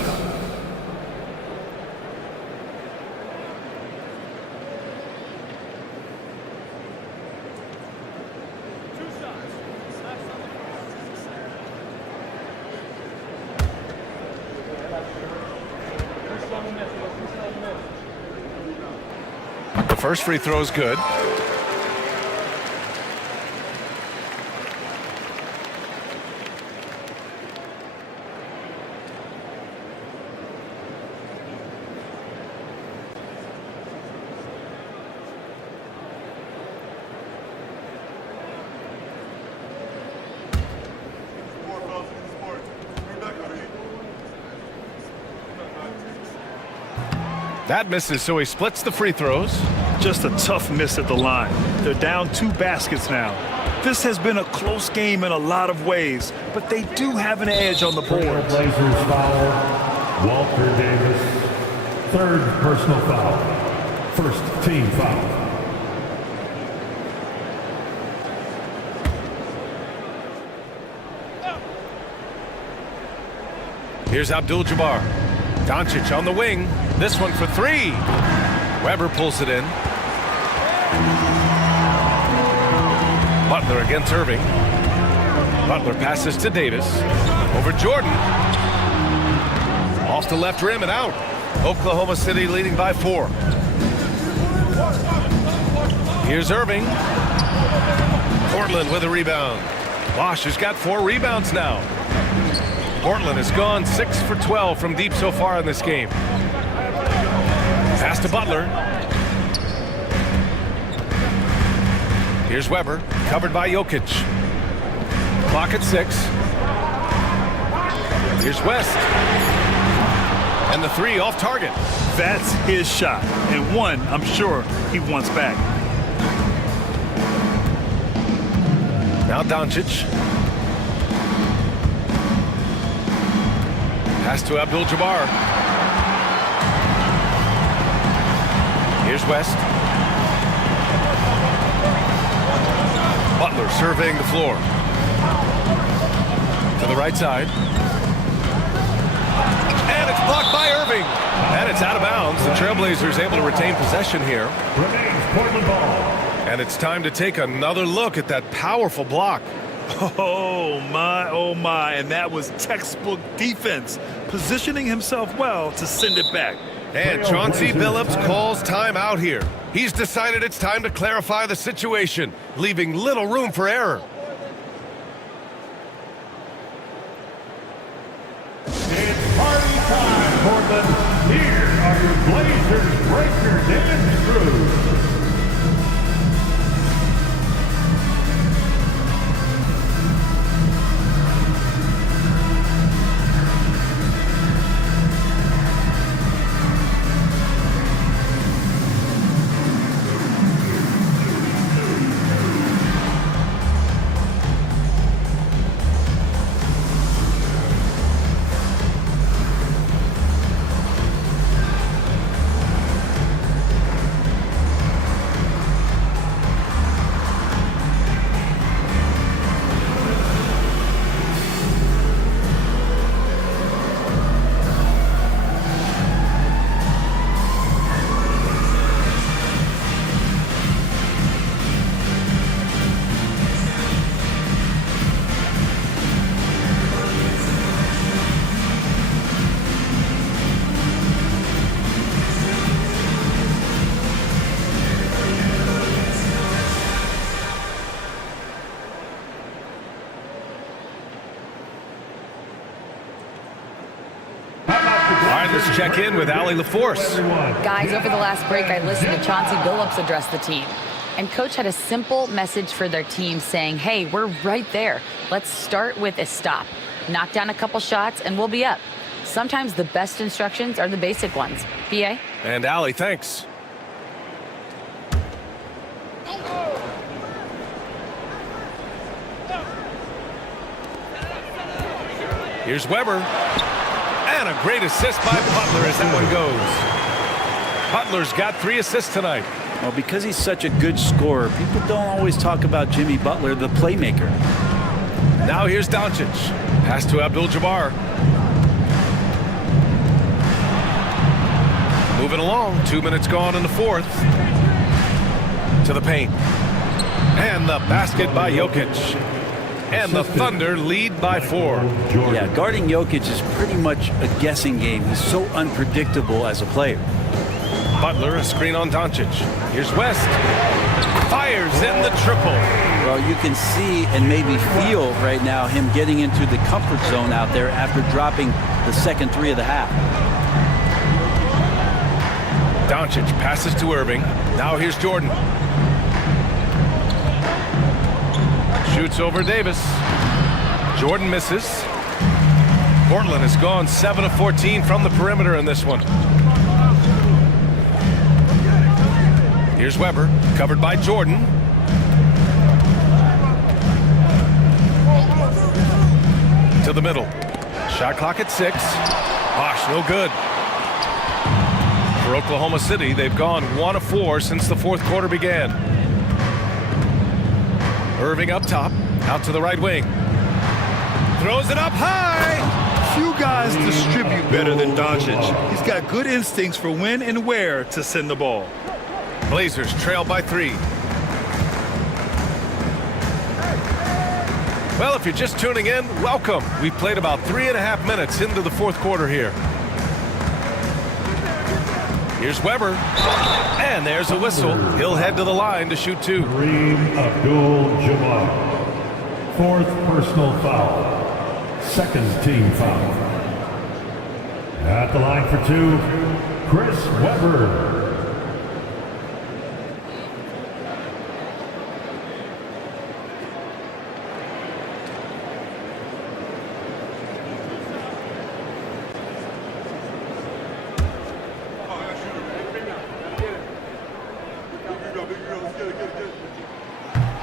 The first free throw is good. That misses, so he splits the free throws. Just a tough miss at the line. They're down 2 baskets now. This has been a close game in a lot of ways, but they do have an edge on the board. Trailblazers foul. Walter Davis. 3rd personal foul. First team foul. Here's Abdul-Jabbar. Doncic on the wing. This one for 3. Weber pulls it in. Butler against Irving. Butler passes to Davis. Over Jordan. Off the left rim and out. Oklahoma City leading by 4. Here's Irving. Portland with a rebound. Bosch has got 4 rebounds now. Portland has gone 6 for 12 from deep so far in this game. Pass to Butler. Here's Weber, covered by Jokic. Clock at 6. Here's West. And the 3 off target. That's his shot, and one I'm sure he wants back. Now Doncic. Pass to Abdul-Jabbar. Here's West. Butler surveying the floor. To the right side. And it's blocked by Irving. And it's out of bounds. The Trailblazers able to retain possession here. Remains Portland ball. And it's time to take another look at that powerful block. Oh, my. And that was textbook defense, positioning himself well to send it back. And Chauncey Billups calls time out here. He's decided it's time to clarify the situation, leaving little room for error. It's party time, Portland. Here are your Blazers breakers and screws. Let's check in with Allie LaForce. Guys, over the last break, I listened to Chauncey Billups address the team. And Coach had a simple message for their team saying, hey, we're right there. Let's start with a stop. Knock down a couple shots, and we'll be up. Sometimes the best instructions are the basic ones. PA? And Allie, thanks. Here's Weber. And a great assist by Butler as that one goes. Butler's got 3 assists tonight. Well, because he's such a good scorer, people don't always talk about Jimmy Butler, the playmaker. Now here's Doncic. Pass to Abdul-Jabbar. Moving along. 2 minutes gone in the fourth. To the paint. And the basket by Jokic. And the Thunder lead by 4. Yeah, guarding Jokic is pretty much a guessing game. He's so unpredictable as a player. Butler, a screen on Doncic. Here's West. Fires in the triple. Well, you can see and maybe feel right now him getting into the comfort zone out there after dropping the second 3 of the half. Doncic passes to Irving. Now here's Jordan. Shoots over Davis. Jordan misses. Portland has gone 7 of 14 from the perimeter in this one. Here's Weber, covered by Jordan. To the middle. Shot clock at 6. Bosh, no good. For Oklahoma City, they've gone 1 of 4 since the fourth quarter began. Irving up top, out to the right wing. Throws it up high. Few guys distribute better than Doncic. He's got good instincts for when and where to send the ball. Blazers trail by 3. Well, if you're just tuning in, welcome. We've played about 3.5 minutes into the fourth quarter here. Here's Weber. And there's a whistle. He'll head to the line to shoot 2. Kareem Abdul-Jabbar. 4th personal foul. 2nd team foul. At the line for 2, Chris Weber.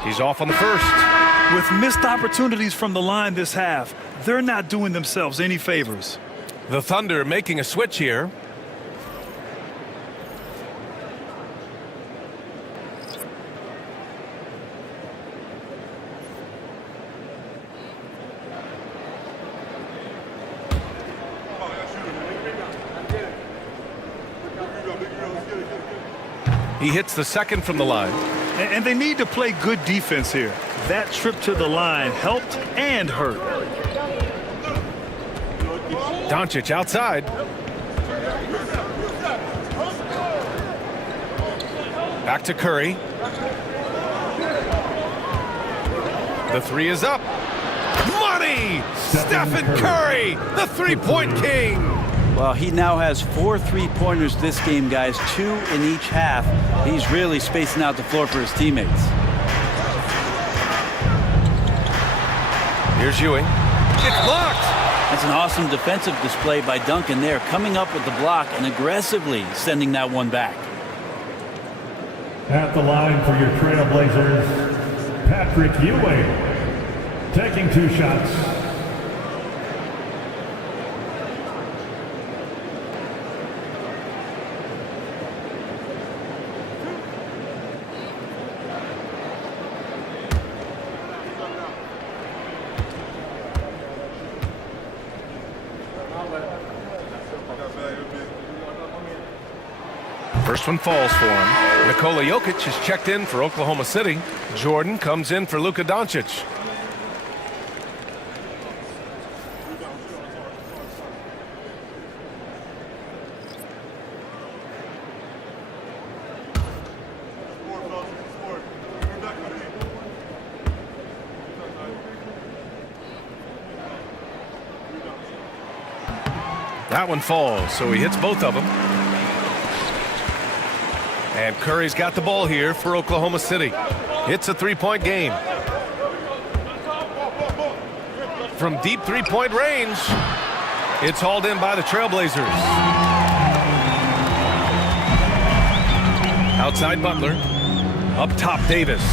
He's off on the first. With missed opportunities from the line this half, they're not doing themselves any favors. The Thunder making a switch here. He hits the second from the line. And they need to play good defense here. That trip to the line helped and hurt. Doncic outside. Back to Curry. The three is up. Money! Stephen Curry, the three-point king. Well, he now has 4 3-pointers this game, guys, 2 in each half. He's really spacing out the floor for his teammates. Here's Ewing. It's blocked. That's an awesome defensive display by Duncan there, coming up with the block and aggressively sending that one back. At the line for your Trailblazers, Patrick Ewing, taking 2 shots. First one falls for him. Nikola Jokic is checked in for Oklahoma City. Jordan comes in for Luka Doncic. That one falls, so he hits both of them. And Curry's got the ball here for Oklahoma City. It's a 3-point game. From deep 3-point range, it's hauled in by the Trailblazers. Outside Butler. Up top Davis.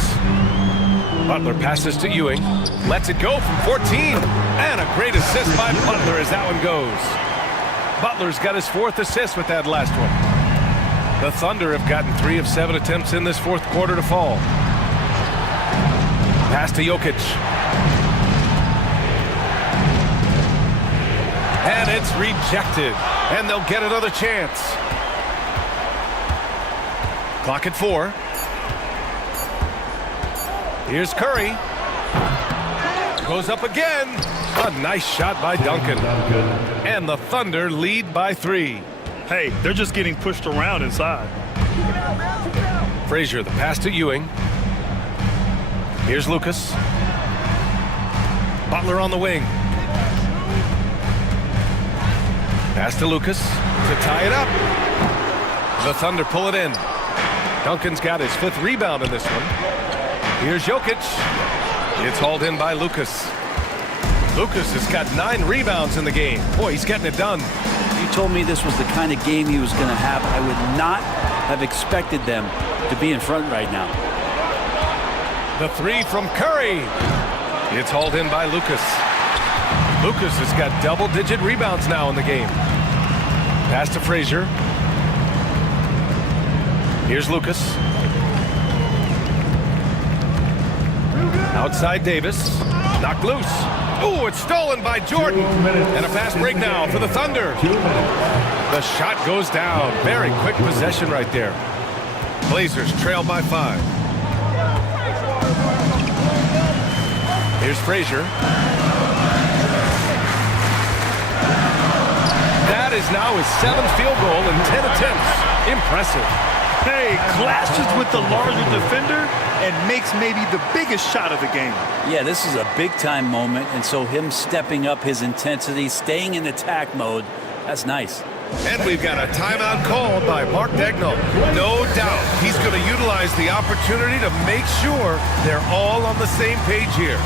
Butler passes to Ewing. Lets it go from 14. And a great assist by Butler as that one goes. Butler's got his 4th assist with that last one. The Thunder have gotten 3 of 7 attempts in this 4th quarter to fall. Pass to Jokic. And it's rejected. And they'll get another chance. Clock at 4. Here's Curry. Goes up again. A nice shot by Duncan. And the Thunder lead by 3. Hey, they're just getting pushed around inside. Frazier, the pass to Ewing. Here's Lucas. Butler on the wing. Pass to Lucas to tie it up. The Thunder pull it in. Duncan's got his 5th rebound in this one. Here's Jokic. It's hauled in by Lucas. Lucas has got 9 rebounds in the game. Boy, he's getting it done. You told me this was the kind of game he was going to have. I would not have expected them to be in front right now. The 3 from Curry. It's hauled in by Lucas. Lucas has got double-digit rebounds now in the game. Pass to Frazier. Here's Lucas. Outside Davis. Knocked loose. Ooh, it's stolen by Jordan. And a fast break now for the Thunder. The shot goes down. Very quick possession right there. Blazers trail by 5. Here's Frazier. That is now his 7th field goal in 10 attempts. Impressive. Hey, clashes with the larger defender and makes maybe the biggest shot of the game. Yeah, this is a big-time moment, and so him stepping up his intensity, staying in attack mode, that's nice. And we've got a timeout called by Mark Daigneault. No doubt he's going to utilize the opportunity to make sure they're all on the same page here.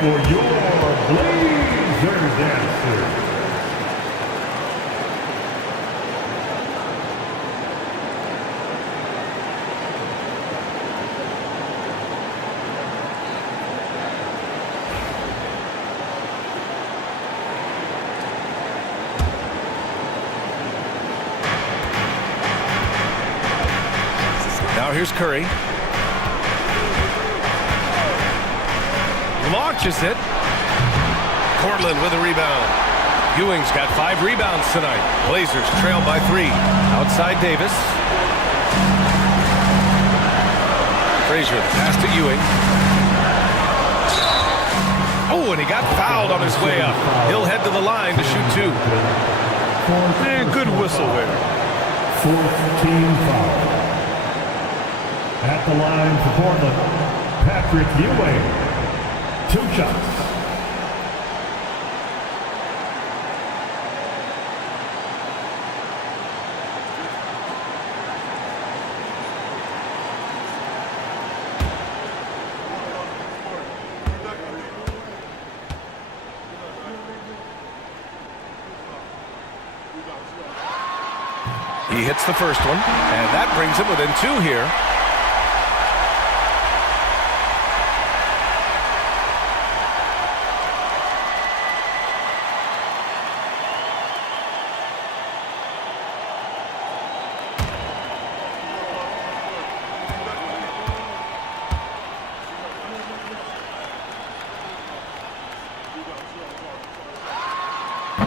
for your Blazer Dancers. Now here's Curry. Launches it. Portland with a rebound. Ewing's got 5 rebounds tonight. Blazers trail by 3. Outside Davis. Frazier, the pass to Ewing. Oh, and he got fouled on his way up. He'll head to the line to shoot 2. Man, good whistle there. 4th team foul. At the line for Portland, Patrick Ewing. 2 shots. He hits the first one, and that brings him within 2 here.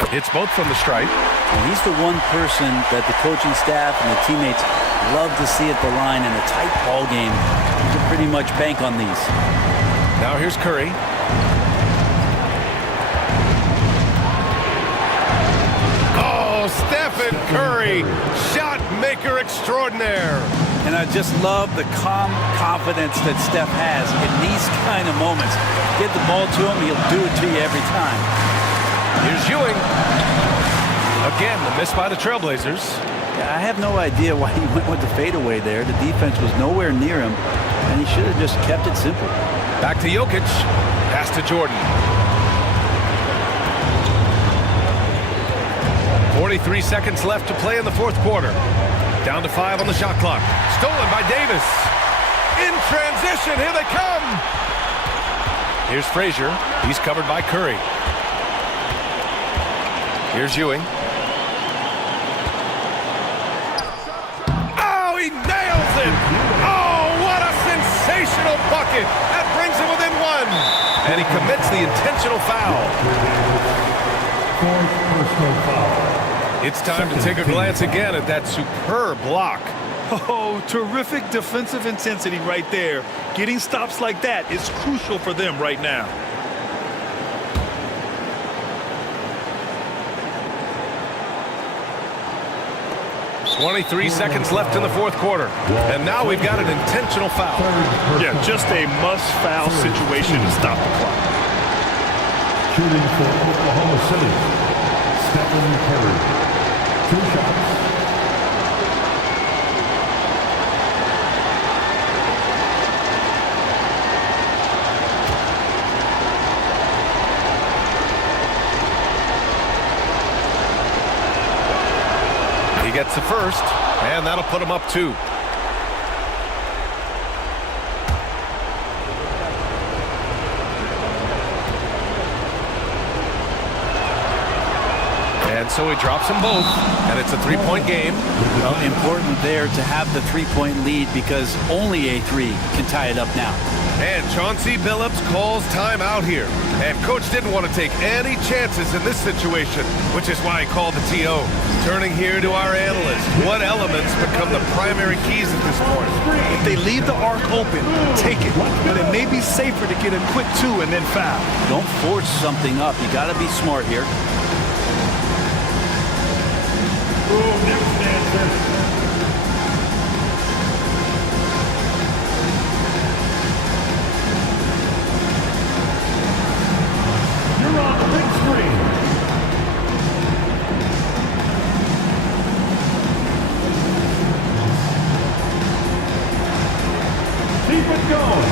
Hits both from the stripe. And he's the one person that the coaching staff and the teammates love to see at the line in a tight ball game. You can pretty much bank on these. Now here's Curry. Oh, Stephen Curry, shot maker extraordinaire. And I just love the calm confidence that Steph has in these kind of moments. Get the ball to him, he'll do it to you every time. Here's Ewing. Again, the miss by the Trailblazers. Yeah, I have no idea why he went with the fadeaway there. The defense was nowhere near him, and he should have just kept it simple. Back to Jokic. Pass to Jordan. 43 seconds left to play in the 4th quarter. Down to 5 on the shot clock. Stolen by Davis. In transition, here they come. Here's Frazier. He's covered by Curry. Here's Ewing. Oh, he nails it! Oh, what a sensational bucket! That brings him within 1. And he commits the intentional foul. 4th personal foul. It's time to take a glance again at that superb block. Oh, terrific defensive intensity right there. Getting stops like that is crucial for them right now. 23 seconds left in the 4th quarter. And now we've got an intentional foul. Yeah, just a must-foul situation to stop the clock. Shooting for Oklahoma City, Stephen Curry. 2 shots. He gets the first, and that'll put him up 2. And so he drops them both, and it's a 3-point game. Well, important there to have the 3-point lead because only a 3 can tie it up now. And Chauncey Billups calls timeout here. And Coach didn't want to take any chances in this situation, which is why he called the TO. Turning here to our analyst. What elements become the primary keys at this point? If they leave the arc open, take it. But it may be safer to get a quick 2 and then foul. Don't force something up. You got to be smart here. Next dancer. You're on the big screen. Keep it going.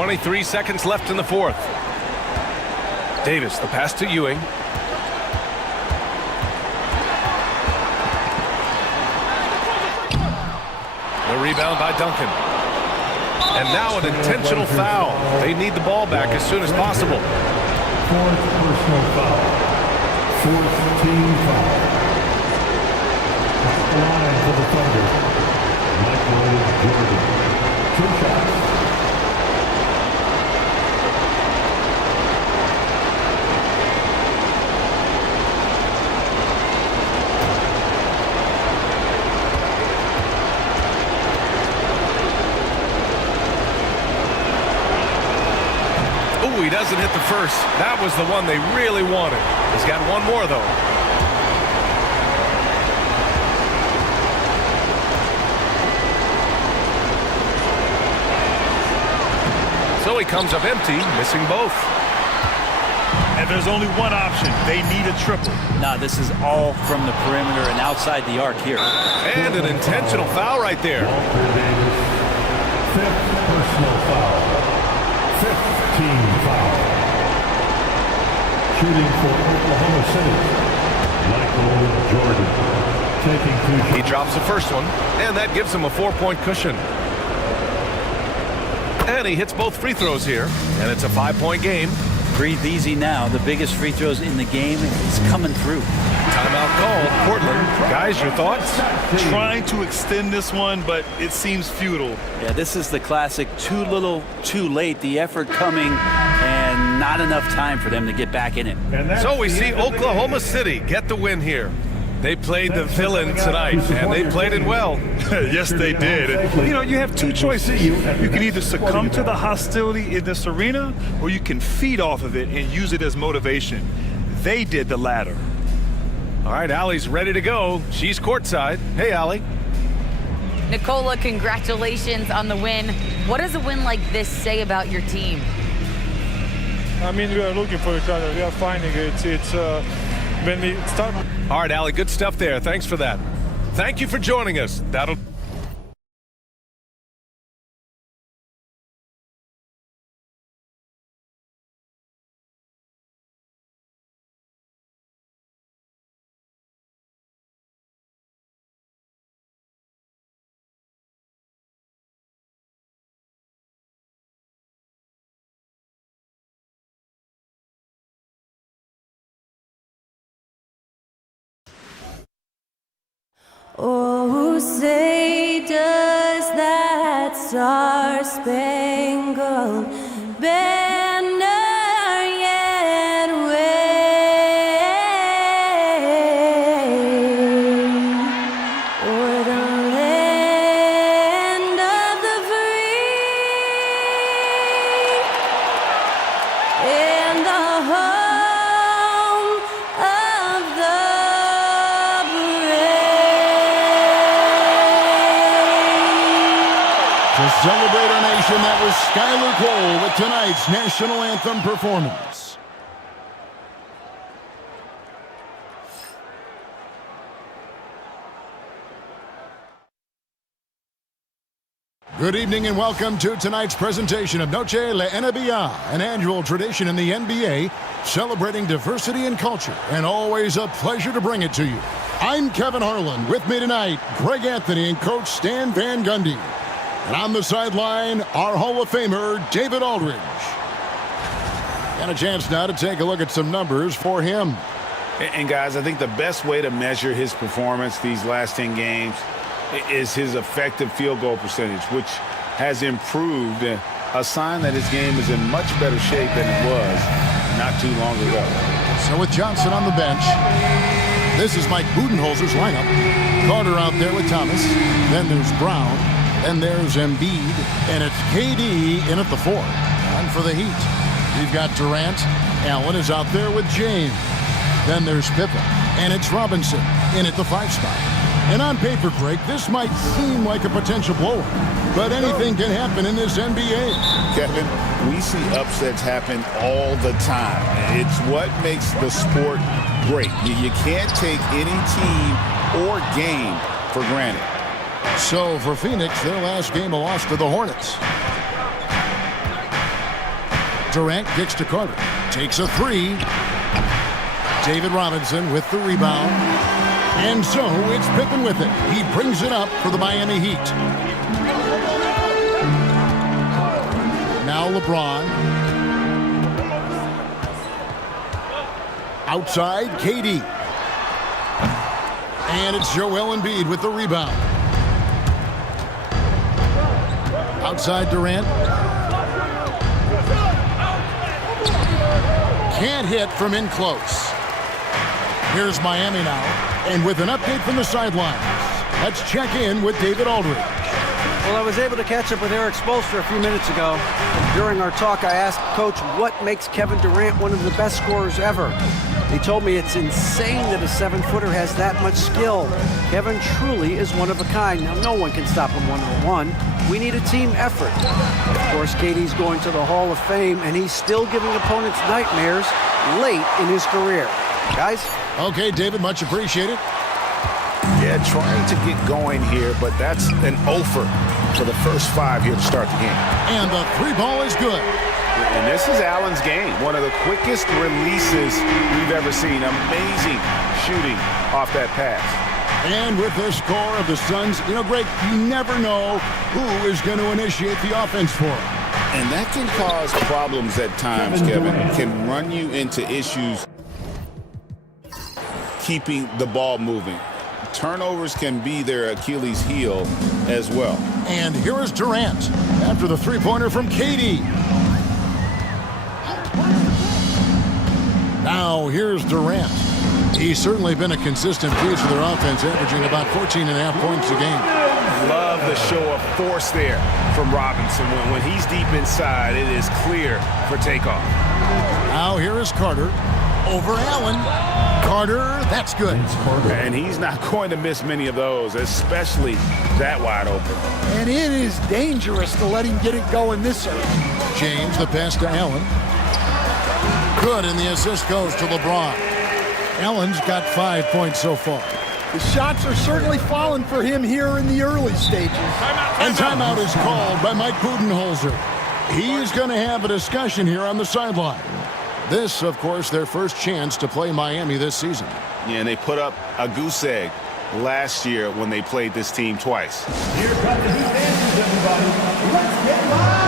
23 seconds left in the fourth. Davis, the pass to Ewing. The rebound by Duncan. And now an intentional foul. They need the ball back as soon as possible. Fourth personal foul. Fourth team foul. Off the line for the Thunder. Michael Jordan. 2 shots. He doesn't hit the first. That was the one they really wanted. He's got one more, though. So he comes up empty, missing both. And there's only one option. They need a triple. Nah, this is all from the perimeter and outside the arc here. And an intentional foul right there. Fifth personal foul. Fifth team foul. Shooting for Oklahoma City. Michael Jordan taking 2 shots. He drops the first one, and that gives him a 4-point cushion. And he hits both free throws here, and it's a 5-point game. Breathe easy now. The biggest free throws in the game is coming through. Timeout called. Portland. Guys, your thoughts? Trying to extend this one, but it seems futile. Yeah, this is the classic too little, too late. The effort coming and not enough time for them to get back in it. So we see Oklahoma City get the win here. They played the villain tonight, and they played it well. Yes, they did. You know, you have 2 choices. You can either succumb to the hostility in this arena, or you can feed off of it and use it as motivation. They did the latter. All right, Allie's ready to go. She's courtside. Hey, Allie. Nicola, congratulations on the win. What does a win like this say about your team? I mean, we are looking for each other. We are finding it. It's when we start. All right, Allie, good stuff there. Thanks for that. Thank you for joining us. That'll. Oh, say does that star-spangled banner yet wave o'er the land of the free and the home of the To celebrate our nation, that was Skylar Cole with tonight's national anthem performance. Good evening and welcome to tonight's presentation of Noche La NBA, an annual tradition in the NBA celebrating diversity and culture, and always a pleasure to bring it to you. I'm Kevin Harlan. With me tonight, Greg Anthony and Coach Stan Van Gundy. And on the sideline, our Hall of Famer, David Aldridge. And a chance now to take a look at some numbers for him. And guys, I think the best way to measure his performance these last 10 games is his effective field goal percentage, which has improved, a sign that his game is in much better shape than it was not too long ago. So with Johnson on the bench, this is Mike Budenholzer's lineup. Carter out there with Thomas. Then there's Brown. Then there's Embiid. And it's KD in at the 4. And for the Heat, we've got Durant. Allen is out there with James. Then there's Pippen. And it's Robinson in at the 5 spot. And on paper, Greg, this might seem like a potential blowout, but anything can happen in this NBA. Kevin, we see upsets happen all the time. It's what makes the sport great. You can't take any team or game for granted. So for Phoenix, their last game, a loss to the Hornets. Durant kicks to Carter. Takes a three. David Robinson with the rebound. And so it's Pippen with it. He brings it up for the Miami Heat. Now LeBron. Outside, KD. And it's Joel Embiid with the rebound. Outside Durant. Can't hit from in close. Here's Miami now. And with an update from the sidelines, let's check in with David Aldridge. Well, I was able to catch up with Eric Spoelstra a few minutes ago. During our talk, I asked Coach what makes Kevin Durant one of the best scorers ever. He told me it's insane that a 7-footer has that much skill. Kevin truly is one of a kind. Now, no one can stop him one-on-one. We need a team effort. Of course, KD's going to the Hall of Fame, and he's still giving opponents nightmares late in his career. Guys? Okay, David, much appreciated. Yeah, trying to get going here, but that's an offer for the first 5 here to start the game. And the three ball is good. And this is Allen's game. One of the quickest releases we've ever seen. Amazing shooting off that pass. And with the score of the Suns, Greg, you never know who is going to initiate the offense for him. And that can cause problems at times, Kevin. Can run you into issues keeping the ball moving. Turnovers can be their Achilles heel as well. And here is Durant after the three-pointer from KD. Now here's Durant. He's certainly been a consistent piece of their offense, averaging about 14.5 points a game. Love the show of force there from Robinson. When he's deep inside, it is clear for takeoff. Now here is Carter over Allen. Carter, that's good. And he's not going to miss many of those, especially that wide open. And it is dangerous to let him get it going this early. James, the pass to Allen. Good, and the assist goes to LeBron. Allen's got 5 points so far. The shots are certainly falling for him here in the early stages. And timeout is called by Mike Budenholzer. He's going to have a discussion here on the sideline. This, of course, their first chance to play Miami this season. Yeah, and they put up a goose egg last year when they played this team twice. Here come the Heat dancers, everybody. Let's get loud!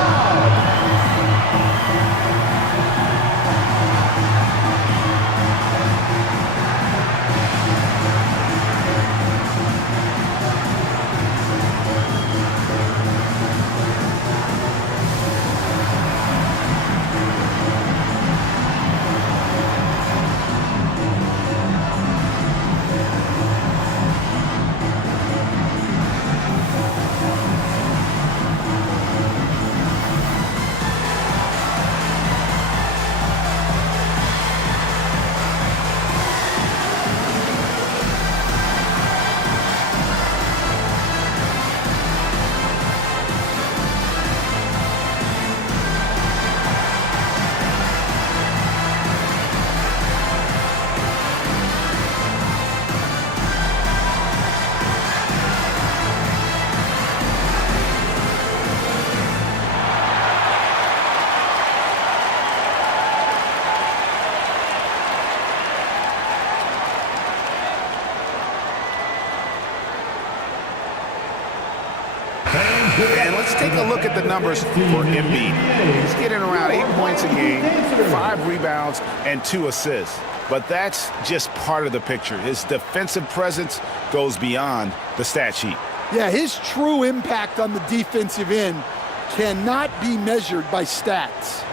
And let's take a look at the numbers for Embiid. He's getting around 8 points a game, 5 rebounds, and 2 assists. But that's just part of the picture. His defensive presence goes beyond the stat sheet. Yeah, his true impact on the defensive end cannot be measured by stats.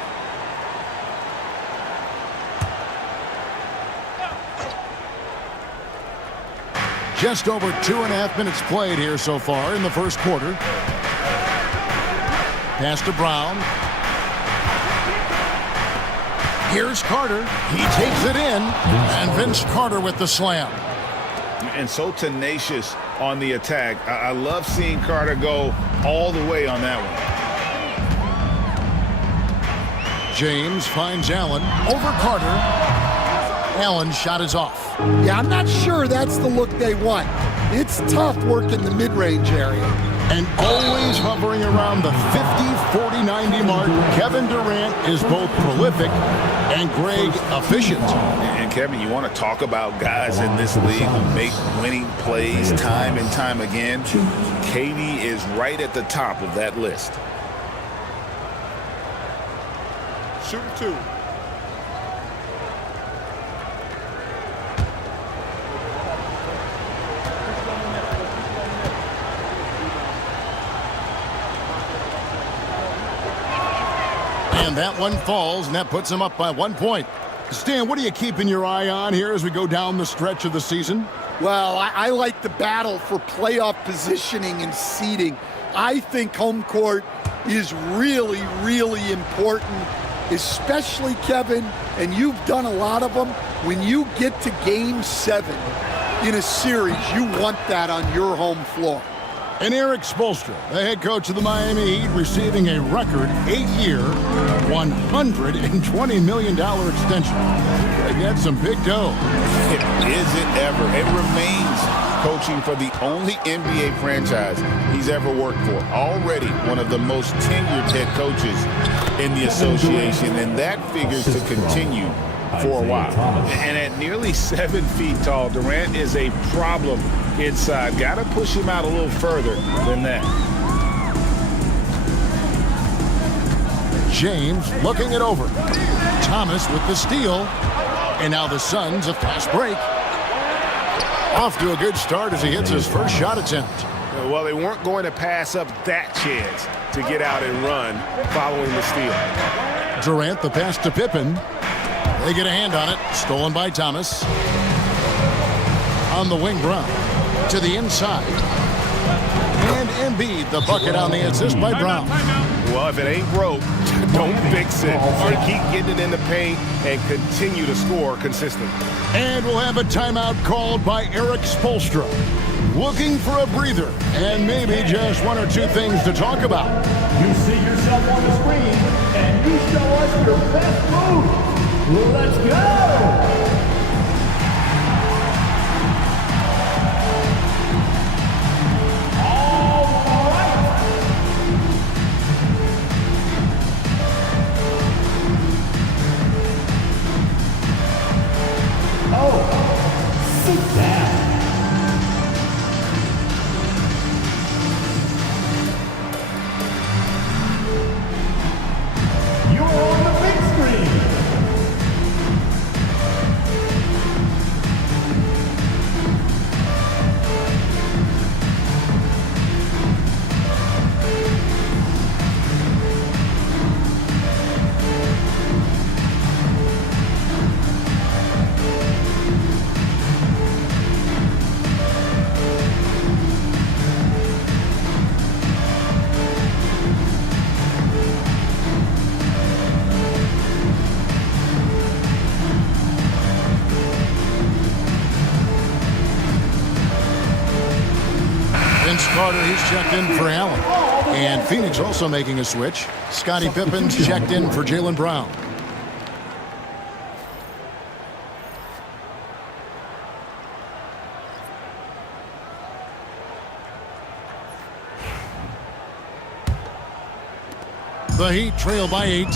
Just over 2.5 minutes played here so far in the first quarter. Pass to Brown. Here's Carter. He takes it in. And Vince Carter with the slam. And so tenacious on the attack. I love seeing Carter go all the way on that one. James finds Allen over Carter. Allen's shot is off. Yeah, I'm not sure that's the look they want. It's tough work in the mid-range area. And always hovering around the 50, 40, 90 mark, Kevin Durant is both prolific and, Greg, efficient. And Kevin, you want to talk about guys in this league who make winning plays time and time again? KD is right at the top of that list. Shooting 2. And that one falls, and that puts him up by 1 point. Stan, what are you keeping your eye on here as we go down the stretch of the season? Well, I like the battle for playoff positioning and seeding. I think home court is really, really important, especially, Kevin, and you've done a lot of them. When you get to Game 7 in a series, you want that on your home floor. And Eric Spoelstra, the head coach of the Miami Heat, receiving a record 8-year, $120 million extension. They got some big dough. Is it ever? It remains coaching for the only NBA franchise he's ever worked for. Already one of the most tenured head coaches in the association, and that figures to continue for a while. And at nearly 7 feet tall, Durant is a problem inside. Got to push him out a little further than that. James looking it over. Thomas with the steal. And now the Suns a fast break. Off to a good start as he hits his first shot attempt. Well, they weren't going to pass up that chance to get out and run following the steal. Durant the pass to Pippen. They get a hand on it. Stolen by Thomas. On the wing, Brown. To the inside. And Embiid the bucket on the assist by Brown. Well, if it ain't broke, don't fix it. Or keep getting it in the paint and continue to score consistently. And we'll have a timeout called by Eric Spoelstra. Looking for a breather and maybe just 1 or 2 things to talk about. You see yourself on the screen and you show us your best move. Let's go! Carter, he's checked in for Allen. And Phoenix also making a switch. Scottie Pippen's checked in for Jaylen Brown. The Heat trail by 8.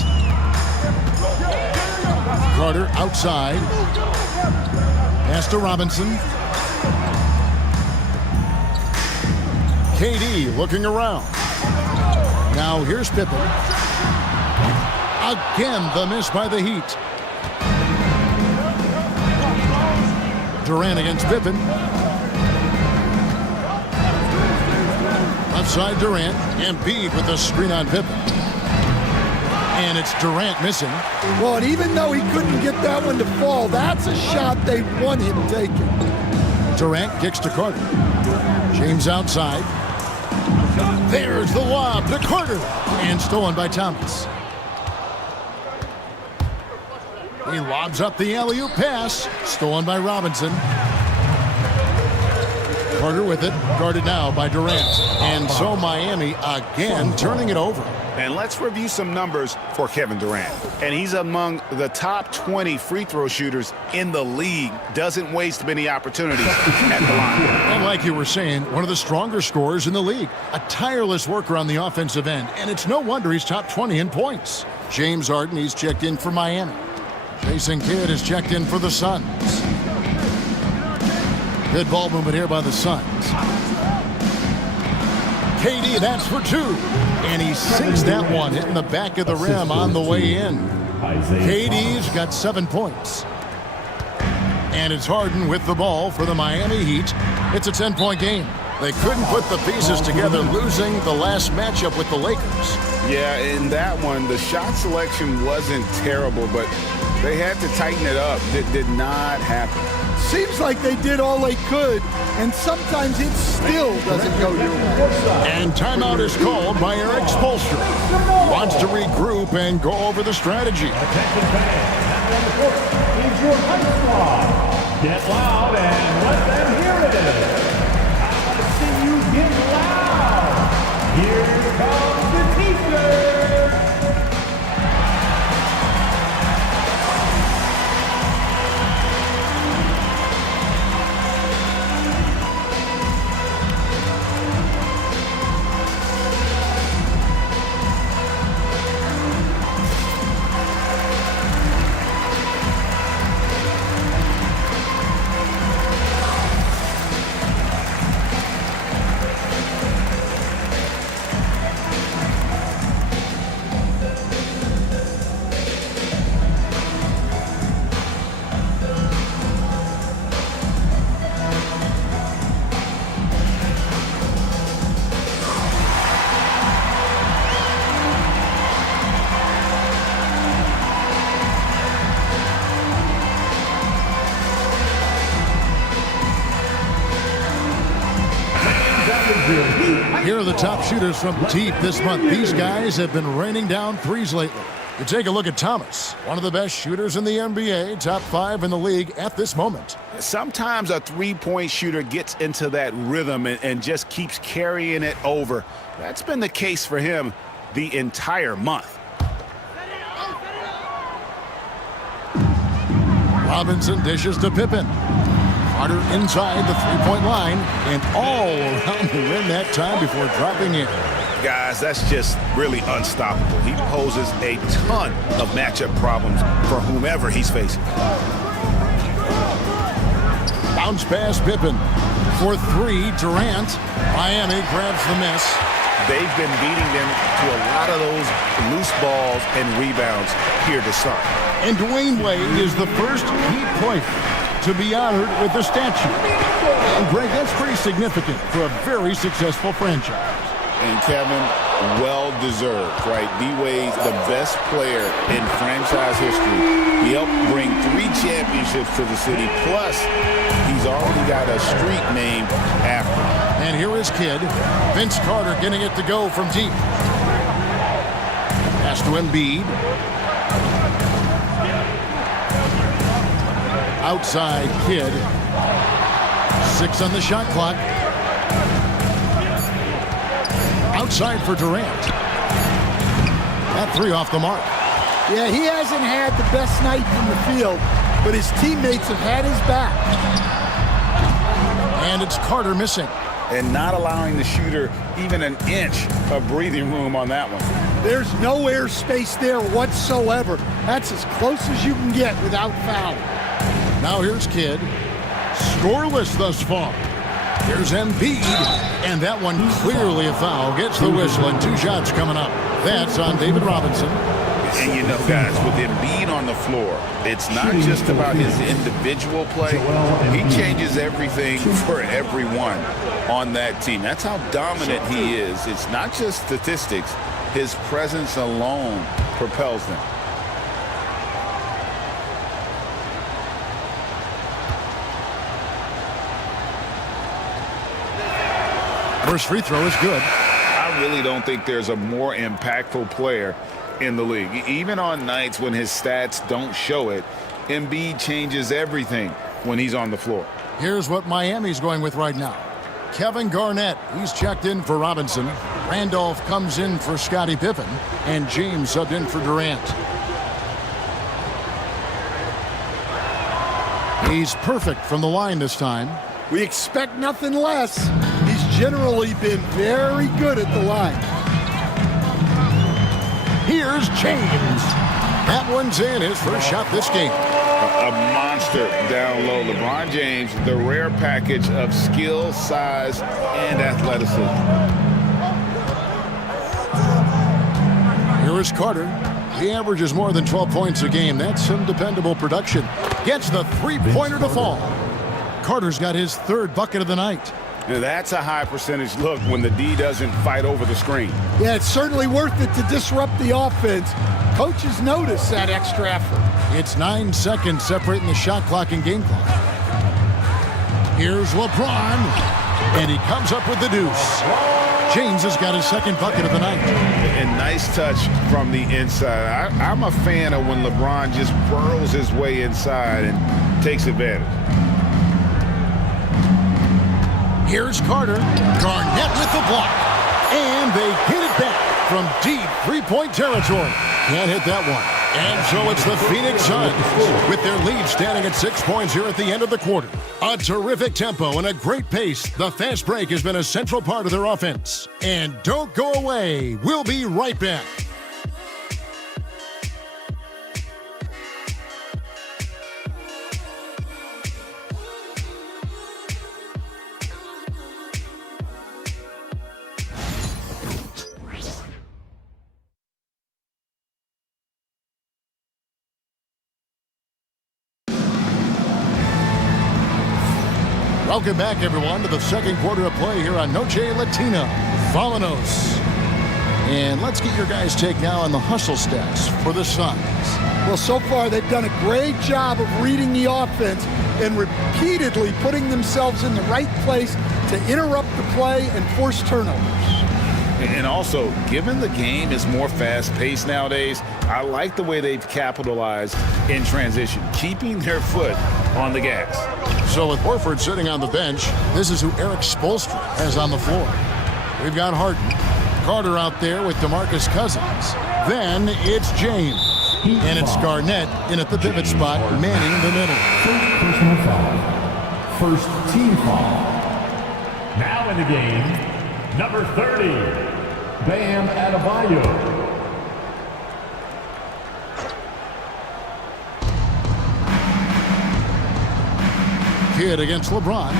Carter outside. Pass to Robinson. KD looking around. Now here's Pippen. Again, the miss by the Heat. Durant against Pippen. Left side Durant. Embiid with the screen on Pippen. And it's Durant missing. Well, and even though he couldn't get that one to fall, that's a shot they want him taking. Durant kicks to Carter. James outside. There's the lob to Carter. And stolen by Thomas. He lobs up the alley-oop pass. Stolen by Robinson. Carter with it, guarded now by Durant. And so Miami again turning it over. And let's review some numbers for Kevin Durant. And he's among the top 20 free throw shooters in the league. Doesn't waste many opportunities at the line. And like you were saying, one of the stronger scorers in the league. A tireless worker on the offensive end. And it's no wonder he's top 20 in points. James Harden, he's checked in for Miami. Jason Kidd is checked in for the Suns. Good ball movement here by the Suns. KD, that's for two. And he sinks that one, hitting the back of the rim on the way in. KD's got 7 points. And it's Harden with the ball for the Miami Heat. It's a 10-point game. They couldn't put the pieces together, losing the last matchup with the Lakers. Yeah, in that one, the shot selection wasn't terrible, but they had to tighten it up. It did not happen. Seems like they did all they could, and sometimes it still doesn't go your way. And timeout is called by Eric Spoelstra. Wants to regroup and go over the strategy. Attention fans, now on the court is your Hype Squad. Get loud and let them hear it. I see you get loud. Here comes the T-shirt. Here are the top shooters from deep this month. These guys have been raining down threes lately. You take a look at Thomas, one of the best shooters in the NBA, top 5 in the league at this moment. Sometimes a three-point shooter gets into that rhythm and just keeps carrying it over. That's been the case for him the entire month. Robinson dishes to Pippen. Carter inside the three-point line and all around the rim that time before dropping in. Guys, that's just really unstoppable. He poses a ton of matchup problems for whomever he's facing. Bounce pass Pippen. For three, Durant. Miami grabs the miss. They've been beating them to a lot of those loose balls and rebounds here to start. And Dwayne Wade is the first Heat player to be honored with the statue. And Greg, that's pretty significant for a very successful franchise. And Kevin, well-deserved, right? D-Wade's the best player in franchise history. He helped bring 3 championships to the city, plus he's already got a street named after him. And here is Kidd. Vince Carter getting it to go from deep. Pass to Embiid. Outside Kidd. 6 on the shot clock. Outside for Durant. That 3 off the mark. Yeah, he hasn't had the best night from the field, but his teammates have had his back. And it's Carter missing. And not allowing the shooter even an inch of breathing room on that one. There's no air space there whatsoever. That's as close as you can get without foul. Now here's Kidd. Scoreless thus far. Here's Embiid. And that one clearly a foul. Gets the whistle and 2 shots coming up. That's on David Robinson. And you know, guys, with Embiid on the floor, it's not just about his individual play. He changes everything for everyone on that team. That's how dominant he is. It's not just statistics. His presence alone propels them. First free throw is good. I really don't think there's a more impactful player in the league. Even on nights when his stats don't show it, Embiid changes everything when he's on the floor. Here's what Miami's going with right now. Kevin Garnett. He's checked in for Robinson. Randolph comes in for Scottie Pippen. And James subbed in for Durant. He's perfect from the line this time. We expect nothing less. He's generally been very good at the line. Here's James. That one's in, his first shot this game. A monster down low. LeBron James, the rare package of skill, size, and athleticism. Here is Carter. He averages more than 12 points a game. That's some dependable production. Gets the three-pointer to fall. Carter's got his third bucket of the night. Now that's a high percentage look when the D doesn't fight over the screen. Yeah, it's certainly worth it to disrupt the offense. Coaches notice that extra effort. It's 9 seconds separating the shot clock and game clock. Here's LeBron, and he comes up with the deuce. James has got his second bucket of the night. And nice touch from the inside. I'm a fan of when LeBron just burrows his way inside and takes advantage. Here's Carter. Garnett with the block. And they hit it back from deep three-point territory. Can't hit that one. And so it's the Phoenix Suns with their lead standing at 6 points here at the end of the quarter. A terrific tempo and a great pace. The fast break has been a central part of their offense. And don't go away. We'll be right back. Welcome back, everyone, to the second quarter of play here on Noche Latina. Vámonos. And let's get your guys' take now on the hustle stats for the Suns. Well, so far they've done a great job of reading the offense and repeatedly putting themselves in the right place to interrupt the play and force turnovers. And also, given the game is more fast-paced nowadays, I like the way they've capitalized in transition, keeping their foot on the gas. So with Horford sitting on the bench, this is who Eric Spoelstra has on the floor. We've got Harden. Carter out there with DeMarcus Cousins. Then it's James. And it's Garnett in at the pivot spot, manning the middle. Personal foul. First team foul. Now in the game, number 30, Bam Adebayo. Kidd against LeBron.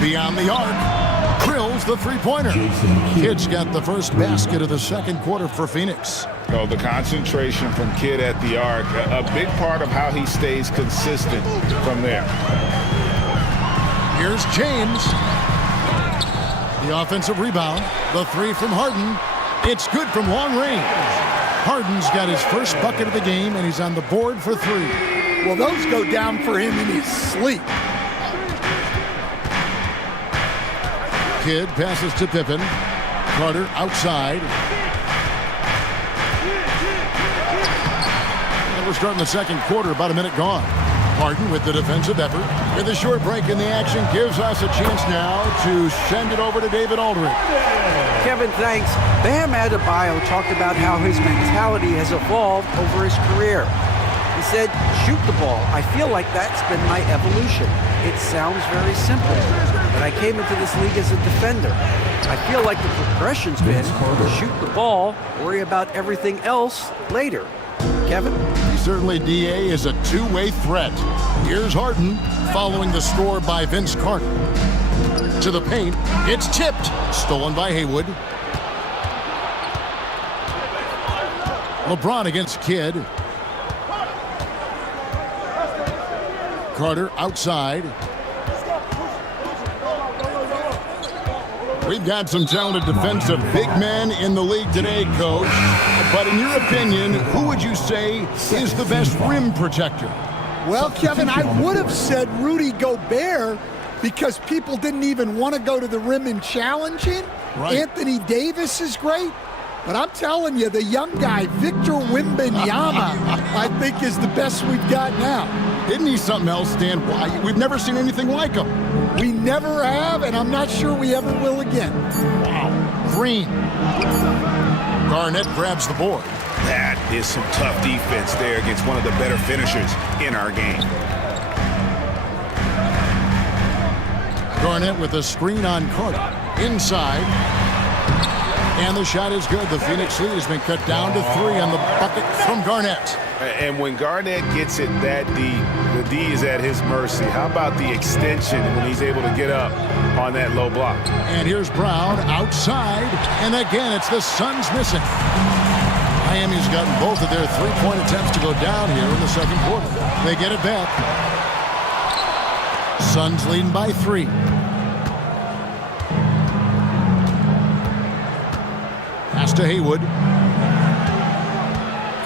Beyond the arc. Drills the three-pointer. Kidd's got the first basket of the second quarter for Phoenix. Oh, the concentration from Kidd at the arc, a big part of how he stays consistent from there. Here's James. The offensive rebound. The three from Harden. It's good from long range. Harden's got his first bucket of the game, and he's on the board for three. Well, those go down for him in his sleep. Kidd passes to Pippen. Carter outside. And we're starting the second quarter, about a minute gone. Harden with the defensive effort. With a short break in the action, gives us a chance now to send it over to David Aldridge. Kevin, thanks. Bam Adebayo talked about how his mentality has evolved over his career. He said, shoot the ball. I feel like that's been my evolution. It sounds very simple, but I came into this league as a defender. I feel like the progression's been shoot the ball, worry about everything else later. Kevin? Certainly, DA is a two-way threat. Here's Harden following the score by Vince Carter. To the paint, it's tipped. Stolen by Haywood. LeBron against Kidd. Carter outside. We've got some talented defensive big men in the league today, Coach. But in your opinion, who would you say is the best rim protector? Well, Kevin, I would have said Rudy Gobert because people didn't even want to go to the rim and challenge him. Right. Anthony Davis is great. But I'm telling you, the young guy, Victor Wembanyama, I think is the best we've got now. Isn't he something else, Stan? We've never seen anything like him. We never have, and I'm not sure we ever will again. Wow. Green. Garnett grabs the board. That is some tough defense there against one of the better finishers in our game. Garnett with a screen on Carter. Inside. And the shot is good. The Phoenix lead has been cut down to 3 on the bucket from Garnett. And when Garnett gets it that deep, the D is at his mercy. How about the extension when he's able to get up on that low block? And here's Brown outside. And again, it's the Suns missing. Miami's gotten both of their three-point attempts to go down here in the second quarter. They get it back. Suns leading by 3. Pass to Haywood.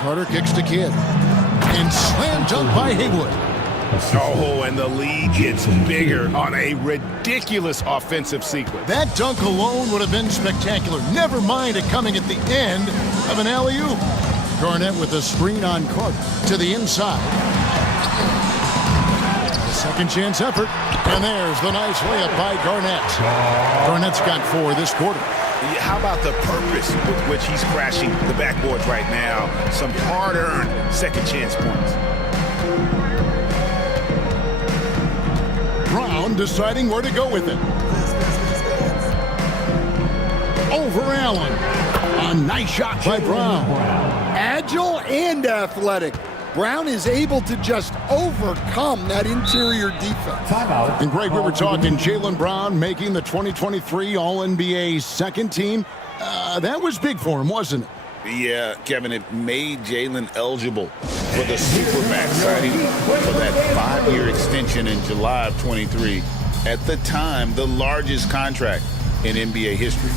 Carter kicks to Kidd. And slam dunk by Haywood. Oh, and the lead gets bigger on a ridiculous offensive sequence. That dunk alone would have been spectacular. Never mind it coming at the end of an alley-oop. Garnett with a screen on Carter to the inside. Second chance effort. And there's the nice layup by Garnett. Garnett's got 4 this quarter. How about the purpose with which he's crashing the backboards right now? Some hard-earned second chance points. Brown deciding where to go with it. Over Allen. A nice shot by Brown. Agile and athletic. Brown is able to just overcome that interior defense. Timeout. And Greg, we were talking Jaylen Brown making the 2023 All-NBA second team. That was big for him, wasn't it? Yeah, Kevin, it made Jaylen eligible for the Supermax signing for that 5-year extension in July of 23. At the time, the largest contract in NBA history.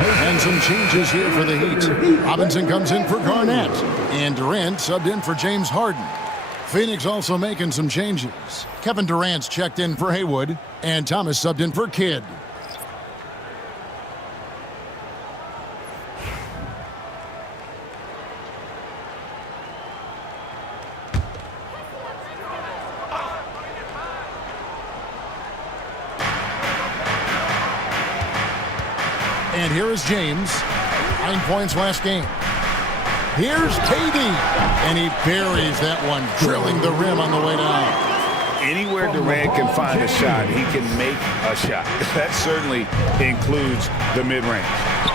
And some changes here for the Heat. Robinson comes in for Garnett. And Durant subbed in for James Harden. Phoenix also making some changes. Kevin Durant's checked in for Haywood. And Thomas subbed in for Kidd. And here is James. 9 points last game. Here's KD. And he buries that one, drilling the rim on the way down. Anywhere Durant can find a shot, he can make a shot. That certainly includes the mid-range.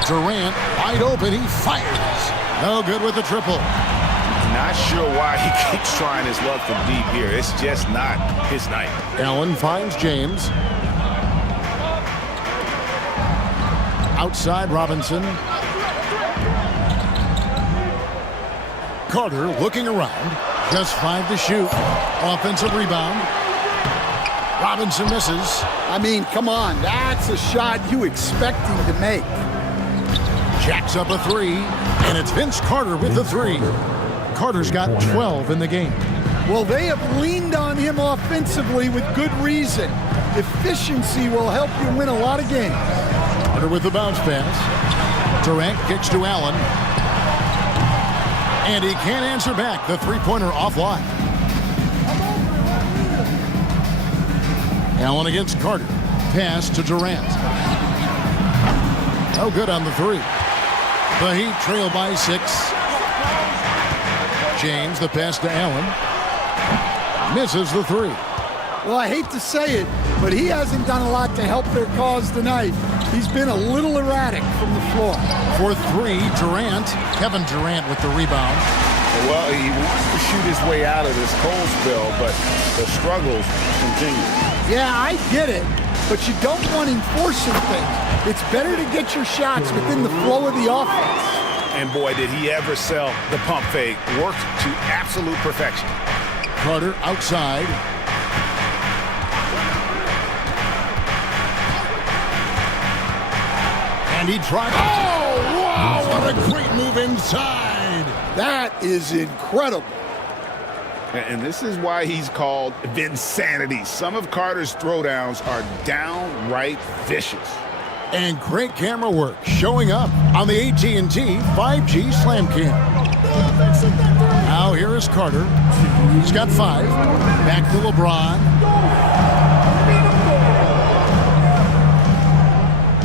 Durant, wide open, he fires. No good with the triple. Not sure why he keeps trying his luck from deep here. It's just not his night. Allen finds James. Outside Robinson. Carter looking around. Just 5 to shoot. Offensive rebound. Robinson misses. I mean, come on. That's a shot you expect him to make. Jacks up a 3. And it's Vince Carter with the 3. Carter's got 12 in the game. Well, they have leaned on him offensively with good reason. Efficiency will help you win a lot of games. Carter with the bounce pass. Durant kicks to Allen. And he can't answer back. The three-pointer offline. Allen against Carter. Pass to Durant. No good on the 3. The Heat trail by 6. James, the pass to Allen. Misses the 3. Well, I hate to say it, but he hasn't done a lot to help their cause tonight. He's been a little erratic from the floor. For 3, Durant. Kevin Durant with the rebound. Well, he wants to shoot his way out of this cold spell, but the struggles continue. Yeah, I get it, but you don't want him forcing things. It's better to get your shots within the flow of the offense. And boy, did he ever sell the pump fake. Worked to absolute perfection. Carter outside. And he tried. Oh, wow, what a great move inside. That is incredible. And this is why he's called Vinsanity. Some of Carter's throwdowns are downright vicious. And great camera work showing up on the AT&T 5G Slam Cam. Now here is Carter. He's got 5. Back to LeBron.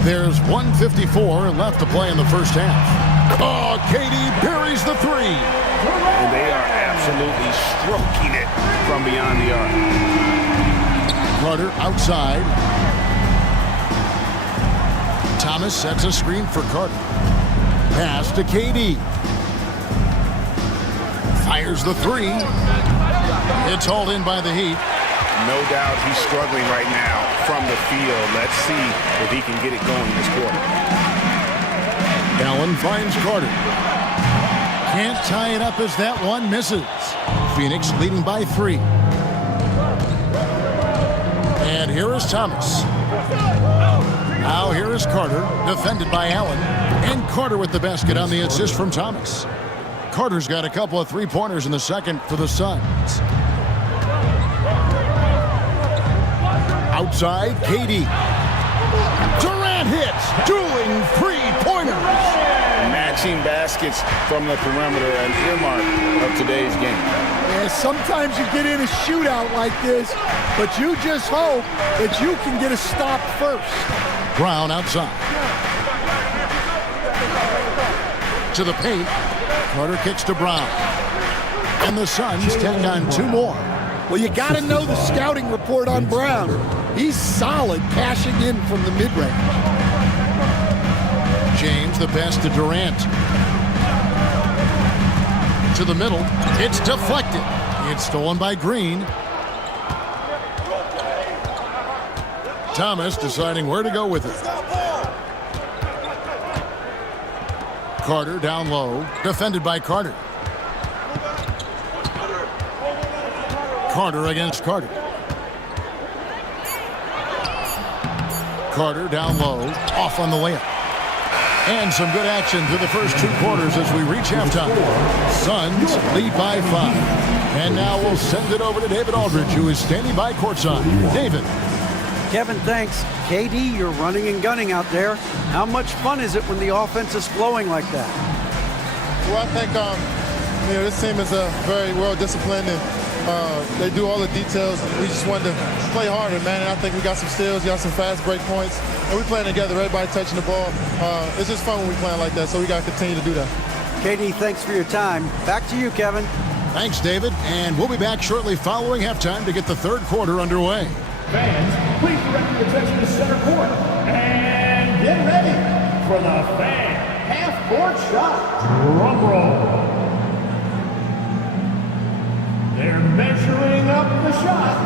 There's 1:54 left to play in the first half. Oh, KD buries the 3. And they are absolutely stroking it from beyond the arc. Carter outside. Thomas sets a screen for Carter. Pass to KD. Fires the 3. It's hauled in by the Heat. No doubt he's struggling right now from the field. Let's see if he can get it going this quarter. Allen finds Carter. Can't tie it up as that one misses. Phoenix leading by 3. And here is Thomas. Now here is Carter, defended by Allen. And Carter with the basket on the assist from Thomas. Carter's got a couple of 3-pointers in the second for the Suns. Outside, KD. Durant hits. Dueling 3-pointers. Matching baskets from the perimeter, an earmark of today's game. Yeah, sometimes you get in a shootout like this, but you just hope that you can get a stop first. Brown outside. To the paint. Carter kicks to Brown. And the Suns take on 2 more. Well, you got to know the scouting report on Brown. He's solid cashing in from the mid-range. James, the pass to Durant. To the middle. It's deflected. It's stolen by Green. Thomas deciding where to go with it. Carter down low. Defended by Carter. Carter against Carter. Carter down low. Off on the layup. And some good action through the first 2 quarters as we reach halftime. Suns lead by 5. And now we'll send it over to David Aldridge, who is standing by courtside. David. Kevin, thanks. KD, you're running and gunning out there. How much fun is it when the offense is flowing like that? Well, I think this team is very well disciplined, and they do all the details. We just wanted to play harder, man. And I think we got some steals, got some fast break points, and we playing together. Everybody touching the ball. It's just fun when we playing like that. So we got to continue to do that. KD, thanks for your time. Back to you, Kevin. Thanks, David. And we'll be back shortly following halftime to get the 3rd quarter underway. Fans, please direct your attention to center court and get ready for the fan half-court shot. Drum roll. They're measuring up the shot.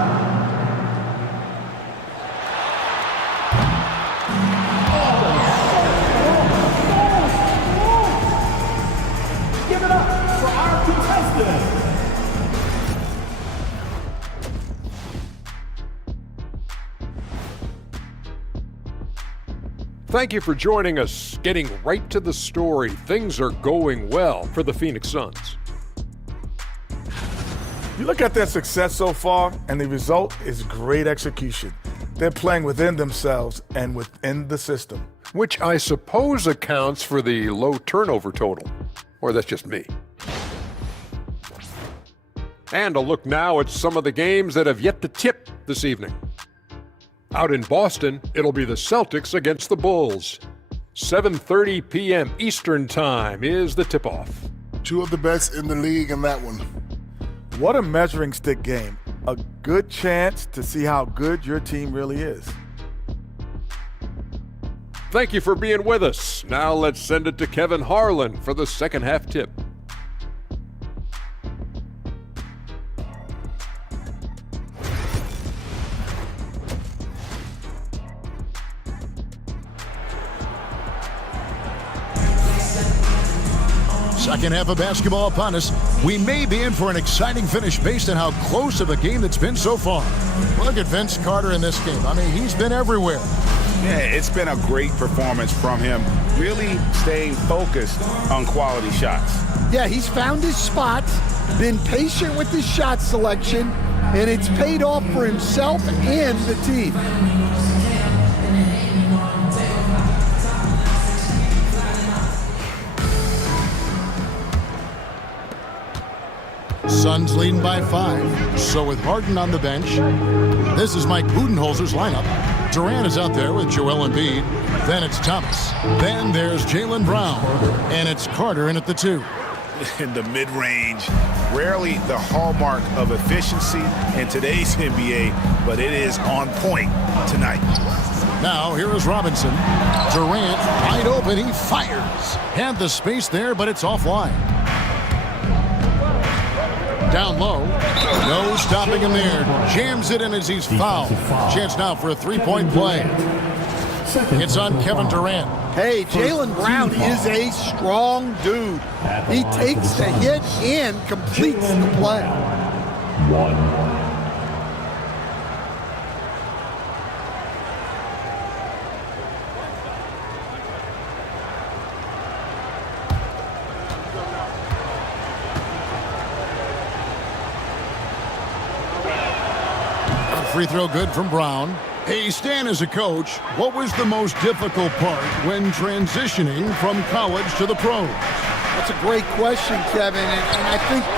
Give it up for our contestants. Thank you for joining us. Getting right to the story, things are going well for the Phoenix Suns. You look at their success so far, and the result is great execution. They're playing within themselves and within the system. Which I suppose accounts for the low turnover total. Or that's just me. And a look now at some of the games that have yet to tip this evening. Out in Boston, it'll be the Celtics against the Bulls. 7:30 p.m. Eastern Time is the tip-off. Two of the best in the league in that one. What a measuring stick game. A good chance to see how good your team really is. Thank you for being with us. Now let's send it to Kevin Harlan for the second half tip. Second half of basketball upon us. We may be in for an exciting finish based on how close of a game that's been so far. Look at Vince Carter in this game. I mean, he's been everywhere. Yeah, it's been a great performance from him, really staying focused on quality shots. Yeah, he's found his spots, been patient with his shot selection, and it's paid off for himself and the team. Suns leading by 5. So with Harden on the bench, this is Mike Budenholzer's lineup. Durant is out there with Joel Embiid. Then it's Thomas. Then there's Jaylen Brown. And it's Carter in at the 2. In the mid-range, rarely the hallmark of efficiency in today's NBA, but it is on point tonight. Now here is Robinson. Durant wide open. He fires. Had the space there, but it's offline. Down low. No stopping him there. Jams it in as he's fouled. Chance now for a three-point play. It's on Kevin Durant. Hey, Jaylen Brown is a strong dude. He takes the hit and completes the play. Free throw good from Brown. Hey, Stan, as a coach, what was the most difficult part when transitioning from college to the pros? That's a great question, Kevin, and I think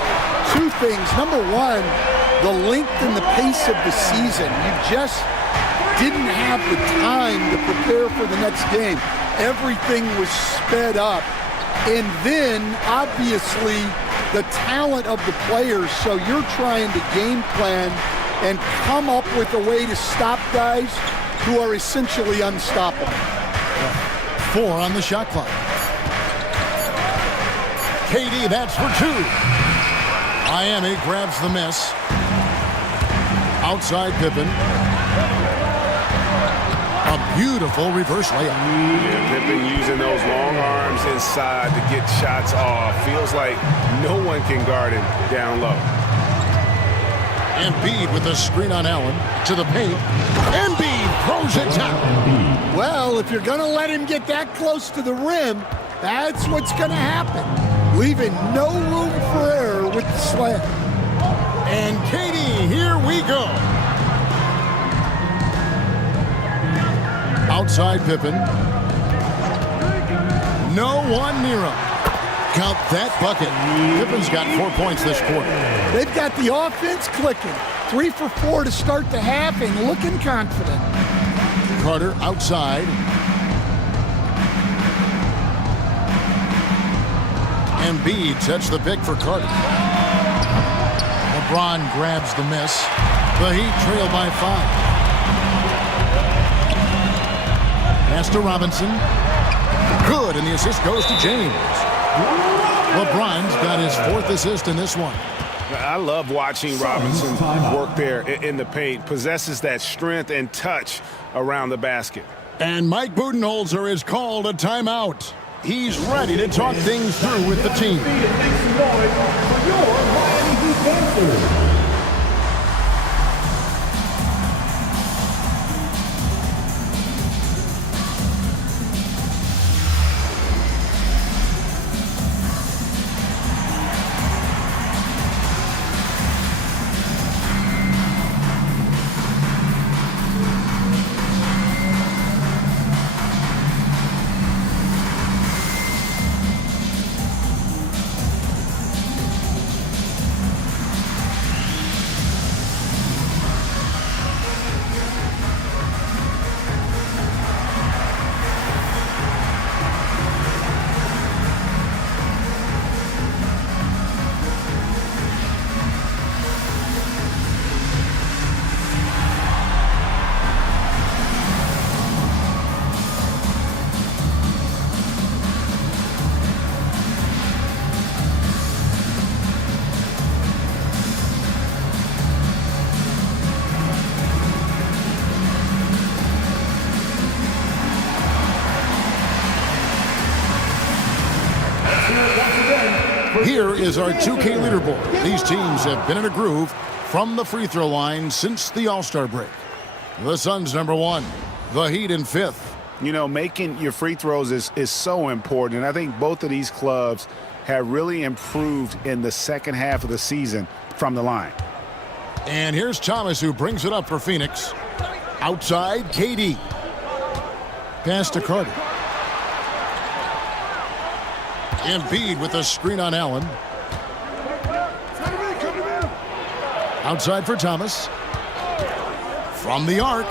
two things. Number one, the length and the pace of the season. You just didn't have the time to prepare for the next game. Everything was sped up. And then, obviously, the talent of the players, so you're trying to game plan and come up with a way to stop guys who are essentially unstoppable. 4 on the shot clock. KD, that's for 2. Miami grabs the miss. Outside Pippen. A beautiful reverse layup. Yeah, Pippen using those long arms inside to get shots off. Feels like no one can guard him down low. Embiid with a screen on Allen to the paint. Embiid throws it down. Well, if you're going to let him get that close to the rim, that's what's going to happen. Leaving no room for error with the slam. And KD, here we go. Outside Pippen. No one near him. Count that bucket. Pippen's got 4 points this quarter. They've got the offense clicking. 3 for 4 to start the half and looking confident. Carter outside. Embiid sets the pick for Carter. LeBron grabs the miss. The Heat trail by 5. Pass to Robinson. Good, and the assist goes to James. LeBron's got his 4th assist in this one. I love watching Robinson work there in the paint. Possesses that strength and touch around the basket. And Mike Budenholzer is called a timeout. He's ready to talk things through with the team. Here is our 2K leaderboard. These teams have been in a groove from the free throw line since the All-Star break. The Suns #1, the Heat in 5th. You know, making your free throws is so important, and I think both of these clubs have really improved in the second half of the season from the line. And here's Thomas, who brings it up for Phoenix. Outside, KD. Pass to Carter. Embiid with a screen on Allen. Outside for Thomas. From the arc.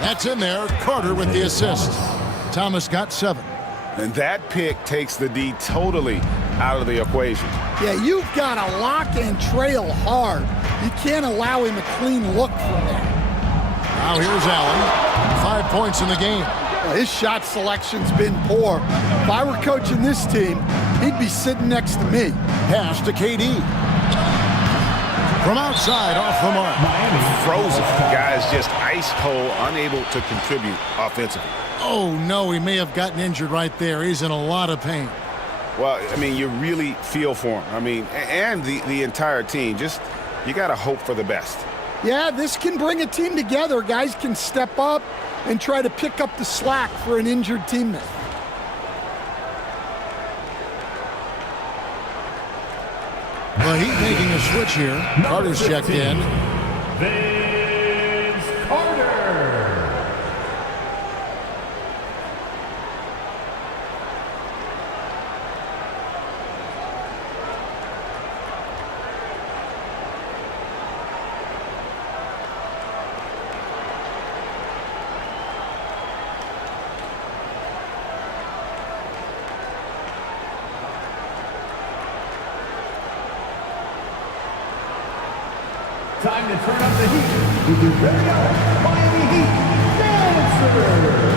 That's in there. Carter with the assist. Thomas got 7. And that pick takes the D totally out of the equation. Yeah, you've got to lock and trail hard. You can't allow him a clean look from there. Now here's Allen. 5 points in the game. Well, his shot selection's been poor. If I were coaching this team, he'd be sitting next to me. Pass to KD. From outside, off the mark. Frozen. Guys just ice cold, unable to contribute offensively. Oh, no, he may have gotten injured right there. He's in a lot of pain. Well, I mean, you really feel for him. I mean, and the entire team. Just, you got to hope for the best. Yeah, this can bring a team together. Guys can step up and try to pick up the slack for an injured teammate. The Heat making a switch here. Carter's checked in. Vince Carter. Time to turn up the heat with your very own Miami Heat Dancer.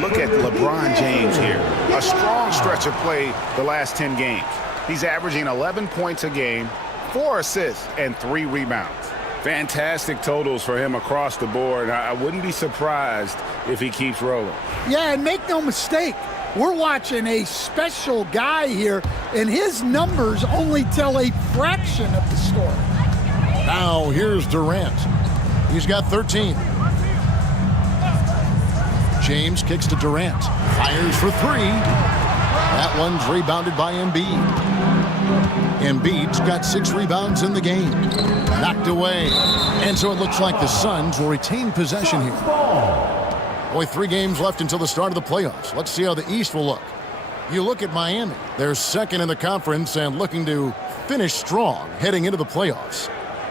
Look at LeBron James here. A strong stretch of play the last 10 games. He's averaging 11 points a game, 4 assists, and 3 rebounds. Fantastic totals for him across the board. I wouldn't be surprised if he keeps rolling. Yeah, and make no mistake, we're watching a special guy here, and his numbers only tell a fraction of the story. Now here's Durant. He's got 13. James kicks to Durant. Fires for 3. That one's rebounded by Embiid. Embiid's got 6 rebounds in the game. Knocked away. And so it looks like the Suns will retain possession here. Boy, 3 games left until the start of the playoffs. Let's see how the East will look. You look at Miami. They're second in the conference and looking to finish strong heading into the playoffs.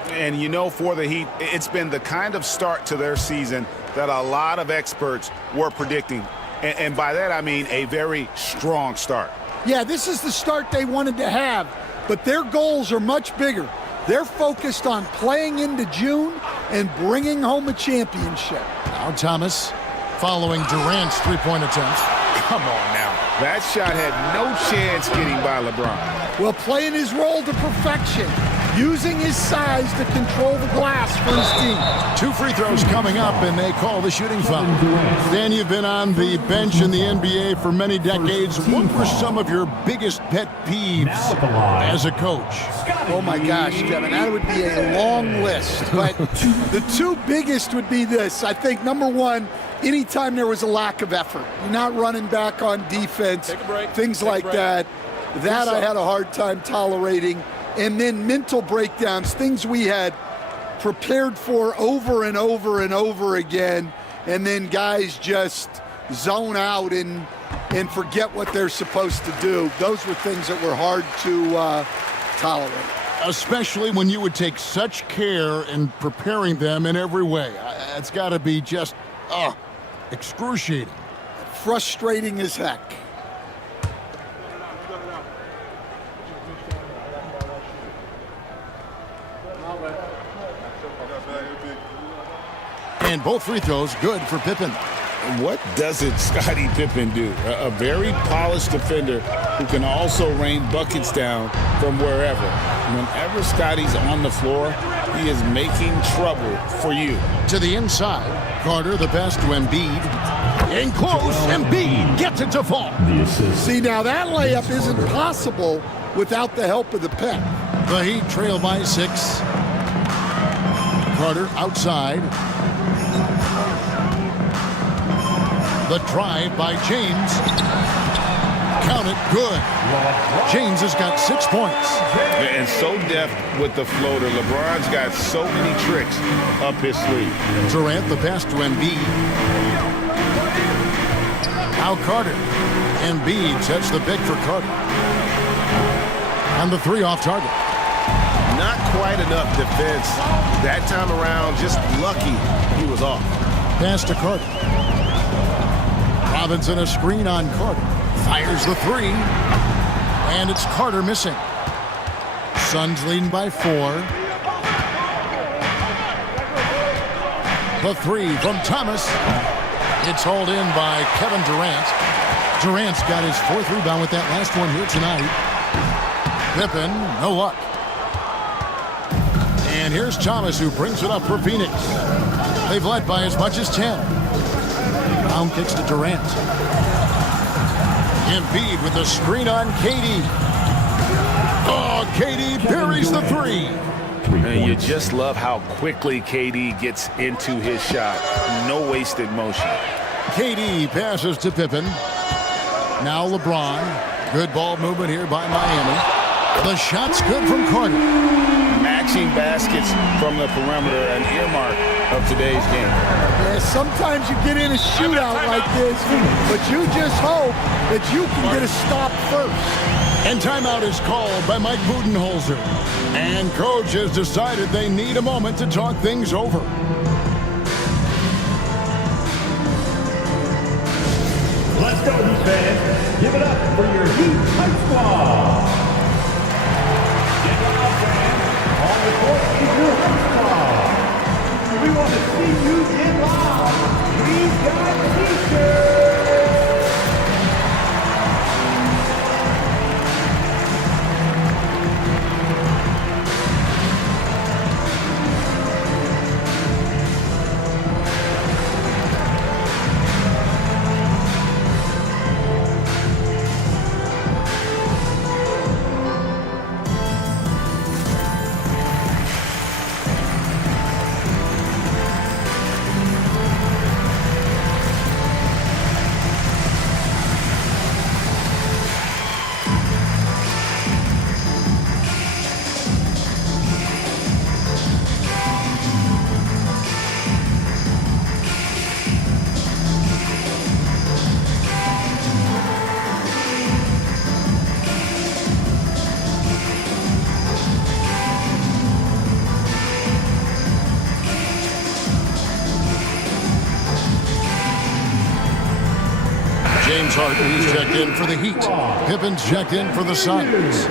And you know, for the Heat, it's been the kind of start to their season that a lot of experts were predicting. And by that, I mean a very strong start. Yeah, this is the start they wanted to have, but their goals are much bigger. They're focused on playing into June and bringing home a championship. Now Thomas following Durant's 3-point attempt. Come on now. That shot had no chance getting by LeBron. Well, playing his role to perfection. Using his size to control the glass for his team. 2 free throws coming up, and they call the shooting foul. Dan, you've been on the bench in the NBA for many decades. What were some of your biggest pet peeves as a coach? Oh, my gosh, Kevin, that would be a long list. But the 2 biggest would be this. I think, number 1, anytime there was a lack of effort. You're not running back on defense. Take a break. Things like that. That I had a hard time tolerating. And then mental breakdowns, things we had prepared for over and over and over again, and then guys just zone out and forget what they're supposed to do. Those were things that were hard to tolerate. Especially when you would take such care in preparing them in every way. It's got to be just, excruciating. Frustrating as heck. And both free throws good for Pippen. What doesn't Scottie Pippen do? A very polished defender who can also rain buckets down from wherever. Whenever Scottie's on the floor, he is making trouble for you. To the inside, Carter the pass to Embiid. In close, Embiid gets it to fall. See, now that layup isn't possible without the help of the pick. The Heat trail by 6. Carter outside. The drive by James. Count it, good. James has got 6 points. And so deft with the floater. LeBron's got so many tricks up his sleeve. Durant the pass to Embiid. Now Carter. Embiid sets the pick for Carter. And the 3 off target. Not quite enough defense that time around. Just lucky he was off. Pass to Carter. Robinson a screen on Carter. Fires the 3. And it's Carter missing. Suns leading by 4. The 3 from Thomas. It's hauled in by Kevin Durant. Durant's got his 4th rebound with that last one here tonight. Pippen, no luck. And here's Thomas who brings it up for Phoenix. They've led by as much as 10. Brown kicks to Durant. Embiid with the screen on KD. Oh, KD buries the 3. And you just love how quickly KD gets into his shot. No wasted motion. KD passes to Pippen. Now LeBron. Good ball movement here by Miami. The shot's good from Carter. Matching baskets from the perimeter, an earmark of today's game. Yeah, sometimes you get in a shootout like this, but you just hope that you can get a stop first. And timeout is called by Mike Budenholzer. And coach has decided they need a moment to talk things over. Let's go, Heat fans. Give it up for your Heat Hype Squad. Get loud, fans. On the court is your Hype Squad. We want to see you get loud. We've got T-shirts. James Harden's checked in for the Heat. Pippen's checked in for the Suns.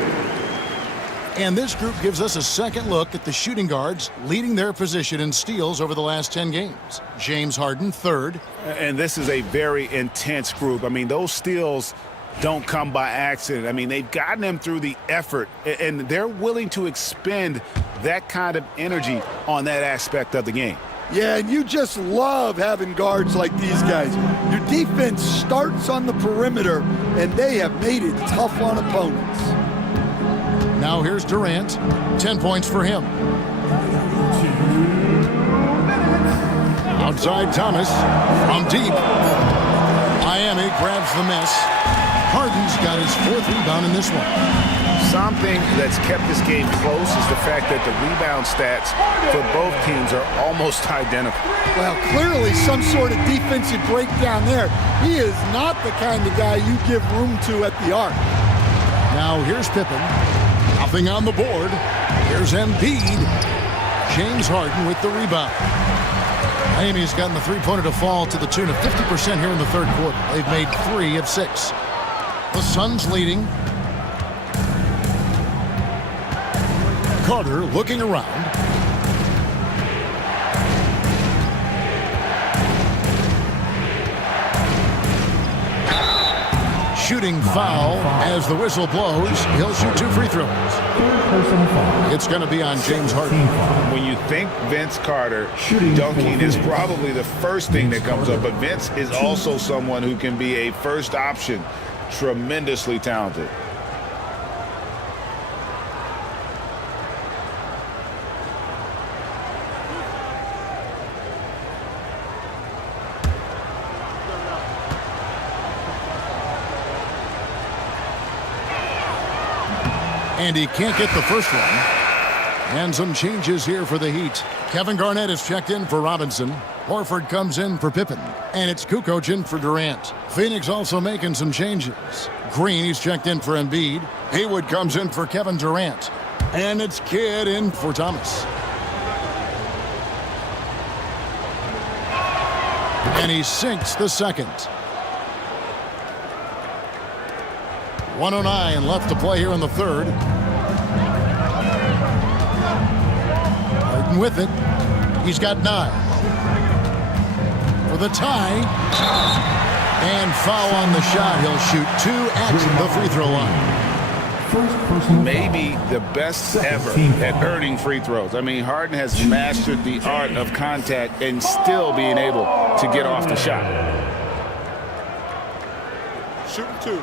And this group gives us a second look at the shooting guards leading their position in steals over the last 10 games. James Harden, 3rd. And this is a very intense group. I mean, those steals don't come by accident. I mean, they've gotten them through the effort, and they're willing to expend that kind of energy on that aspect of the game. Yeah, and you just love having guards like these guys. Your defense starts on the perimeter, and they have made it tough on opponents. Now here's Durant. 10 points for him. Outside Thomas. From deep. Miami grabs the miss. Harden's got his 4th rebound in this one. Something that's kept this game close is the fact that the rebound stats for both teams are almost identical. Well, clearly some sort of defensive breakdown there. He is not the kind of guy you give room to at the arc. Now here's Pippen. Nothing on the board. Here's Embiid. James Harden with the rebound. Miami's gotten the three-pointer to fall to the tune of 50% here in the third quarter. They've made 3 of 6. The Suns leading. Carter looking around. Shooting foul as the whistle blows. He'll shoot 2 free throws. It's going to be on James Harden. When you think Vince Carter, dunking is probably the first thing that comes up. But Vince is also someone who can be a first option. Tremendously talented. And he can't get the first one. And some changes here for the Heat. Kevin Garnett is checked in for Robinson. Horford comes in for Pippen. And it's Kukoc in for Durant. Phoenix also making some changes. Green, he's checked in for Embiid. Haywood comes in for Kevin Durant. And it's Kidd in for Thomas. And he sinks the second. 1:09 left to play here in the third. Harden with it. He's got 9. For the tie. And foul on the shot. He'll shoot 2 at the free throw line. Maybe the best ever at earning free throws. I mean, Harden has mastered the art of contact and still being able to get off the shot. Shooting 2.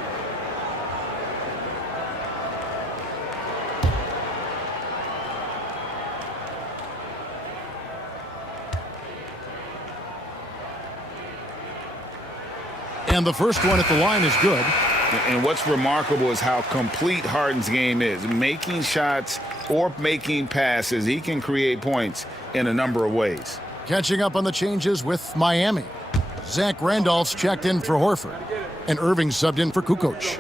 And the first one at the line is good. And what's remarkable is how complete Harden's game is. Making shots or making passes, he can create points in a number of ways. Catching up on the changes with Miami. Zach Randolph's checked in for Horford. And Irving subbed in for Kukoc.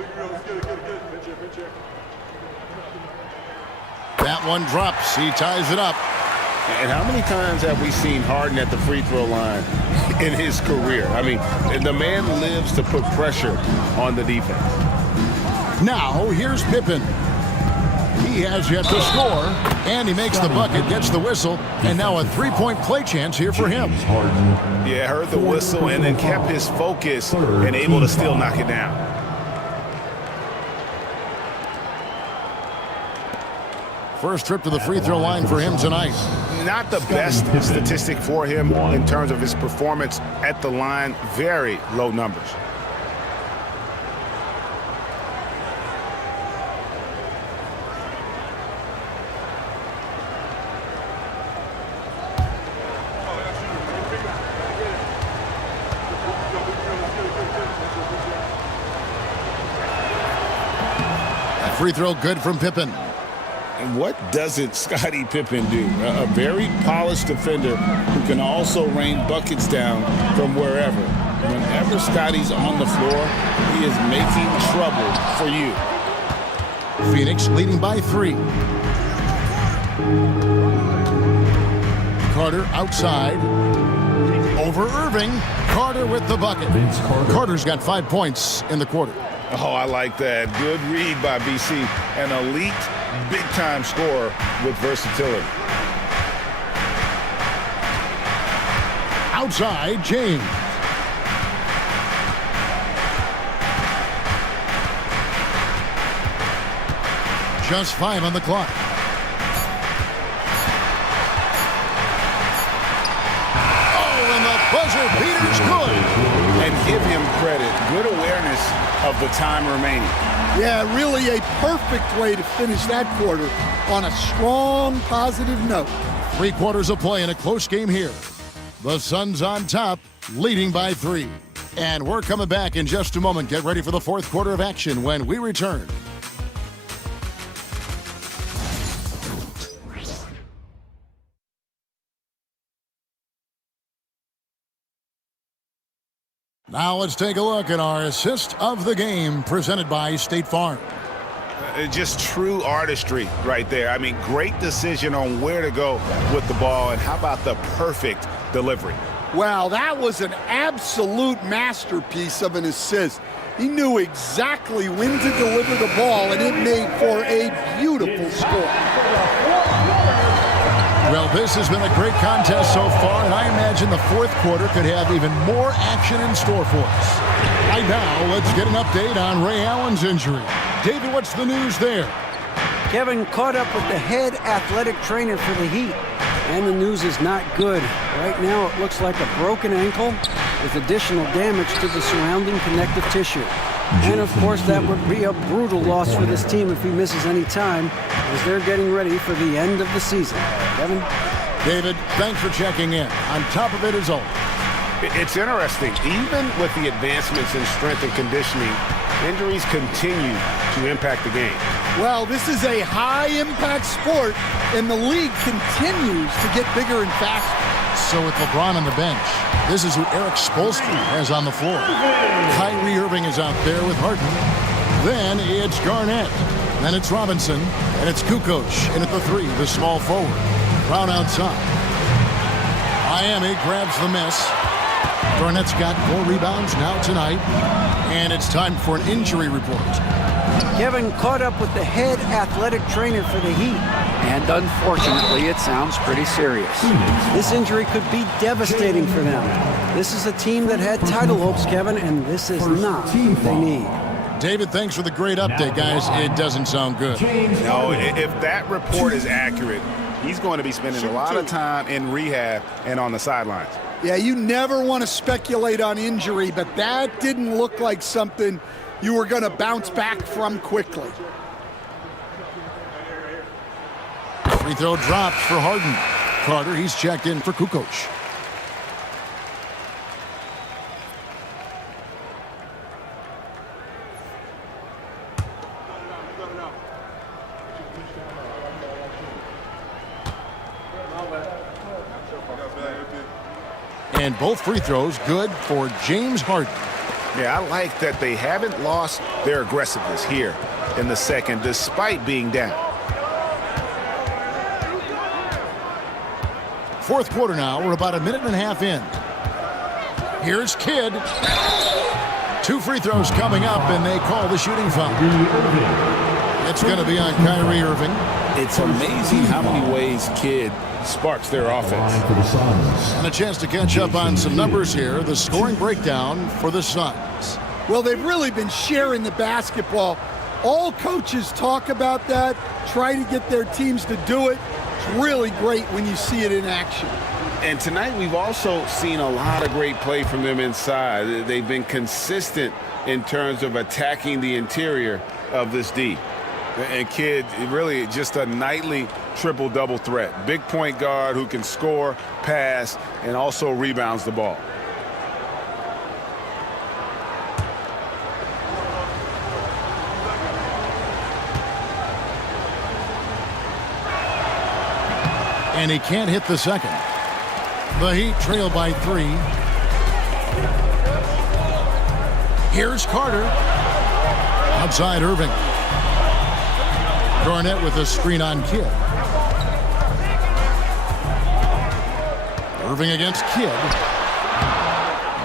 That one drops. He ties it up. And how many times have we seen Harden at the free throw line in his career? I mean, the man lives to put pressure on the defense. Now, here's Pippen. He has yet to score, and he makes the bucket, gets the whistle, and now a three-point play chance here for him. Yeah, heard the whistle and then kept his focus and able to still knock it down. First trip to the free throw line for him tonight. Not the best statistic for him in terms of his performance at the line. Very low numbers. Free throw good from Pippen. And what doesn't Scottie Pippen do? A very polished defender who can also rain buckets down from wherever. Whenever Scottie's on the floor, he is making trouble for you. Phoenix leading by 3. Carter outside. Over Irving. Carter with the bucket. Carter's got 5 points in the quarter. Oh, I like that. Good read by BC. An elite, big-time scorer with versatility. Outside, James. Just 5 on the clock. Oh, and the buzzer beater's good. And give him credit. Good awareness of the time remaining. Yeah, really a perfect way to finish that quarter on a strong, positive note. 3 quarters of play in a close game here. The Suns on top, leading by 3. And we're coming back in just a moment. Get ready for the fourth quarter of action when we return. Now let's take a look at our assist of the game presented by State Farm. Just true artistry right there. I mean, great decision on where to go with the ball, and how about the perfect delivery? Wow, that was an absolute masterpiece of an assist. He knew exactly when to deliver the ball, and it made for a beautiful score. Well, this has been a great contest so far, and I imagine the fourth quarter could have even more action in store for us. Right now, let's get an update on Ray Allen's injury. David, what's the news there? Kevin caught up with the head athletic trainer for the Heat, and the news is not good. Right now, it looks like a broken ankle with additional damage to the surrounding connective tissue. And of course, that would be a brutal loss for this team if he misses any time, as they're getting ready for the end of the season. Kevin? David, thanks for checking in. On top of it as always. It's interesting. Even with the advancements in strength and conditioning, injuries continue to impact the game. Well, this is a high-impact sport, and the league continues to get bigger and faster. So with LeBron on the bench, this is who Eric Spoelstra has on the floor. Kyrie Irving is out there with Harden. Then it's Garnett. Then it's Robinson. And it's Kukoc in at the 3, the small forward. Brown outside. Miami grabs the miss. Garnett's got 4 rebounds now tonight. And it's time for an injury report. Kevin caught up with the head athletic trainer for the Heat, and unfortunately, it sounds pretty serious. This injury could be devastating for them. This is a team that had title hopes, Kevin, and this is not what they need. David, thanks for the great update, guys. It doesn't sound good. No, if that report is accurate, he's going to be spending a lot of time in rehab and on the sidelines. Yeah, you never want to speculate on injury, but that didn't look like something you were going to bounce back from quickly. Free throw dropped for Harden. Carter, he's checked in for Kukoc. And both free throws good for James Harden. Yeah, I like that they haven't lost their aggressiveness here in the second, despite being down. Fourth quarter now. We're about a minute and a half in. Here's Kidd. 2 free throws coming up, and they call the shooting foul. It's going to be on Kyrie Irving. It's amazing how many ways Kidd sparks their offense. And a chance to catch up on some numbers here. The scoring breakdown for the Suns. Well, they've really been sharing the basketball. All coaches talk about that, try to get their teams to do it. It's really great when you see it in action. And tonight we've also seen a lot of great play from them inside. They've been consistent in terms of attacking the interior of this D. And Kidd, really just a nightly triple-double threat. Big point guard who can score, pass, and also rebounds the ball. And he can't hit the second. The Heat trail by 3. Here's Carter. Outside Irving. Garnett with a screen on Kidd. Irving against Kidd.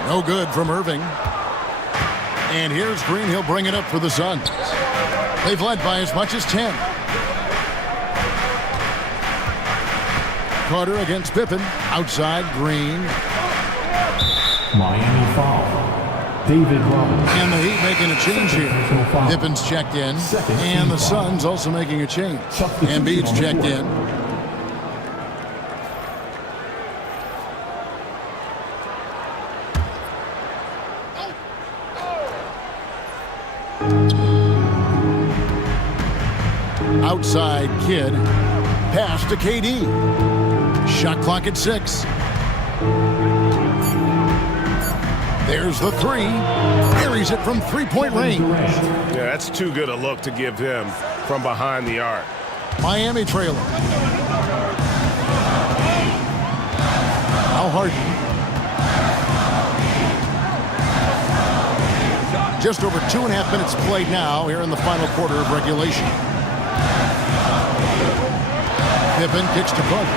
No good from Irving. And here's Green. He'll bring it up for the Suns. They've led by as much as 10. Carter against Pippen. Outside Green. Miami foul. David Robinson. And the Heat making a change here. Pippen's checked in. And the Suns also making a change. Embiid's checked in. Outside Kidd. Pass to KD. Shot clock at 6. There's the 3. Carries it from 3-point range. Yeah, that's too good a look to give him from behind the arc. Miami trailer. Now Harden. Just over 2.5 minutes played now here in the final quarter of regulation. Pippen kicks to Carter.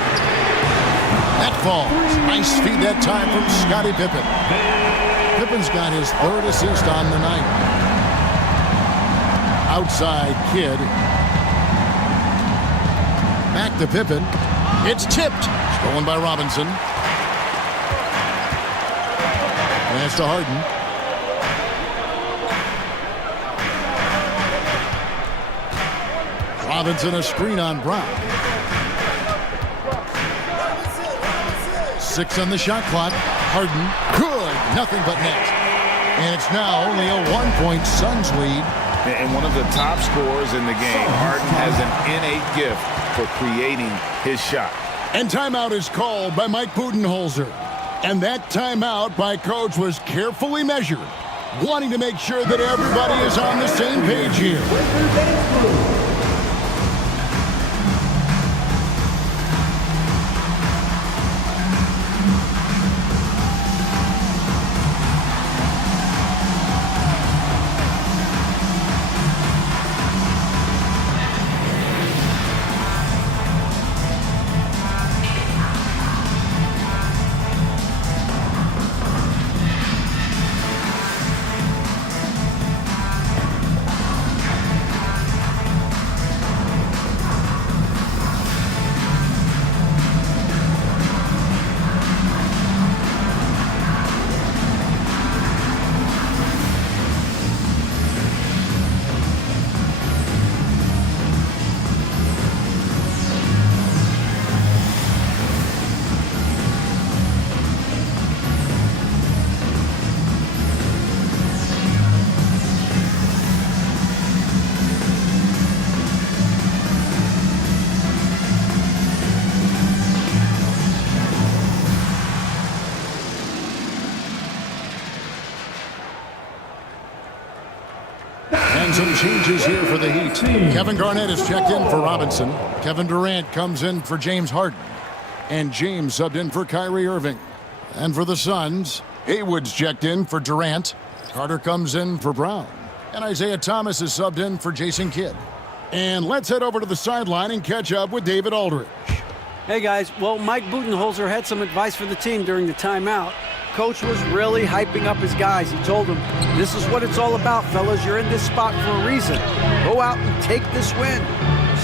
That falls. Nice feed that time from Scottie Pippen. Pippen's got his 3rd assist on the night. Outside Kidd. Back to Pippen. It's tipped. Stolen by Robinson. Pass to Harden. Robinson a screen on Brown. 6 on the shot clock. Harden. Good. Nothing but net. And it's now only a 1-point Suns lead. And one of the top scorers in the game. Harden has an innate gift for creating his shot. And timeout is called by Mike Budenholzer. And that timeout by Coach was carefully measured, wanting to make sure that everybody is on the same page here. And some changes here for the Heat. Kevin Garnett is checked in for Robinson. Kevin Durant comes in for James Harden. And James subbed in for Kyrie Irving. And for the Suns, Haywood's checked in for Durant. Carter comes in for Brown. And Isaiah Thomas is subbed in for Jason Kidd. And let's head over to the sideline and catch up with David Aldridge. Hey guys, well, Mike Budenholzer had some advice for the team during the timeout. Coach was really hyping up his guys. He told them, this is what it's all about, fellas. You're in this spot for a reason. Go out and take this win.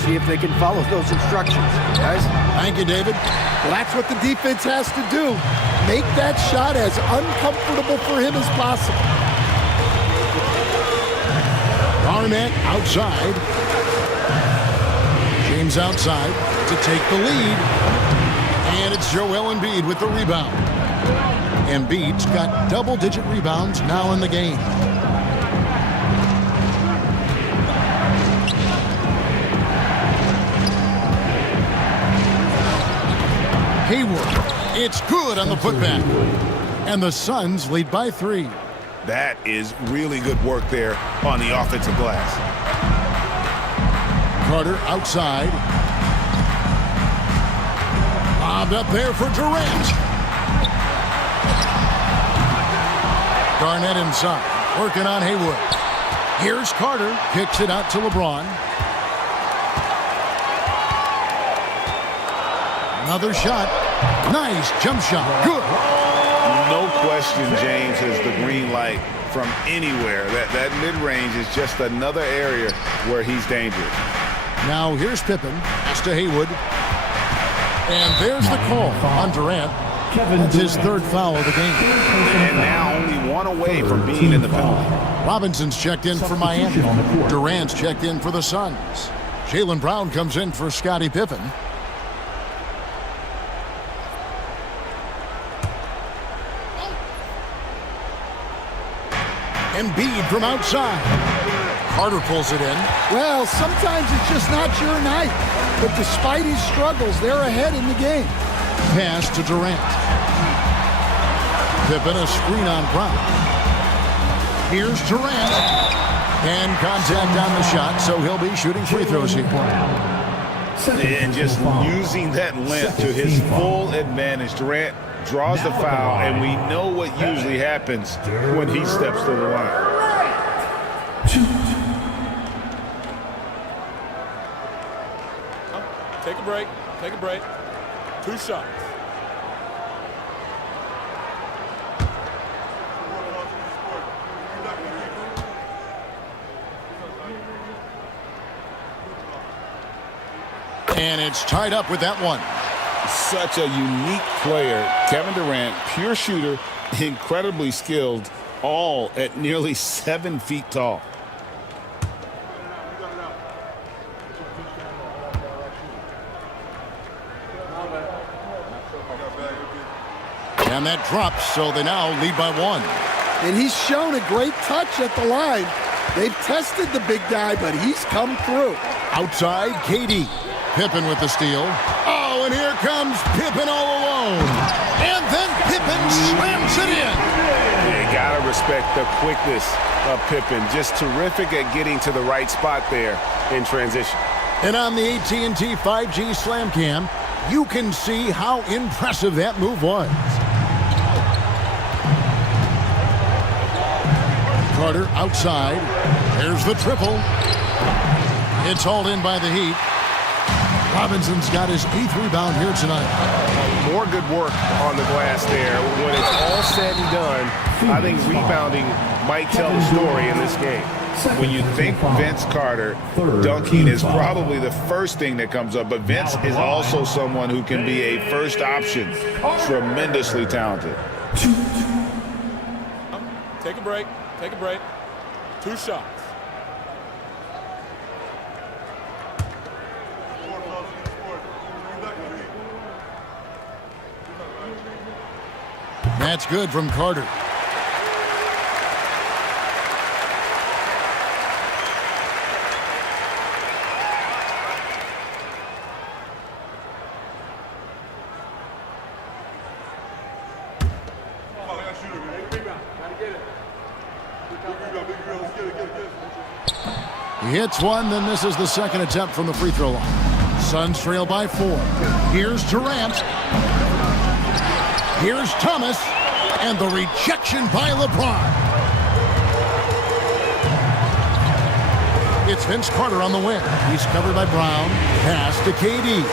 See if they can follow those instructions. Guys? Thank you, David. Well, that's what the defense has to do. Make that shot as uncomfortable for him as possible. Garnett outside. James outside to take the lead. And it's Joel Embiid with the rebound. Embiid's got double-digit rebounds now in the game. Hayward, it's good on the putback. And the Suns lead by 3. That is really good work there on the offensive glass. Carter outside. Lobbed up there for Durant. Garnett inside, working on Haywood. Here's Carter, kicks it out to LeBron. Another shot. Nice jump shot. Good. No question James has the green light from anywhere. That mid-range is just another area where he's dangerous. Now here's Pippen. Pass to Haywood. And there's the call on Durant. That's his 3rd foul of the game. And now only 1 away from being in the penalty. Robinson's checked in for Miami. Durant's checked in for the Suns. Jaylen Brown comes in for Scottie Pippen. Embiid from outside. Carter pulls it in. Well, sometimes it's just not your night. But despite his struggles, they're ahead in the game. Pass to Durant. Pippen a screen on Brown. Here's Durant. And contact on the shot, so he'll be shooting free throws here. And just using that length to his full advantage. Durant draws the foul, and we know what usually happens when he steps to the line. Take a break. Take a break. 2 shots. And it's tied up with that one. Such a unique player. Kevin Durant, pure shooter, incredibly skilled, all at nearly 7 feet tall. And that drops, so they now lead by 1. And he's shown a great touch at the line. They've tested the big guy, but he's come through. Outside, KD. Pippen with the steal. Oh, and here comes Pippen all alone. And then Pippen slams it in. You gotta respect the quickness of Pippen. Just terrific at getting to the right spot there in transition. And on the AT&T 5G Slam Cam, you can see how impressive that move was. Carter outside. There's the triple. It's hauled in by the Heat. Robinson's got his 8th rebound here tonight. More good work on the glass there. When it's all said and done, I think rebounding might tell the story in this game. When you think Vince Carter, dunking is probably the first thing that comes up, but Vince is also someone who can be a first option. Tremendously talented. Take a break. Take a break. 2 shots. That's good from Carter. He hits one, then this is the second attempt from the free throw line. Suns trail by 4. Here's Durant. Here's Thomas. And the rejection by LeBron. It's Vince Carter on the wing. He's covered by Brown. Pass to KD.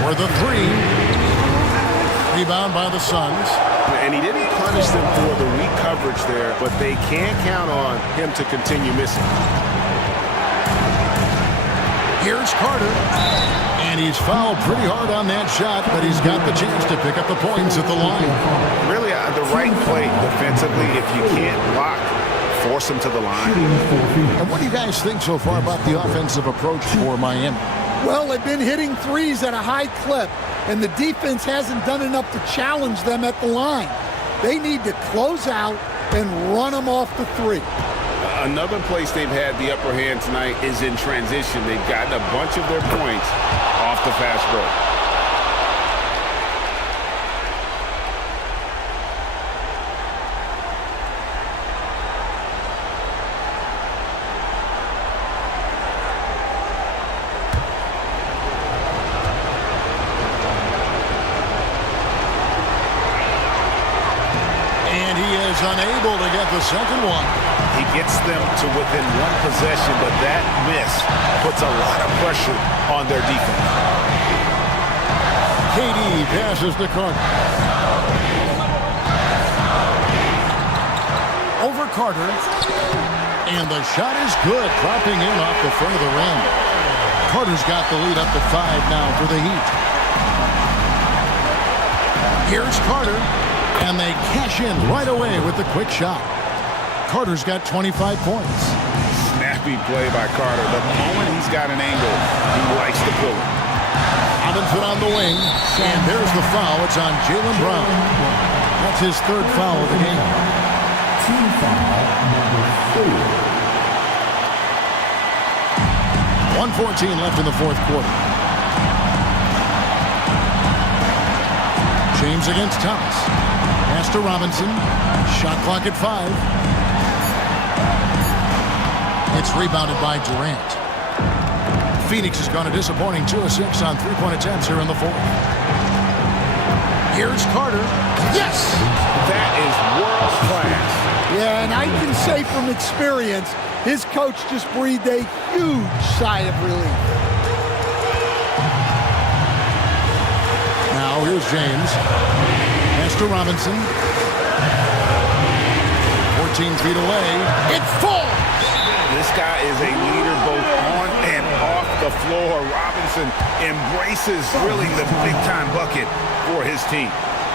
For the 3. Rebound by the Suns. And he didn't punish them for the weak coverage there, but they can't count on him to continue missing. Here's Carter. And he's fouled pretty hard on that shot, but he's got the chance to pick up the points at the line. Really the right play defensively. If you can't block, force him to the line. And what do you guys think so far about the offensive approach for Miami? Well, they've been hitting threes at a high clip, and the defense hasn't done enough to challenge them at the line. They need to close out and run them off the 3. Another place they've had the upper hand tonight is in transition. They've gotten a bunch of their points off the fast break. And he is unable to get the second one. He gets them to within 1 possession, but that miss puts a lot of pressure on their defense. KD passes to Carter. Over Carter. And the shot is good, dropping in off the front of the rim. Carter's got the lead up to 5 now for the Heat. Here's Carter. And they cash in right away with the quick shot. Carter's got 25 points. Snappy play by Carter. The moment he's got an angle, he likes to pull it. Robinson on the wing. And there's the foul. It's on Jaylen Brown. That's his 3rd foul of the game. Team foul number 4. 1:14 left in the 4th quarter. James against Thomas. Pass to Robinson. Shot clock at 5. It's rebounded by Durant. Phoenix has gone a disappointing 2 of 6 on 3-point attempts here in the 4th. Here's Carter. Yes! That is world class. Yeah, and I can say from experience, his coach just breathed a huge sigh of relief. Now here's James. Pass to Robinson. 14 feet away. It falls! This guy is a leader both on and off the floor. Robinson embraces really the big-time bucket for his team.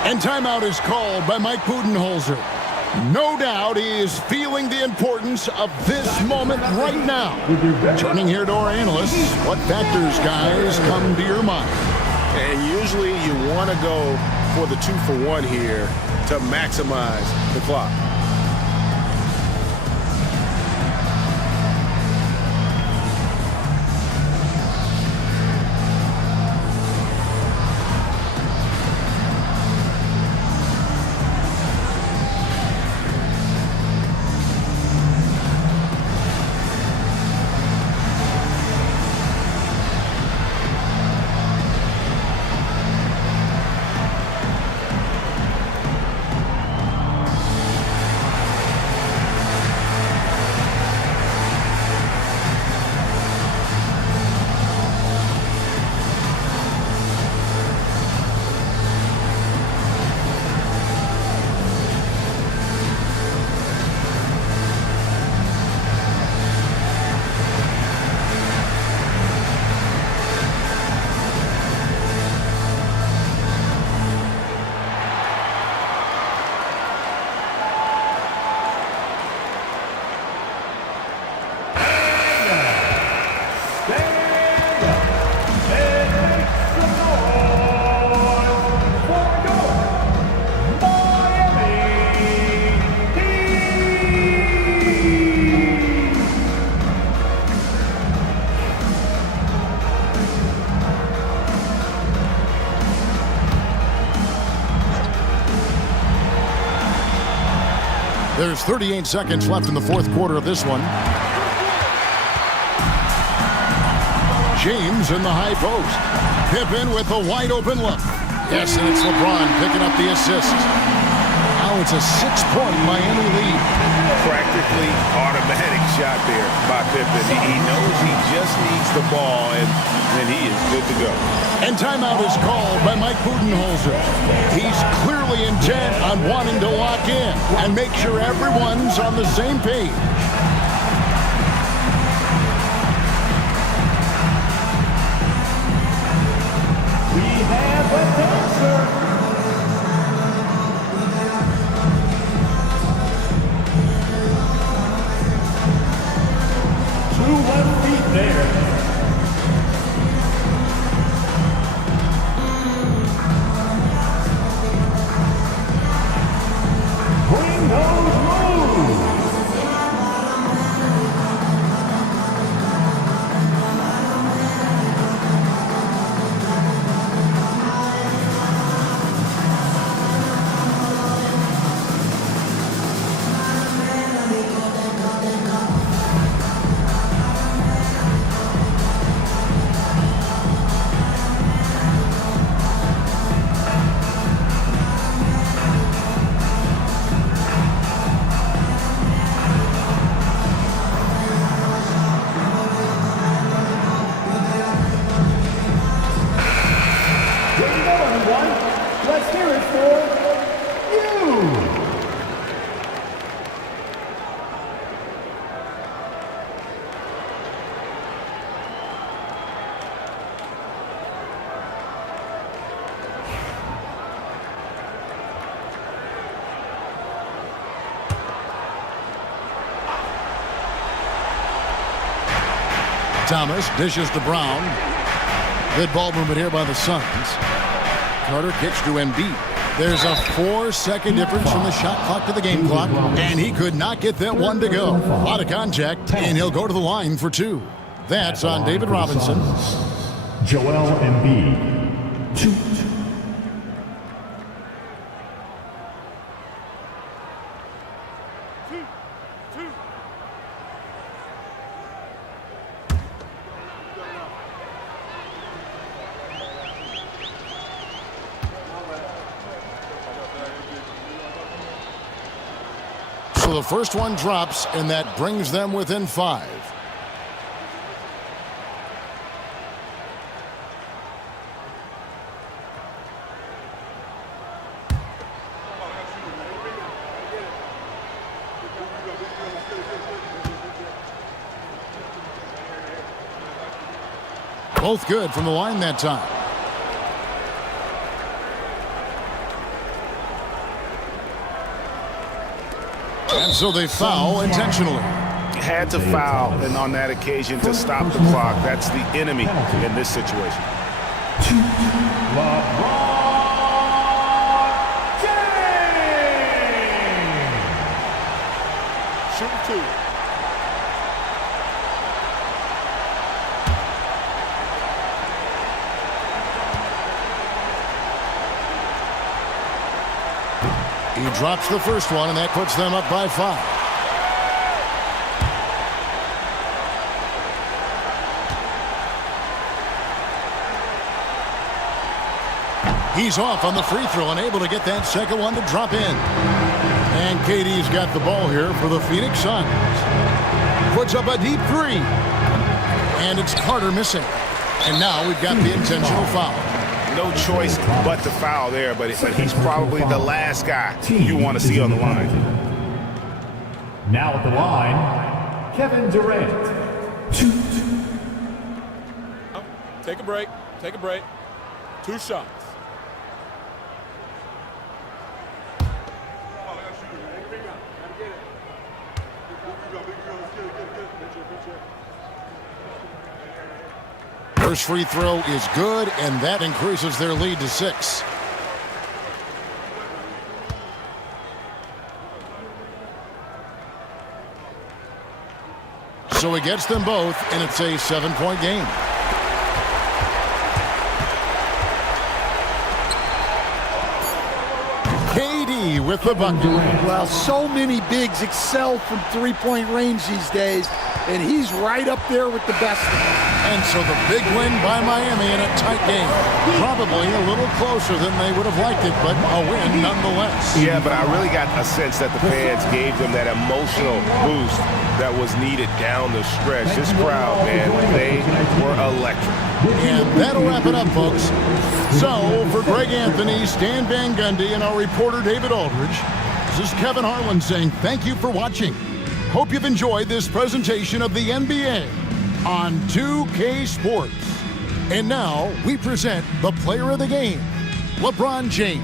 And timeout is called by Mike Budenholzer. No doubt he is feeling the importance of this moment right now. Turning here to our analysts, what factors, guys, come to your mind? And usually you want to go for the 2-for-1 here to maximize the clock. There's 38 seconds left in the fourth quarter of this one. James in the high post. Pippen with a wide open look. Yes, and it's LeBron picking up the assist. Now it's a 6-point Miami lead. Practically automatic shot there by Pippen. He knows he just needs the ball, and then he is good to go. And timeout is called by Mike Budenholzer. He's clearly intent on wanting to lock in and make sure everyone's on the same page. We have a dancer. To 1 feet there. Bring those moves. Let's hear it for you. Thomas dishes to Brown. Good ball movement here by the Suns. Carter kicks to Embiid. There's a 4-second difference from the shot clock to the game clock, and he could not get that one to go. A lot of contact, and he'll go to the line for 2. That's on David Robinson. Joel Embiid, 2. the first one drops, and that brings them within 5. Both good from the line that time. And so they foul intentionally. Had to foul, and on that occasion to stop the clock. That's the enemy in this situation. Shooting 2. He drops the first one, and that puts them up by 5. He's off on the free throw and able to get that second one to drop in. And KD's got the ball here for the Phoenix Suns. Puts up a deep 3. And it's Carter missing. And now we've got the intentional foul. No choice but to foul there, but he's probably the last guy you want to see on the line. Now at the line, Kevin Durant. Take a break. Take a break. 2 shots. First free throw is good, and that increases their lead to 6. So he gets them both, and it's a 7-point game. KD with the bucket. Well, so many bigs excel from three-point range these days, and he's right up there with the best of them. And so the big win by Miami in a tight game. Probably a little closer than they would have liked it, but a win nonetheless. Yeah, but I really got a sense that the fans gave them that emotional boost that was needed down the stretch. This crowd, man, they were electric. And that'll wrap it up, folks. So, for Greg Anthony, Stan Van Gundy, and our reporter David Aldridge, this is Kevin Harlan saying thank you for watching. Hope you've enjoyed this presentation of the NBA on 2K Sports. And now we present the player of the game, LeBron James.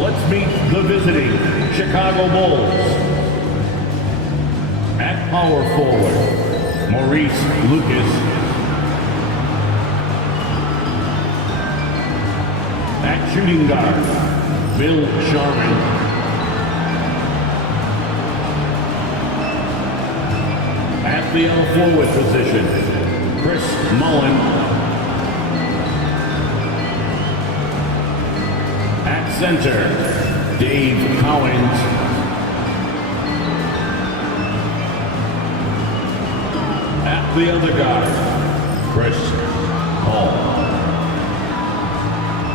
let's meet the visiting Chicago Bulls. At power forward, Maurice Lucas. At shooting guard, Bill Sharman. At the forward position, Chris Mullin. At center, Dave Cowens. At the other guard, Chris Paul.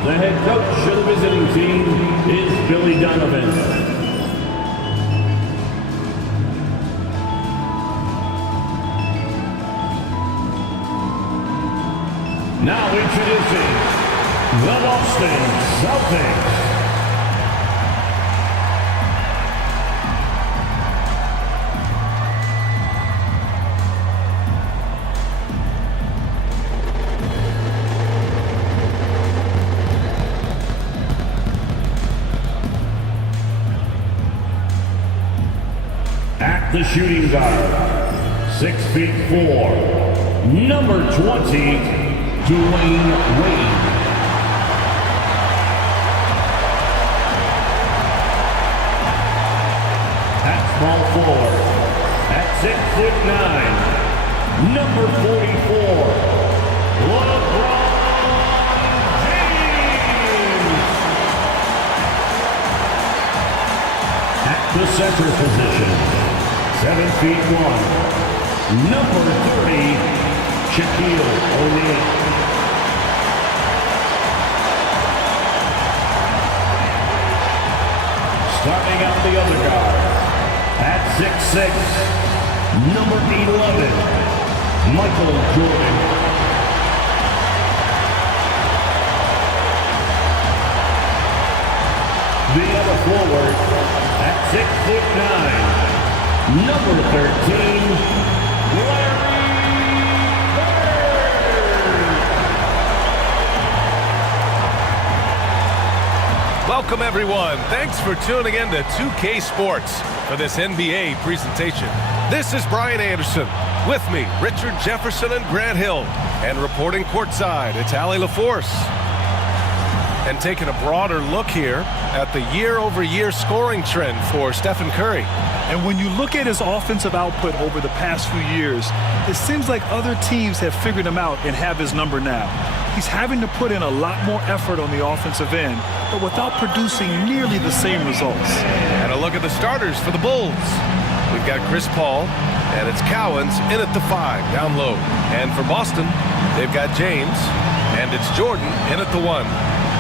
The head coach of the visiting team is Billy Donovan. Now introducing the Boston Celtics. At the shooting guard, 6'4", number 20, Dwayne Wade. At small forward, at 6'9", number 44, LeBron James. At the center position, 7'1", number 30, Shaquille O'Neal. Starting out the other guard, at 6'6", number 11, Michael Jordan. The other forward, at 6'9", number 13, Larry. Welcome, everyone. Thanks for tuning in to 2K Sports for this NBA presentation. This is Brian Anderson. With me, Richard Jefferson and Grant Hill. And reporting courtside, it's Allie LaForce. And taking a broader look here at the year-over-year scoring trend for Stephen Curry. And when you look at his offensive output over the past few years, it seems like other teams have figured him out and have his number now. He's having to put in a lot more effort on the offensive end, but without producing nearly the same results. And a look at the starters for the Bulls. We've got Chris Paul, and it's Cowens in at the 5, down low. And for Boston, they've got James, and it's Jordan in at the 1.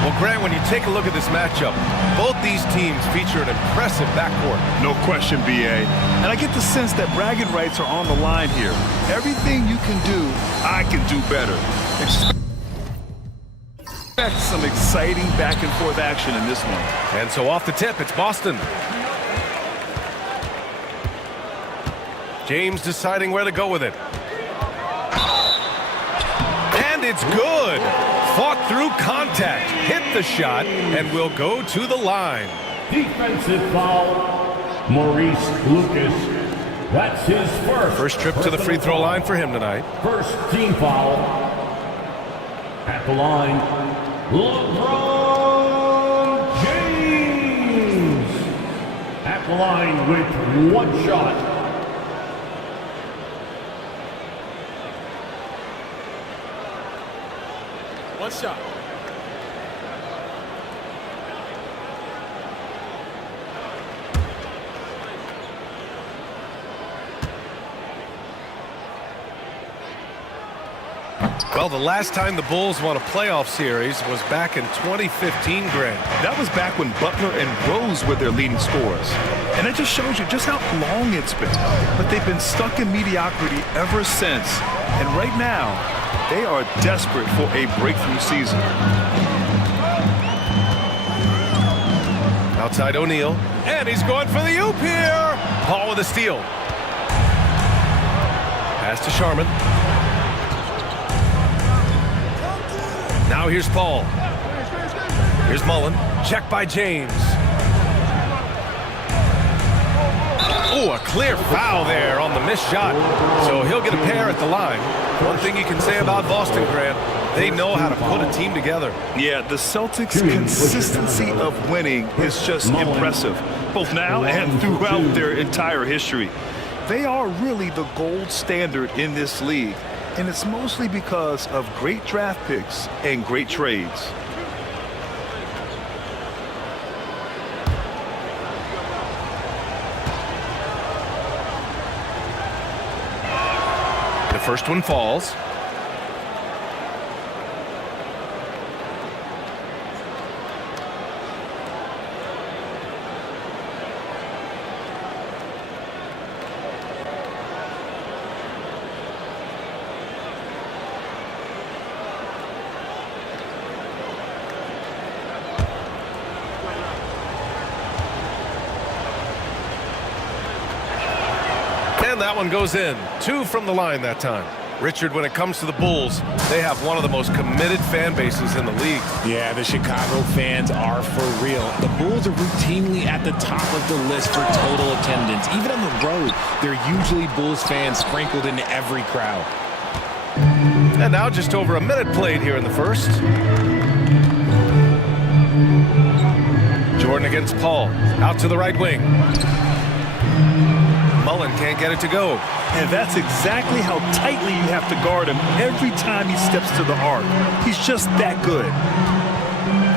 Well, Grant, when you take a look at this matchup, both these teams feature an impressive backcourt. No question, B.A. And I get the sense that bragging rights are on the line here. Everything you can do, I can do better. Expect some exciting back-and-forth action in this one. And so off the tip, it's Boston. James deciding where to go with it. And it's good. Fought through contact, hit the shot, and will go to the line. Defensive foul, Maurice Lucas. That's his First trip to the free throw line for him tonight. First team foul. At the line, LeBron James. At the line with one shot. One shot. Well, the last time the Bulls won a playoff series was back in 2015, Grant. That was back when Butler and Rose were their leading scorers. And it just shows you just how long it's been. But they've been stuck in mediocrity ever since. And right now, they are desperate for a breakthrough season. Outside O'Neal, and he's going for the oop here. Paul with a steal. Pass to Sharman. Now here's Paul. Here's Mullin. Check by James. Ooh, a clear foul there on the missed shot. So he'll get a pair at the line. One thing you can say about Boston, Grant, they know how to put a team together. Yeah, the Celtics' consistency of winning is just impressive, both now and throughout their entire history. They are really the gold standard in this league, and it's mostly because of great draft picks and great trades. The first one falls. And that one goes in. 2 from the line that time. Richard, when it comes to the Bulls, they have one of the most committed fan bases in the league. Yeah, the Chicago fans are for real. The Bulls are routinely at the top of the list for total attendance. Even on the road, they're usually Bulls fans sprinkled into every crowd. And now just over a minute played here in the first. Jordan against Paul. Out to the right wing. Mullen can't get it to go. And that's exactly how tightly you have to guard him every time he steps to the arc. He's just that good.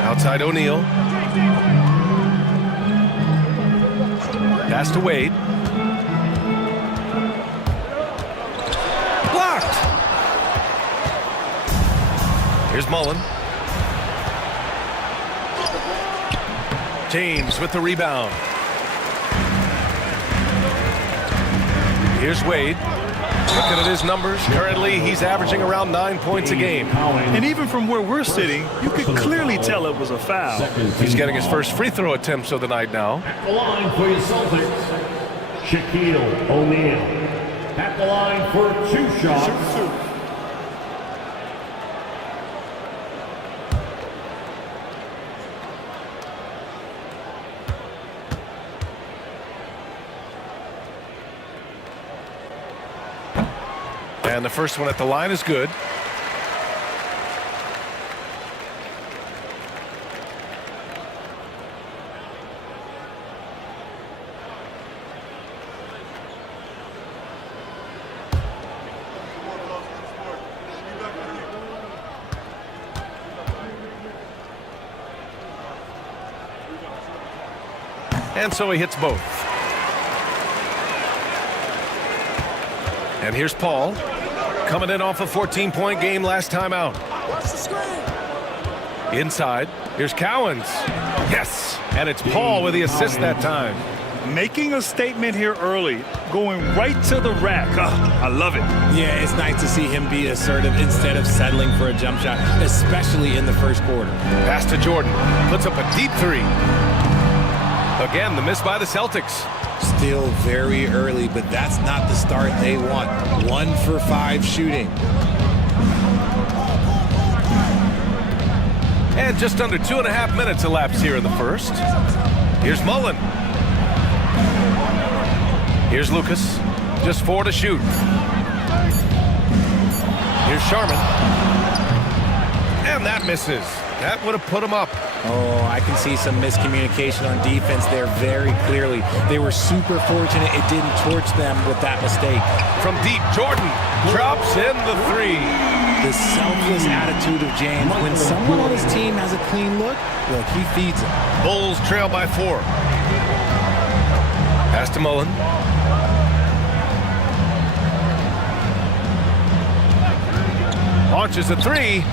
Outside O'Neal. Pass to Wade. Blocked. Here's Mullen. James with the rebound. Here's Wade. Looking at his numbers, currently he's averaging around 9 points a game. And even from where we're sitting, you could clearly tell it was a foul. He's getting his first free throw attempts of the night now. At the line for your Celtics, Shaquille O'Neal. At the line for 2 shots. And the first one at the line is good. And so he hits both. And here's Paul. Coming in off a 14-point game last time out. Inside, here's Cowens. Yes, and it's Paul with the assist that time. Making a statement here early, going right to the rack. I love it. Yeah, it's nice to see him be assertive instead of settling for a jump shot, especially in the first quarter. Pass to Jordan. Puts up a deep 3. Again, the miss by the Celtics. Still very early, but that's not the start they want. 1 for 5 shooting. And just under 2.5 minutes elapsed here in the first. Here's Mullen. Here's Lucas. Just 4 to shoot. Here's Sharman. And that misses. That would have put him up. Oh, I can see some miscommunication on defense there very clearly. They were super fortunate it didn't torch them with that mistake. From deep, Jordan drops in the 3. The selfless attitude of James. When someone on his team has a clean look, he feeds them. Bulls trail by 4. Pass to Mullen. Launches a 3.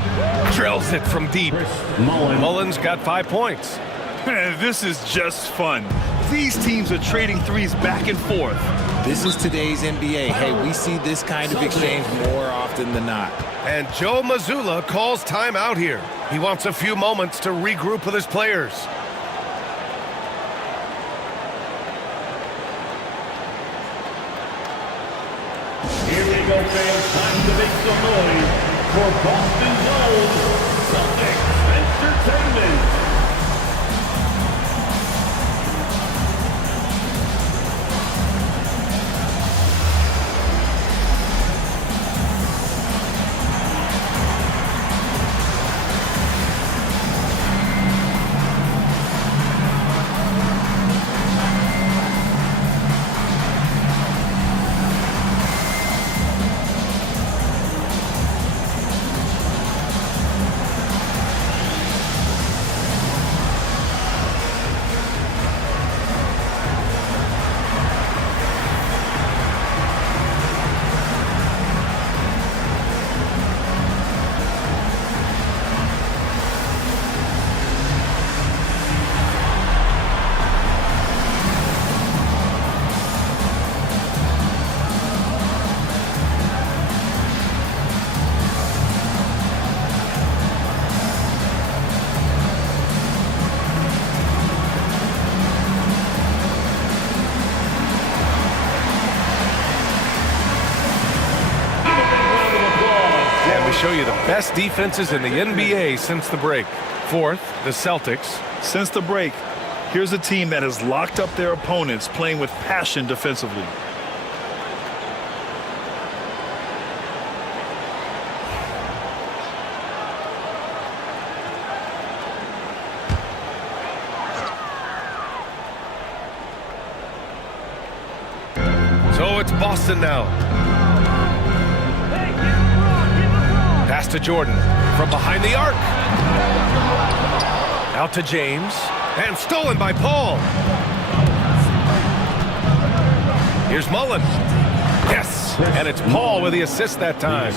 Drills it from deep. Mullen's got 5 points. This is just fun. These teams are trading threes back and forth. This is today's NBA. Hey, we see this kind of exchange more often than not. And Joe Mazzulla calls timeout here. He wants a few moments to regroup with his players. Here we go, fans. Time to make some noise for Boston's own Celtics Entertainment. show you the best defenses in the NBA since the break. Fourth, the Celtics. Since the break, here's a team that has locked up their opponents, playing with passion defensively. So it's Boston now. Pass to Jordan from behind the arc. Out to James. And stolen by Paul. Here's Mullen. Yes! And it's Paul with the assist that time.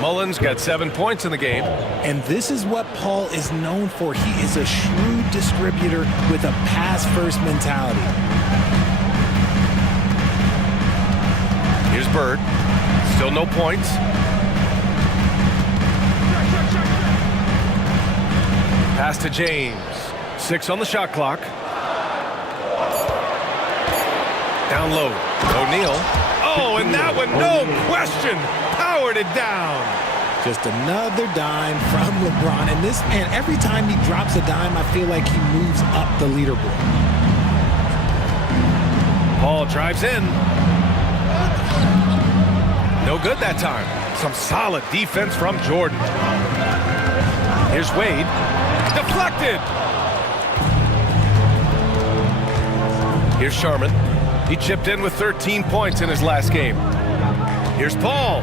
Mullen's got 7 points in the game. And this is what Paul is known for. He is a shrewd distributor with a pass-first mentality. Here's Bird. Still no points. Pass to James. 6 on the shot clock. Down low. O'Neal. Oh, and that one, no question, powered it down. Just another dime from LeBron. And this man, every time he drops a dime, I feel like he moves up the leaderboard. Paul drives in. No good that time. Some solid defense from Jordan. Here's Wade. Deflected. Here's Sharman. He chipped in with 13 points in his last game. Here's Paul.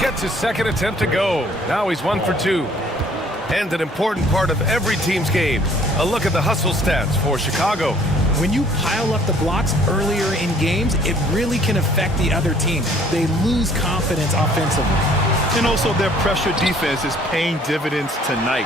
Gets his second attempt to go. Now he's 1 for 2. And an important part of every team's game. A look at the hustle stats for Chicago. When you pile up the blocks earlier in games, it really can affect the other team. They lose confidence offensively. And also their pressure defense is paying dividends tonight,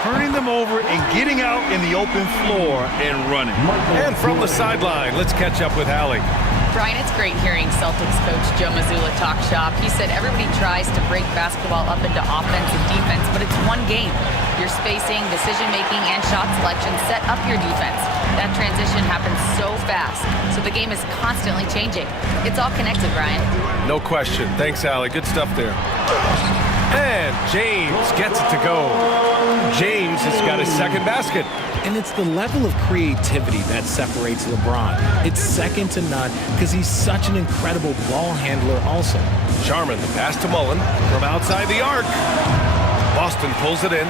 turning them over and getting out in the open floor and running. And from the sideline, let's catch up with Allie. Brian, it's great hearing Celtics coach Joe Mazzulla talk shop. He said everybody tries to break basketball up into offense and defense, but it's one game. Your spacing, decision-making, and shot selection set up your defense. That transition happens so fast, so the game is constantly changing. It's all connected, Brian. No question. Thanks, Allie. Good stuff there. And James gets it to go. James has got his second basket. And it's the level of creativity that separates LeBron. It's second to none because he's such an incredible ball handler also. Sharman, the pass to Mullen from outside the arc. Boston pulls it in.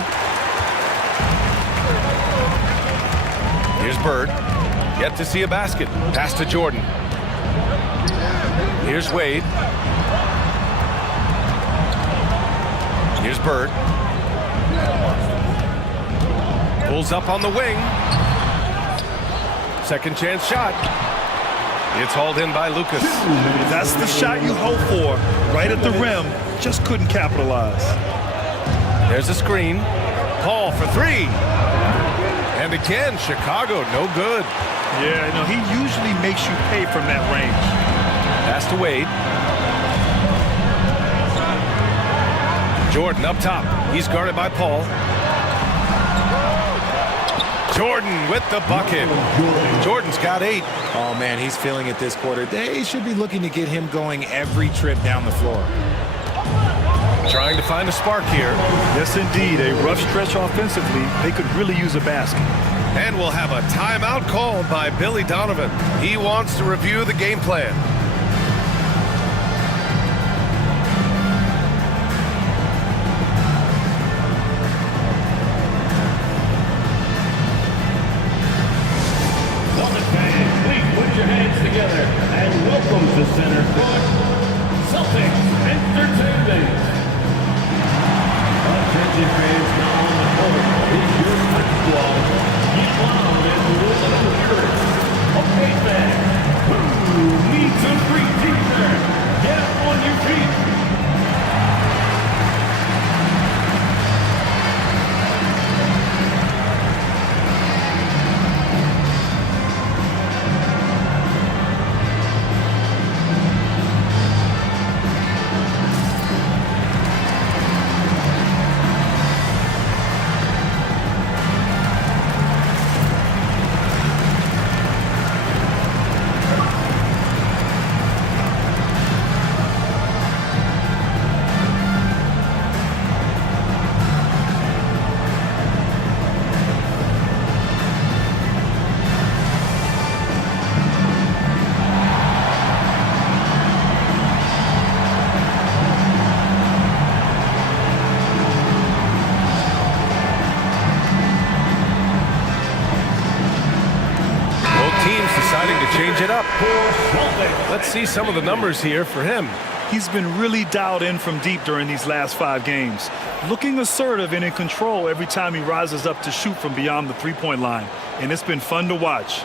Here's Bird. Yet to see a basket. Pass to Jordan. Here's Wade. Here's Bird. Pulls up on the wing. Second chance shot. It's hauled in by Lucas. That's the shot you hope for. Right at the rim. Just couldn't capitalize. There's a screen. Paul for 3. And again, Chicago, no good. Yeah, no, he usually makes you pay from that range. Pass to Wade. Jordan up top. He's guarded by Paul. Jordan with the bucket. Jordan's got 8. Oh, man, he's feeling it this quarter. They should be looking to get him going every trip down the floor. Trying to find a spark here. Yes, indeed. A rough stretch offensively. They could really use a basket. And we'll have a timeout called by Billy Donovan. He wants to review the game plan. Together and welcome to center court, Celtics Entertainment. Attention fans, now on the court is your Hot Squad. Get loud and let them hear it. Okay, fans, who needs a it up. Let's see some of the numbers here for him. He's been really dialed in from deep during these last 5 games. Looking assertive and in control every time he rises up to shoot from beyond the three-point line. And it's been fun to watch.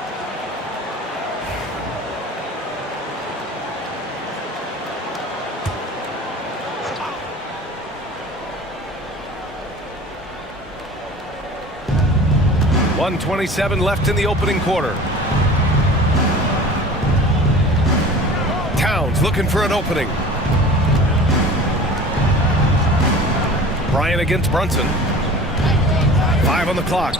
.127 left in the opening quarter. Towns looking for an opening. Bryant against Brunson. 5 on the clock.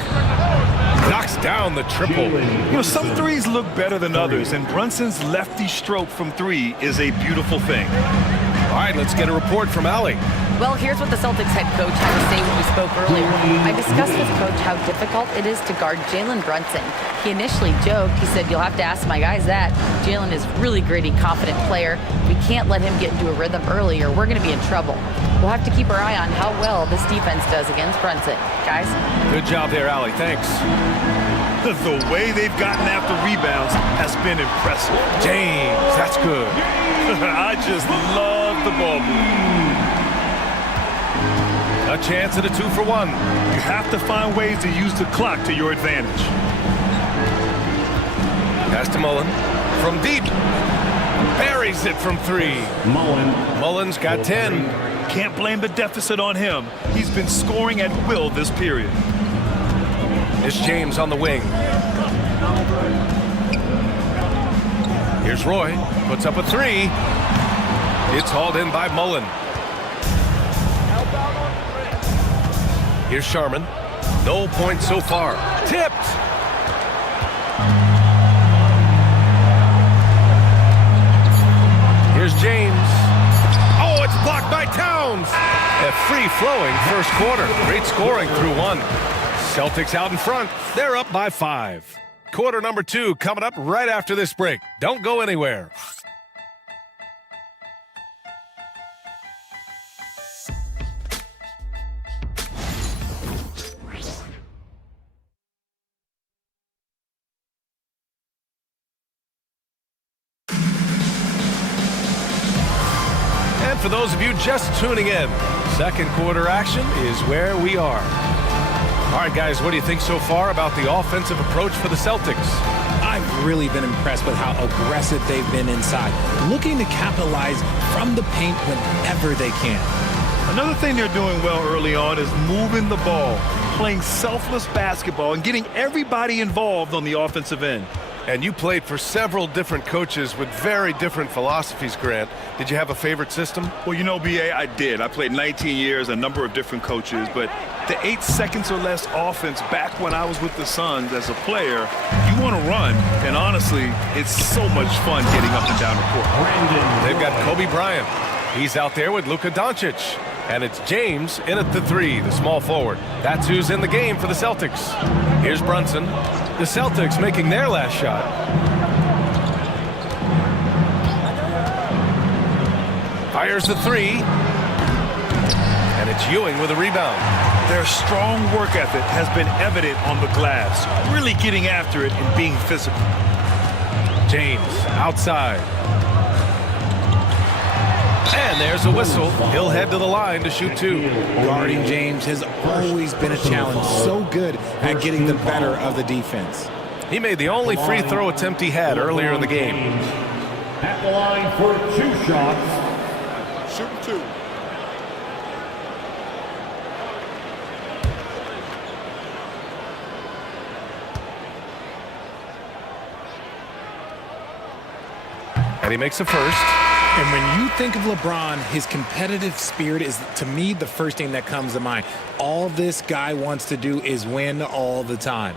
Knocks down the triple. You know, some threes look better than others, and Brunson's lefty stroke from 3 is a beautiful thing. All right, let's get a report from Allie. Well, here's what the Celtics head coach had to say when we spoke earlier. I discussed with Coach how difficult it is to guard Jalen Brunson. He initially joked. He said, you'll have to ask my guys that. Jalen is really gritty, confident player. We can't let him get into a rhythm early or we're going to be in trouble. We'll have to keep our eye on how well this defense does against Brunson. Guys? Good job there, Allie. Thanks. The way they've gotten after rebounds has been impressive. James, that's good. I just love the ball move. A chance at a 2-for-1. You have to find ways to use the clock to your advantage. Pass to Mullen. From deep. Buries it from 3. Mullen's got 10. Can't blame the deficit on him. He's been scoring at will this period. It's James on the wing. Here's Roy. Puts up a 3. It's hauled in by Mullen. Here's Sharman. No points so far. Tipped. Here's James. Oh, it's blocked by Towns. A free-flowing first quarter. Great scoring through 1. Celtics out in front. They're up by 5. Quarter number 2 coming up right after this break. Don't go anywhere. For those of you just tuning in, second quarter action is where we are. All right, guys, what do you think so far about the offensive approach for the Celtics? I've really been impressed with how aggressive they've been inside, looking to capitalize from the paint whenever they can. Another thing they're doing well early on is moving the ball, playing selfless basketball, and getting everybody involved on the offensive end. And you played for several different coaches with very different philosophies, Grant. Did you have a favorite system? Well, you know, B.A., I did. I played 19 years, a number of different coaches, but the 8 seconds or less offense back when I was with the Suns as a player, you want to run, and honestly, it's so much fun getting up and down the court. They've got Kobe Bryant. He's out there with Luka Doncic. And it's James in at the 3, the small forward. That's who's in the game for the Celtics. Here's Brunson. The Celtics making their last shot. Fires the 3. And it's Ewing with a rebound. Their strong work ethic has been evident on the glass, really getting after it and being physical. James outside. And there's a whistle. He'll head to the line to shoot 2. Guarding James has always been a challenge. So good at getting the better of the defense. He made the only free throw attempt he had earlier in the game. At the line for 2 shots. Shooting 2. And he makes a first. And when you think of LeBron, his competitive spirit is, to me, the first thing that comes to mind. All this guy wants to do is win all the time.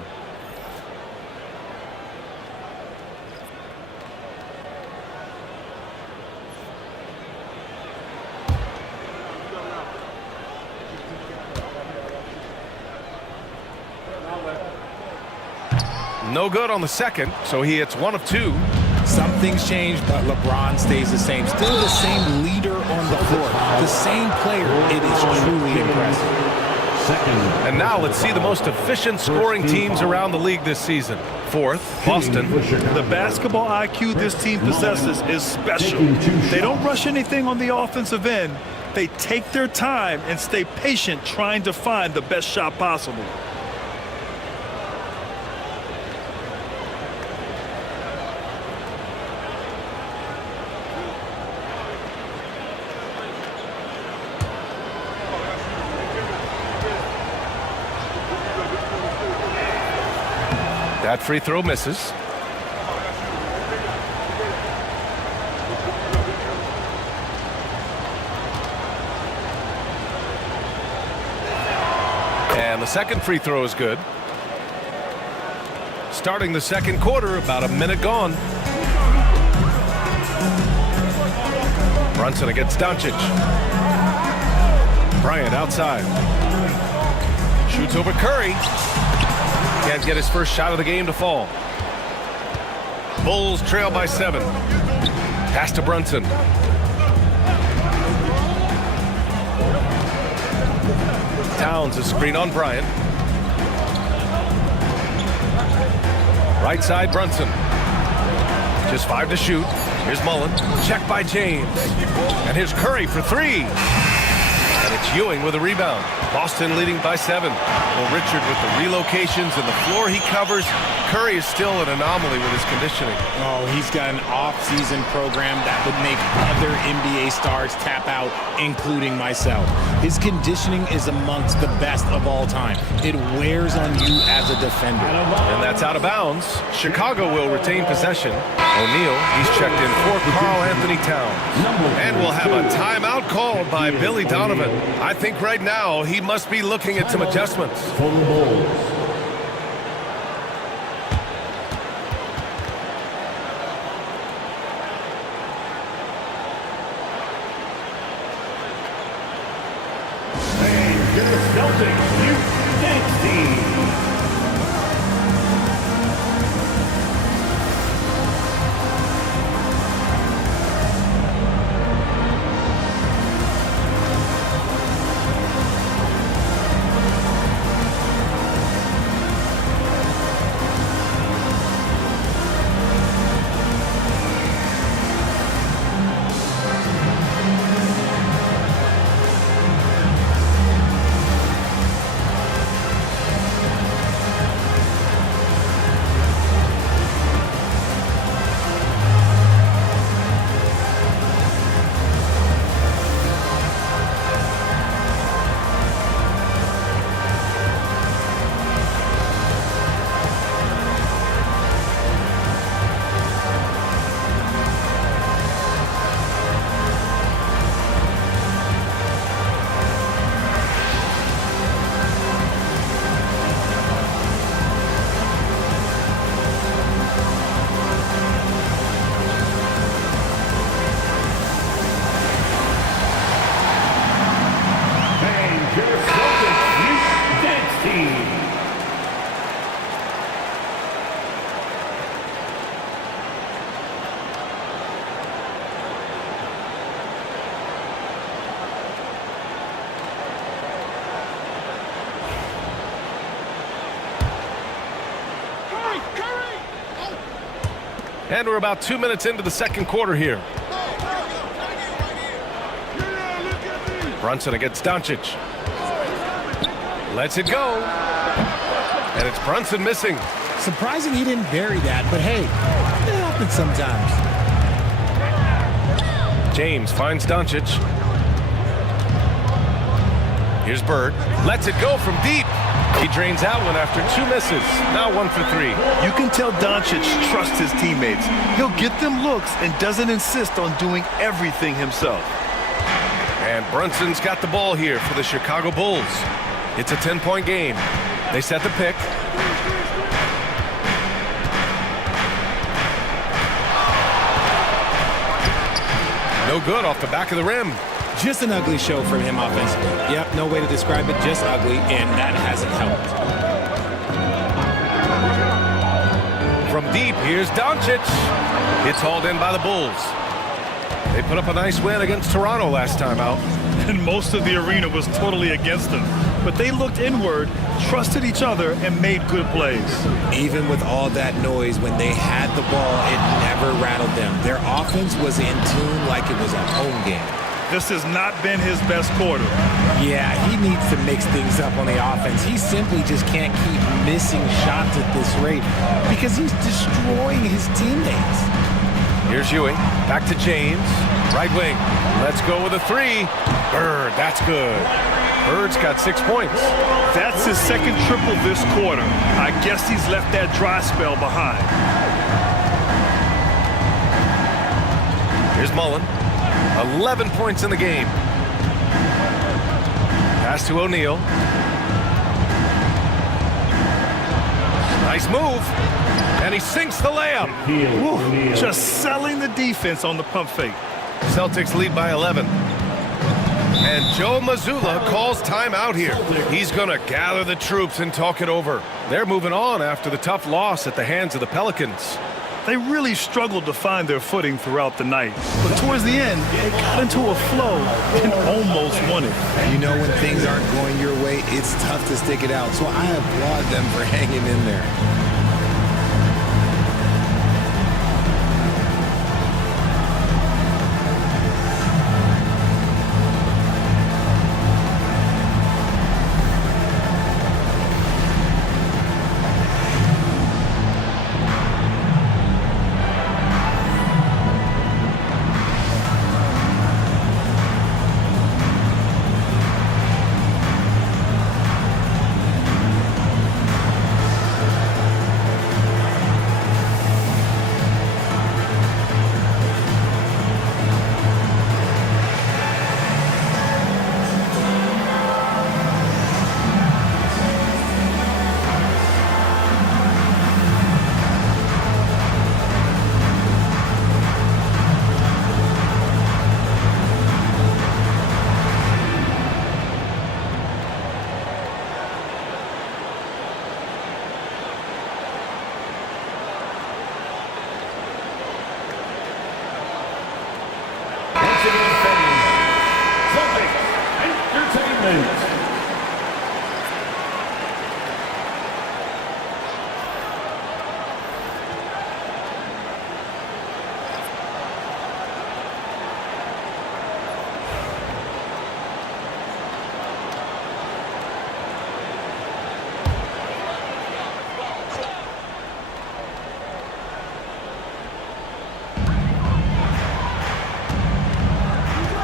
No good on the second, so he hits 1 of 2. Some things change, but LeBron stays the same. Still the same leader on the floor. The same player. It is truly impressive. And now let's see the most efficient scoring teams around the league this season. Fourth, Boston. The basketball IQ this team possesses is special. They don't rush anything on the offensive end. They take their time and stay patient trying to find the best shot possible. That free throw misses. And the second free throw is good. Starting the second quarter, about a minute gone. Brunson against Doncic. Bryant outside. Shoots over Curry. Can't get his first shot of the game to fall. Bulls trail by 7. Pass to Brunson. Towns is screen on Bryant. Right side Brunson. Just 5 to shoot. Here's Mullen. Check by James. And here's Curry for 3. And it's Ewing with a rebound. Boston leading by 7. Well, Richard with the relocations and the floor he covers. Curry is still an anomaly with his conditioning. Oh, he's got an off-season program that would make other NBA stars tap out, including myself. His conditioning is amongst the best of all time. It wears on you as a defender. And that's out of bounds. Chicago will retain possession. O'Neal, he's checked in for Karl Anthony Towns. And we'll have a timeout called by Billy Donovan. I think right now he must be looking at some adjustments. And we're about 2 minutes into the second quarter here. Brunson against Doncic. Lets it go. And it's Brunson missing. Surprising he didn't bury that, but hey, it happens sometimes. James finds Doncic. Here's Bird. Lets it go from deep. He drains that one after 2 misses. Now 1 for 3. You can tell Doncic trusts his teammates. He'll get them looks and doesn't insist on doing everything himself. And Brunson's got the ball here for the Chicago Bulls. It's a 10-point game. They set the pick. No good off the back of the rim. Just an ugly show from him offensively. Yep, no way to describe it, just ugly, and that hasn't helped. From deep, here's Doncic. It's hauled in by the Bulls. They put up a nice win against Toronto last time out. And most of the arena was totally against them. But they looked inward, trusted each other, and made good plays. Even with all that noise, when they had the ball, it never rattled them. Their offense was in tune like it was a home game. This has not been his best quarter. Yeah, he needs to mix things up on the offense. He simply just can't keep missing shots at this rate because he's destroying his teammates. Here's Ewing. Back to James. Right wing. Let's go with a three. Bird, that's good. Bird's got 6 points. That's his second triple this quarter. I guess he's left that dry spell behind. Here's Mullen. 11 points in the game. Pass to O'Neal. Nice move. And he sinks the layup. Woo, just selling the defense on the pump fake. Celtics lead by 11. And Joe Mazzulla calls timeout here. He's going to gather the troops and talk it over. They're moving on after the tough loss at the hands of the Pelicans. They really struggled to find their footing throughout the night. But towards the end, they got into a flow and almost won it. You know, when things aren't going your way, it's tough to stick it out. So I applaud them for hanging in there.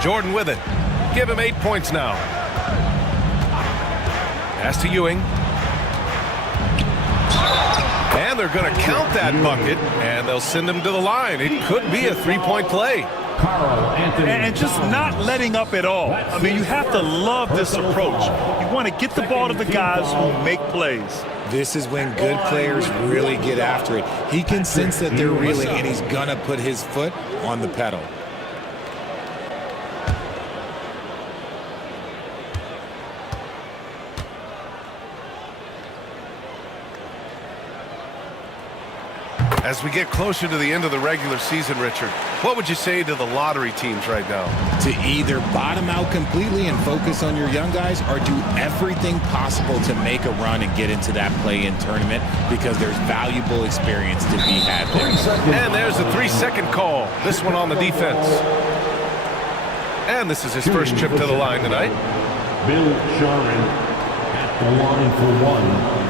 Jordan with it. Give him 8 points now. Pass to Ewing. And they're going to count that bucket, and they'll send him to the line. It could be a three-point play. And just not letting up at all. I mean, you have to love this approach. You want to get the ball to the guys who make plays. This is when good players really get after it. He can sense that they're reeling, and he's going to put his foot on the pedal. As we get closer to the end of the regular season, Richard, what would you say to the lottery teams right now? To either bottom out completely and focus on your young guys or do everything possible to make a run and get into that play-in tournament because there's valuable experience to be had there. And there's a 3-second call. This one on the defense. And this is his first trip to the line tonight. Bill Sharman at the line for one.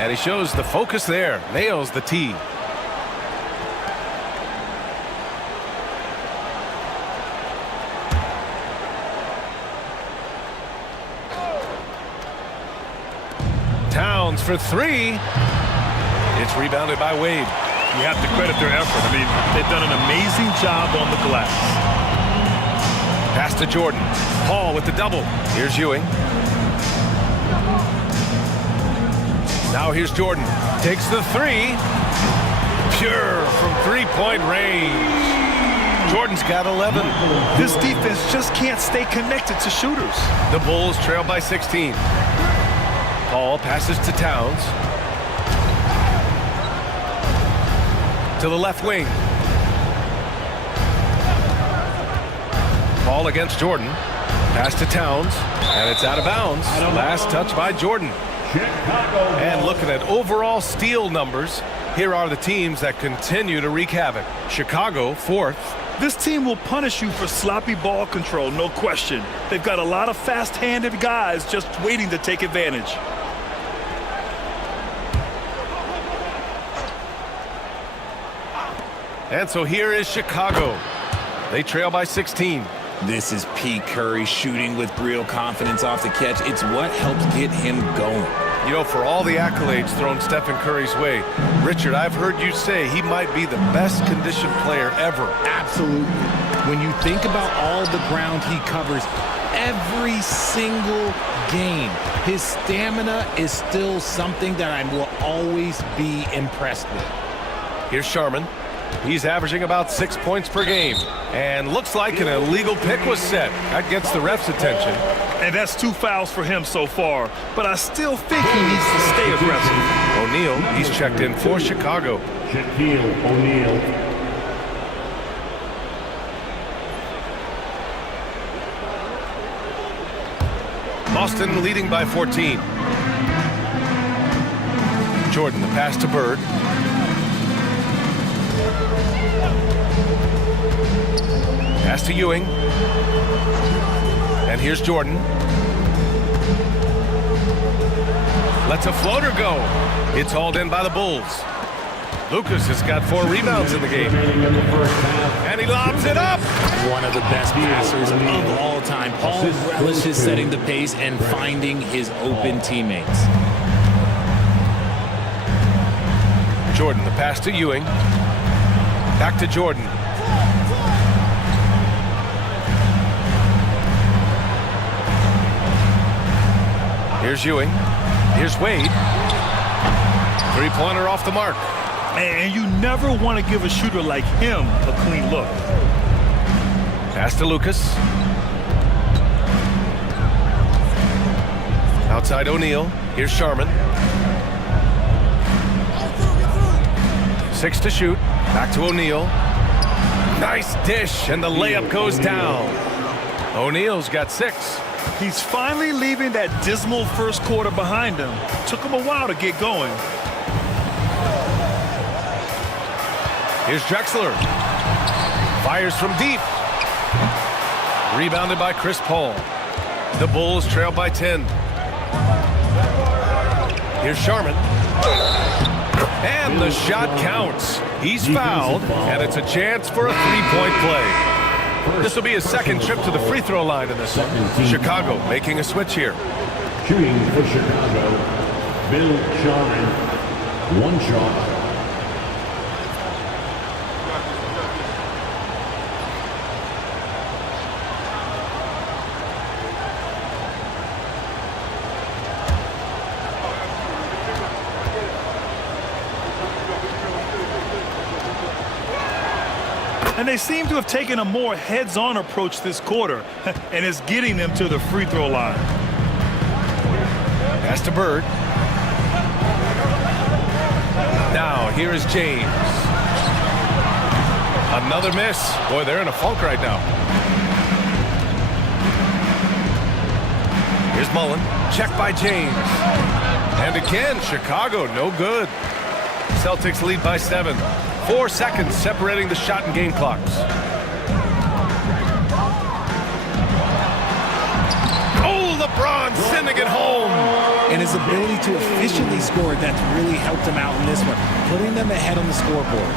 And he shows the focus there. Nails the tee. Towns for three. It's rebounded by Wade. You have to credit their effort. I mean, they've done an amazing job on the glass. Pass to Jordan. Hall with the double. Here's Ewing. Now here's Jordan. Takes the three. Pure from three-point range. Jordan's got 11. This defense just can't stay connected to shooters. The Bulls trail by 16. Paul passes to Towns. To the left wing. Ball against Jordan. Pass to Towns. And it's out of bounds. Last touch by Jordan. And looking at overall steal numbers, here are the teams that continue to wreak havoc. Chicago, 4th. This team will punish you for sloppy ball control, no question. They've got a lot of fast-handed guys just waiting to take advantage. And so here is Chicago. They trail by 16. This is Pete Curry shooting with real confidence off the catch. It's what helps get him going. You know, for all the accolades thrown Stephen Curry's way, Richard, I've heard you say he might be the best conditioned player ever. Absolutely. When you think about all the ground he covers every single game, his stamina is still something that I will always be impressed with. Here's Sharman. He's averaging about 6 points per game. And looks like an illegal pick was set. That gets the ref's attention. And that's 2 fouls for him so far. But I still think he needs to stay aggressive. O'Neal, he's checked in for Chicago. Shaquille O'Neal. Boston leading by 14. Jordan, the pass to Bird. Pass to Ewing. And here's Jordan. Lets a floater go. It's hauled in by the Bulls. Lucas has got 4 rebounds in the game. And he lobs it up. One of the best passers of all time. Paul relishes setting the pace and finding his open teammates. Jordan, the pass to Ewing. Back to Jordan. Here's Ewing. Here's Wade. 3-pointer off the mark. And you never want to give a shooter like him a clean look. Pass to Lucas. Outside O'Neal. Here's Sharman. 6 to shoot. Back to O'Neal. Nice dish, and the layup goes down. O'Neal's got 6. He's finally leaving that dismal first quarter behind him. Took him a while to get going. Here's Drexler. Fires from deep. Rebounded by Chris Paul. The Bulls trail by 10. Here's Sharman. And the shot counts. He's fouled, and it's a chance for a 3-point play. This will be his second trip to the free throw line in this one. Chicago making a switch here. Shooting for Chicago, Bill Sharman. 1 shot. And they seem to have taken a more heads-on approach this quarter, and it's getting them to the free throw line. Pass to Bird. Now, here is James. Another miss. Boy, they're in a funk right now. Here's Mullen. Check by James. And again, Chicago, no good. Celtics lead by 7. 4 seconds separating the shot and game clocks. Oh, LeBron sending it home. And his ability to efficiently score, that's really helped him out in this one, putting them ahead on the scoreboard.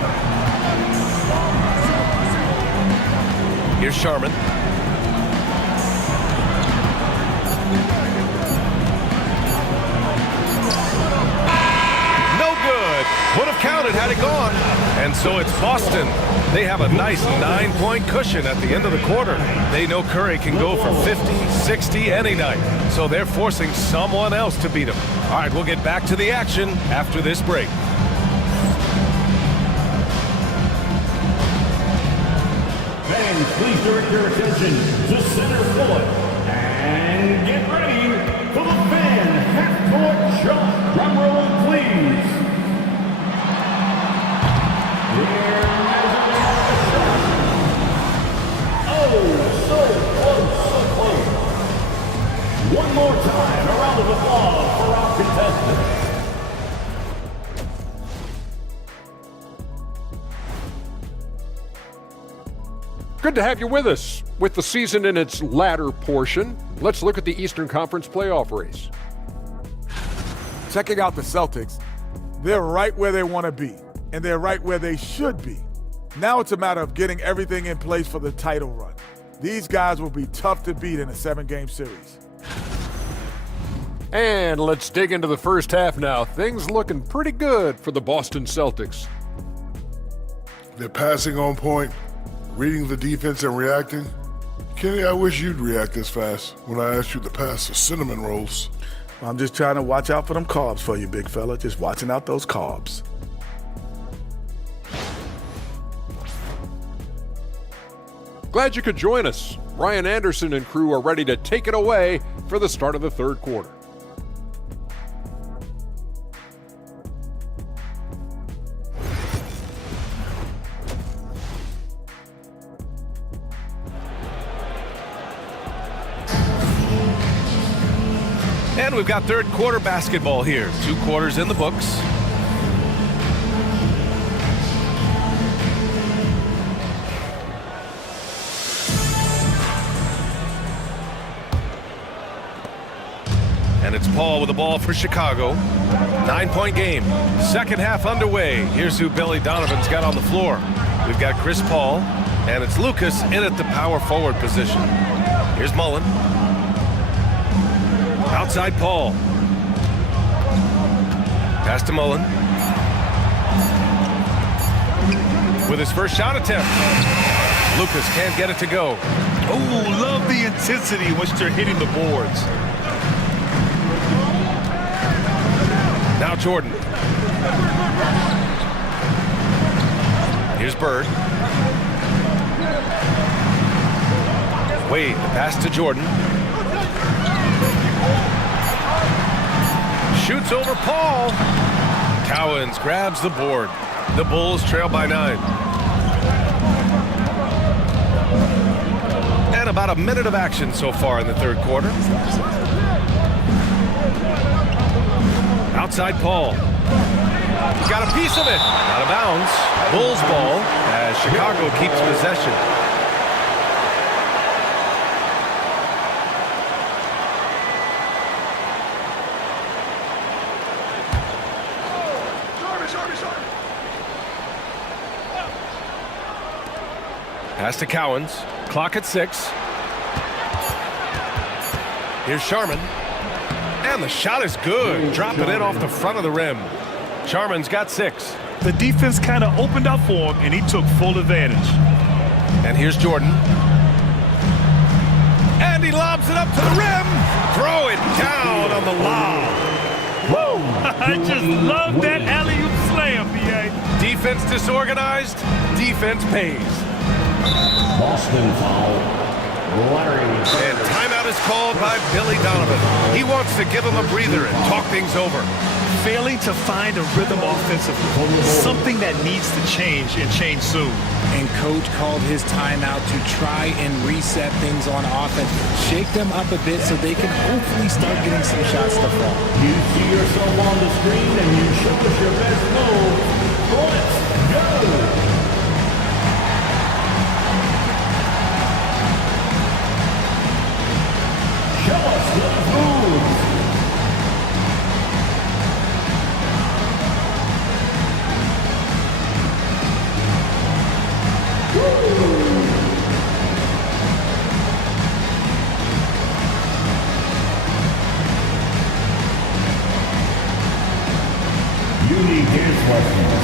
Here's Sharman. Would have counted had it gone. And so it's Boston. They have a nice 9-point cushion at the end of the quarter. They know Curry can go for 50, 60 any night. So they're forcing someone else to beat him. All right, we'll get back to the action after this break. fans, please direct your attention to center court. And get ready for the fan half-court jump. Drum roll, please. Here as a shot. Oh, so close. One more time, a round of applause for our contestants. Good to have you with us. With the season in its latter portion, let's look at the Eastern Conference playoff race. Checking out the Celtics, they're right where they want to be, and they're right where they should be. Now it's a matter of getting everything in place for the title run. These guys will be tough to beat in a 7-game series. And let's dig into the first half now. Things looking pretty good for the Boston Celtics. They're passing on point, reading the defense and reacting. Kenny, I wish you'd react this fast when I asked you to pass the cinnamon rolls. I'm just trying to watch out for them carbs for you, big fella. Just watching out those carbs. Glad you could join us. Ryan Anderson and crew are ready to take it away for the start of the third quarter. And we've got third quarter basketball here. 2 quarters in the books. And it's Paul with the ball for Chicago. 9-point game. Second half underway. Here's who Billy Donovan's got on the floor. We've got Chris Paul, and it's Lucas in at the power forward position. Here's Mullen. Outside Paul. Pass to Mullen. With his first shot attempt. Lucas can't get it to go. Oh, love the intensity in which they're hitting the boards. Now Jordan. Here's Bird. Wade, the pass to Jordan. Shoots over Paul. Cowens grabs the board. The Bulls trail by 9. And about a minute of action so far in the third quarter. Outside Paul. Got a piece of it. Out of bounds. Bulls ball as Chicago keeps possession. Pass to Cowens. Clock at 6. Here's Sharman. And the shot is good. Dropping it off the front of the rim. Sharman's got 6. The defense kind of opened up for him, and he took full advantage. And here's Jordan. And he lobs it up to the rim. Throw it down on the lob. Woo! I just love that alley-oop slam, B.A. Defense disorganized. Defense pays. Boston foul. And timeout is called by Billy Donovan. He wants to give him a breather and talk things over. Failing to find a rhythm offensively. Something that needs to change and change soon. And coach called his timeout to try and reset things on offense. Shake them up a bit so they can hopefully start getting some shots to fall. You see yourself on the screen and you show us your best move. Let's go! Show us those moves. Unique dance lessons.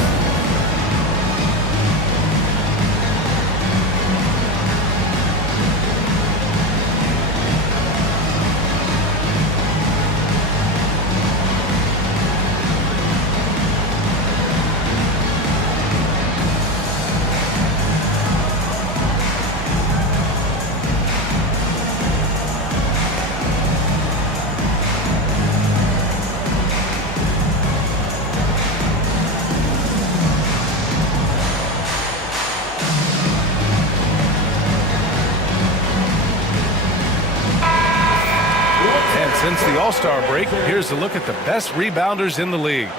Since the All-Star break, here's a look at the best rebounders in the league.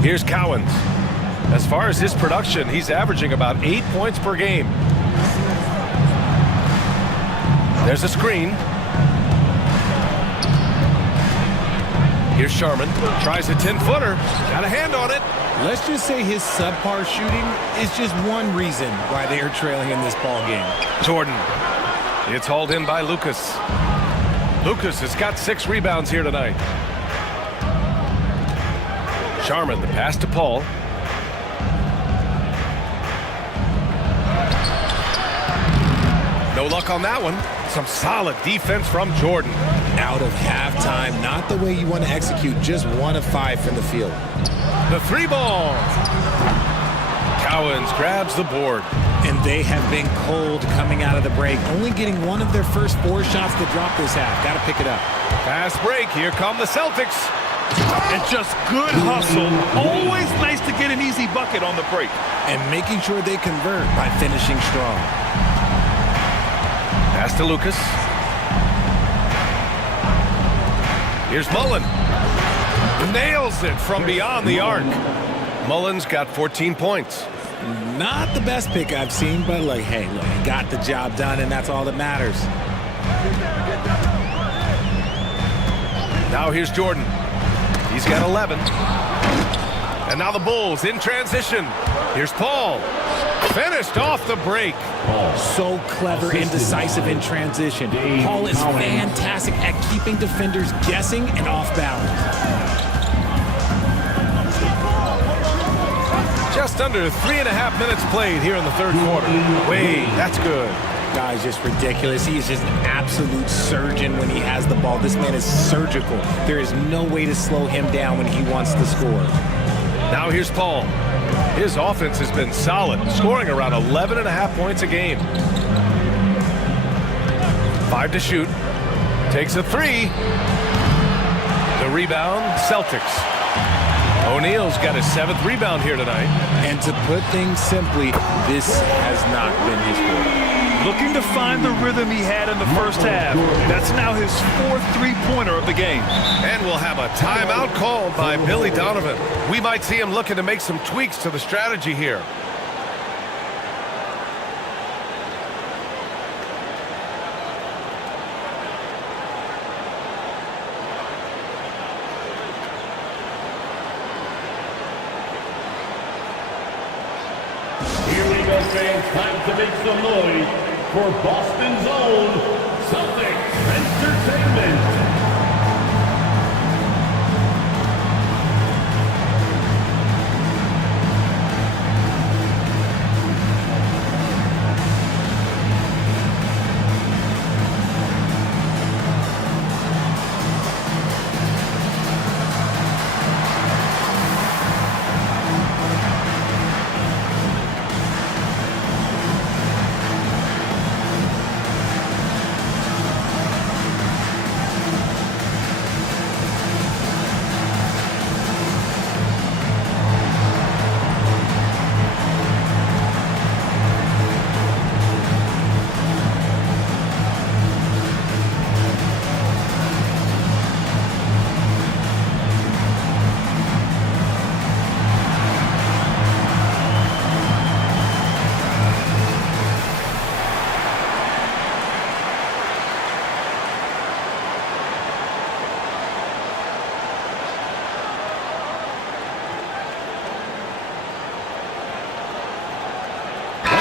Here's Cowens. As far as his production, he's averaging about 8 points per game. There's a screen. Here's Sharman. Tries a 10-footer. Got a hand on it. Let's just say his subpar shooting is just one reason why they are trailing in this ball game. Jordan. It's hauled in by Lucas. Lucas has got 6 rebounds here tonight. Sharman, the pass to Paul. No luck on that one. Some solid defense from Jordan. Out of halftime, not the way you want to execute, just 1 of 5 from the field. The 3-ball. Cowens grabs the board. And they have been cold coming out of the break, only getting 1 of their first 4 shots to drop this half. Got to pick it up. Fast break. Here come the Celtics. And just good hustle. Always nice to get an easy bucket on the break. And making sure they convert by finishing strong. Pass to Lucas. Here's Mullen. Nails it from beyond the arc. Mullen's got 14 points. Not the best pick I've seen, but like, hey, look, he got the job done, and that's all that matters. Now here's Jordan. He's got 11. And now the Bulls in transition. Here's Paul. Finished off the break. So clever and decisive in transition. Paul is fantastic at keeping defenders guessing and off balance. Just under 3.5 minutes played here in the third quarter. Wait, that's good. Guy's just ridiculous. He is just an absolute surgeon when he has the ball. This man is surgical. There is no way to slow him down when he wants to score. Now here's Paul. His offense has been solid, scoring around 11.5 points a game. 5 to shoot. Takes a 3. The rebound, Celtics. O'Neal's got his 7th rebound here tonight. And to put things simply, this has not been his quarter. Looking to find the rhythm he had in the first half. That's now his 4th three-pointer of the game. And we'll have a timeout called by Billy Donovan. We might see him looking to make some tweaks to the strategy here. Here we go, fans. Time to make some noise for Boston's own Celtics Entertainment.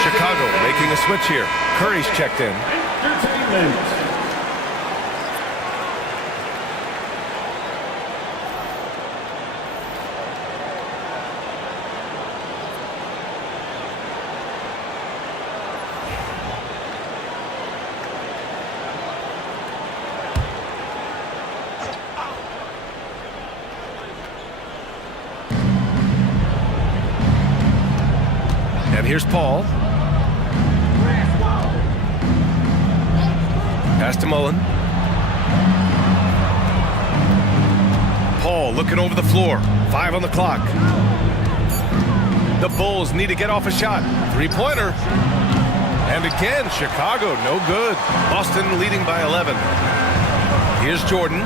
Chicago making a switch here. Curry's checked in. Entertainment. And here's Paul. Pass Pass to Mullen. Paul looking over the floor. 5 on the clock. The Bulls need to get off a shot. Three-pointer. And again, Chicago, no good. Boston leading by 11. Here's Jordan.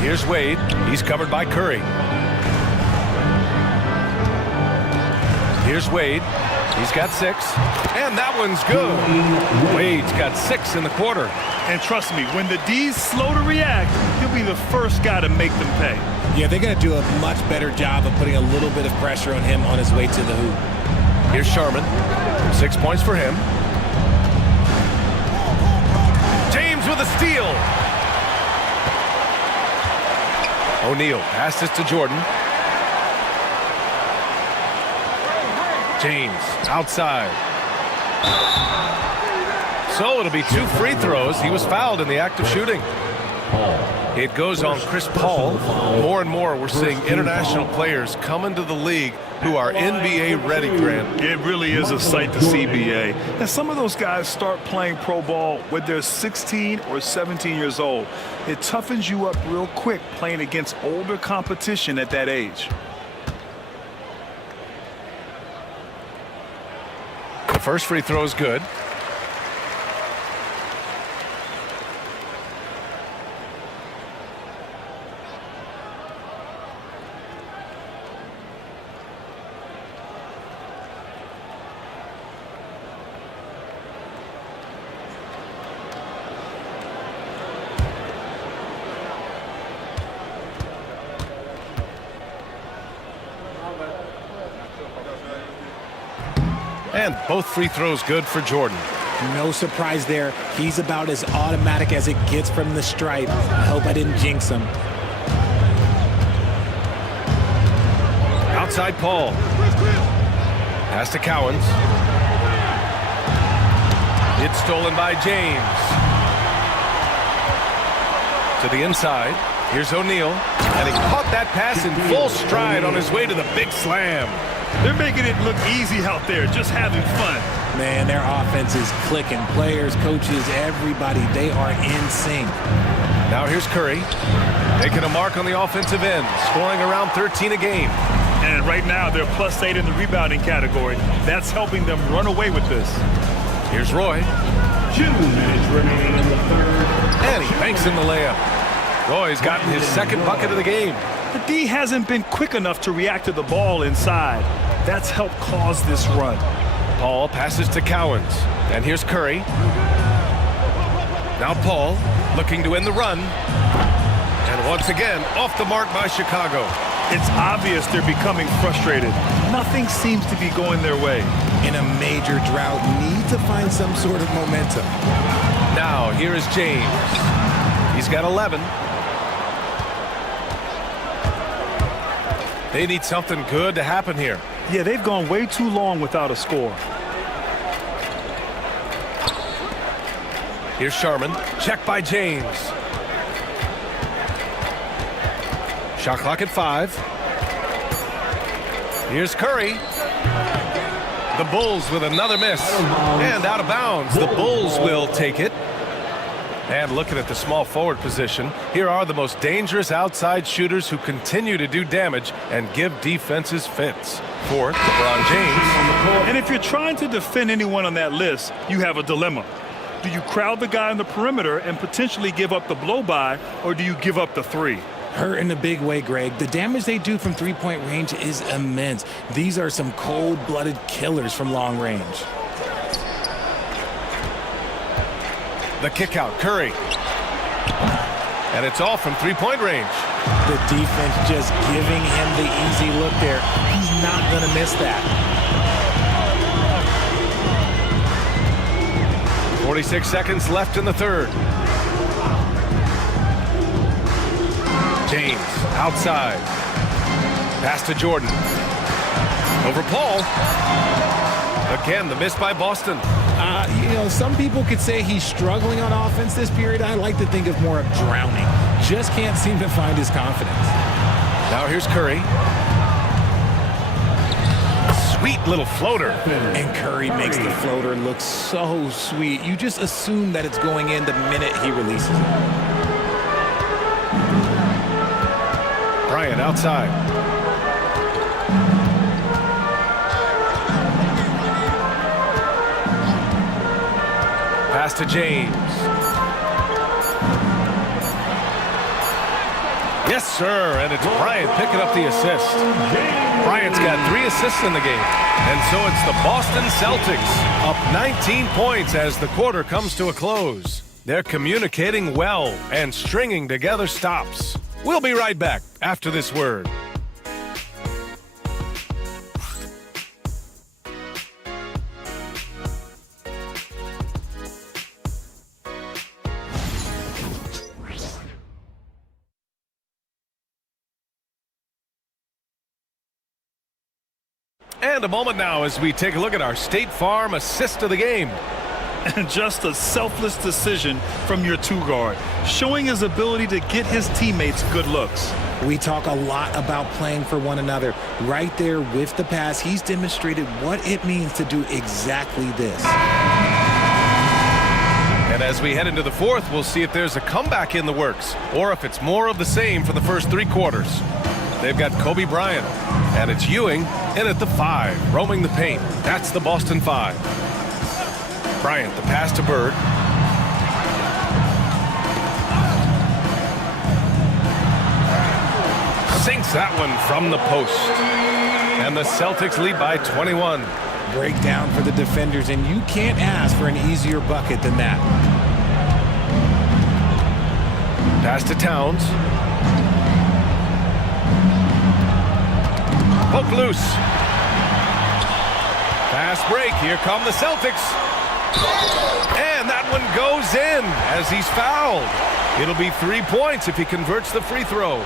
Here's Wade. He's covered by Curry. Here's Wade. He's got 6. And that one's good. Wade's got 6 in the quarter. And trust me, when the D's slow to react, he'll be the first guy to make them pay. Yeah, they're going to do a much better job of putting a little bit of pressure on him on his way to the hoop. Here's Sharman. 6 points for him. James with a steal. O'Neal passes to Jordan. James outside. So it'll be 2 free throws. He was fouled in the act of shooting. It goes on Chris Paul. More and more we're seeing international players come into the league who are NBA ready, Grant. It really is a sight to see, BA. And some of those guys start playing pro ball when they're 16 or 17 years old. It toughens you up real quick playing against older competition at that age. The first free throw is good. And both free throws good for Jordan. No surprise there. He's about as automatic as it gets from the stripe. I hope I didn't jinx him. Outside Paul. Pass to Cowens. It's stolen by James. To the inside. Here's O'Neal. And he caught that pass in full stride on his way to the big slam. They're making it look easy out there, just having fun. Man, their offense is clicking. Players, coaches, everybody, they are in sync. Now here's Curry, making a mark on the offensive end, scoring around 13 a game. And right now, they're +8 in the rebounding category. That's helping them run away with this. Here's Roy. 2 minutes remaining in the third. And he banks in the layup. Roy's gotten his second bucket of the game. The D hasn't been quick enough to react to the ball inside. That's helped cause this run. Paul passes to Cowens. And here's Curry. Now Paul looking to end the run. And once again, off the mark by Chicago. It's obvious they're becoming frustrated. Nothing seems to be going their way. In a major drought, need to find some sort of momentum. Now here is James. He's got 11. They need something good to happen here. Yeah, they've gone way too long without a score. Here's Sharman. Check by James. Shot clock at 5. Here's Curry. The Bulls with another miss. And out of bounds. The Bulls will take it. And looking at the small forward position, here are the most dangerous outside shooters who continue to do damage and give defenses fits. Fourth, LeBron James. And if you're trying to defend anyone on that list, you have a dilemma. Do you crowd the guy on the perimeter and potentially give up the blow-by, or do you give up the 3? Hurt in a big way, Greg. The damage they do from three-point range is immense. These are some cold-blooded killers from long range. The kick out, Curry. And it's all from three-point range. The defense just giving him the easy look there. He's not going to miss that. 46 seconds left in the third. James outside. Pass to Jordan. Over Paul. Again, the miss by Boston. You know, some people could say he's struggling on offense this period. I like to think of more of drowning. Just can't seem to find his confidence. Now here's Curry. sweet little floater. And Curry makes the floater look so sweet. You just assume that it's going in the minute he releases it. Bryant outside. Pass to James. Yes, sir, and it's Bryant picking up the assist. Bryant's got 3 assists in the game, and so it's the Boston Celtics up 19 points as the quarter comes to a close. They're communicating well and stringing together stops. We'll be right back after this word. And a moment now as we take a look at our State Farm assist of the game. And just a selfless decision from your 2-guard, showing his ability to get his teammates good looks. We talk a lot about playing for one another. Right there with the pass, he's demonstrated what it means to do exactly this. And as we head into the fourth, we'll see if there's a comeback in the works or if it's more of the same for the first 3 quarters. They've got Kobe Bryant, and it's Ewing in at the 5, roaming the paint. That's the Boston 5. Bryant, the pass to Bird. Sinks that one from the post. And the Celtics lead by 21. Breakdown for the defenders, and you can't ask for an easier bucket than that. Pass to Towns. Poke loose. Fast break. Here come the Celtics. And that one goes in as he's fouled. It'll be 3 points if he converts the free throw.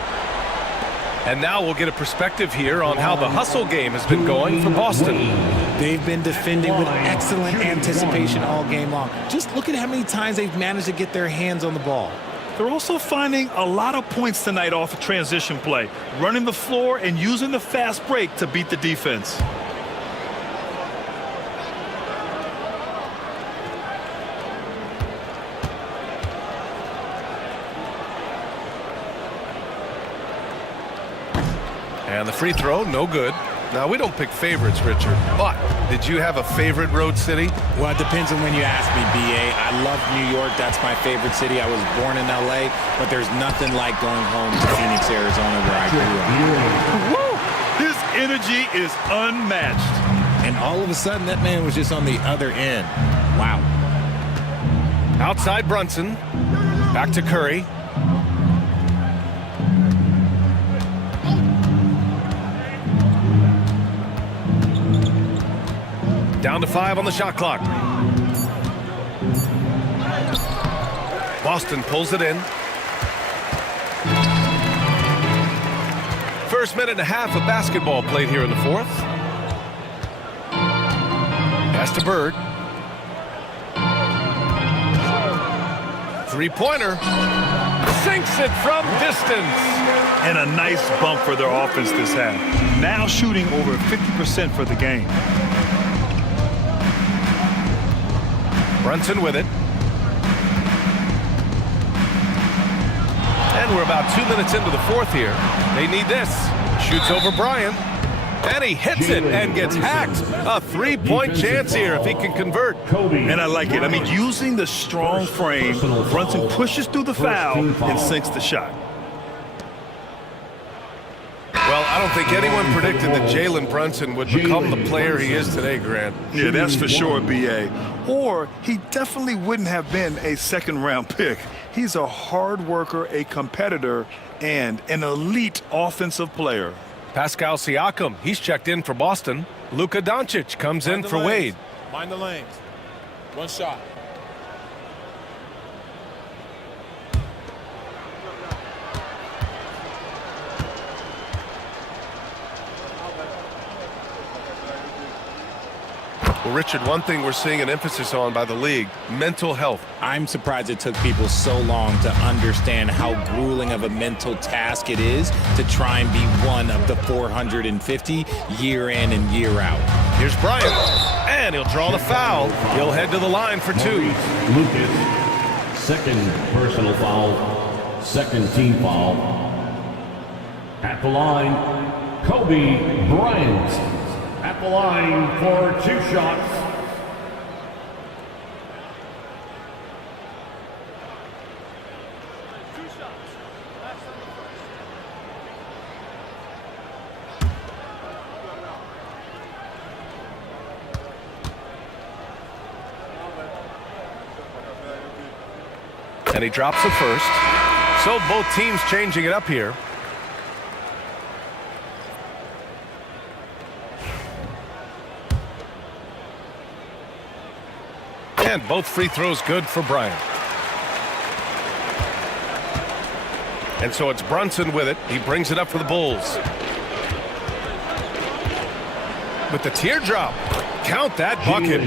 And now we'll get a perspective here on how the hustle game has been going for Boston. They've been defending with excellent anticipation all game long. Just look at how many times they've managed to get their hands on the ball. They're also finding a lot of points tonight off of transition play, running the floor and using the fast break to beat the defense. And the free throw, no good. Now, we don't pick favorites, Richard, but did you have a favorite road city? Well, it depends on when you ask me, B.A. I love New York. That's my favorite city. I was born in L.A., but there's nothing like going home to Phoenix, Arizona, where I grew up. Woo! His energy is unmatched. And all of a sudden, that man was just on the other end. Wow. Outside Brunson. Back to Curry. Down to 5 on the shot clock. Boston pulls it in. First minute and a half of basketball played here in the fourth. Pass to Bird. 3-pointer. Sinks it from distance. And a nice bump for their offense this half. Now shooting over 50% for the game. Brunson with it. And we're about 2 minutes into the fourth here. They need this. Shoots over Bryant. And he hits it and gets hacked. A 3-point chance here if he can convert. And I like it. I mean, using the strong frame, Brunson pushes through the foul and sinks the shot. Well, I don't think anyone predicted that Jalen Brunson would become the player he is today, Grant. Yeah, that's for sure, B.A. Or he definitely wouldn't have been a second-round pick. He's a hard worker, a competitor, and an elite offensive player. Pascal Siakam, he's checked in for Boston. Luka Doncic comes in for Wade. Mind the lanes. One shot. Well, Richard, one thing we're seeing an emphasis on by the league, mental health. I'm surprised it took people so long to understand how grueling of a mental task it is to try and be one of the 450 year in and year out. Here's Bryant, and he'll draw the foul. He'll head to the line for 2. Lucas, second personal foul, second team foul. At the line, Kobe Bryant. At the line for 2 shots. And he drops the first. So both teams changing it up here. And both free throws good for Bryant. And so it's Brunson with it. He brings it up for the Bulls. With the teardrop. Count that bucket.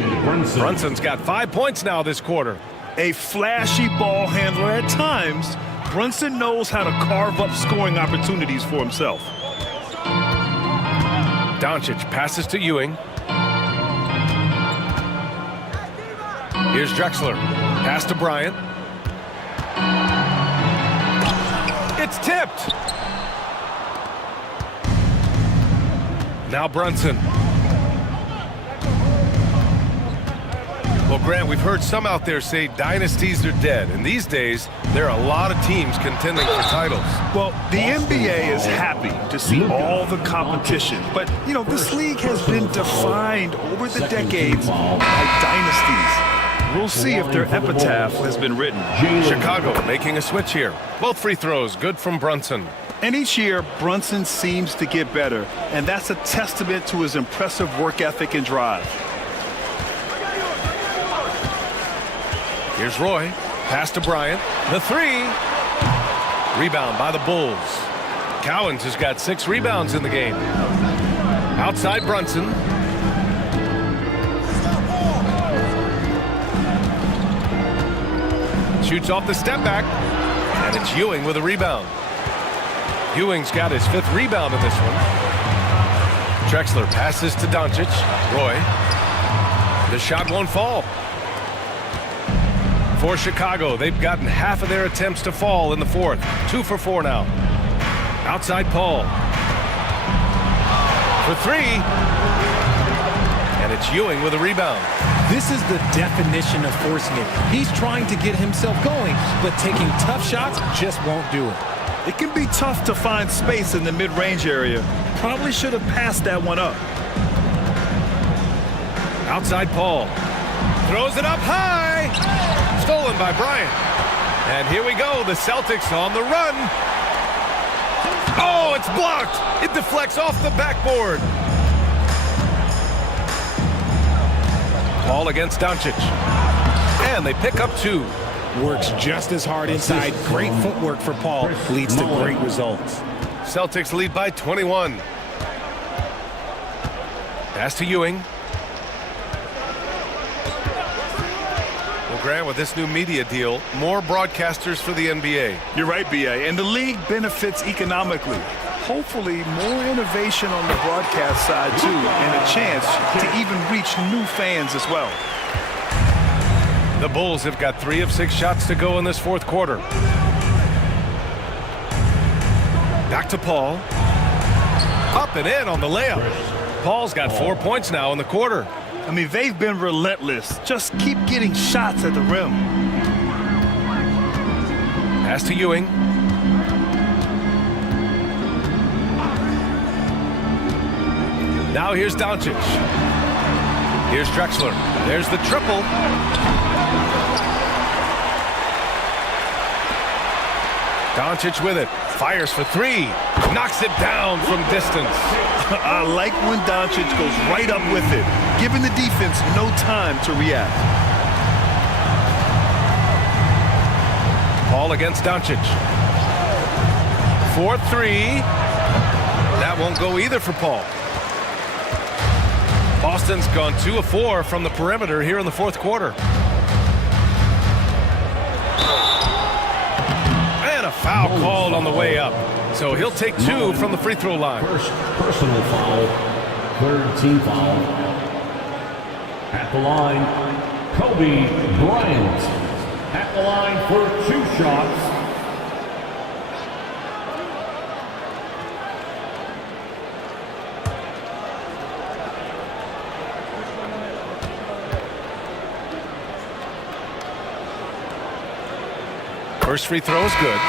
Brunson's got 5 points now this quarter. A flashy ball handler at times, Brunson knows how to carve up scoring opportunities for himself. Doncic passes to Ewing. Here's Drexler. Pass to Bryant. It's tipped. Now Brunson. Well, Grant, we've heard some out there say dynasties are dead, and these days there are a lot of teams contending for titles. Well, the NBA is happy to see all the competition, but, you know, this league has been defined over the decades by dynasties. We'll see if their epitaph has been written. Chicago making a switch here. Both free throws good from Brunson. And each year, Brunson seems to get better, and that's a testament to his impressive work ethic and drive. Here's Roy. Pass to Bryant. The 3. Rebound by the Bulls. Cowens has got 6 rebounds in the game. Outside Brunson. Shoots off the step back. And it's Ewing with a rebound. Ewing's got his 5th rebound in this one. Drexler passes to Doncic. Roy. The shot won't fall. For Chicago, they've gotten half of their attempts to fall in the 4th. 2 for 4 now. Outside Paul. For 3. And it's Ewing with a rebound. This is the definition of forcing it. He's trying to get himself going, but taking tough shots just won't do it. It can be tough to find space in the mid-range area. Probably should have passed that one up. Outside Paul. Throws it up high. Stolen by Bryant. And here we go. The Celtics on the run. Oh, it's blocked. It deflects off the backboard. Paul against Doncic. And they pick up 2. Works just as hard inside. Great footwork for Paul. Leads to great results. Celtics lead by 21. Pass to Ewing. Grant, with this new media deal, more broadcasters for the NBA. You're right, B.A., and the league benefits economically. Hopefully, more innovation on the broadcast side, too, and a chance to even reach new fans as well. The Bulls have got 3 of 6 shots to go in this 4th quarter. Back to Paul. Up and in on the layup. Paul's got 4 points now in the quarter. I mean, they've been relentless. Just keep getting shots at the rim. Pass to Ewing. Now here's Doncic. Here's Drexler. There's the triple. Doncic with it. Fires for 3. Knocks it down from distance. I like when Doncic goes right up with it, giving the defense no time to react. Paul against Doncic. 4-3. That won't go either for Paul. Boston's gone 2 of 4 from the perimeter here in the 4th quarter. And a foul called on the way up. So he'll take 2 from the free throw line. First personal foul, third team foul. At the line, Kobe Bryant. At the line for 2 shots. First free throw is good.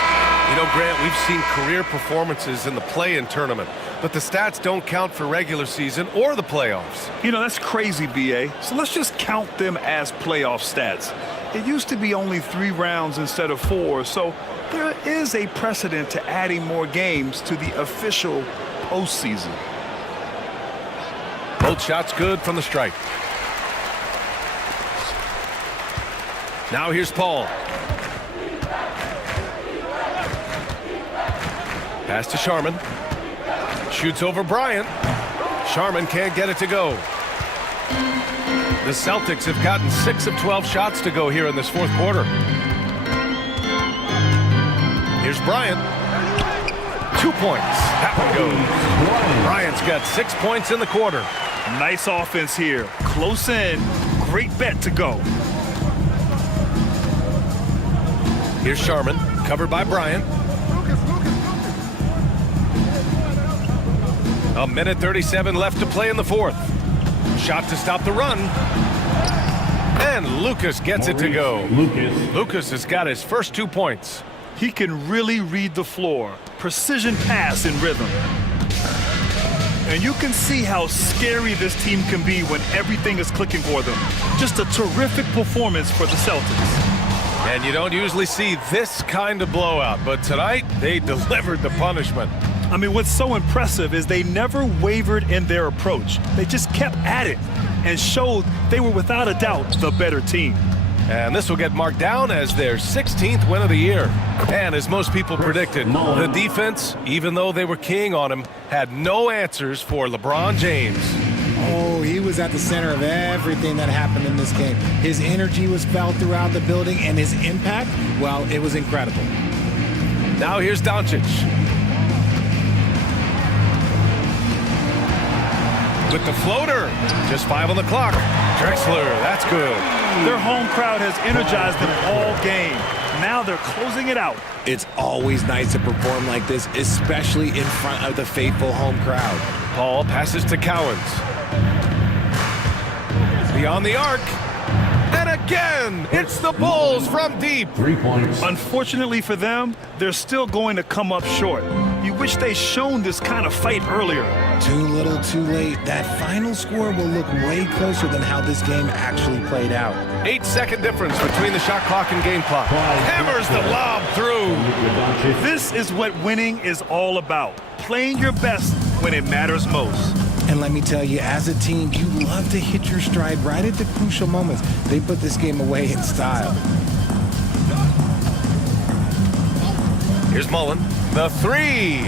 You know, Grant, we've seen career performances in the play-in tournament, but the stats don't count for regular season or the playoffs. You know, that's crazy, B.A. So let's just count them as playoff stats. It used to be only 3 rounds instead of 4, so there is a precedent to adding more games to the official postseason. Both shots good from the stripe. Now here's Paul. Pass to Sharman. Shoots over Bryant. Sharman can't get it to go. The Celtics have gotten 6 of 12 shots to go here in this 4th quarter. Here's Bryant. 2 points. That one goes. Bryant's got 6 points in the quarter. Nice offense here. Close in. Great bet to go. Here's Sharman. Covered by Bryant. A minute 37 left to play in the 4th. Shot to stop the run. And Lucas gets it to go. Lucas has got his first 2 points. He can really read the floor. Precision pass in rhythm. And you can see how scary this team can be when everything is clicking for them. Just a terrific performance for the Celtics. And you don't usually see this kind of blowout, but tonight they delivered the punishment. I mean, what's so impressive is they never wavered in their approach. They just kept at it and showed they were without a doubt the better team. And this will get marked down as their 16th win of the year. And as most people predicted, the defense, even though they were keying on him, had no answers for LeBron James. Oh, he was at the center of everything that happened in this game. His energy was felt throughout the building, and his impact, well, it was incredible. Now here's Doncic. With the floater. Just 5 on the clock. Drexler, that's good. Their home crowd has energized them all game. Now they're closing it out. It's always nice to perform like this, especially in front of the faithful home crowd. Paul passes to Cowens. Beyond the arc. And again, it's the Bulls from deep. 3 points. Unfortunately for them, they're still going to come up short. You wish they'd shown this kind of fight earlier. Too little, too late. That final score will look way closer than how this game actually played out. 8-second difference between the shot clock and game clock. Hammers the lob through. This is what winning is all about. Playing your best when it matters most. And let me tell you, as a team, you love to hit your stride right at the crucial moments. They put this game away in style. Here's Mullen. The 3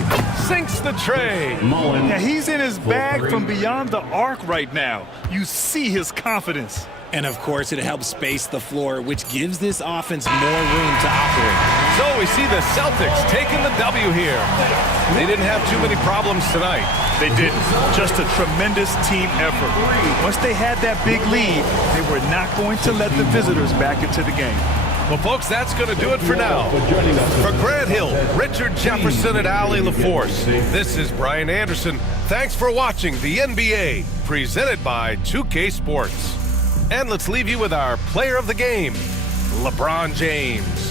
sinks the tray. Mullen. Yeah, he's in his bag from beyond the arc right now. You see his confidence. And of course, it helps space the floor, which gives this offense more room to operate. So we see the Celtics taking the W here. They didn't have too many problems tonight. They didn't. Just a tremendous team effort. Once they had that big lead, they were not going to let the visitors back into the game. Well, folks, that's going to do it for now. For Grant Hill, Richard Jefferson, and Allie LaForce, this is Brian Anderson. Thanks for watching the NBA, presented by 2K Sports. And let's leave you with our player of the game, LeBron James.